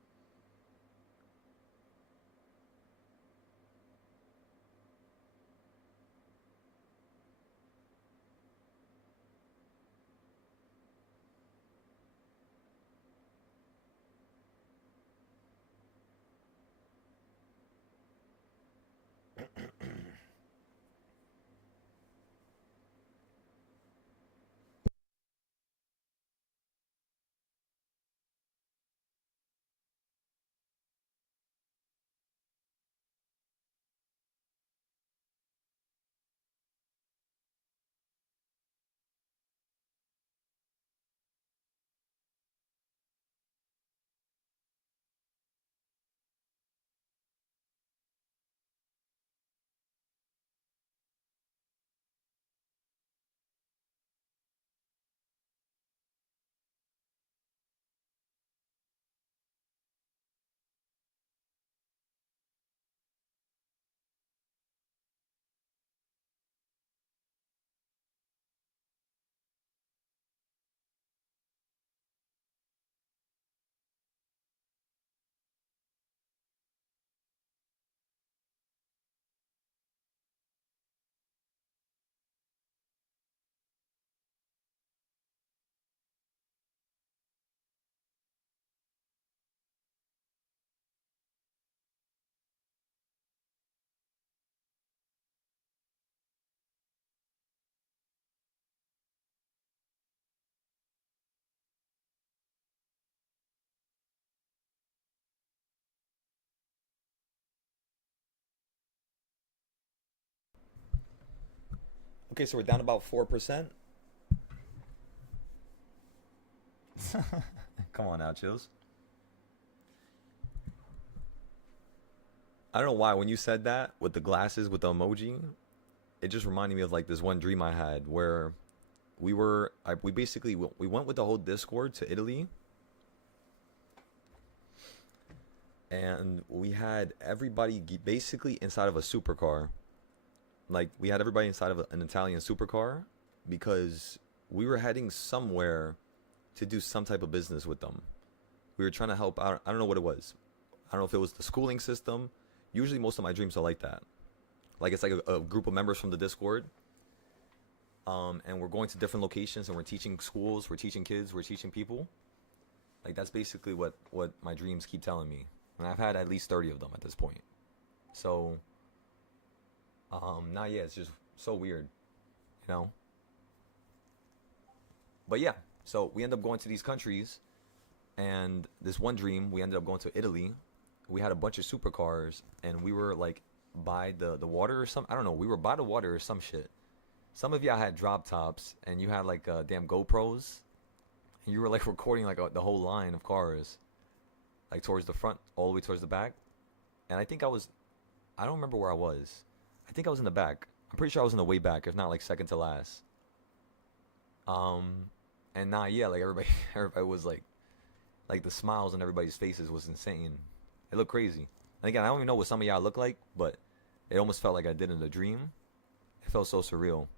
Okay, so we're down about 4%. Come on now, chills. I don't know why when you said that with the glasses with the emoji, it just reminded me of like this one dream I had where we went with the whole Discord to Italy, and we had everybody basically inside of a supercar. Like we had everybody inside of an Italian supercar because we were heading somewhere to do some type of business with them. We were trying to help out. I don't know what it was. I don't know if it was the schooling system. Usually most of my dreams are like that. Like it's like a group of members from the Discord. And we're going to different locations and we're teaching schools, we're teaching kids, we're teaching people. Like that's basically what my dreams keep telling me. And I've had at least 30 of them at this point. So, now yeah, it's just so weird, you know? But yeah, so we end up going to these countries, and this one dream, we ended up going to Italy. We had a bunch of supercars, and we were like by the water or something. I don't know. We were by the water or some shit. Some of y'all had drop tops, and you had like damn GoPros, and you were like recording like the whole line of cars, like towards the front, all the way towards the back. And I think I don't remember where I was. I think I was in the back. I'm pretty sure I was in the way back, if not like second to last. And yeah, like everybody was like the smiles on everybody's faces was insane. It looked crazy. And again, I don't even know what some of y'all look like, but it almost felt like I did in a dream. It felt so surreal.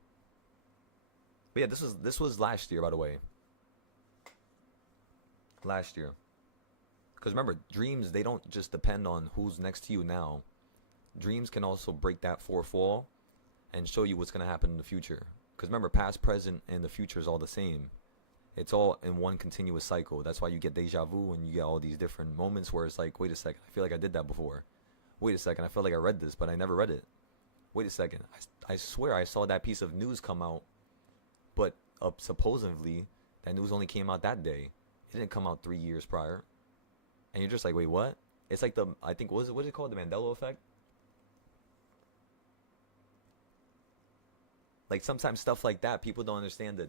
But yeah, this was last year, by the way. Last year. Because remember, dreams, they don't just depend on who's next to you now. Dreams can also break that fourth wall and show you what's going to happen in the future. Because remember, past, present, and the future is all the same. It's all in one continuous cycle. That's why you get deja vu and you get all these different moments where it's like, wait a second, I feel like I did that before. Wait a second, I felt like I read this, but I never read it. Wait a second, I swear I saw that piece of news come out, but supposedly that news only came out that day. It didn't come out 3 years prior. And you're just like, wait, what? It's like I think, what is it called? The Mandela effect? Like sometimes stuff like that, people don't understand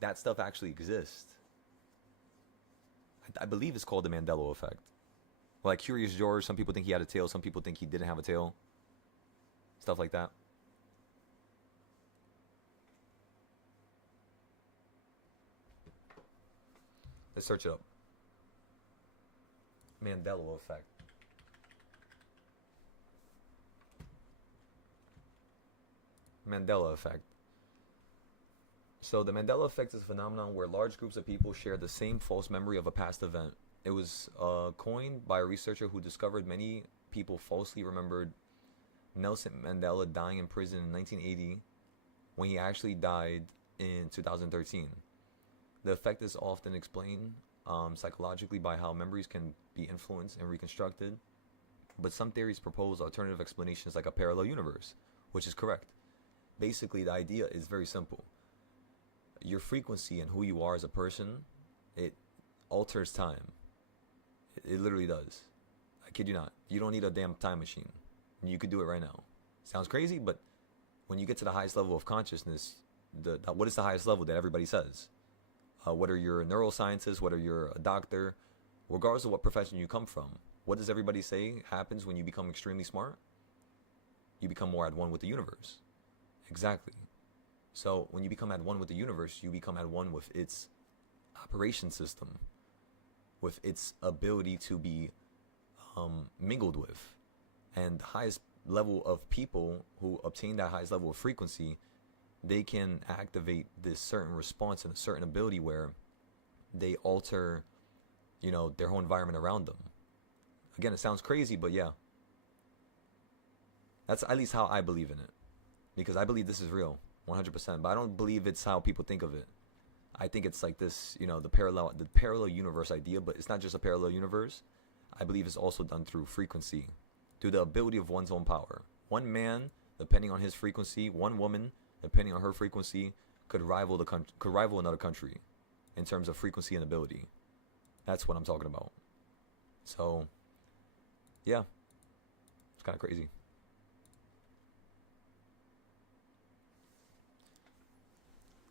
that stuff actually exists. I believe it's called the Mandela effect. Like Curious George, some people think he had a tail, some people think he didn't have a tail. Stuff like that. Let's search it up. Mandela effect. Mandela effect. So the Mandela effect is a phenomenon where large groups of people share the same false memory of a past event. It was coined by a researcher who discovered many people falsely remembered Nelson Mandela dying in prison in 1980 when he actually died in 2013. The effect is often explained psychologically by how memories can be influenced and reconstructed, but some theories propose alternative explanations like a parallel universe, which is correct. Basically, the idea is very simple. Your frequency and who you are as a person, it alters time. It literally does. I kid you not. You don't need a damn time machine. You could do it right now. Sounds crazy, but when you get to the highest level of consciousness, what is the highest level that everybody says? Whether you're a neuroscientist, whether you're a doctor, regardless of what profession you come from, what does everybody say happens when you become extremely smart? You become more at one with the universe. Exactly. So when you become at one with the universe, you become at one with its operation system, with its ability to be mingled with. And the highest level of people who obtain that highest level of frequency, they can activate this certain response and a certain ability where they alter, their whole environment around them. Again, it sounds crazy, but yeah. That's at least how I believe in it. Because I believe this is real, 100%. But I don't believe it's how people think of it. I think it's like this, the parallel universe idea, but it's not just a parallel universe. I believe it's also done through frequency, through the ability of one's own power. One man, depending on his frequency, one woman, depending on her frequency, could rival another country in terms of frequency and ability. That's what I'm talking about. So, yeah, it's kind of crazy.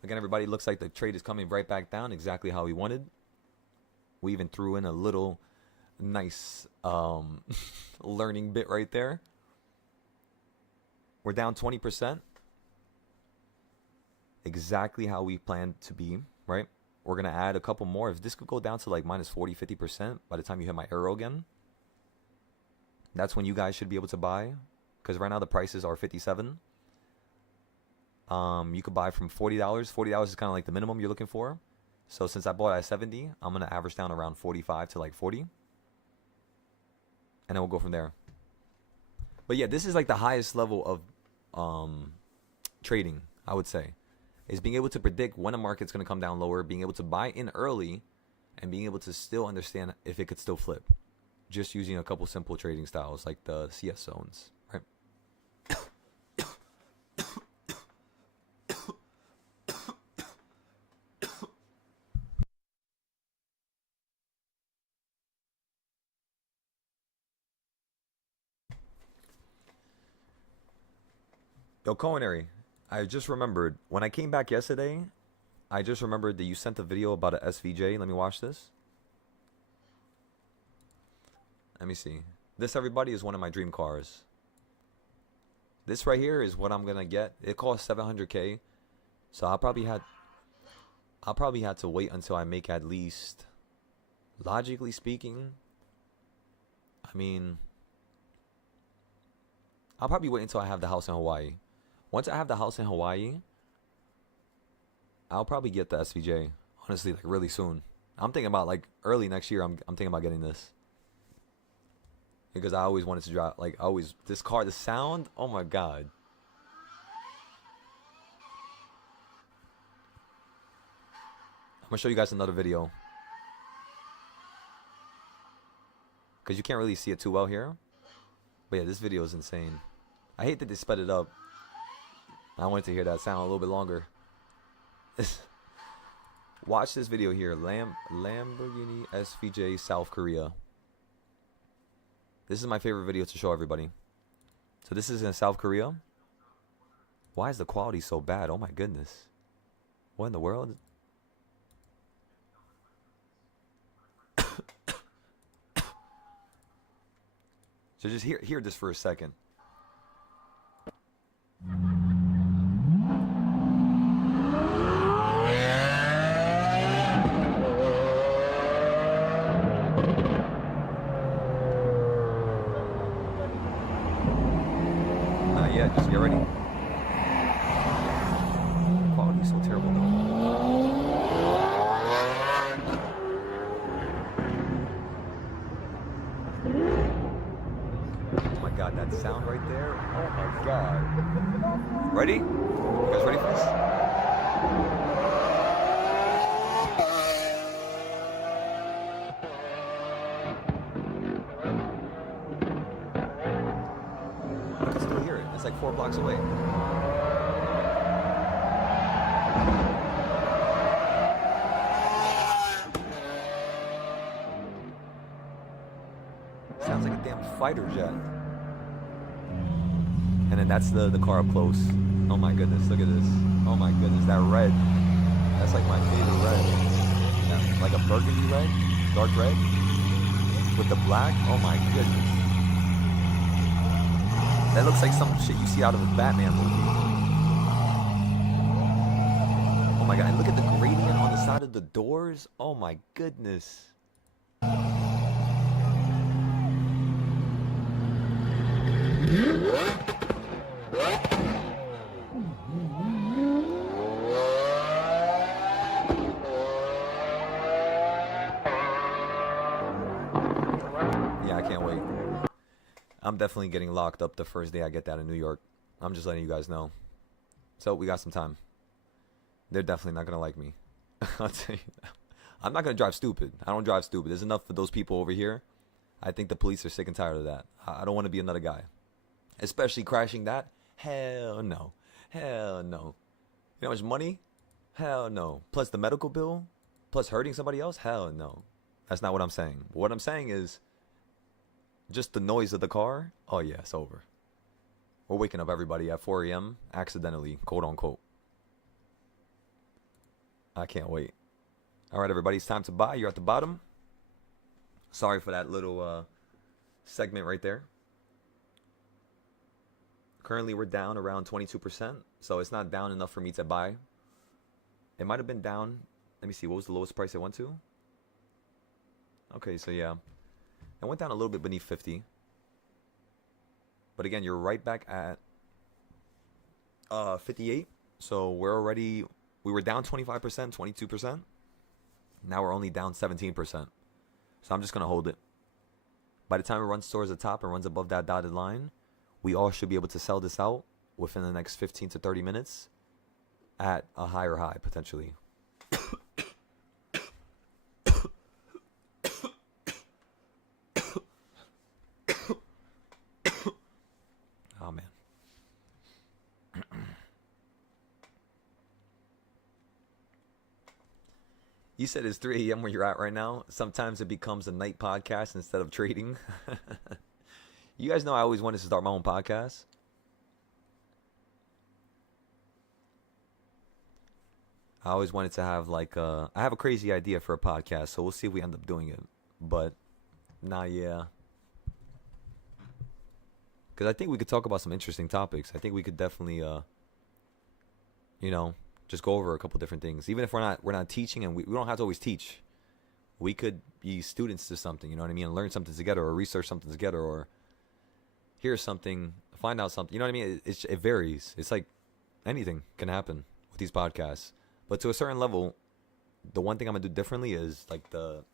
Again, everybody, looks like the trade is coming right back down exactly how we wanted. We even threw in a little nice learning bit right there. We're down 20%. Exactly how we planned to be, right? We're going to add a couple more. If this could go down to like minus 40, 50% by the time you hit my arrow again, that's when you guys should be able to buy. Because right now the prices are 57. You could buy from $40. $40 is kind of like the minimum you're looking for. So since I bought at 70, I'm going to average down around 45 to like 40. And then we'll go from there. But yeah, this is like the highest level of trading, I would say. Is being able to predict when a market's going to come down lower, being able to buy in early, and being able to still understand if it could still flip. Just using a couple simple trading styles like the CS zones, right? Yo, Culinary, I just remembered, when I came back yesterday, I just remembered that you sent a video about a SVJ. Let me watch this. Let me see. This, everybody, is one of my dream cars. This right here is what I'm going to get. It costs $700K. So I'll probably have to wait until I make at least, logically speaking, I mean, I'll probably wait until I have the house in Hawaii. Once I have the house in Hawaii, I'll probably get the SVJ. Honestly, like really soon. I'm thinking about like early next year. I'm thinking about getting this because I always wanted to drive. Like always, this car, the sound. Oh my god. I'm gonna show you guys another video because you can't really see it too well here. But yeah, this video is insane. I hate that they sped it up. I wanted to hear that sound a little bit longer. Watch this video here. Lamborghini SVJ South Korea. This is my favorite video to show everybody. So this is in South Korea. Why is the quality so bad? Oh my goodness. What in the world? So just hear this for a second. Not yet, just get ready. Quality is so terrible though. Oh my god, that sound right there. Oh my god. Ready? You guys ready for this? I can still hear it. It's like 4 blocks away. Sounds like a damn fighter jet. And then that's the car up close. Oh my goodness, look at this. Oh my goodness, that red. That's like my favorite red. Yeah, like a burgundy red, dark red, with the black. Oh my goodness. That looks like some shit you see out of a Batman movie. Oh my god, and look at the gradient on the side of the doors. Oh my goodness. Yeah, I can't wait. I'm definitely getting locked up the first day I get that in New York. I'm just letting you guys know. So we got some time. They're definitely not gonna like me. I'll tell you that. I'm not gonna drive stupid. I don't drive stupid. There's enough for those people over here. I think the police are sick and tired of that. I don't want to be another guy. Especially crashing that. Hell no. Hell no. You know how much money? Hell no. Plus the medical bill? Plus hurting somebody else? Hell no. That's not what I'm saying. What I'm saying is just the noise of the car. Oh yeah, it's over. We're waking up everybody at 4 a.m. accidentally, quote unquote. I can't wait. All right, everybody, it's time to buy. You're at the bottom. Sorry for that little segment right there. Currently, we're down around 22%, so it's not down enough for me to buy. It might have been down. Let me see. What was the lowest price it went to? Okay, so yeah. It went down a little bit beneath 50. But again, you're right back at 58. So we were down 25%, 22%. Now we're only down 17%. So I'm just going to hold it. By the time it runs towards the top and runs above that dotted line, we all should be able to sell this out within the next 15 to 30 minutes at a higher high, potentially. Oh, man. You said it's 3 a.m. where you're at right now. Sometimes it becomes a night podcast instead of trading. You guys know I always wanted to start my own podcast. I always wanted to have I have a crazy idea for a podcast, so we'll see if we end up doing it. But, yeah. Because I think we could talk about some interesting topics. I think we could definitely, just go over a couple different things. Even if we're not teaching, and we don't have to always teach. We could be students to something, you know what I mean? And learn something together, or research something together, or hear something, find out something. You know what I mean? It varies. It's like anything can happen with these podcasts. But to a certain level, the one thing I'm going to do differently is like the...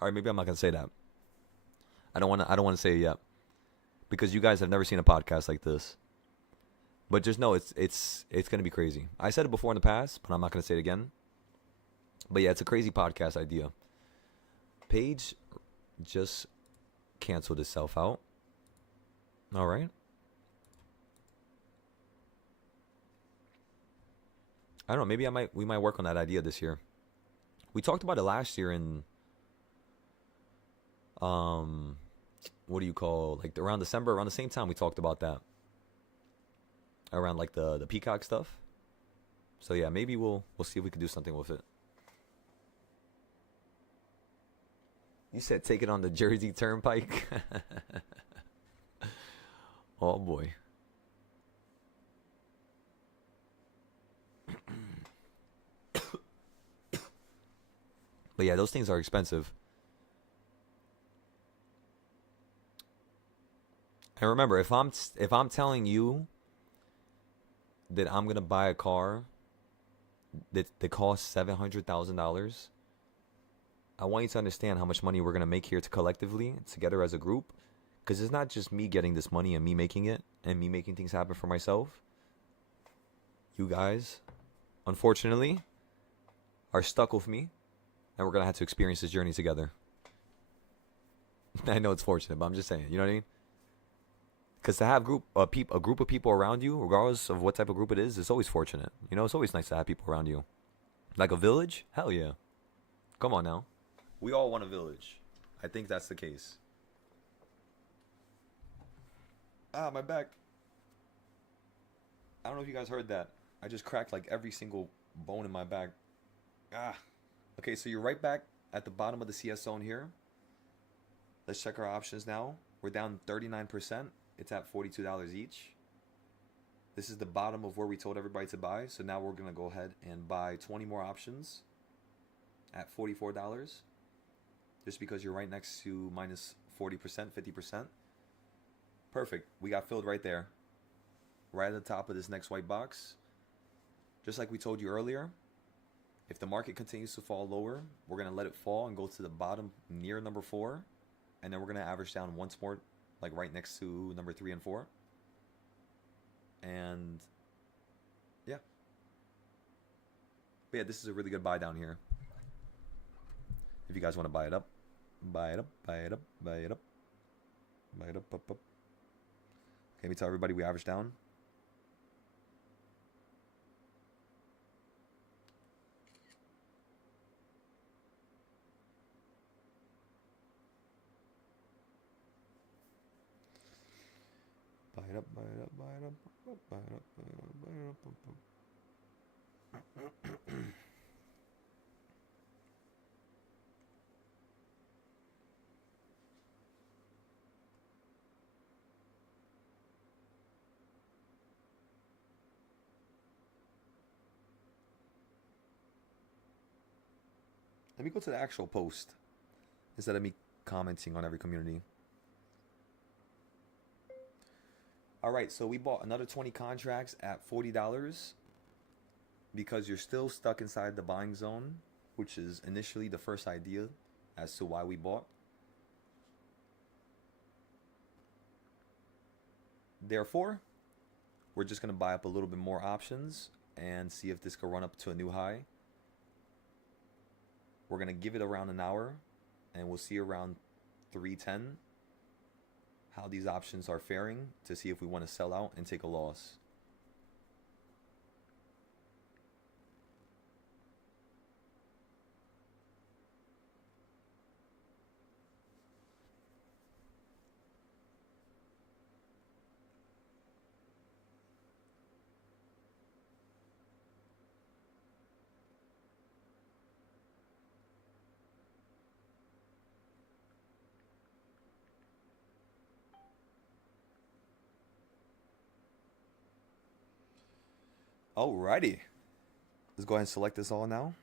All right, maybe I'm not going to say that. I don't want to say it yet. Because you guys have never seen a podcast like this. But just know it's going to be crazy. I said it before in the past, but I'm not going to say it again. But yeah, it's a crazy podcast idea. Page just canceled itself out. All right. I don't know. Maybe we might work on that idea this year. We talked about it last year in what do you call, like around December, around the same time we talked about that. Around like the Peacock stuff. So yeah, maybe we'll see if we can do something with it. You said take it on the Jersey Turnpike. Oh boy. But yeah, those things are expensive. And remember, if I'm telling you that I'm gonna buy a car that costs $700,000, I want you to understand how much money we're gonna make here collectively together as a group, because it's not just me getting this money and me making it and me making things happen for myself. You guys, unfortunately, are stuck with me, and we're gonna have to experience this journey together. I know it's fortunate, but I'm just saying, you know what I mean? Because to have a group of people around you, regardless of what type of group it is, it's always fortunate. You know, it's always nice to have people around you. Like a village? Hell yeah. Come on now. We all want a village. I think that's the case. Ah, my back. I don't know if you guys heard that. I just cracked like every single bone in my back. Ah. Okay, so you're right back at the bottom of the CS zone here. Let's check our options now. We're down 39%. It's at $42 each. This is the bottom of where we told everybody to buy. So now we're going to go ahead and buy 20 more options at $44. Just because you're right next to minus 40%, 50%. Perfect. We got filled right there. Right at the top of this next white box. Just like we told you earlier, if the market continues to fall lower, we're going to let it fall and go to the bottom near number 4. And then we're going to average down once more, like right next to number 3 and 4. And yeah. But yeah, this is a really good buy down here. If you guys want to buy it up. Buy it up, buy it up, buy it up. Buy it up, up, up. Okay, let me tell everybody we average down. Buy it up, buy it up, buy it up, buy it up, buy it up, buy it up, buy it up. Let me go to the actual post instead of me commenting on every community. All right, so we bought another 20 contracts at $40 because you're still stuck inside the buying zone, which is initially the first idea as to why we bought. Therefore, we're just going to buy up a little bit more options and see if this could run up to a new high. We're going to give it around an hour and we'll see around 310 how these options are faring to see if we want to sell out and take a loss. Alrighty. Let's go ahead and select this all now.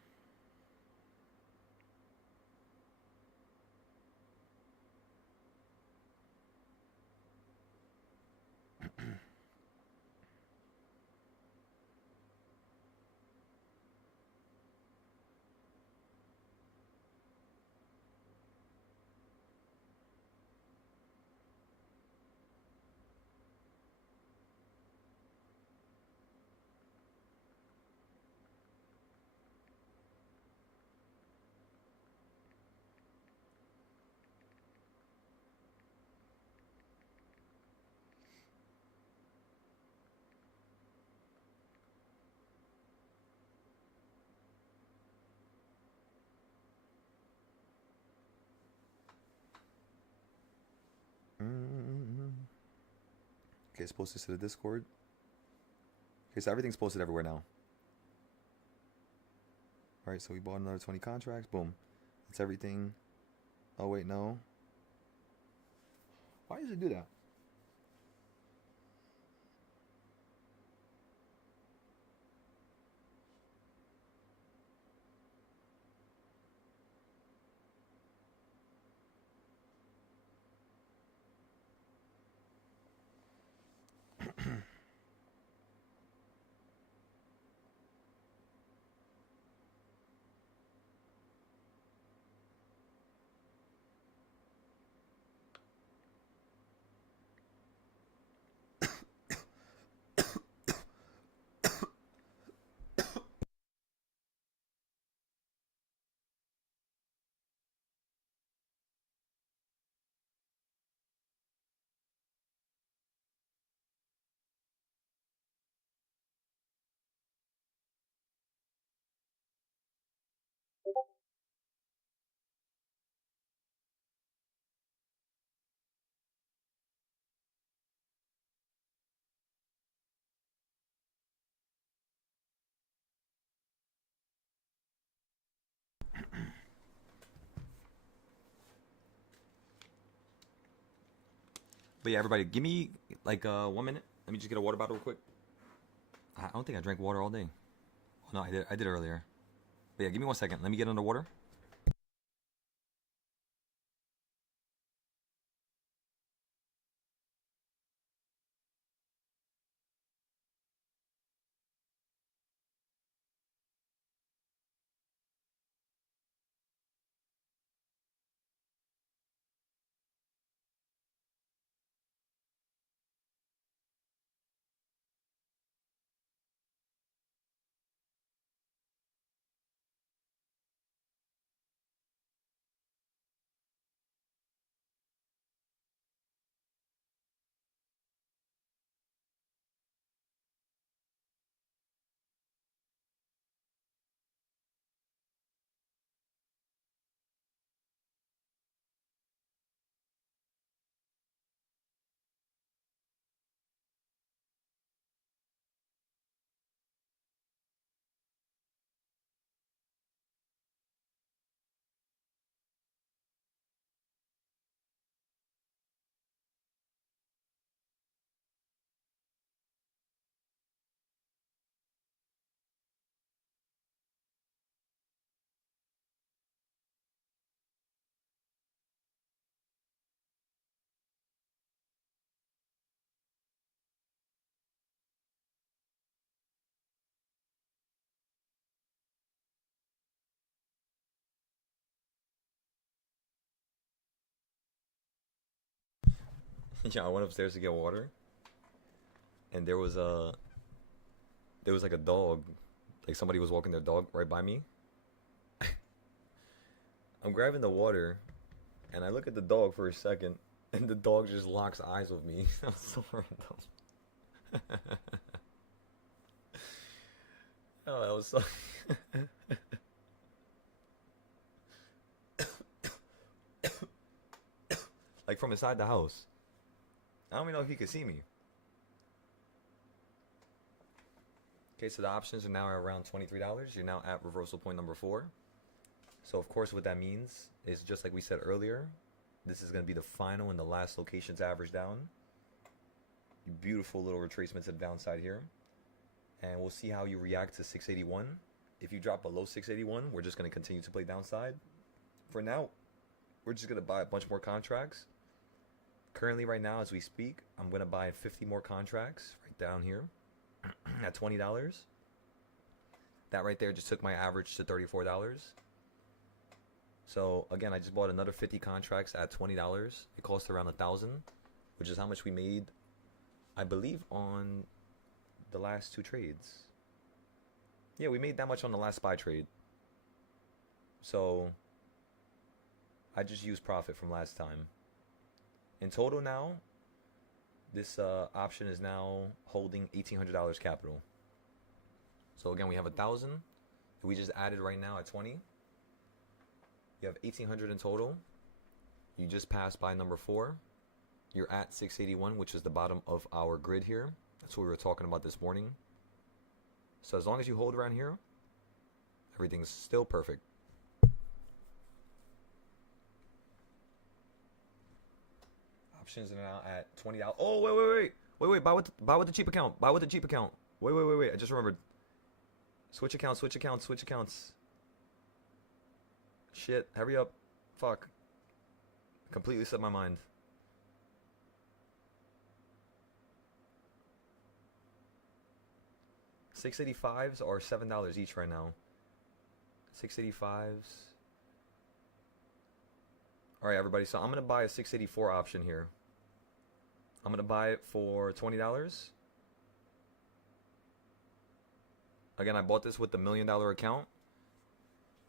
Okay, it's posted to the Discord. Okay, so everything's posted everywhere now. Alright, so we bought another 20 contracts. Boom. That's everything. Oh, wait, no. Why does it do that? But yeah, everybody, give me like 1 minute. Let me just get a water bottle real quick. I don't think I drank water all day. Oh, no, I did earlier. But yeah, give me 1 second. Let me get underwater. Yeah, I went upstairs to get water, and there was like a dog, like somebody was walking their dog right by me. I'm grabbing the water, and I look at the dog for a second, and the dog just locks eyes with me. That was so random. Oh, that was so. Like from inside the house. I don't even know if he could see me. Okay, so the options are now around $23. You're now at reversal point number 4. So of course what that means is, just like we said earlier, this is going to be the final and the last location to average down. Beautiful little retracement to the downside here. And we'll see how you react to 681. If you drop below 681, we're just going to continue to play downside. For now, we're just going to buy a bunch more contracts. Currently, right now, as we speak, I'm going to buy 50 more contracts right down here at $20. That right there just took my average to $34. So, again, I just bought another 50 contracts at $20. It cost around $1,000, which is how much we made, I believe, on the last 2 trades. Yeah, we made that much on the last SPY trade. So, I just used profit from last time. In total now, this option is now holding $1,800 capital. So again, we have 1,000. We just added right now at 20. You have 1,800 in total. You just passed by number 4. You're at 681, which is the bottom of our grid here. That's what we were talking about this morning. So as long as you hold around here, everything's still perfect. Options are now at $20. Oh, wait. Buy with the cheap account. Buy with the cheap account. Wait. I just remembered. Switch accounts. Shit, hurry up. Fuck. Completely set my mind. $685s are $7 each right now. 685s. Alright, everybody, so I'm going to buy a 684 option here. I'm going to buy it for $20. Again, I bought this with the $1 million account.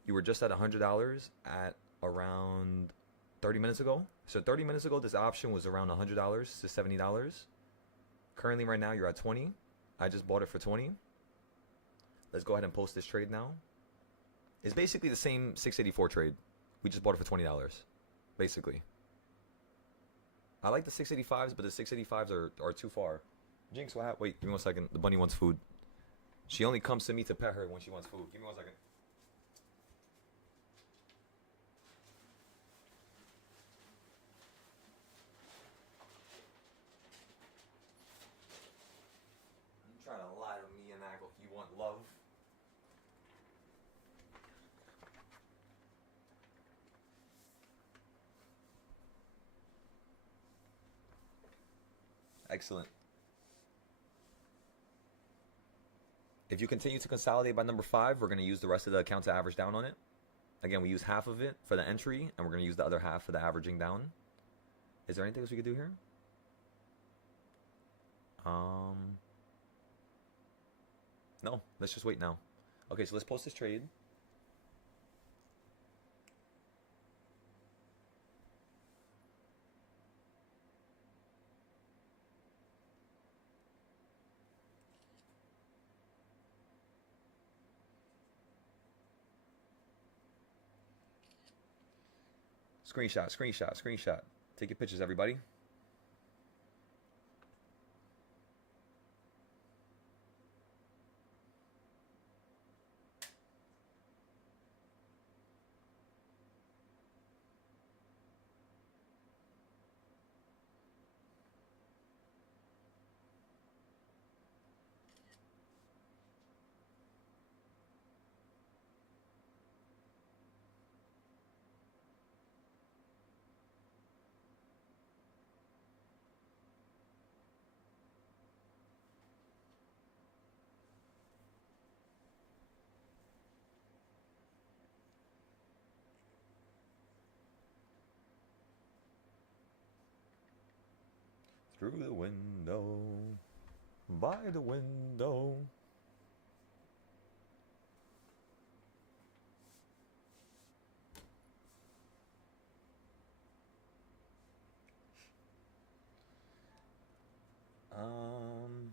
You were just at $100 at around 30 minutes ago. So 30 minutes ago, this option was around $100 to $70. Currently, right now, you're at 20. I just bought it for 20. Let's go ahead and post this trade now. It's basically the same 684 trade. We just bought it for $20. Basically. I like the 685s, but the 685s are too far. Jinx, what happened? Wait, give me 1 second. The bunny wants food. She only comes to me to pet her when she wants food. Give me 1 second. You trying to lie to me and act like you want love? Excellent. If you continue to consolidate by number 5, we're going to use the rest of the account to average down on it. Again, we use half of it for the entry, and we're going to use the other half for the averaging down. Is there anything else we could do here? No, let's just wait now. Okay, so let's post this trade. Screenshot. Take your pictures, everybody. through the window, by the window. Um,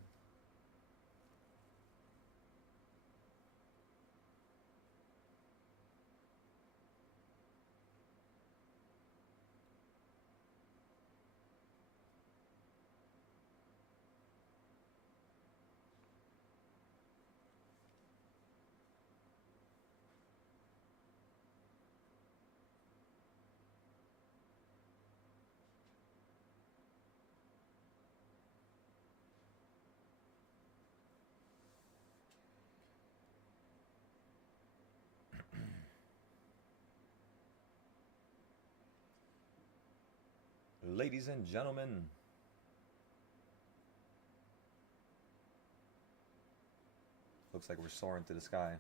ladies and gentlemen, looks like we're soaring to the sky.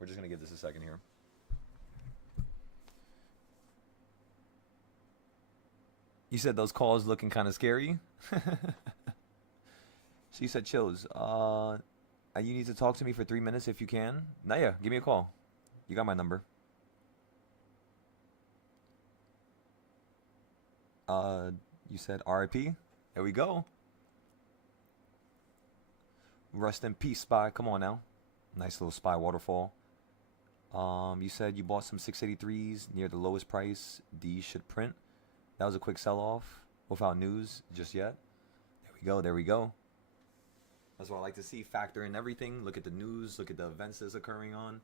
We're just gonna give this a second here. You said those calls looking kind of scary. She said, "Chills. You need to talk to me for 3 minutes if you can." Naya, give me a call. You got my number. You said RIP. There we go. Rest in peace, Spy. Come on now. Nice little Spy waterfall. You said you bought some 683s near the lowest price these should print. That was a quick sell-off without news just yet. There we go. There we go. That's what I like to see. Factor in everything. Look at the news. Look at the events that's occurring on.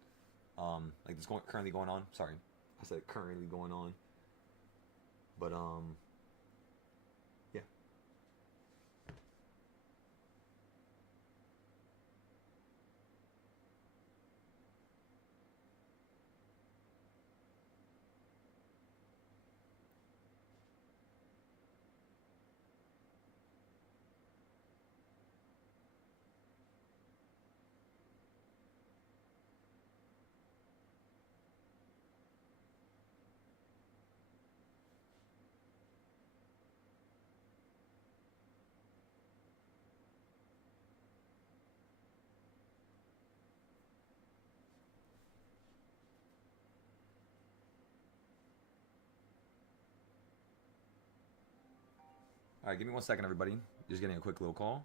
Like this currently going on. Sorry, I said currently going on. But yeah. All right, give me 1 second, everybody. Just getting a quick little call.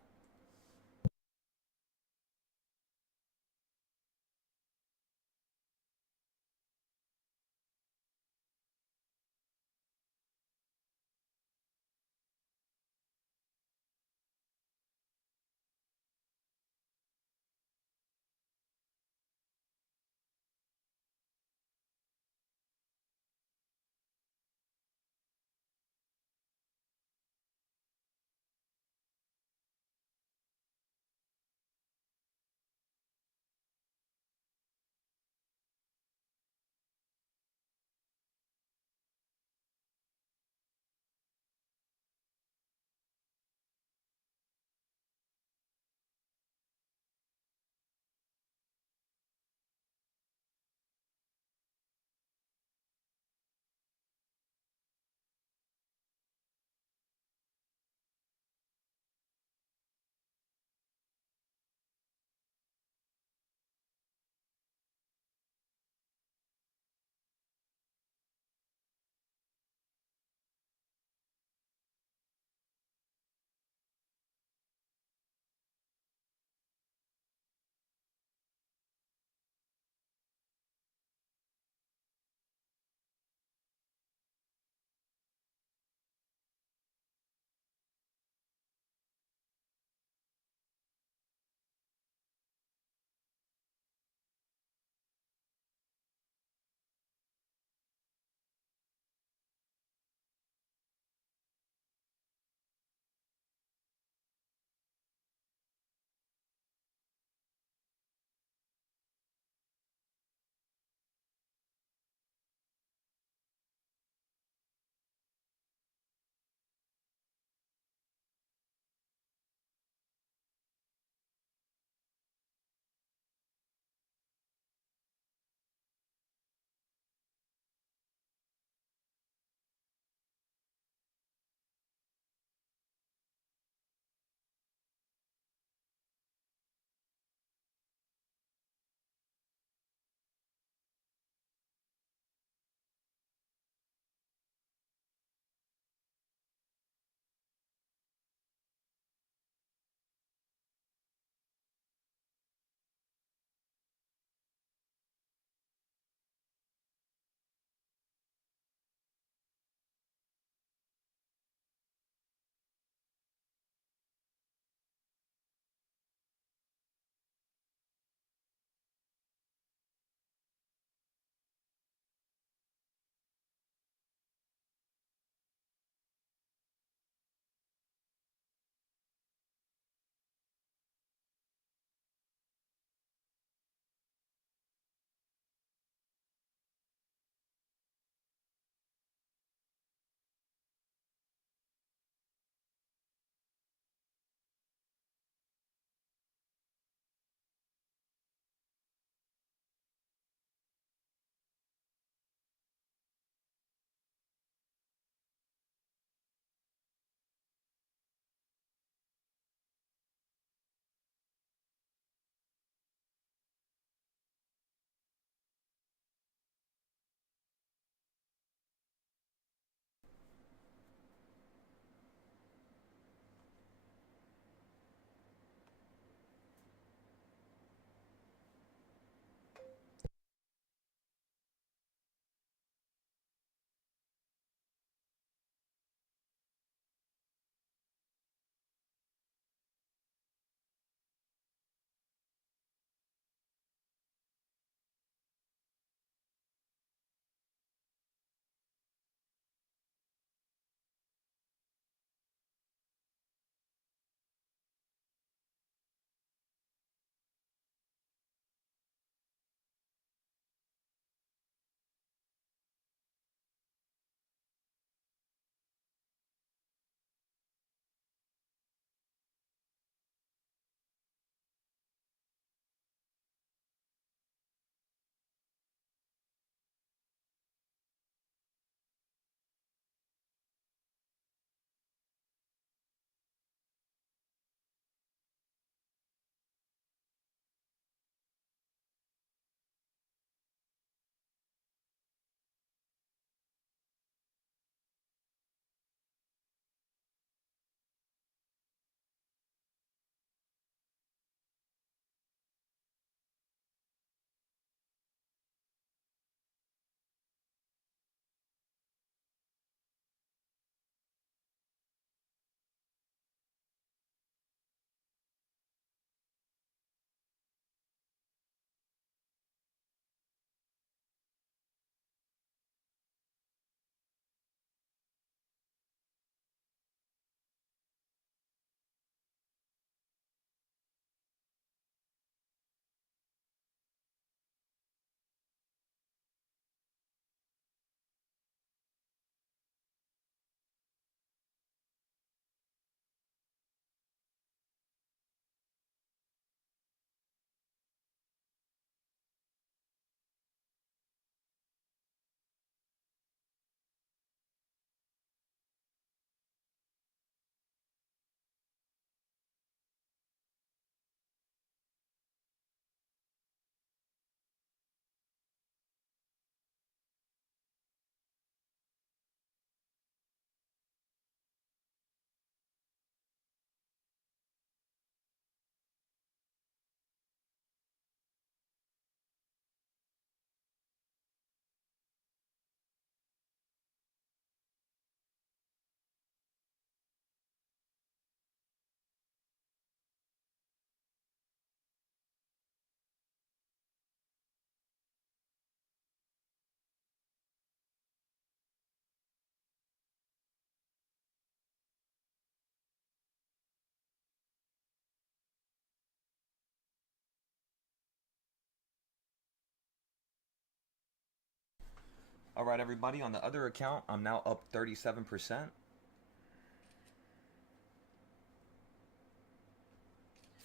All right, everybody. On the other account, I'm now up 37%.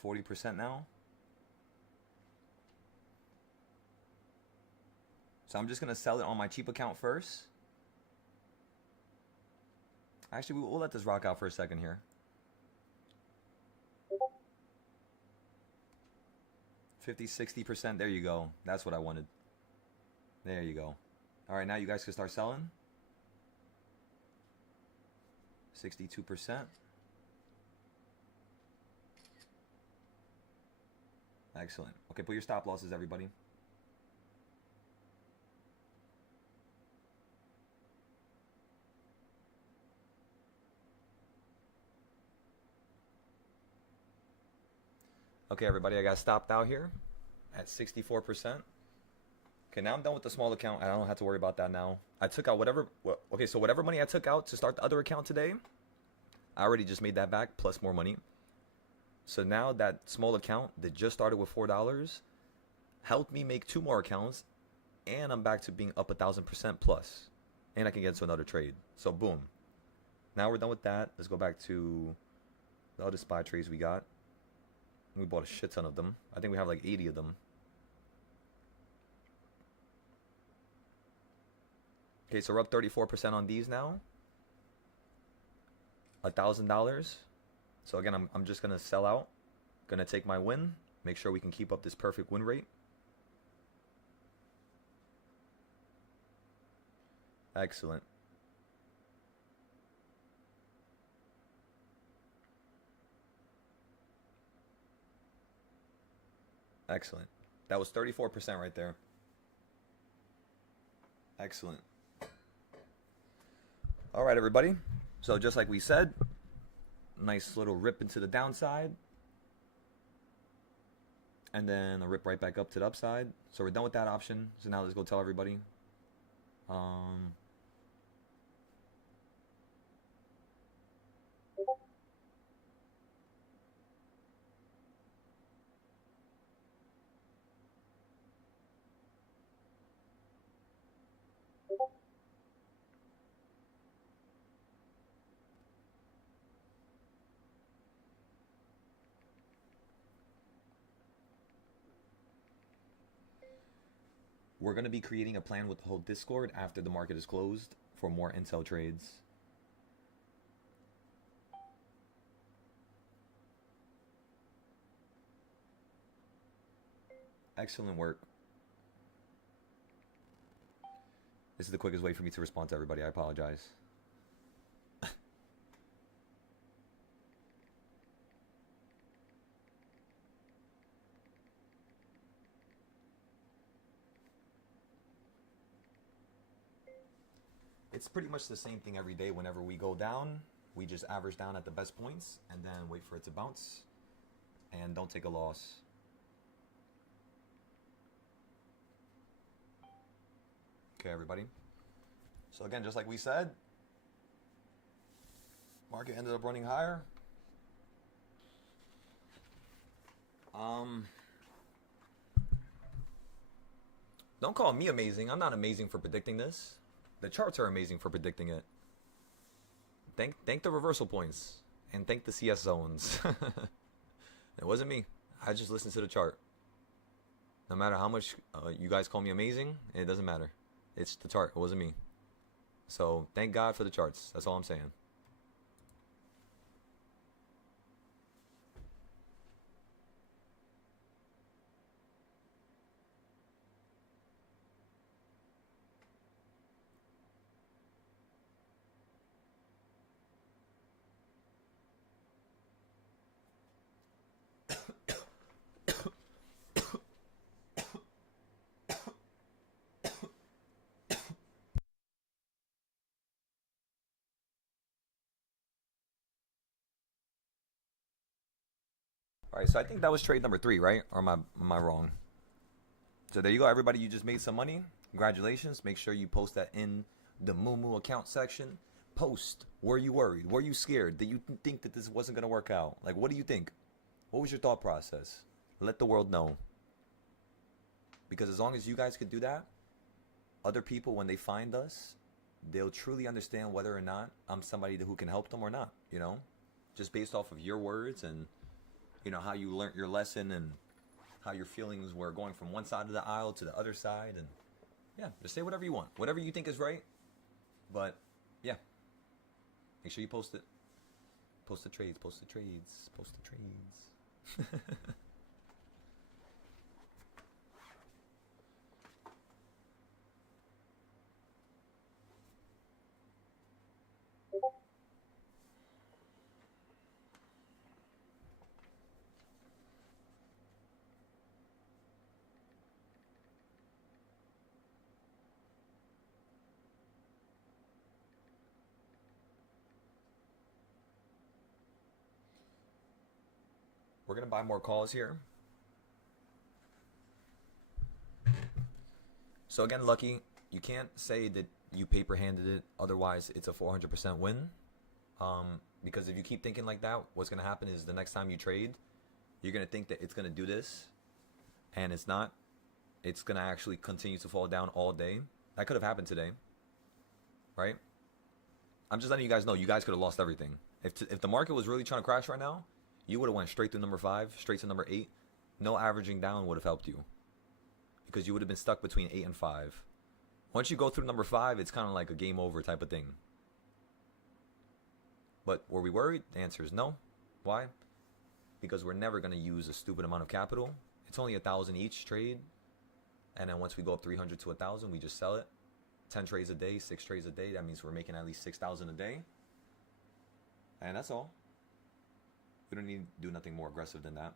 40% now. So I'm just going to sell it on my cheap account first. Actually, we'll let this rock out for a second here. 50, 60%. There you go. That's what I wanted. There you go. All right, now you guys can start selling. 62%. Excellent. Okay, put your stop losses, everybody. Okay, everybody, I got stopped out here at 64%. Okay, now I'm done with the small account. I don't have to worry about that now. I took out whatever... Okay, so whatever money I took out to start the other account today, I already just made that back, plus more money. So now that small account that just started with $4 helped me make 2 more accounts, and I'm back to being up 1,000% plus. And I can get into another trade. So boom. Now we're done with that. Let's go back to the other spy trades we got. We bought a shit ton of them. I think we have like 80 of them. Okay, so we're up 34% on these now. $1,000. So again, I'm just gonna sell out. Gonna take my win. Make sure we can keep up this perfect win rate. Excellent. Excellent. That was 34% right there. Excellent. All right, everybody. So just like we said, nice little rip into the downside. And then a rip right back up to the upside. So we're done with that option. So now let's go tell everybody. We're going to be creating a plan with the whole Discord after the market is closed for more intel trades. Excellent work. This is the quickest way for me to respond to everybody. I apologize. It's pretty much the same thing every day. Whenever we go down, we just average down at the best points and then wait for it to bounce and don't take a loss. Okay, everybody. So again, just like we said, market ended up running higher. Don't call me amazing. I'm not amazing for predicting this. The charts are amazing for predicting it. Thank the reversal points and thank the CS zones. It wasn't me. I just listened to the chart. No matter how much you guys call me amazing, it doesn't matter. It's the chart. It wasn't me. So thank God for the charts. That's all I'm saying. All right, so I think that was trade number 3, right? Or am I wrong? So there you go, everybody. You just made some money. Congratulations. Make sure you post that in the Moo account section. Post. Were you worried? Were you scared? Did you think that this wasn't going to work out? Like, what do you think? What was your thought process? Let the world know. Because as long as you guys could do that, other people, when they find us, they'll truly understand whether or not I'm somebody who can help them or not, you know? Just based off of your words and, you know, how you learned your lesson and how your feelings were going from one side of the aisle to the other side. And yeah, just say whatever you want, whatever you think is right. But yeah, make sure you post it. Post the trades, post the trades, post the trades. We're going to buy more calls here. So again, Lucky, you can't say that you paper-handed it. Otherwise, it's a 400% win. Because if you keep thinking like that, what's going to happen is the next time you trade, you're going to think that it's going to do this. And it's not. It's going to actually continue to fall down all day. That could have happened today. Right? I'm just letting you guys know. You guys could have lost everything. If the market was really trying to crash right now, you would have went straight to number 5, straight to number 8. No averaging down would have helped you. Because you would have been stuck between 8 and 5. Once you go through number 5, it's kind of like a game over type of thing. But were we worried? The answer is no. Why? Because we're never going to use a stupid amount of capital. It's only 1,000 each trade. And then once we go up 300 to 1,000, we just sell it. 10 trades a day, 6 trades a day. That means we're making at least 6,000 a day. And that's all. We don't need to do nothing more aggressive than that.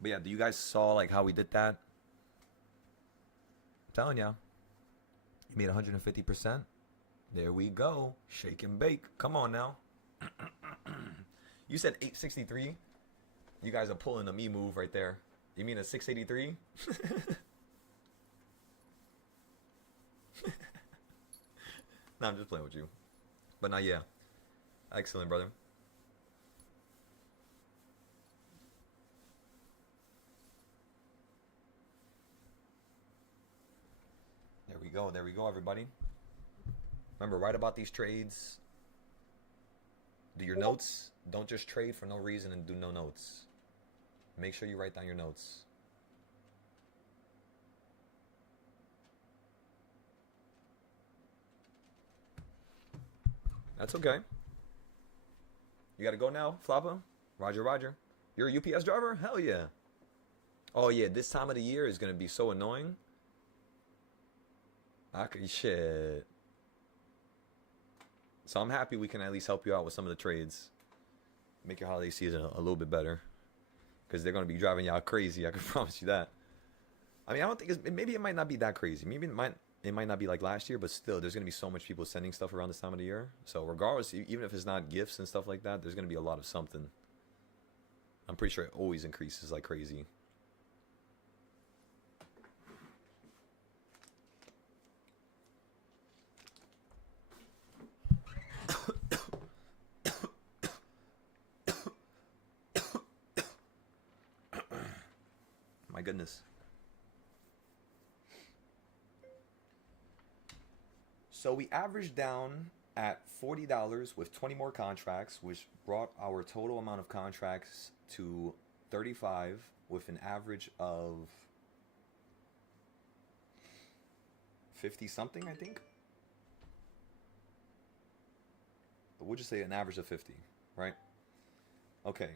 But yeah, do you guys saw like how we did that? I'm telling ya. You made 150%. There we go. Shake and bake. Come on now. You said 863. You guys are pulling a me move right there. You mean a 683? No, I'm just playing with you. But not yeah. Excellent, brother. There we go, everybody. Remember, write about these trades. Do your notes. Don't just trade for no reason and do no notes. Make sure you write down your notes. That's okay. You gotta go now, Floppa? Roger, roger. You're a UPS driver? Hell yeah. Oh yeah, this time of the year is gonna be so annoying. Shit. So I'm happy we can at least help you out with some of the trades. Make your holiday season a little bit better. Because they're going to be driving y'all crazy. I can promise you that. I mean, I don't think maybe it might not be that crazy. Maybe it might not be like last year, but still, there's going to be so much people sending stuff around this time of the year. So regardless, even if it's not gifts and stuff like that, there's going to be a lot of something. I'm pretty sure it always increases like crazy. My goodness. So we averaged down at $40 with 20 more contracts, which brought our total amount of contracts to 35 with an average of 50 something, I think. But we'll just say an average of 50, right? Okay.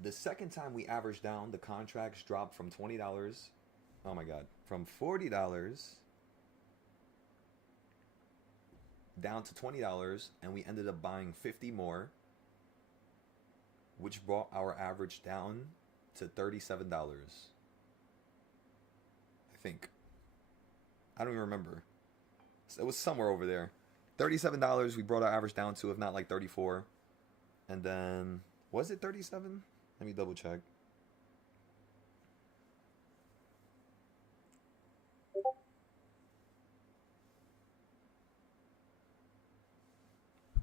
The second time we averaged down, the contracts dropped from $20. Oh my God. From $40 down to $20, and we ended up buying 50 more, which brought our average down to $37. I think. I don't even remember. It was somewhere over there. $37 we brought our average down to, if not like 34. And then, was it 37? Let me double check.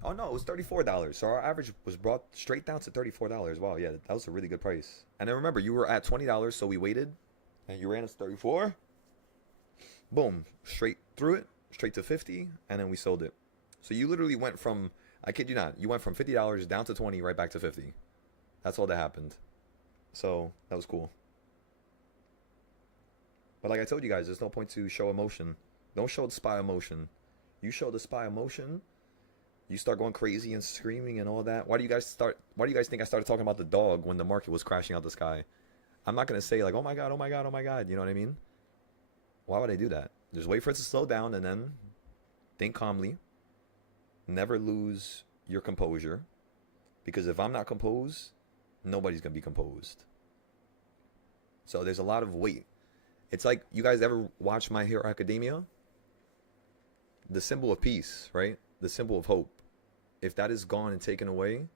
Oh no, it was $34. So our average was brought straight down to $34. Wow, yeah, that was a really good price. And then remember, you were at $20, so we waited and you ran us 34. Boom, straight through it, straight to 50, and then we sold it. So you literally went from, I kid you not, you went from $50 down to 20, right back to 50. That's all that happened. So that was cool. But like I told you guys, there's no point to show emotion. Don't show the SPY emotion. You show the SPY emotion, you start going crazy and screaming and all that. Why do you guys think I started talking about the dog when the market was crashing out the sky? I'm not gonna say like, oh my god, oh my god, oh my god. You know what I mean? Why would I do that? Just wait for it to slow down and then think calmly. Never lose your composure. Because if I'm not composed, nobody's gonna be composed. So there's a lot of weight. It's like, you guys ever watch My Hero Academia? The symbol of peace, right? The symbol of hope. If that is gone and taken away,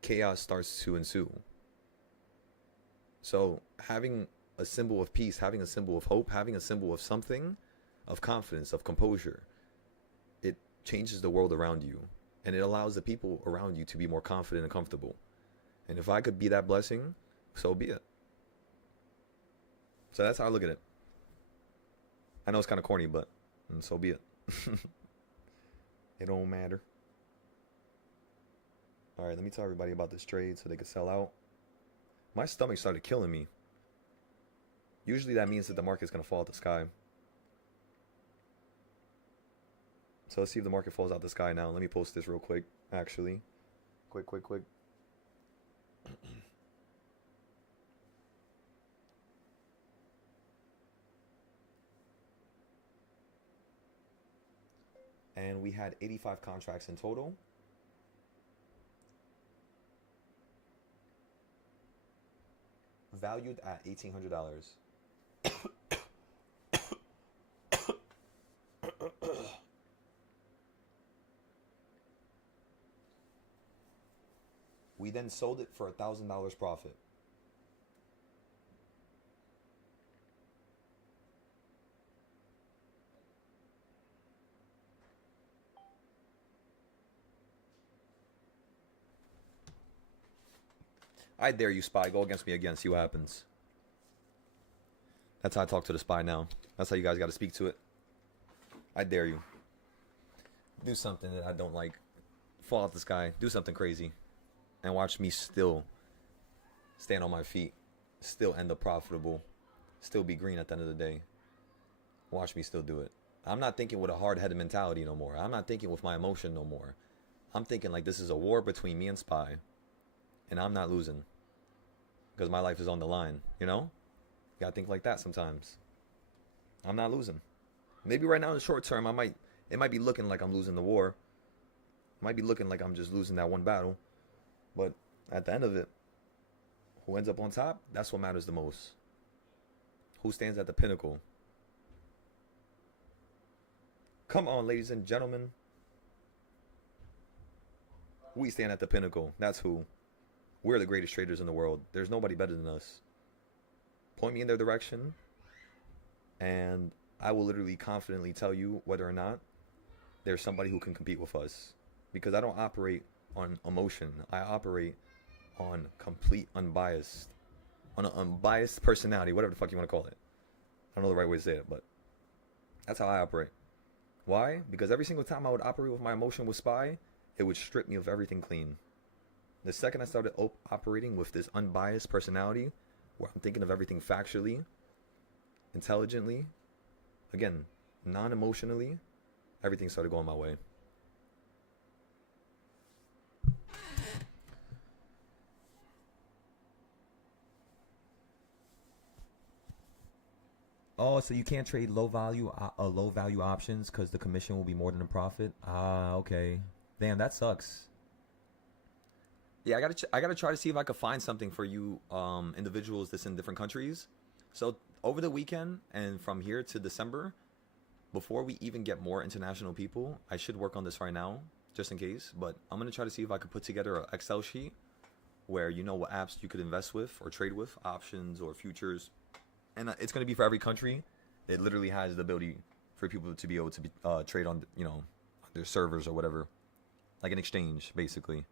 chaos starts to ensue. So having a symbol of peace, having a symbol of hope, having a symbol of something, of confidence, of composure, it changes the world around you. And it allows the people around you to be more confident and comfortable. And if I could be that blessing, so be it. So that's how I look at it. I know it's kind of corny, but so be it. It don't matter. All right, let me tell everybody about this trade so they can sell out. My stomach started killing me. Usually that means that the market's going to fall out the sky. So let's see if the market falls out the sky now. Let me post this real quick, actually. Quick. And we had 85 contracts in total. Valued at $1,800. We then sold it for $1,000 profit. I dare you, SPY. Go against me again. See what happens. That's how I talk to the SPY now. That's how you guys got to speak to it. I dare you. Do something that I don't like. Fall out the sky. Do something crazy. And watch me still stand on my feet. Still end up profitable. Still be green at the end of the day. Watch me still do it. I'm not thinking with a hard-headed mentality no more. I'm not thinking with my emotion no more. I'm thinking like this is a war between me and SPY. And I'm not losing. Because my life is on the line, you know? You gotta think like that sometimes. I'm not losing. Maybe right now in the short term, it might be looking like I'm losing the war. It might be looking like I'm just losing that one battle. But at the end of it, who ends up on top, that's what matters the most. Who stands at the pinnacle. Come on, ladies and gentlemen. We stand at the pinnacle. That's who. We're the greatest traders in the world. There's nobody better than us. Point me in their direction, and I will literally confidently tell you whether or not there's somebody who can compete with us. Because I don't operate on emotion. I operate on complete unbiased, on an unbiased personality, whatever the fuck you want to call it. I don't know the right way to say it, but that's how I operate. Why? Because every single time I would operate with my emotion with SPY, it would strip me of everything clean. The second I started operating with this unbiased personality, where I'm thinking of everything factually, intelligently, again, non-emotionally, everything started going my way. Oh, so you can't trade low value options because the commission will be more than the profit? Ah, okay. Damn, that sucks. Yeah, I gotta try to see if I could find something for you individuals that's in different countries. So over the weekend and from here to December, before we even get more international people, I should work on this right now, just in case. But I'm gonna try to see if I could put together an Excel sheet where you know what apps you could invest with or trade with, options or futures. And it's gonna be for every country. It literally has the ability for people to be able to trade on, you know, their servers or whatever, like an exchange, basically.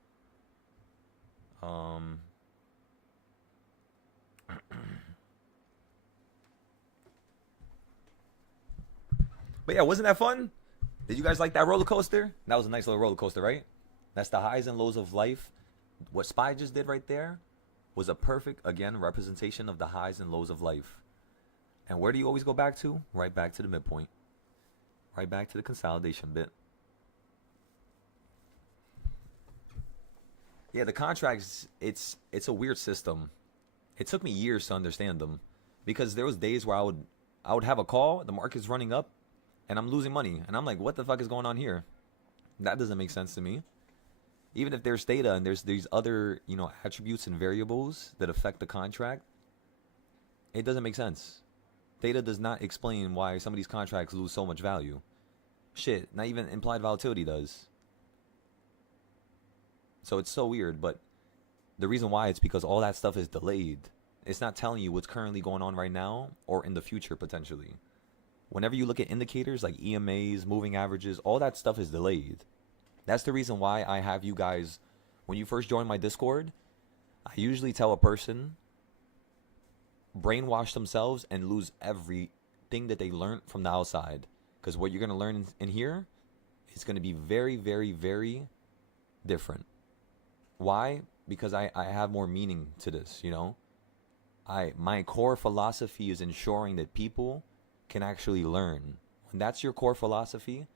But yeah, wasn't that fun? Did you guys like that roller coaster? That was a nice little roller coaster, right? That's the highs and lows of life. What Spy just did right there was a perfect, again, representation of the highs and lows of life. And where do you always go back to? Right back to the midpoint. Right back to the consolidation bit. Yeah, the contracts, it's a weird system. It took me years to understand them because there was days where I would have a call, the market's running up, and I'm losing money. And I'm like, what the fuck is going on here? That doesn't make sense to me. Even if there's data and there's these other, attributes and variables that affect the contract, it doesn't make sense. Data does not explain why some of these contracts lose so much value. Shit, not even implied volatility does. So it's so weird, but the reason why it's because all that stuff is delayed. It's not telling you what's currently going on right now or in the future potentially. Whenever you look at indicators like EMAs, moving averages, all that stuff is delayed. That's the reason why I have you guys, when you first join my Discord, I usually tell a person, brainwash themselves and lose everything that they learned from the outside. Because what you're going to learn in here is going to be very, very, very different. Why? Because I have more meaning to this, my core philosophy is ensuring that people can actually learn. When that's your core philosophy,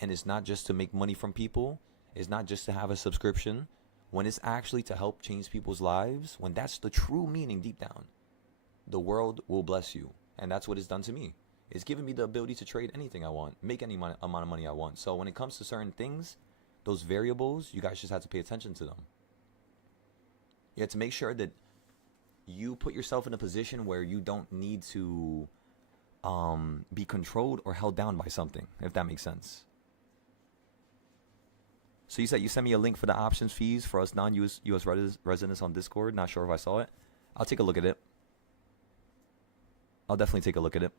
and it's not just to make money from people, it's not just to have a subscription, when it's actually to help change people's lives, when that's the true meaning deep down, the world will bless you. And that's what it's done to me. It's given me the ability to trade anything I want, make any amount of money I want. So when it comes to certain things, those variables, you guys just have to pay attention to them. You have to make sure that you put yourself in a position where you don't need to be controlled or held down by something, if that makes sense. So you said you sent me a link for the options fees for us non-US residents on Discord. Not sure if I saw it. I'll take a look at it. I'll definitely take a look at it.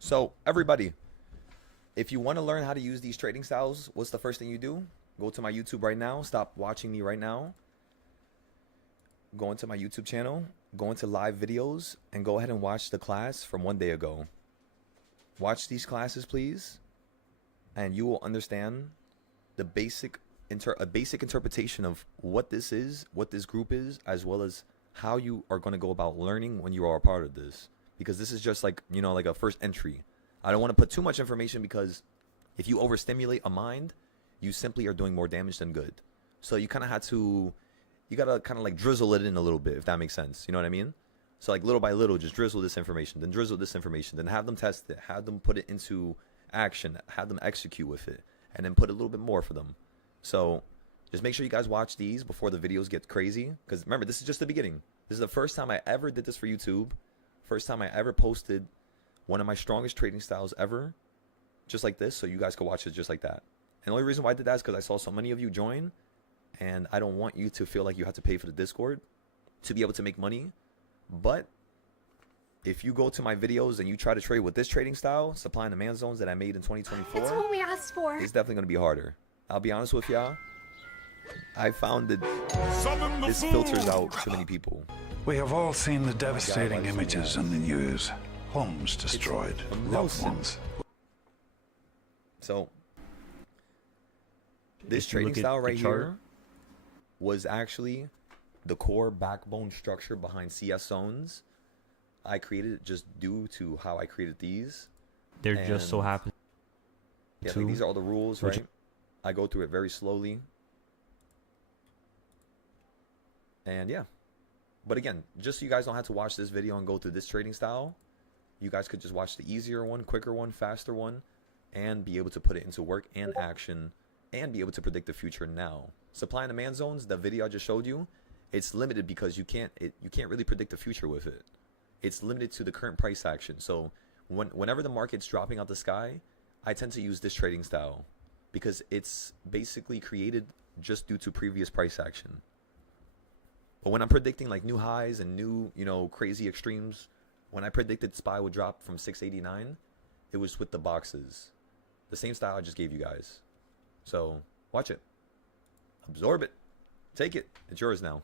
So everybody, if you want to learn how to use these trading styles, what's the first thing you do? Go to my YouTube right now. Stop watching me right now. Go into my YouTube channel. Go into live videos and go ahead and watch the class from one day ago. Watch these classes, please, and you will understand the basic interpretation of what this is, what this group is, as well as how you are going to go about learning when you are a part of this. Because this is just like, like a first entry. I don't want to put too much information because if you overstimulate a mind, you simply are doing more damage than good. So you kind of got to kind of like drizzle it in a little bit, if that makes sense. You know what I mean? So like little by little, just drizzle this information, then drizzle this information, then have them test it, have them put it into action, have them execute with it, and then put a little bit more for them. So just make sure you guys watch these before the videos get crazy. Because remember, this is just the beginning. This is the first time I ever did this for YouTube. First time I ever posted one of my strongest trading styles ever, just like this, so you guys could watch it just like that. And the only reason why I did that is because I saw so many of you join, and I don't want you to feel like you have to pay for the Discord to be able to make money. But if you go to my videos and you try to trade with this trading style, supply and demand zones that I made in 2024, that's what we asked for. It's definitely going to be harder. I'll be honest with y'all. I found that this filters out too many people. We have all seen the devastating images in the news. Homes destroyed, loved ones. So, this trading style right here was actually the core backbone structure behind CS zones. I created it just due to how I created these. They're just so happen. Yeah, like these are all the rules, right? I go through it very slowly. And yeah. But again, just so you guys don't have to watch this video and go through this trading style, you guys could just watch the easier one, quicker one, faster one, and be able to put it into work and action and be able to predict the future now. Supply and demand zones, the video I just showed you, It's limited because you can't really predict the future with it. It's limited to the current price action. So whenever the market's dropping out the sky, I tend to use this trading style because it's basically created just due to previous price action. But when I'm predicting like new highs and new, crazy extremes, when I predicted SPY would drop from 689, it was with the boxes. The same style I just gave you guys. So watch it. Absorb it. Take it. It's yours now.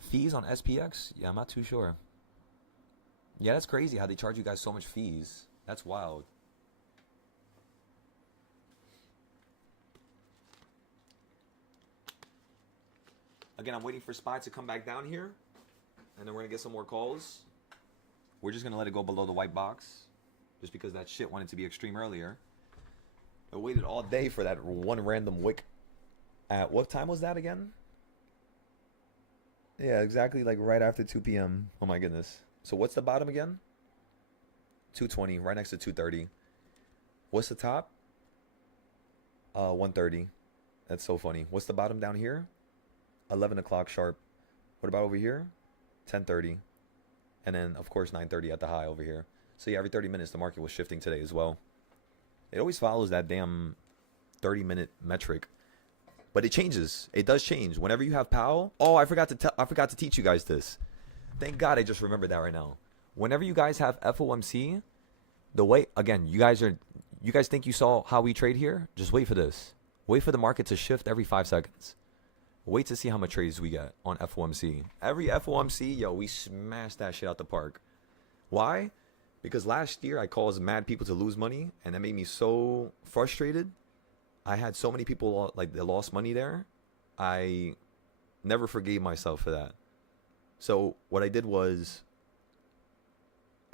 Fees on SPX? Yeah, I'm not too sure. Yeah, that's crazy how they charge you guys so much fees. That's wild. Again, I'm waiting for SPY to come back down here. And then we're going to get some more calls. We're just going to let it go below the white box. Just because that shit wanted to be extreme earlier. I waited all day for that one random wick. At what time was that again? Yeah, exactly like right after 2 p.m. Oh my goodness. So what's the bottom again? 220, right next to 230. What's the top? 130. That's so funny. What's the bottom down here? 11 o'clock sharp. What about over here? 10:30. And then, of course, 9:30 at the high over here. So yeah, every 30 minutes the market was shifting today as well. It always follows that damn 30-minute metric. But it changes. It does change. Whenever you have Powell. Oh, I forgot to teach you guys this. Thank God I just remembered that right now. Whenever you guys have FOMC, the way, again, you guys think you saw how we trade here? Just wait for this. Wait for the market to shift every 5 seconds. Wait to see how much trades we get on FOMC. Every FOMC, yo, we smash that shit out the park. Why? Because last year I caused mad people to lose money, and that made me so frustrated. I had so many people like that lost money there. I never forgave myself for that. So what I did was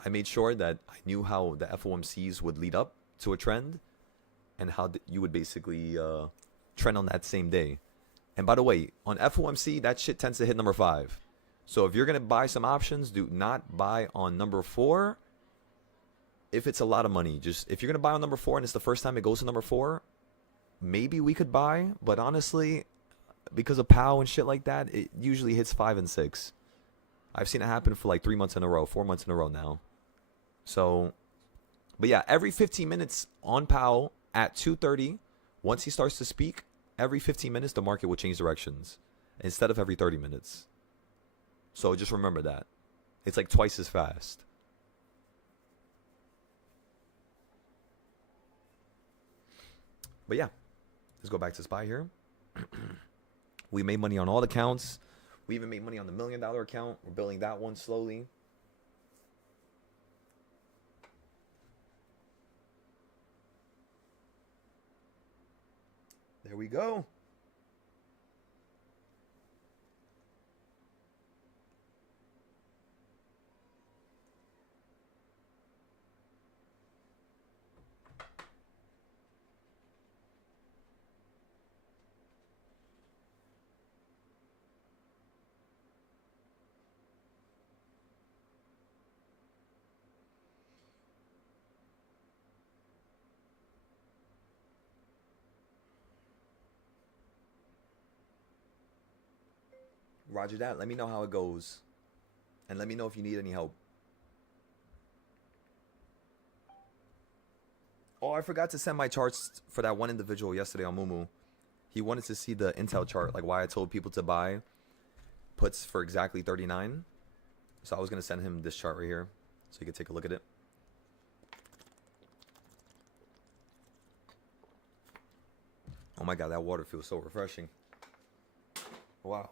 I made sure that I knew how the FOMCs would lead up to a trend and how you would basically trend on that same day. And by the way, on FOMC, that shit tends to hit number 5. So if you're going to buy some options, do not buy on number 4 if it's a lot of money. Just if you're going to buy on number 4 and it's the first time it goes to number 4, maybe we could buy. But honestly, because of POW and shit like that, it usually hits 5 and 6. I've seen it happen for like 3 months in a row, 4 months in a row now. So, but yeah, every 15 minutes on POW at 2:30, once he starts to speak, every 15 minutes the market will change directions instead of every 30 minutes. So just remember that. It's like twice as fast. But yeah, let's go back to SPY here. We made money on all the accounts. We even made money on the $1 million account. We're building that one slowly. There we go. Roger that. Let me know how it goes. And let me know if you need any help. Oh, I forgot to send my charts for that one individual yesterday on Mumu. He wanted to see the Intel chart, like why I told people to buy puts for exactly 39. So I was going to send him this chart right here so he could take a look at it. Oh my God, that water feels so refreshing. Wow.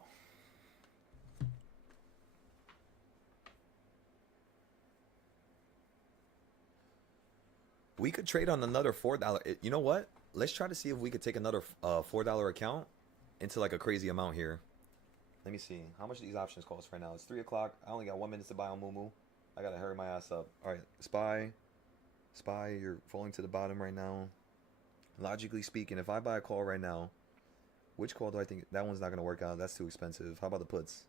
We could trade on another $4. You know what? Let's try to see if we could take another $4 account into like a crazy amount here. Let me see. How much do these options cost right now? It's 3 o'clock. I only got 1 minute to buy on Mumu. I got to hurry my ass up. All right. SPY, you're falling to the bottom right now. Logically speaking, if I buy a call right now, which call do I think? That one's not going to work out. That's too expensive. How about the puts?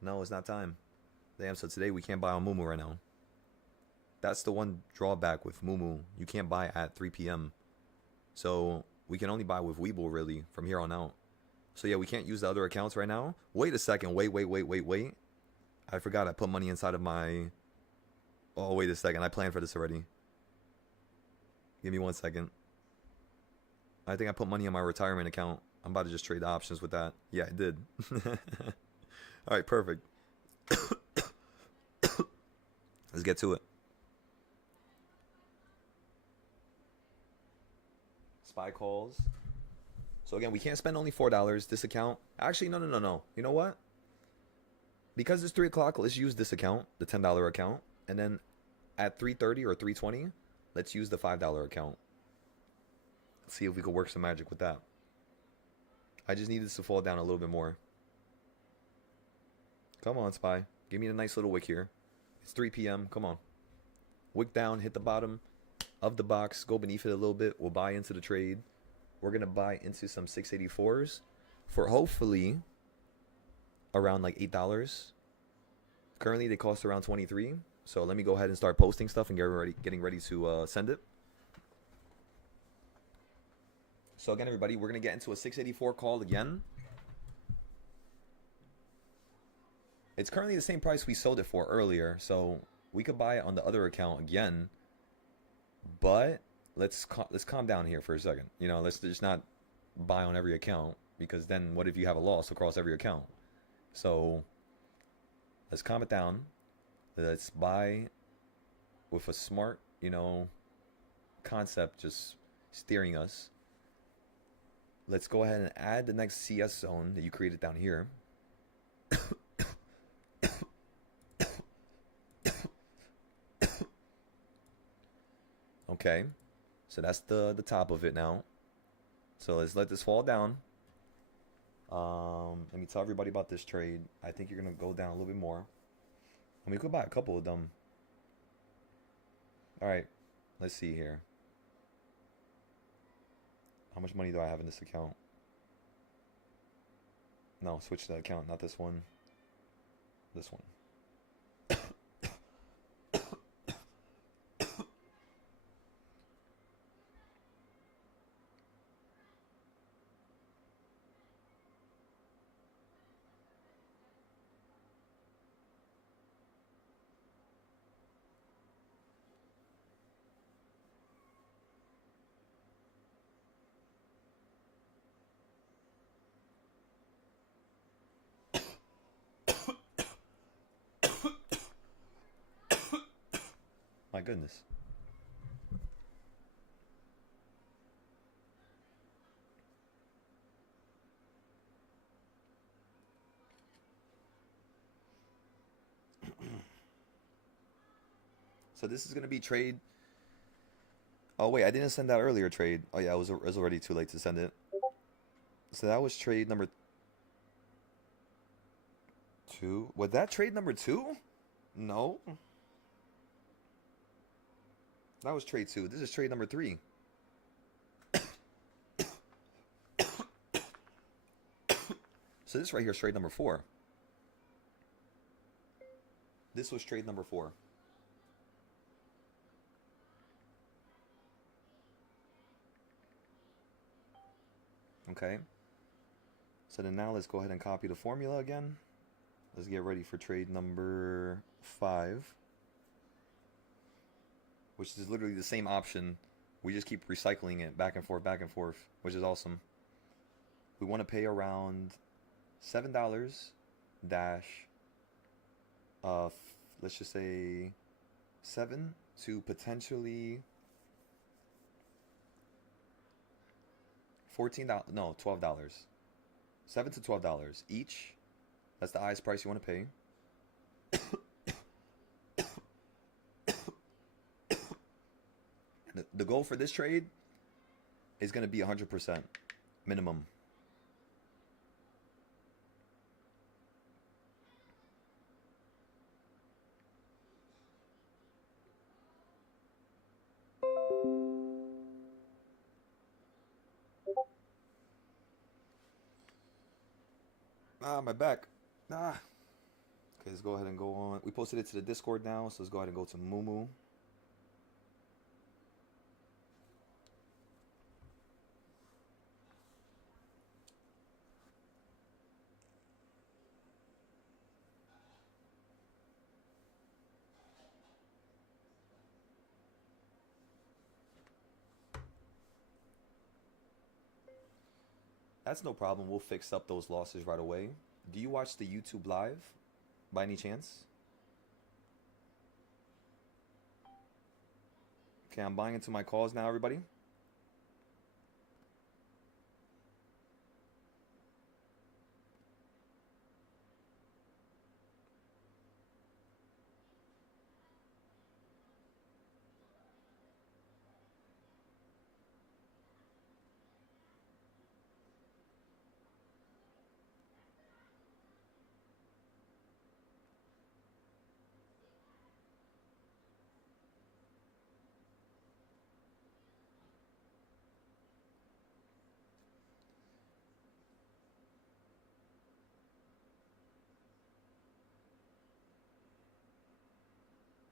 No, it's not time. Damn, so today we can't buy on Mumu right now. That's the one drawback with Mumu. You can't buy at 3 p.m. So we can only buy with Webull really from here on out. So yeah, we can't use the other accounts right now. Wait a second. Wait. I forgot I put money inside of my... Oh, wait a second. I planned for this already. Give me 1 second. I think I put money in my retirement account. I'm about to just trade the options with that. Yeah, I did. All right, perfect. Let's get to it. Spy calls. So again, we can't spend only $4. This account. Actually, no. You know what? Because it's 3 o'clock, let's use this account, the $10 account. And then at 3:30 or 3:20, let's use the $5 account. Let's see if we could work some magic with that. I just need this to fall down a little bit more. Come on, Spy. Give me a nice little wick here. It's 3 p.m. Come on. Wick down, hit the bottom of the box, go beneath it a little bit. We'll buy into the trade. We're going to buy into some 684s for hopefully around like $8. Currently, they cost around 23. So let me go ahead and start posting stuff and getting ready to send it. So again, everybody, we're going to get into a 684 call again. It's currently the same price we sold it for earlier, so we could buy it on the other account again. But let's calm down here for a second. You know, let's just not buy on every account, because then what if you have a loss across every account? So let's calm it down. Let's buy with a smart, you know, concept just steering us. Let's go ahead and add the next CS zone that you created down here. Okay, so that's the top of it now. So let's let this fall down. Let me tell everybody about this trade. I think you're gonna go down a little bit more. I mean, we could buy a couple of them. All right, let's see here. How much money do I have in this account? No, switch the account, not this one. This one. My goodness. So this is going to be trade. Oh, wait, I didn't send that earlier trade. Oh, yeah, it was already too late to send it. So that was trade number 2. Was that trade number 2? No. That was trade 2. This is trade number 3. So this right here is trade number 4. This was trade number 4. Okay. So then now let's go ahead and copy the formula again. Let's get ready for trade number 5. Which is literally the same option. We just keep recycling it back and forth, which is awesome. We want to pay around $7 dash, let's just say 7 to potentially $14, no, $12. $7 to $12 each. That's the highest price you want to pay. The goal for this trade is going to be 100% minimum. Ah, my back. Ah. Okay, let's go ahead and go on. We posted it to the Discord now, so let's go ahead and go to Mumu. That's no problem. We'll fix up those losses right away. Do you watch the YouTube live by any chance? Okay, I'm buying into my calls now, everybody.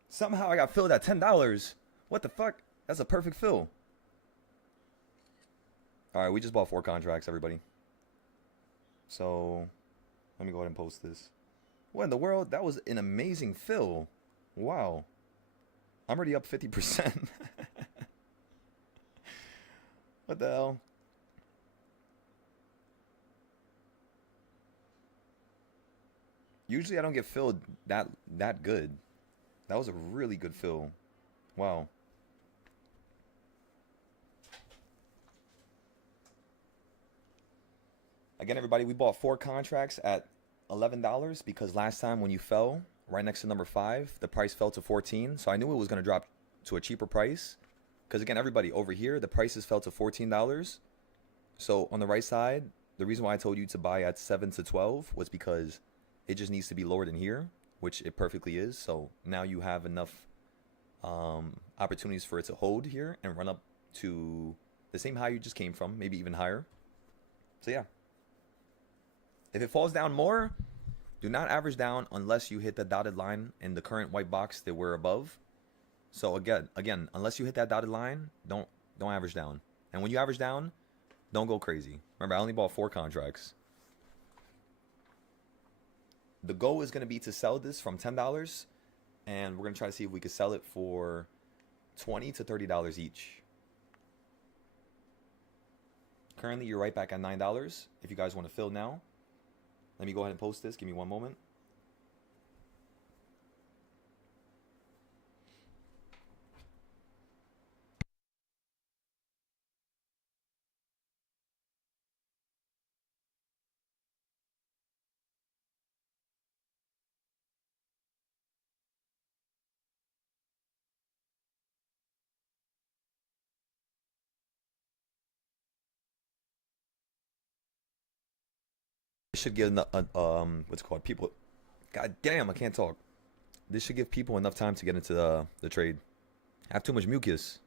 Somehow I got filled at $10. What the fuck? That's a perfect fill. Alright, we just bought 4 contracts, everybody. So, let me go ahead and post this. What in the world? That was an amazing fill. Wow. I'm already up 50%. What the hell? Usually I don't get filled that good. That was a really good fill. Wow. Again, everybody, we bought 4 contracts at $11 because last time when you fell right next to number 5, the price fell to 14. So I knew it was going to drop to a cheaper price. Because again, everybody, over here, the prices fell to $14. So on the right side, the reason why I told you to buy at 7 to 12 was because it just needs to be lower than here, which it perfectly is. So now you have enough opportunities for it to hold here and run up to the same high you just came from, maybe even higher. So yeah. If it falls down more, do not average down unless you hit the dotted line in the current white box that we're above. So again, unless you hit that dotted line, don't average down. And when you average down, don't go crazy. Remember, I only bought 4 contracts. The goal is going to be to sell this from $10, and we're going to try to see if we can sell it for $20 to $30 each. Currently, you're right back at $9. If you guys want to fill now, let me go ahead and post this. Give me one moment. Should give what's it called, people. God damn, I can't talk. This should give people enough time to get into the trade. I have too much mucus.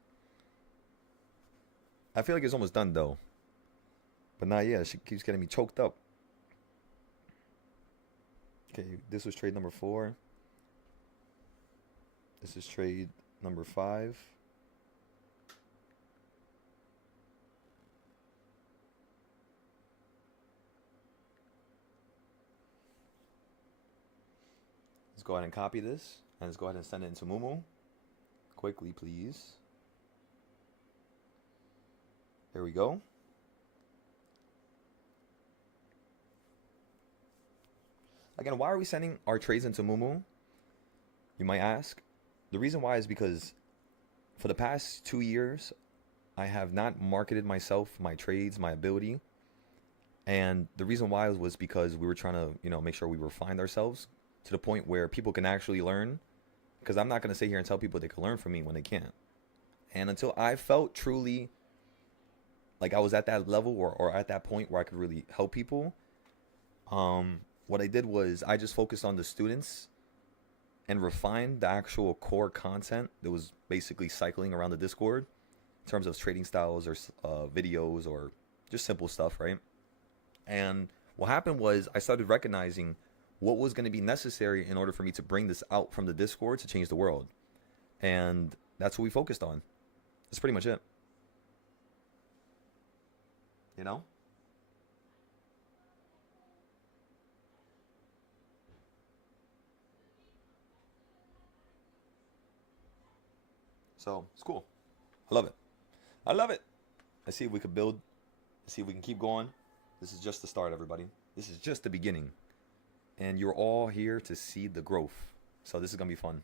I feel like it's almost done though, but not yet. She keeps getting me choked up. Okay, this was trade number 4. This is trade number 5. Let's go ahead and copy this, and let's go ahead and send it into Mumu. Quickly, please. There we go. Again, why are we sending our trades into Mumu? You might ask. The reason why is because for the past 2 years, I have not marketed myself, my trades, my ability. And the reason why was because we were trying to, make sure we refined ourselves to the point where people can actually learn. Because I'm not going to sit here and tell people they can learn from me when they can't. And until I felt truly like I was at that level or at that point where I could really help people, what I did was I just focused on the students and refined the actual core content that was basically cycling around the Discord in terms of trading styles or videos or just simple stuff, right? And what happened was I started recognizing what was going to be necessary in order for me to bring this out from the Discord to change the world. And that's what we focused on. That's pretty much it. You know? So, it's cool. I love it. I love it. Let's see if we could build. Let's see if we can keep going. This is just the start, everybody. This is just the beginning. And you're all here to see the growth. So this is going to be fun.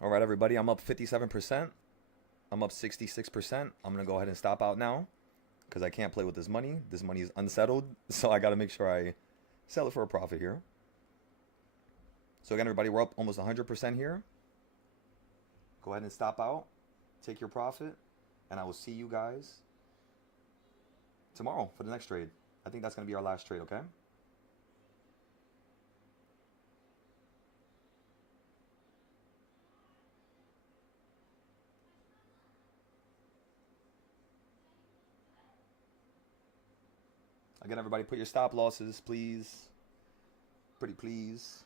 All right, everybody, I'm up 57%. I'm up 66%. I'm going to go ahead and stop out now because I can't play with this money. This money is unsettled, so I got to make sure I sell it for a profit here. So again, everybody, we're up almost 100% here. Go ahead and stop out. Take your profit, and I will see you guys tomorrow for the next trade. I think that's going to be our last trade, okay? Again, everybody, put your stop losses, please. Pretty please.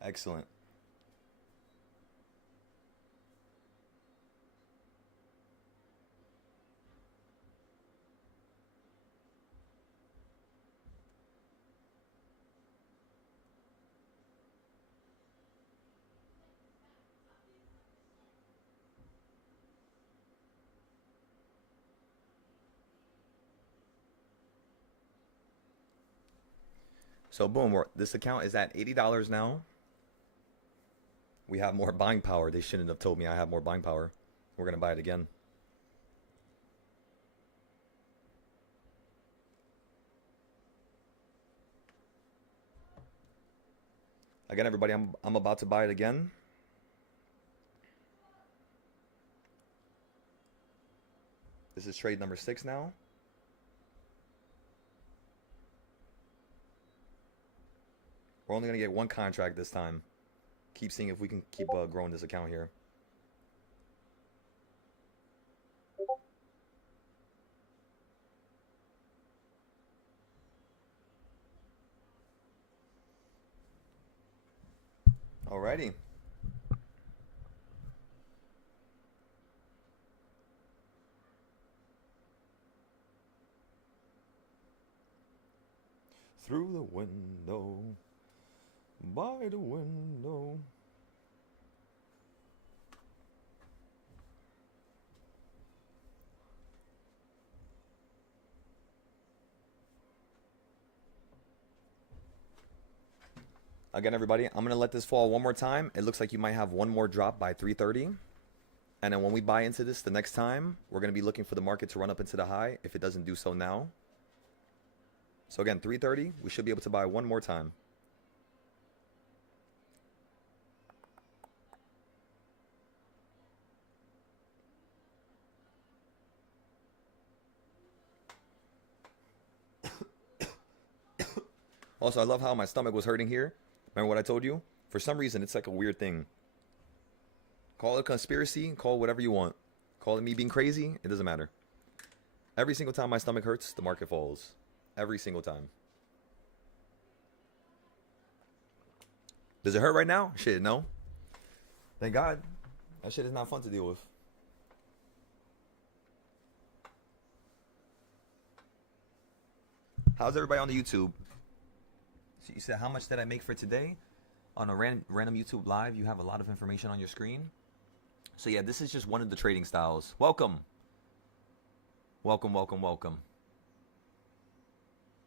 Excellent. So boom, this account is at $80 now. We have more buying power. They shouldn't have told me I have more buying power. We're going to buy it again. Again, everybody, I'm about to buy it again. This is trade number 6 now. We're only going to get one contract this time. Keep seeing if we can keep growing this account here. Alrighty. Through the window. By the window. Again, everybody, I'm going to let this fall one more time. It looks like you might have one more drop by 3:30. And then when we buy into this the next time, we're going to be looking for the market to run up into the high if it doesn't do so now. So again, 3:30, we should be able to buy one more time. Also, I love how my stomach was hurting here. Remember what I told you? For some reason, it's like a weird thing. Call it a conspiracy, call it whatever you want. Call it me being crazy, it doesn't matter. Every single time my stomach hurts, the market falls. Every single time. Does it hurt right now? Shit, no. Thank God. That shit is not fun to deal with. How's everybody on the YouTube? So you said, how much did I make for today? On a random YouTube live, you have a lot of information on your screen. So yeah, this is just one of the trading styles. Welcome. Welcome, welcome, welcome.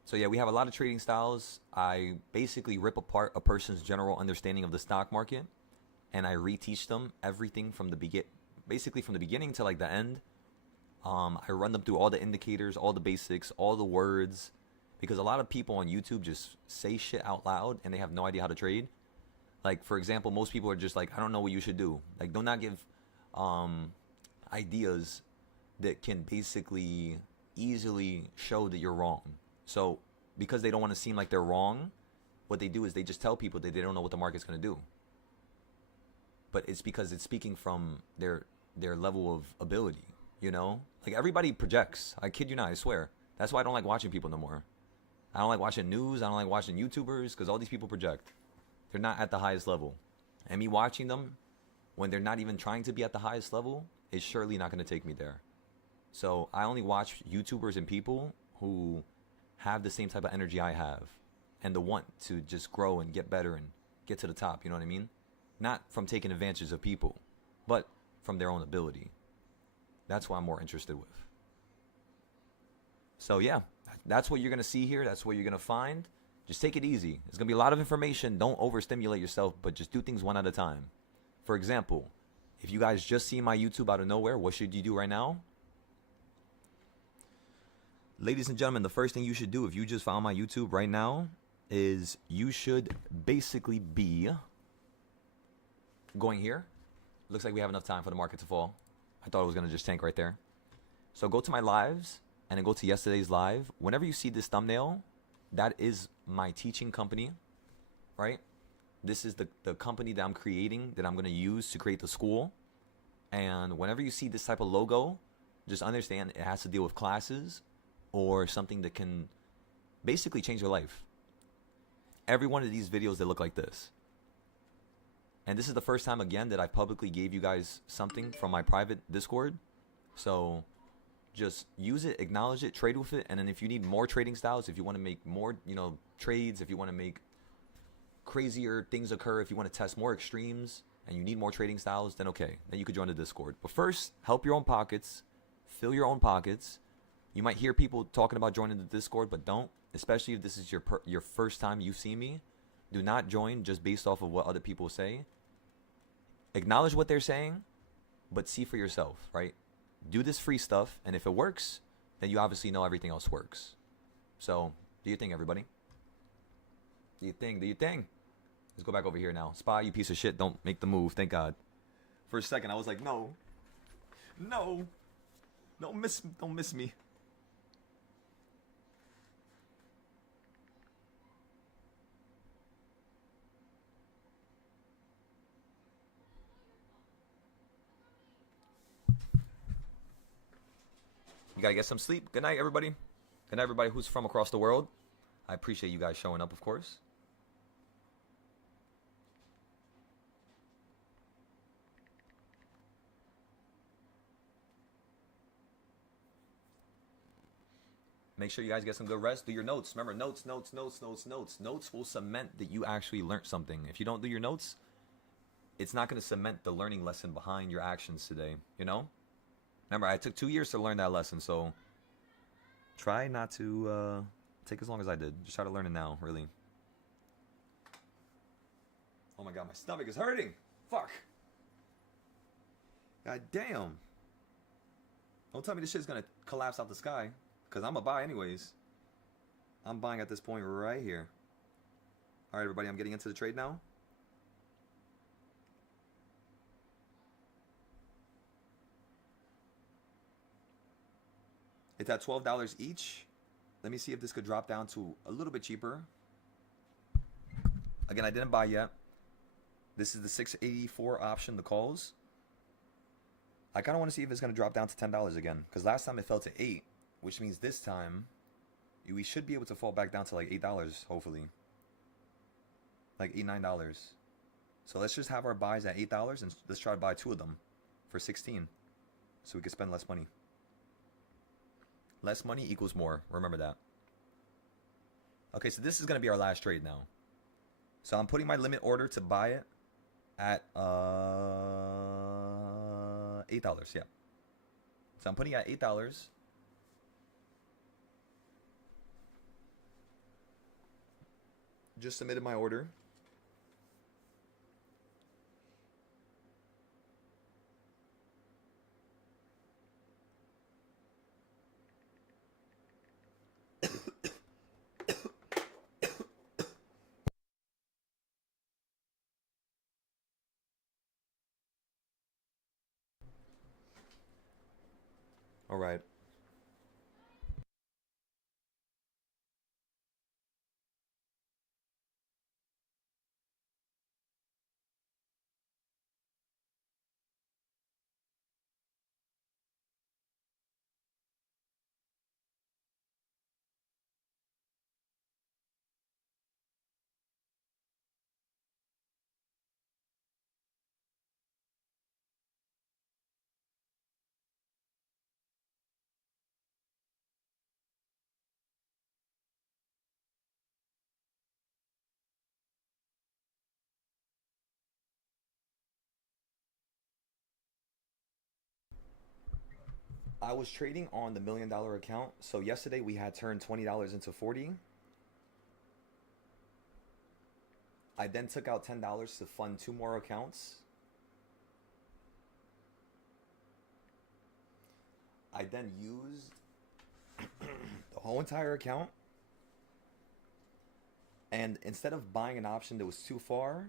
So yeah, we have a lot of trading styles. I basically rip apart a person's general understanding of the stock market, and I reteach them everything from the basically from the beginning to like the end. I run them through all the indicators, all the basics, all the words, because a lot of people on YouTube just say shit out loud and they have no idea how to trade. Like, for example, most people are just like, I don't know what you should do. Like, do not give ideas that can basically easily show that you're wrong. So because they don't want to seem like they're wrong, what they do is they just tell people that they don't know what the market's going to do. But it's because it's speaking from their level of ability, you know? Like, everybody projects. I kid you not, I swear. That's why I don't like watching people no more. I don't like watching news. I don't like watching YouTubers because all these people project. They're not at the highest level. And me watching them when they're not even trying to be at the highest level is surely not going to take me there. So I only watch YouTubers and people who have the same type of energy I have and the want to just grow and get better and get to the top, you know what I mean? Not from taking advantage of people, but from their own ability. That's what I'm more interested with. So yeah, that's what you're going to see here. That's what you're going to find. Just take it easy. It's going to be a lot of information. Don't overstimulate yourself, but just do things one at a time. For example, if you guys just see my YouTube out of nowhere, what should you do right now? Ladies and gentlemen, the first thing you should do if you just found my YouTube right now is you should basically be going here. Looks like we have enough time for the market to fall. I thought it was going to just tank right there. So go to my lives and then go to yesterday's live. Whenever you see this thumbnail, that is my teaching company, right? This is the company that I'm creating, that I'm going to use to create the school. And whenever you see this type of logo, just understand it has to deal with classes or something that can basically change your life. Every one of these videos that look like this. And this is the first time, again, that I publicly gave you guys something from my private Discord. So just use it, acknowledge it, trade with it. And then if you need more trading styles, if you want to make more, trades, if you want to make crazier things occur, if you want to test more extremes and you need more trading styles, then okay, then you could join the Discord. But first, help your own pockets, fill your own pockets. You might hear people talking about joining the Discord, but don't, especially if this is your first time you've seen me. Do not join just based off of what other people say. Acknowledge what they're saying, but see for yourself, right? Do this free stuff, and if it works, then you obviously know everything else works. So, do your thing, everybody. Do your thing, do your thing. Let's go back over here now. Spy, you piece of shit, don't make the move, thank God. For a second, I was like, no. No. Don't miss me. You gotta get some sleep. Good night, everybody. Good night, everybody who's from across the world. I appreciate you guys showing up, of course. Make sure you guys get some good rest. Do your notes. Remember, notes. Notes will cement that you actually learned something. If you don't do your notes, it's not going to cement the learning lesson behind your actions today, you know? Remember, I took 2 years to learn that lesson, so try not to take as long as I did. Just try to learn it now, really. Oh my God, my stomach is hurting. Fuck. God damn. Don't tell me this shit's gonna collapse out the sky, because I'm gonna buy anyways. I'm buying at this point right here. All right, everybody, I'm getting into the trade now. It's at $12 each. Let me see if this could drop down to a little bit cheaper. Again, I didn't buy yet. This is the 684 option, the calls. I kind of want to see if it's going to drop down to $10 again. Because last time it fell to $8, which means this time we should be able to fall back down to like $8, hopefully. Like $8, $9. So let's just have our buys at $8 and let's try to buy 2 of them for $16. So we can spend less money. Less money equals more. Remember that. Okay, so this is going to be our last trade now. So I'm putting my limit order to buy it at $8, yeah. So I'm putting it at $8. Just submitted my order. All right. I was trading on the $1 million account. So yesterday we had turned $20 into 40. I then took out $10 to fund 2 more accounts. I then used the whole entire account. And instead of buying an option that was too far,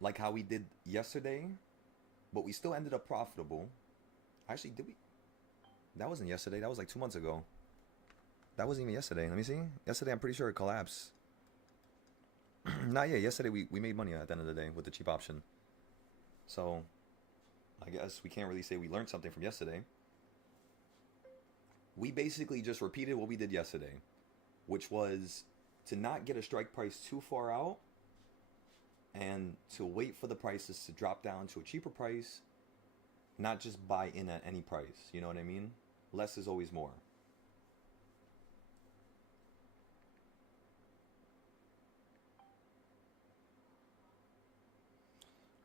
like how we did yesterday, but we still ended up profitable. Actually, did we? That wasn't yesterday. That was like 2 months ago. That wasn't even yesterday. Let me see. Yesterday, I'm pretty sure it collapsed. Not yet. Yesterday, we made money at the end of the day with the cheap option. So, I guess we can't really say we learned something from yesterday. We basically just repeated what we did yesterday, which was to not get a strike price too far out and to wait for the prices to drop down to a cheaper price, not just buy in at any price. You know what I mean? Less is always more.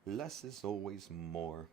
Less is always more.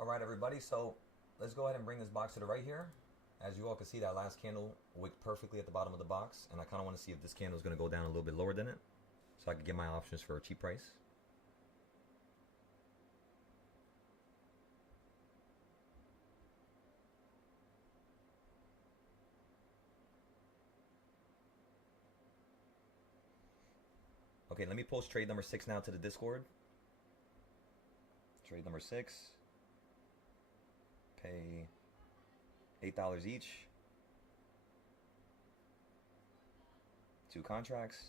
All right, everybody, so let's go ahead and bring this box to the right here. As you all can see, that last candle wicked perfectly at the bottom of the box, and I kind of want to see if this candle is going to go down a little bit lower than it, so I can get my options for a cheap price. Okay, let me post trade number 6 now to the Discord. Trade number 6. Pay $8 each. 2 contracts.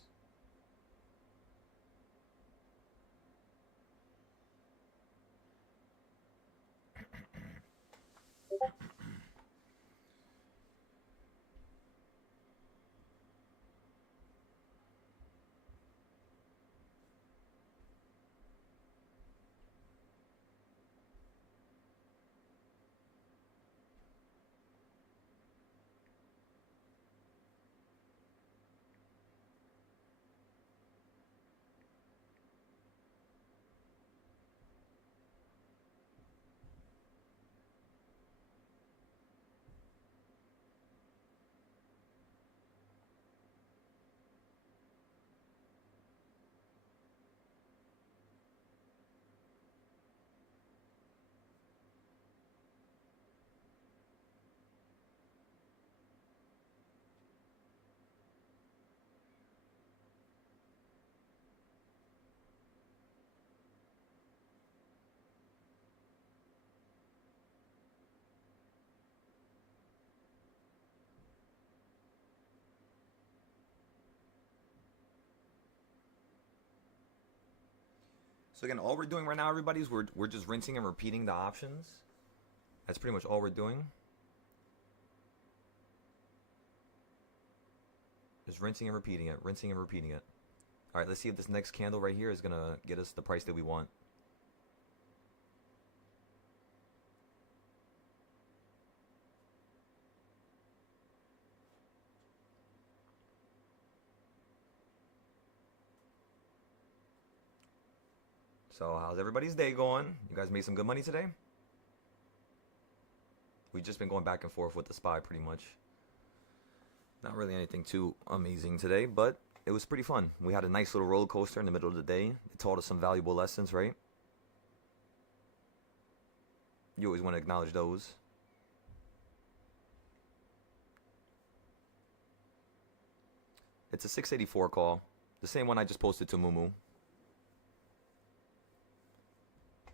So again, all we're doing right now, everybody, is we're just rinsing and repeating the options. That's pretty much all we're doing. Just rinsing and repeating it, rinsing and repeating it. All right, let's see if this next candle right here is gonna get us the price that we want. So how's everybody's day going? You guys made some good money today? We've just been going back and forth with the SPY pretty much. Not really anything too amazing today, but it was pretty fun. We had a nice little roller coaster in the middle of the day. It taught us some valuable lessons, right? You always want to acknowledge those. It's a 684 call. The same one I just posted to Mumu.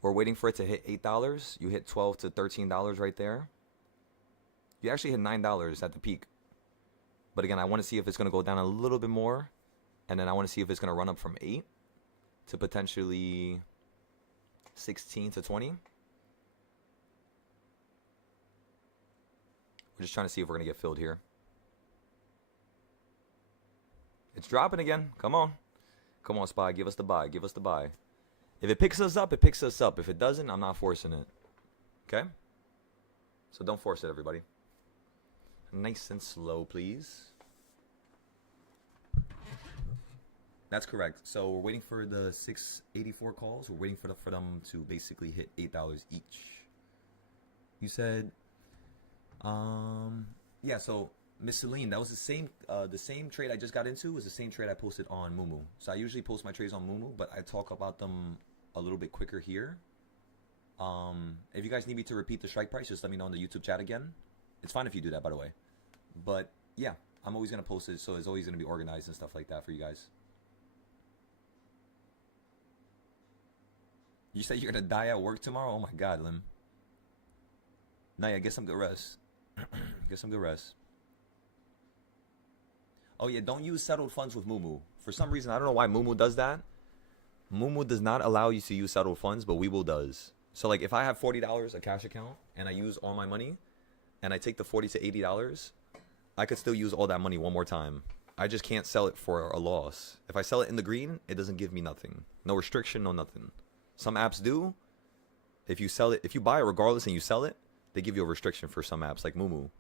We're waiting for it to hit $8. You hit $12 to $13 right there. You actually hit $9 at the peak. But again, I want to see if it's going to go down a little bit more. And then I want to see if it's going to run up from 8 to potentially 16 to 20. We're just trying to see if we're going to get filled here. It's dropping again. Come on. Come on, SPY. Give us the buy. Give us the buy. If it picks us up, it picks us up. If it doesn't, I'm not forcing it. Okay? So don't force it, everybody. Nice and slow, please. That's correct. So we're waiting for the 684 calls. We're waiting for them to basically hit $8 each. You said, yeah. So Miss Celine, that was the same trade I just got into was the same trade I posted on Mumu. So I usually post my trades on Mumu, but I talk about them a little bit quicker here. If you guys need me to repeat the strike price, just let me know in the YouTube chat again. It's fine if you do that, by the way. But yeah, I'm always gonna post it, so it's always gonna be organized and stuff like that for you guys. You said you're gonna die at work tomorrow? Oh my God, Lim. Naya, get some good rest. Get some good rest. Oh yeah, don't use settled funds with Mumu. For some reason, I don't know why Mumu does that. Mumu does not allow you to use settled funds, but Webull does. So like if I have $40 a cash account and I use all my money and I take the $40 to $80, I could still use all that money one more time. I just can't sell it for a loss. If I sell it in the green, it doesn't give me nothing. No restriction, no nothing. Some apps do. If you sell it, if you buy it regardless and you sell it, they give you a restriction for some apps like Mumu.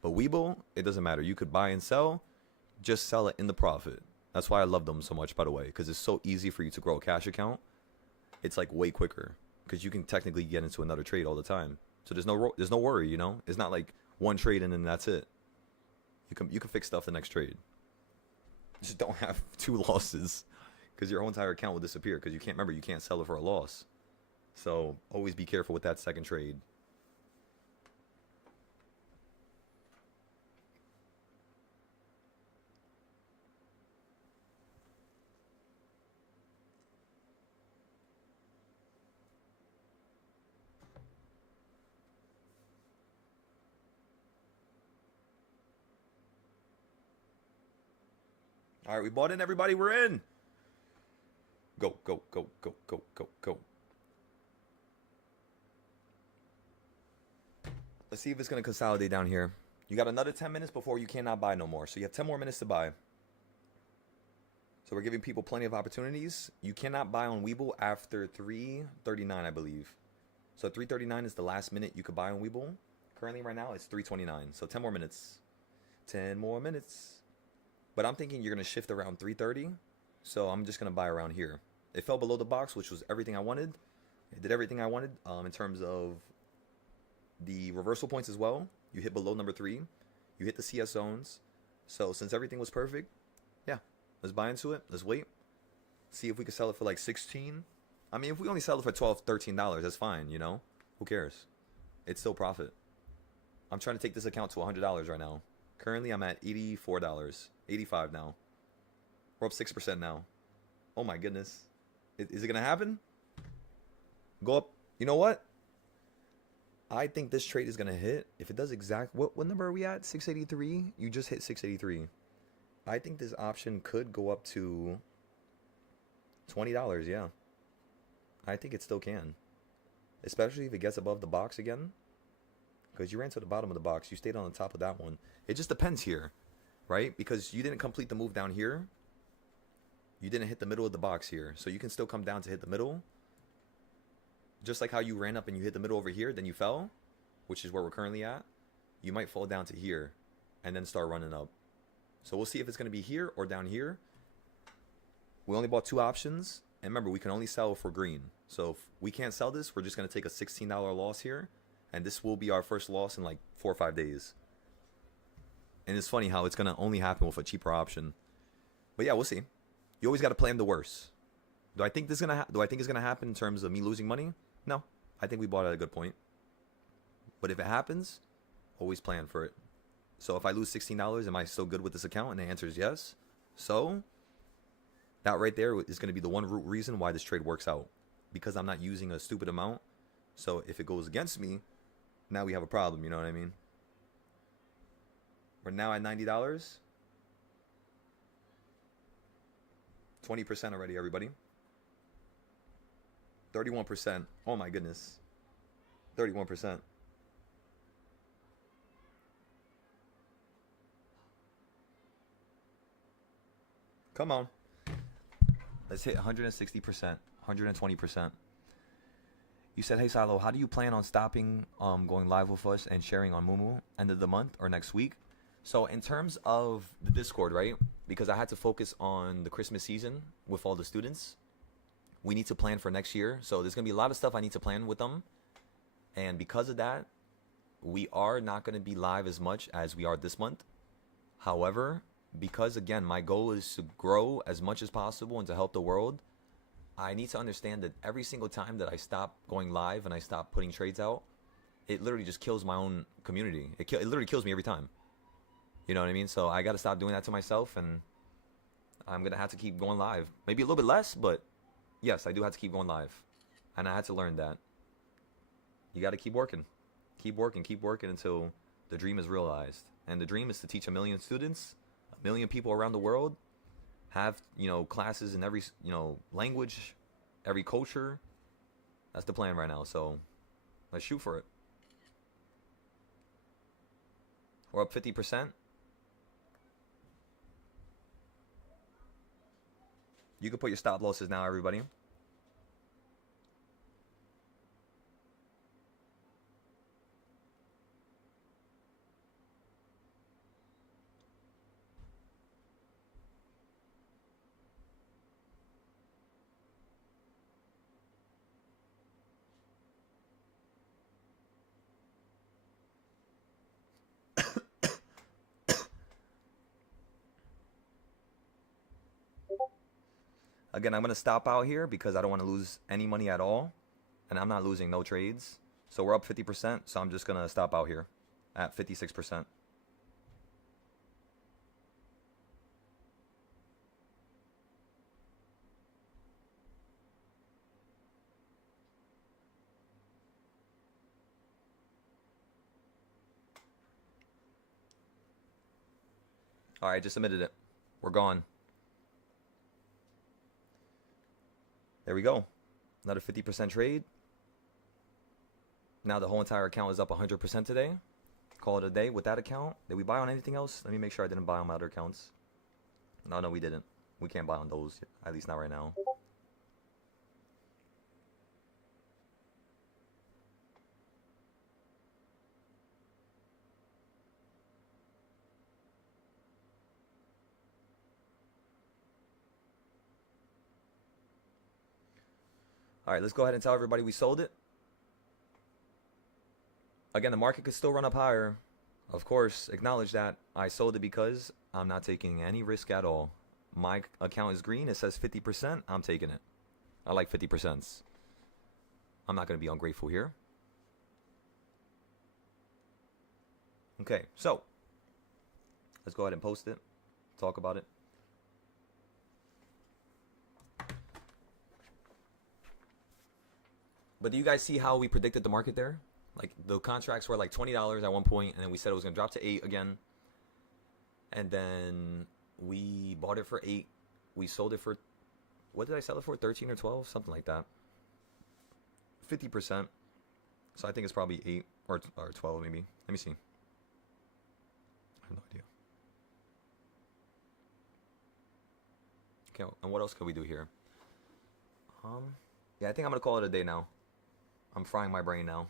But Webull, it doesn't matter. You could buy and sell, just sell it in the profit. That's why I love them so much, by the way, because it's so easy for you to grow a cash account. It's like way quicker because you can technically get into another trade all the time. So there's no worry, you know. It's not like one trade and then that's it. You can fix stuff the next trade. Just don't have 2 losses because your whole entire account will disappear because you can't sell it for a loss. So always be careful with that second trade. All right, we bought in, everybody. We're in. Go, go, go, go, go, go, go. Let's see if it's going to consolidate down here. You got another 10 minutes before you cannot buy no more. So you have 10 more minutes to buy. So we're giving people plenty of opportunities. You cannot buy on Webull after 3:39, I believe. So 3:39 is the last minute you could buy on Webull. Currently, right now, it's 3:29. So 10 more minutes. 10 more minutes. But I'm thinking you're going to shift around 3:30. So I'm just going to buy around here. It fell below the box, which was everything I wanted. It did everything I wanted in terms of the reversal points as well. You hit below number 3. You hit the CS zones. So since everything was perfect, yeah, let's buy into it. Let's wait. See if we can sell it for like 16. I mean, if we only sell it for $12, $13, that's fine, you know? Who cares? It's still profit. I'm trying to take this account to $100 right now. Currently, I'm at $84. 85 now. We're up 6% now. Oh my goodness. Is it going to happen? Go up. You know what? I think this trade is going to hit. If it does what number are we at? 683? You just hit 683. I think this option could go up to $20, yeah. I think it still can. Especially if it gets above the box again. Because you ran to the bottom of the box. You stayed on the top of that one. It just depends here. Right? Because you didn't complete the move down here. You didn't hit the middle of the box here. So you can still come down to hit the middle. Just like how you ran up and you hit the middle over here. Then you fell. Which is where we're currently at. You might fall down to here. And then start running up. So we'll see if it's going to be here or down here. We only bought 2 options. And remember, we can only sell for green. So if we can't sell this, we're just going to take a $16 loss here. And this will be our first loss in like 4 or 5 days. And it's funny how it's going to only happen with a cheaper option. But yeah, we'll see. You always got to plan the worst. Do I think this is going to do I think it's going to happen in terms of me losing money? No. I think we bought at a good point. But if it happens, always plan for it. So if I lose $16, am I still good with this account? And the answer is yes. So that right there is going to be the one root reason why this trade works out. Because I'm not using a stupid amount. So if it goes against me, now we have a problem. You know what I mean? We're now at $90. 20% already, everybody. 31%. Oh my goodness. 31%. Come on. Let's hit 160%, 120%. You said, hey, Silo, how do you plan on stopping going live with us and sharing on Mumu end of the month or next week? So in terms of the Discord, right? Because I had to focus on the Christmas season with all the students. We need to plan for next year. So there's going to be a lot of stuff I need to plan with them. And because of that, we are not going to be live as much as we are this month. However, because again, my goal is to grow as much as possible and to help the world, I need to understand that every single time that I stop going live and I stop putting trades out, it literally just kills my own community. It literally kills me every time. You know what I mean? So I got to stop doing that to myself, and I'm going to have to keep going live. Maybe a little bit less, but yes, I do have to keep going live. And I had to learn that. You got to keep working. Keep working until the dream is realized. And the dream is to teach 1 million students, 1 million people around the world, have, classes in every, language, every culture. That's the plan right now. So let's shoot for it. We're up 50%. You can put your stop losses now, everybody. Again, I'm going to stop out here because I don't want to lose any money at all. And I'm not losing no trades. So we're up 50%. So I'm just going to stop out here at 56%. All right, just submitted it. We're gone. There we go. Another 50% trade. Now the whole entire account is up 100% today. Call it a day with that account. Did we buy on anything else? Let me make sure I didn't buy on my other accounts. No, we didn't. We can't buy on those, at least not right now. All right, let's go ahead and tell everybody we sold it. Again, the market could still run up higher. Of course, acknowledge that I sold it because I'm not taking any risk at all. My account is green. It says 50%. I'm taking it. I like 50%. I'm not going to be ungrateful here. Okay, so let's go ahead and post it. Talk about it. But do you guys see how we predicted the market there? Like the contracts were like $20 at one point, and then we said it was going to drop to 8 again. And then we bought it for 8. We sold it for, what did I sell it for? 13 or 12? Something like that. 50%. So I think it's probably 8 or 12 maybe. Let me see. I have no idea. Okay, and what else could we do here? Yeah, I think I'm gonna call it a day now. I'm frying my brain now.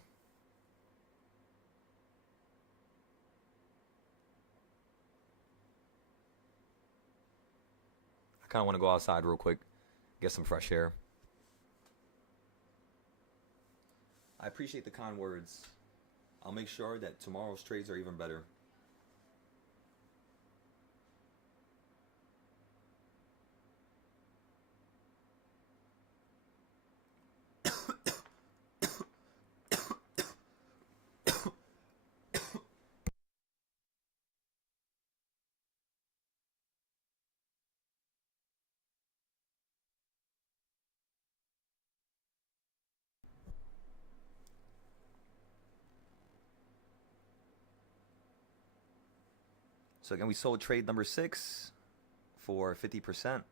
I kind of want to go outside real quick, get some fresh air. I appreciate the kind words. I'll make sure that tomorrow's trades are even better. So again, we sold trade number 6 for 50%.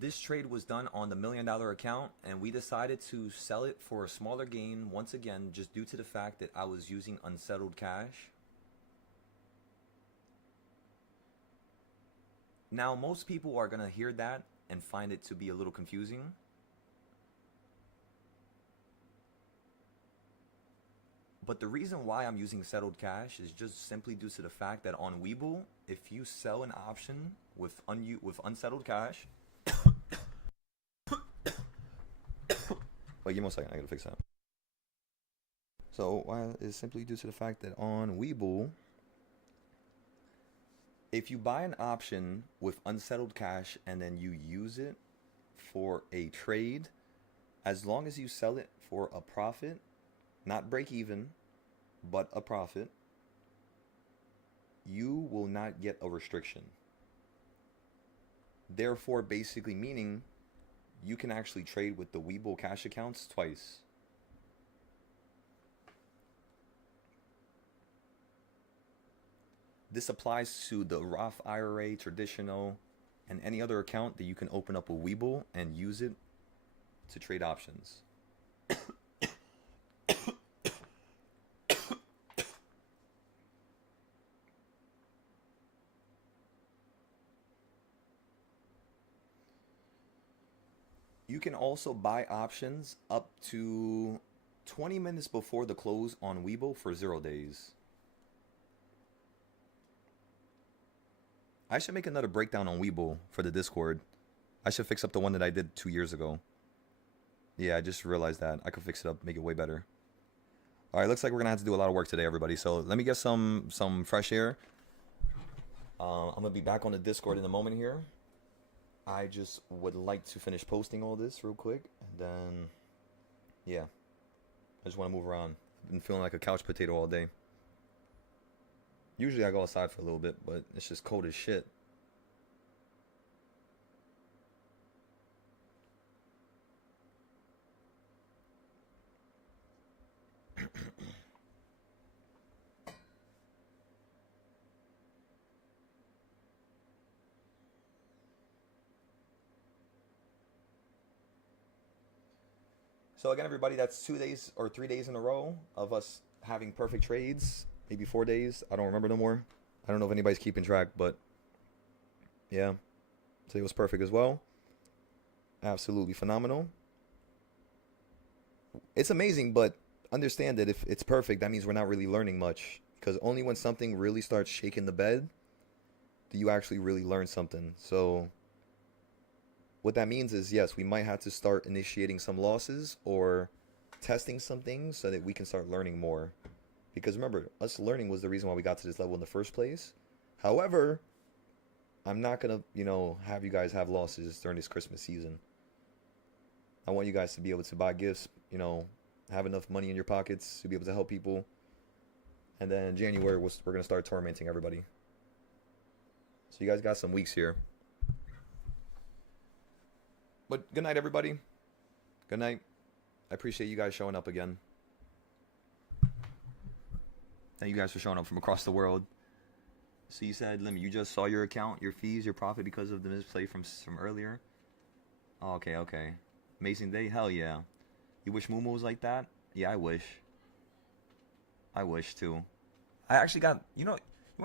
This trade was done on the $1 million account, and we decided to sell it for a smaller gain once again, just due to the fact that I was using unsettled cash. Now, most people are going to hear that and find it to be a little confusing. But the reason why I'm using settled cash is just simply due to the fact that on Webull, if you sell an option with unsettled cash... Wait, give me 1 second. I gotta fix that. So, why is simply due to the fact that on Webull, if you buy an option with unsettled cash and then you use it for a trade, as long as you sell it for a profit, not break even, but a profit, you will not get a restriction. Therefore, basically meaning you can actually trade with the Webull cash accounts twice. This applies to the Roth IRA, traditional, and any other account that you can open up a Webull and use it to trade options. You can also buy options up to 20 minutes before the close on Webull for 0 days. I should make another breakdown on Webull for the Discord. I should fix up the one that I did 2 years ago. Yeah, I just realized that. I could fix it up, make it way better. Alright, looks like we're going to have to do a lot of work today, everybody. So let me get some fresh air. I'm going to be back on the Discord in a moment here. I just would like to finish posting all this real quick. And then, yeah. I just want to move around. I've been feeling like a couch potato all day. Usually I go outside for a little bit, but it's just cold as shit. So again, everybody, that's 2 days or 3 days in a row of us having perfect trades. Maybe 4 days. I don't remember no more. I don't know if anybody's keeping track, but yeah. Today was perfect as well. Absolutely phenomenal. It's amazing, but understand that if it's perfect, that means we're not really learning much. Because only when something really starts shaking the bed do you actually really learn something. So what that means is, yes, we might have to start initiating some losses or testing some things so that we can start learning more. Because remember, us learning was the reason why we got to this level in the first place. However, I'm not going to, have you guys have losses during this Christmas season. I want you guys to be able to buy gifts, have enough money in your pockets to be able to help people. And then in January, we're going to start tormenting everybody. So you guys got some weeks here. But good night, everybody. Good night. I appreciate you guys showing up again. Thank you guys for showing up from across the world. So you said, Lim, you just saw your account, your fees, your profit because of the misplay from earlier? Oh, okay. Amazing day? Hell yeah. You wish Moomoo was like that? Yeah, I wish. I wish too. I actually got, you know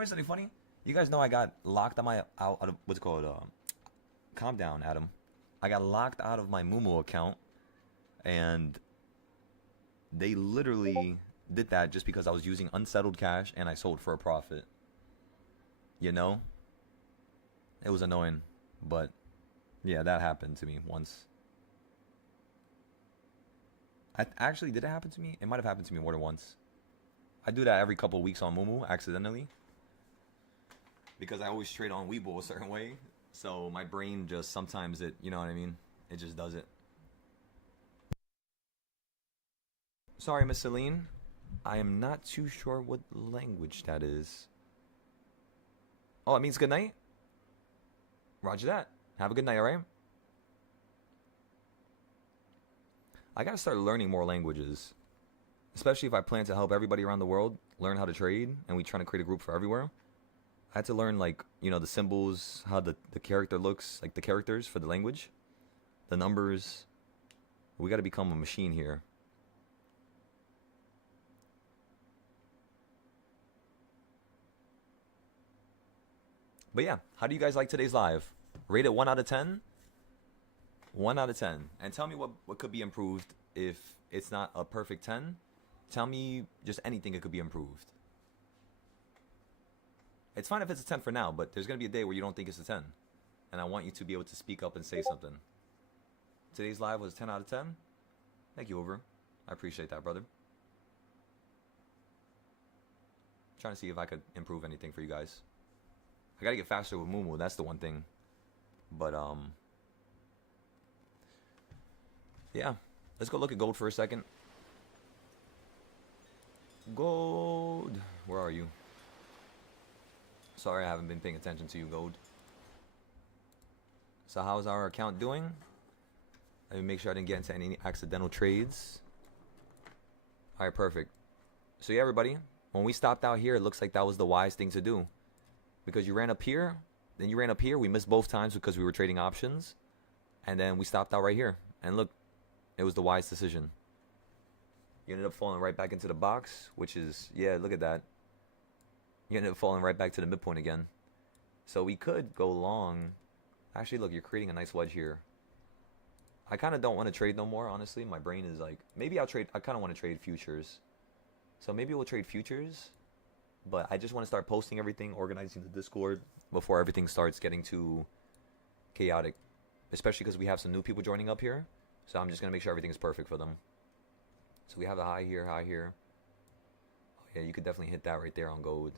something funny? You guys know I got locked on out of, what's it called? Calm down, Adam. I got locked out of my Moomoo account, and they literally did that just because I was using unsettled cash and I sold for a profit. You know? It was annoying, but yeah, that happened to me once. Actually, did it happen to me? It might have happened to me more than once. I do that every couple of weeks on Moomoo, accidentally. Because I always trade on Weeble a certain way. So my brain just, sometimes it, you know what I mean? It just does it. Sorry, Miss Celine. I am not too sure what language that is. Oh, it means good night? Roger that. Have a good night, alright? I gotta start learning more languages. Especially if I plan to help everybody around the world learn how to trade, and we trying to create a group for everywhere. I had to learn, like, you know, the symbols, how the character looks, like the characters for the language, the numbers. We gotta become a machine here. But yeah, how do you guys like today's live? Rate it 1 out of 10? 1 out of 10. And tell me what could be improved. If it's not a perfect 10, tell me just anything that could be improved. It's fine if it's a 10 for now, but there's going to be a day where you don't think it's a 10. And I want you to be able to speak up and say something. Today's live was 10 out of 10. Thank you, Over. I appreciate that, brother. Trying to see if I could improve anything for you guys. I gotta get faster with Moomoo, that's the one thing. But, yeah. Let's go look at gold for a second. Gold. Where are you? Sorry, I haven't been paying attention to you, gold. So how's our account doing? Let me make sure I didn't get into any accidental trades. Alright, perfect. So yeah, everybody. When we stopped out here, it looks like that was the wise thing to do. Because you ran up here, then you ran up here. We missed both times because we were trading options. And then we stopped out right here. And look, it was the wise decision. You ended up falling right back into the box, which is, yeah, look at that. You ended up falling right back to the midpoint again. So we could go long. Actually, look, you're creating a nice wedge here. I kind of don't want to trade no more, honestly. My brain is like, maybe I'll trade. I kind of want to trade futures. So maybe we'll trade futures. But I just want to start posting everything, organizing the Discord before everything starts getting too chaotic. Especially because we have some new people joining up here. So I'm just going to make sure everything is perfect for them. So we have the high here, high here. Oh yeah, you could definitely hit that right there on gold.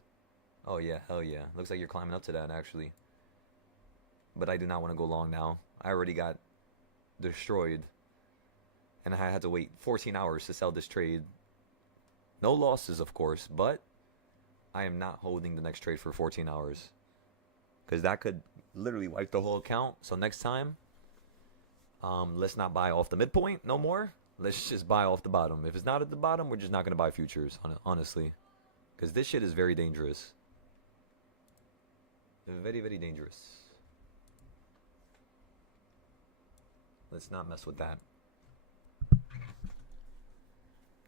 Oh yeah, hell yeah. Looks like you're climbing up to that, actually. But I do not want to go long now. I already got destroyed. And I had to wait 14 hours to sell this trade. No losses, of course, but I am not holding the next trade for 14 hours. Because that could literally wipe the whole account. So next time, let's not buy off the midpoint no more. Let's just buy off the bottom. If it's not at the bottom, we're just not going to buy futures, honestly. Because this shit is very dangerous. Very, very dangerous. Let's not mess with that.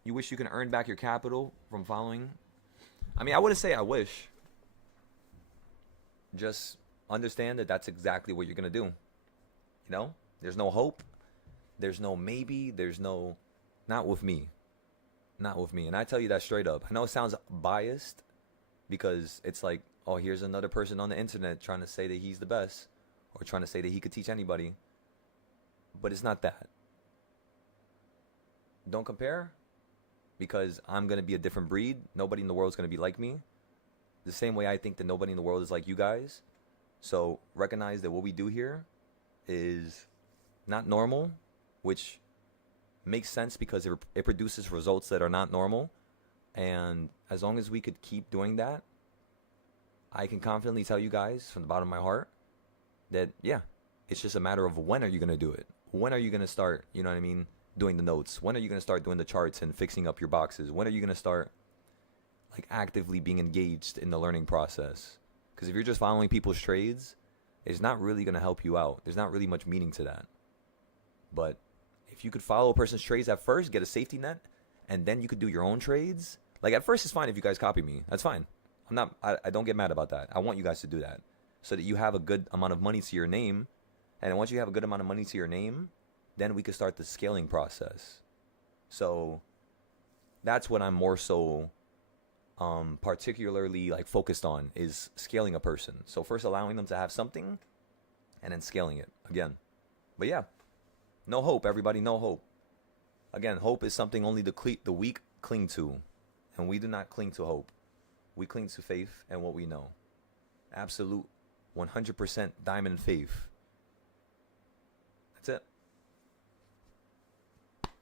You wish you can earn back your capital from following? I mean, I wouldn't say I wish. Just understand that that's exactly what you're going to do. You know? There's no hope. There's no maybe. There's no... Not with me. Not with me. And I tell you that straight up. I know it sounds biased because it's like, oh, here's another person on the internet trying to say that he's the best or trying to say that he could teach anybody. But it's not that. Don't compare because I'm going to be a different breed. Nobody in the world is going to be like me. The same way I think that nobody in the world is like you guys. So recognize that what we do here is not normal, which makes sense because it produces results that are not normal. And as long as we could keep doing that, I can confidently tell you guys from the bottom of my heart that, yeah, it's just a matter of when are you going to do it? When are you going to start, you know what I mean, doing the notes? When are you going to start doing the charts and fixing up your boxes? When are you going to start like actively being engaged in the learning process? Because if you're just following people's trades, it's not really going to help you out. There's not really much meaning to that. But if you could follow a person's trades at first, get a safety net, and then you could do your own trades. Like at first, it's fine if you guys copy me. That's fine. I don't get mad about that. I want you guys to do that so that you have a good amount of money to your name. And once you have a good amount of money to your name, then we could start the scaling process. So that's what I'm more so particularly like focused on, is scaling a person. So first allowing them to have something and then scaling it again. But yeah, no hope, everybody, no hope. Again, hope is something only the weak cling to, and we do not cling to hope. We cling to faith and what we know. Absolute 100% diamond faith. That's it.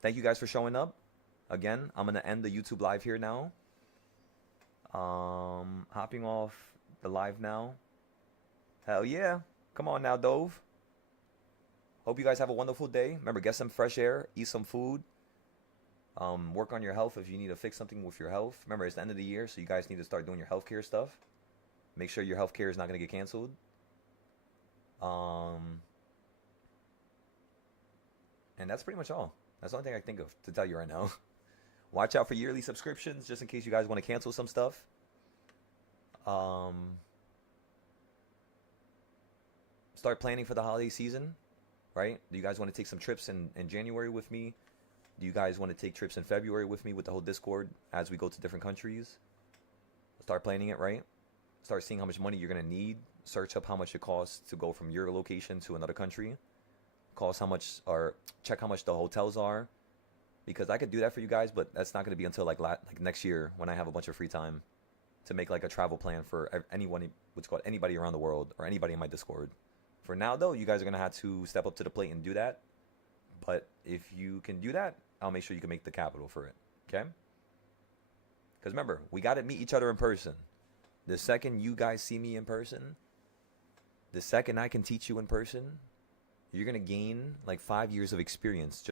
Thank you guys for showing up. Again, I'm going to end the YouTube live here now. Hopping off the live now. Hell yeah. Come on now, Dove. Hope you guys have a wonderful day. Remember, get some fresh air, eat some food. Work on your health if you need to fix something with your health. Remember, it's the end of the year, so you guys need to start doing your healthcare stuff. Make sure your healthcare is not going to get canceled. And that's pretty much all. That's the only thing I can think of to tell you right now. Watch out for yearly subscriptions, just in case you guys want to cancel some stuff. Start planning for the holiday season, right? Do you guys want to take some trips in January with me? Do you guys want to take trips in February with me with the whole Discord as we go to different countries? Start planning it, right? Start seeing how much money you're going to need. Search up how much it costs to go from your location to another country. Cost how much, or check how much the hotels are. Because I could do that for you guys, but that's not going to be until like next year when I have a bunch of free time to make like a travel plan for anyone, what's called anybody around the world or anybody in my Discord. For now, though, you guys are going to have to step up to the plate and do that. But if you can do that, I'll make sure you can make the capital for it. Okay? Because remember, we got to meet each other in person. The second you guys see me in person, the second I can teach you in person, you're going to gain like 5 years of experience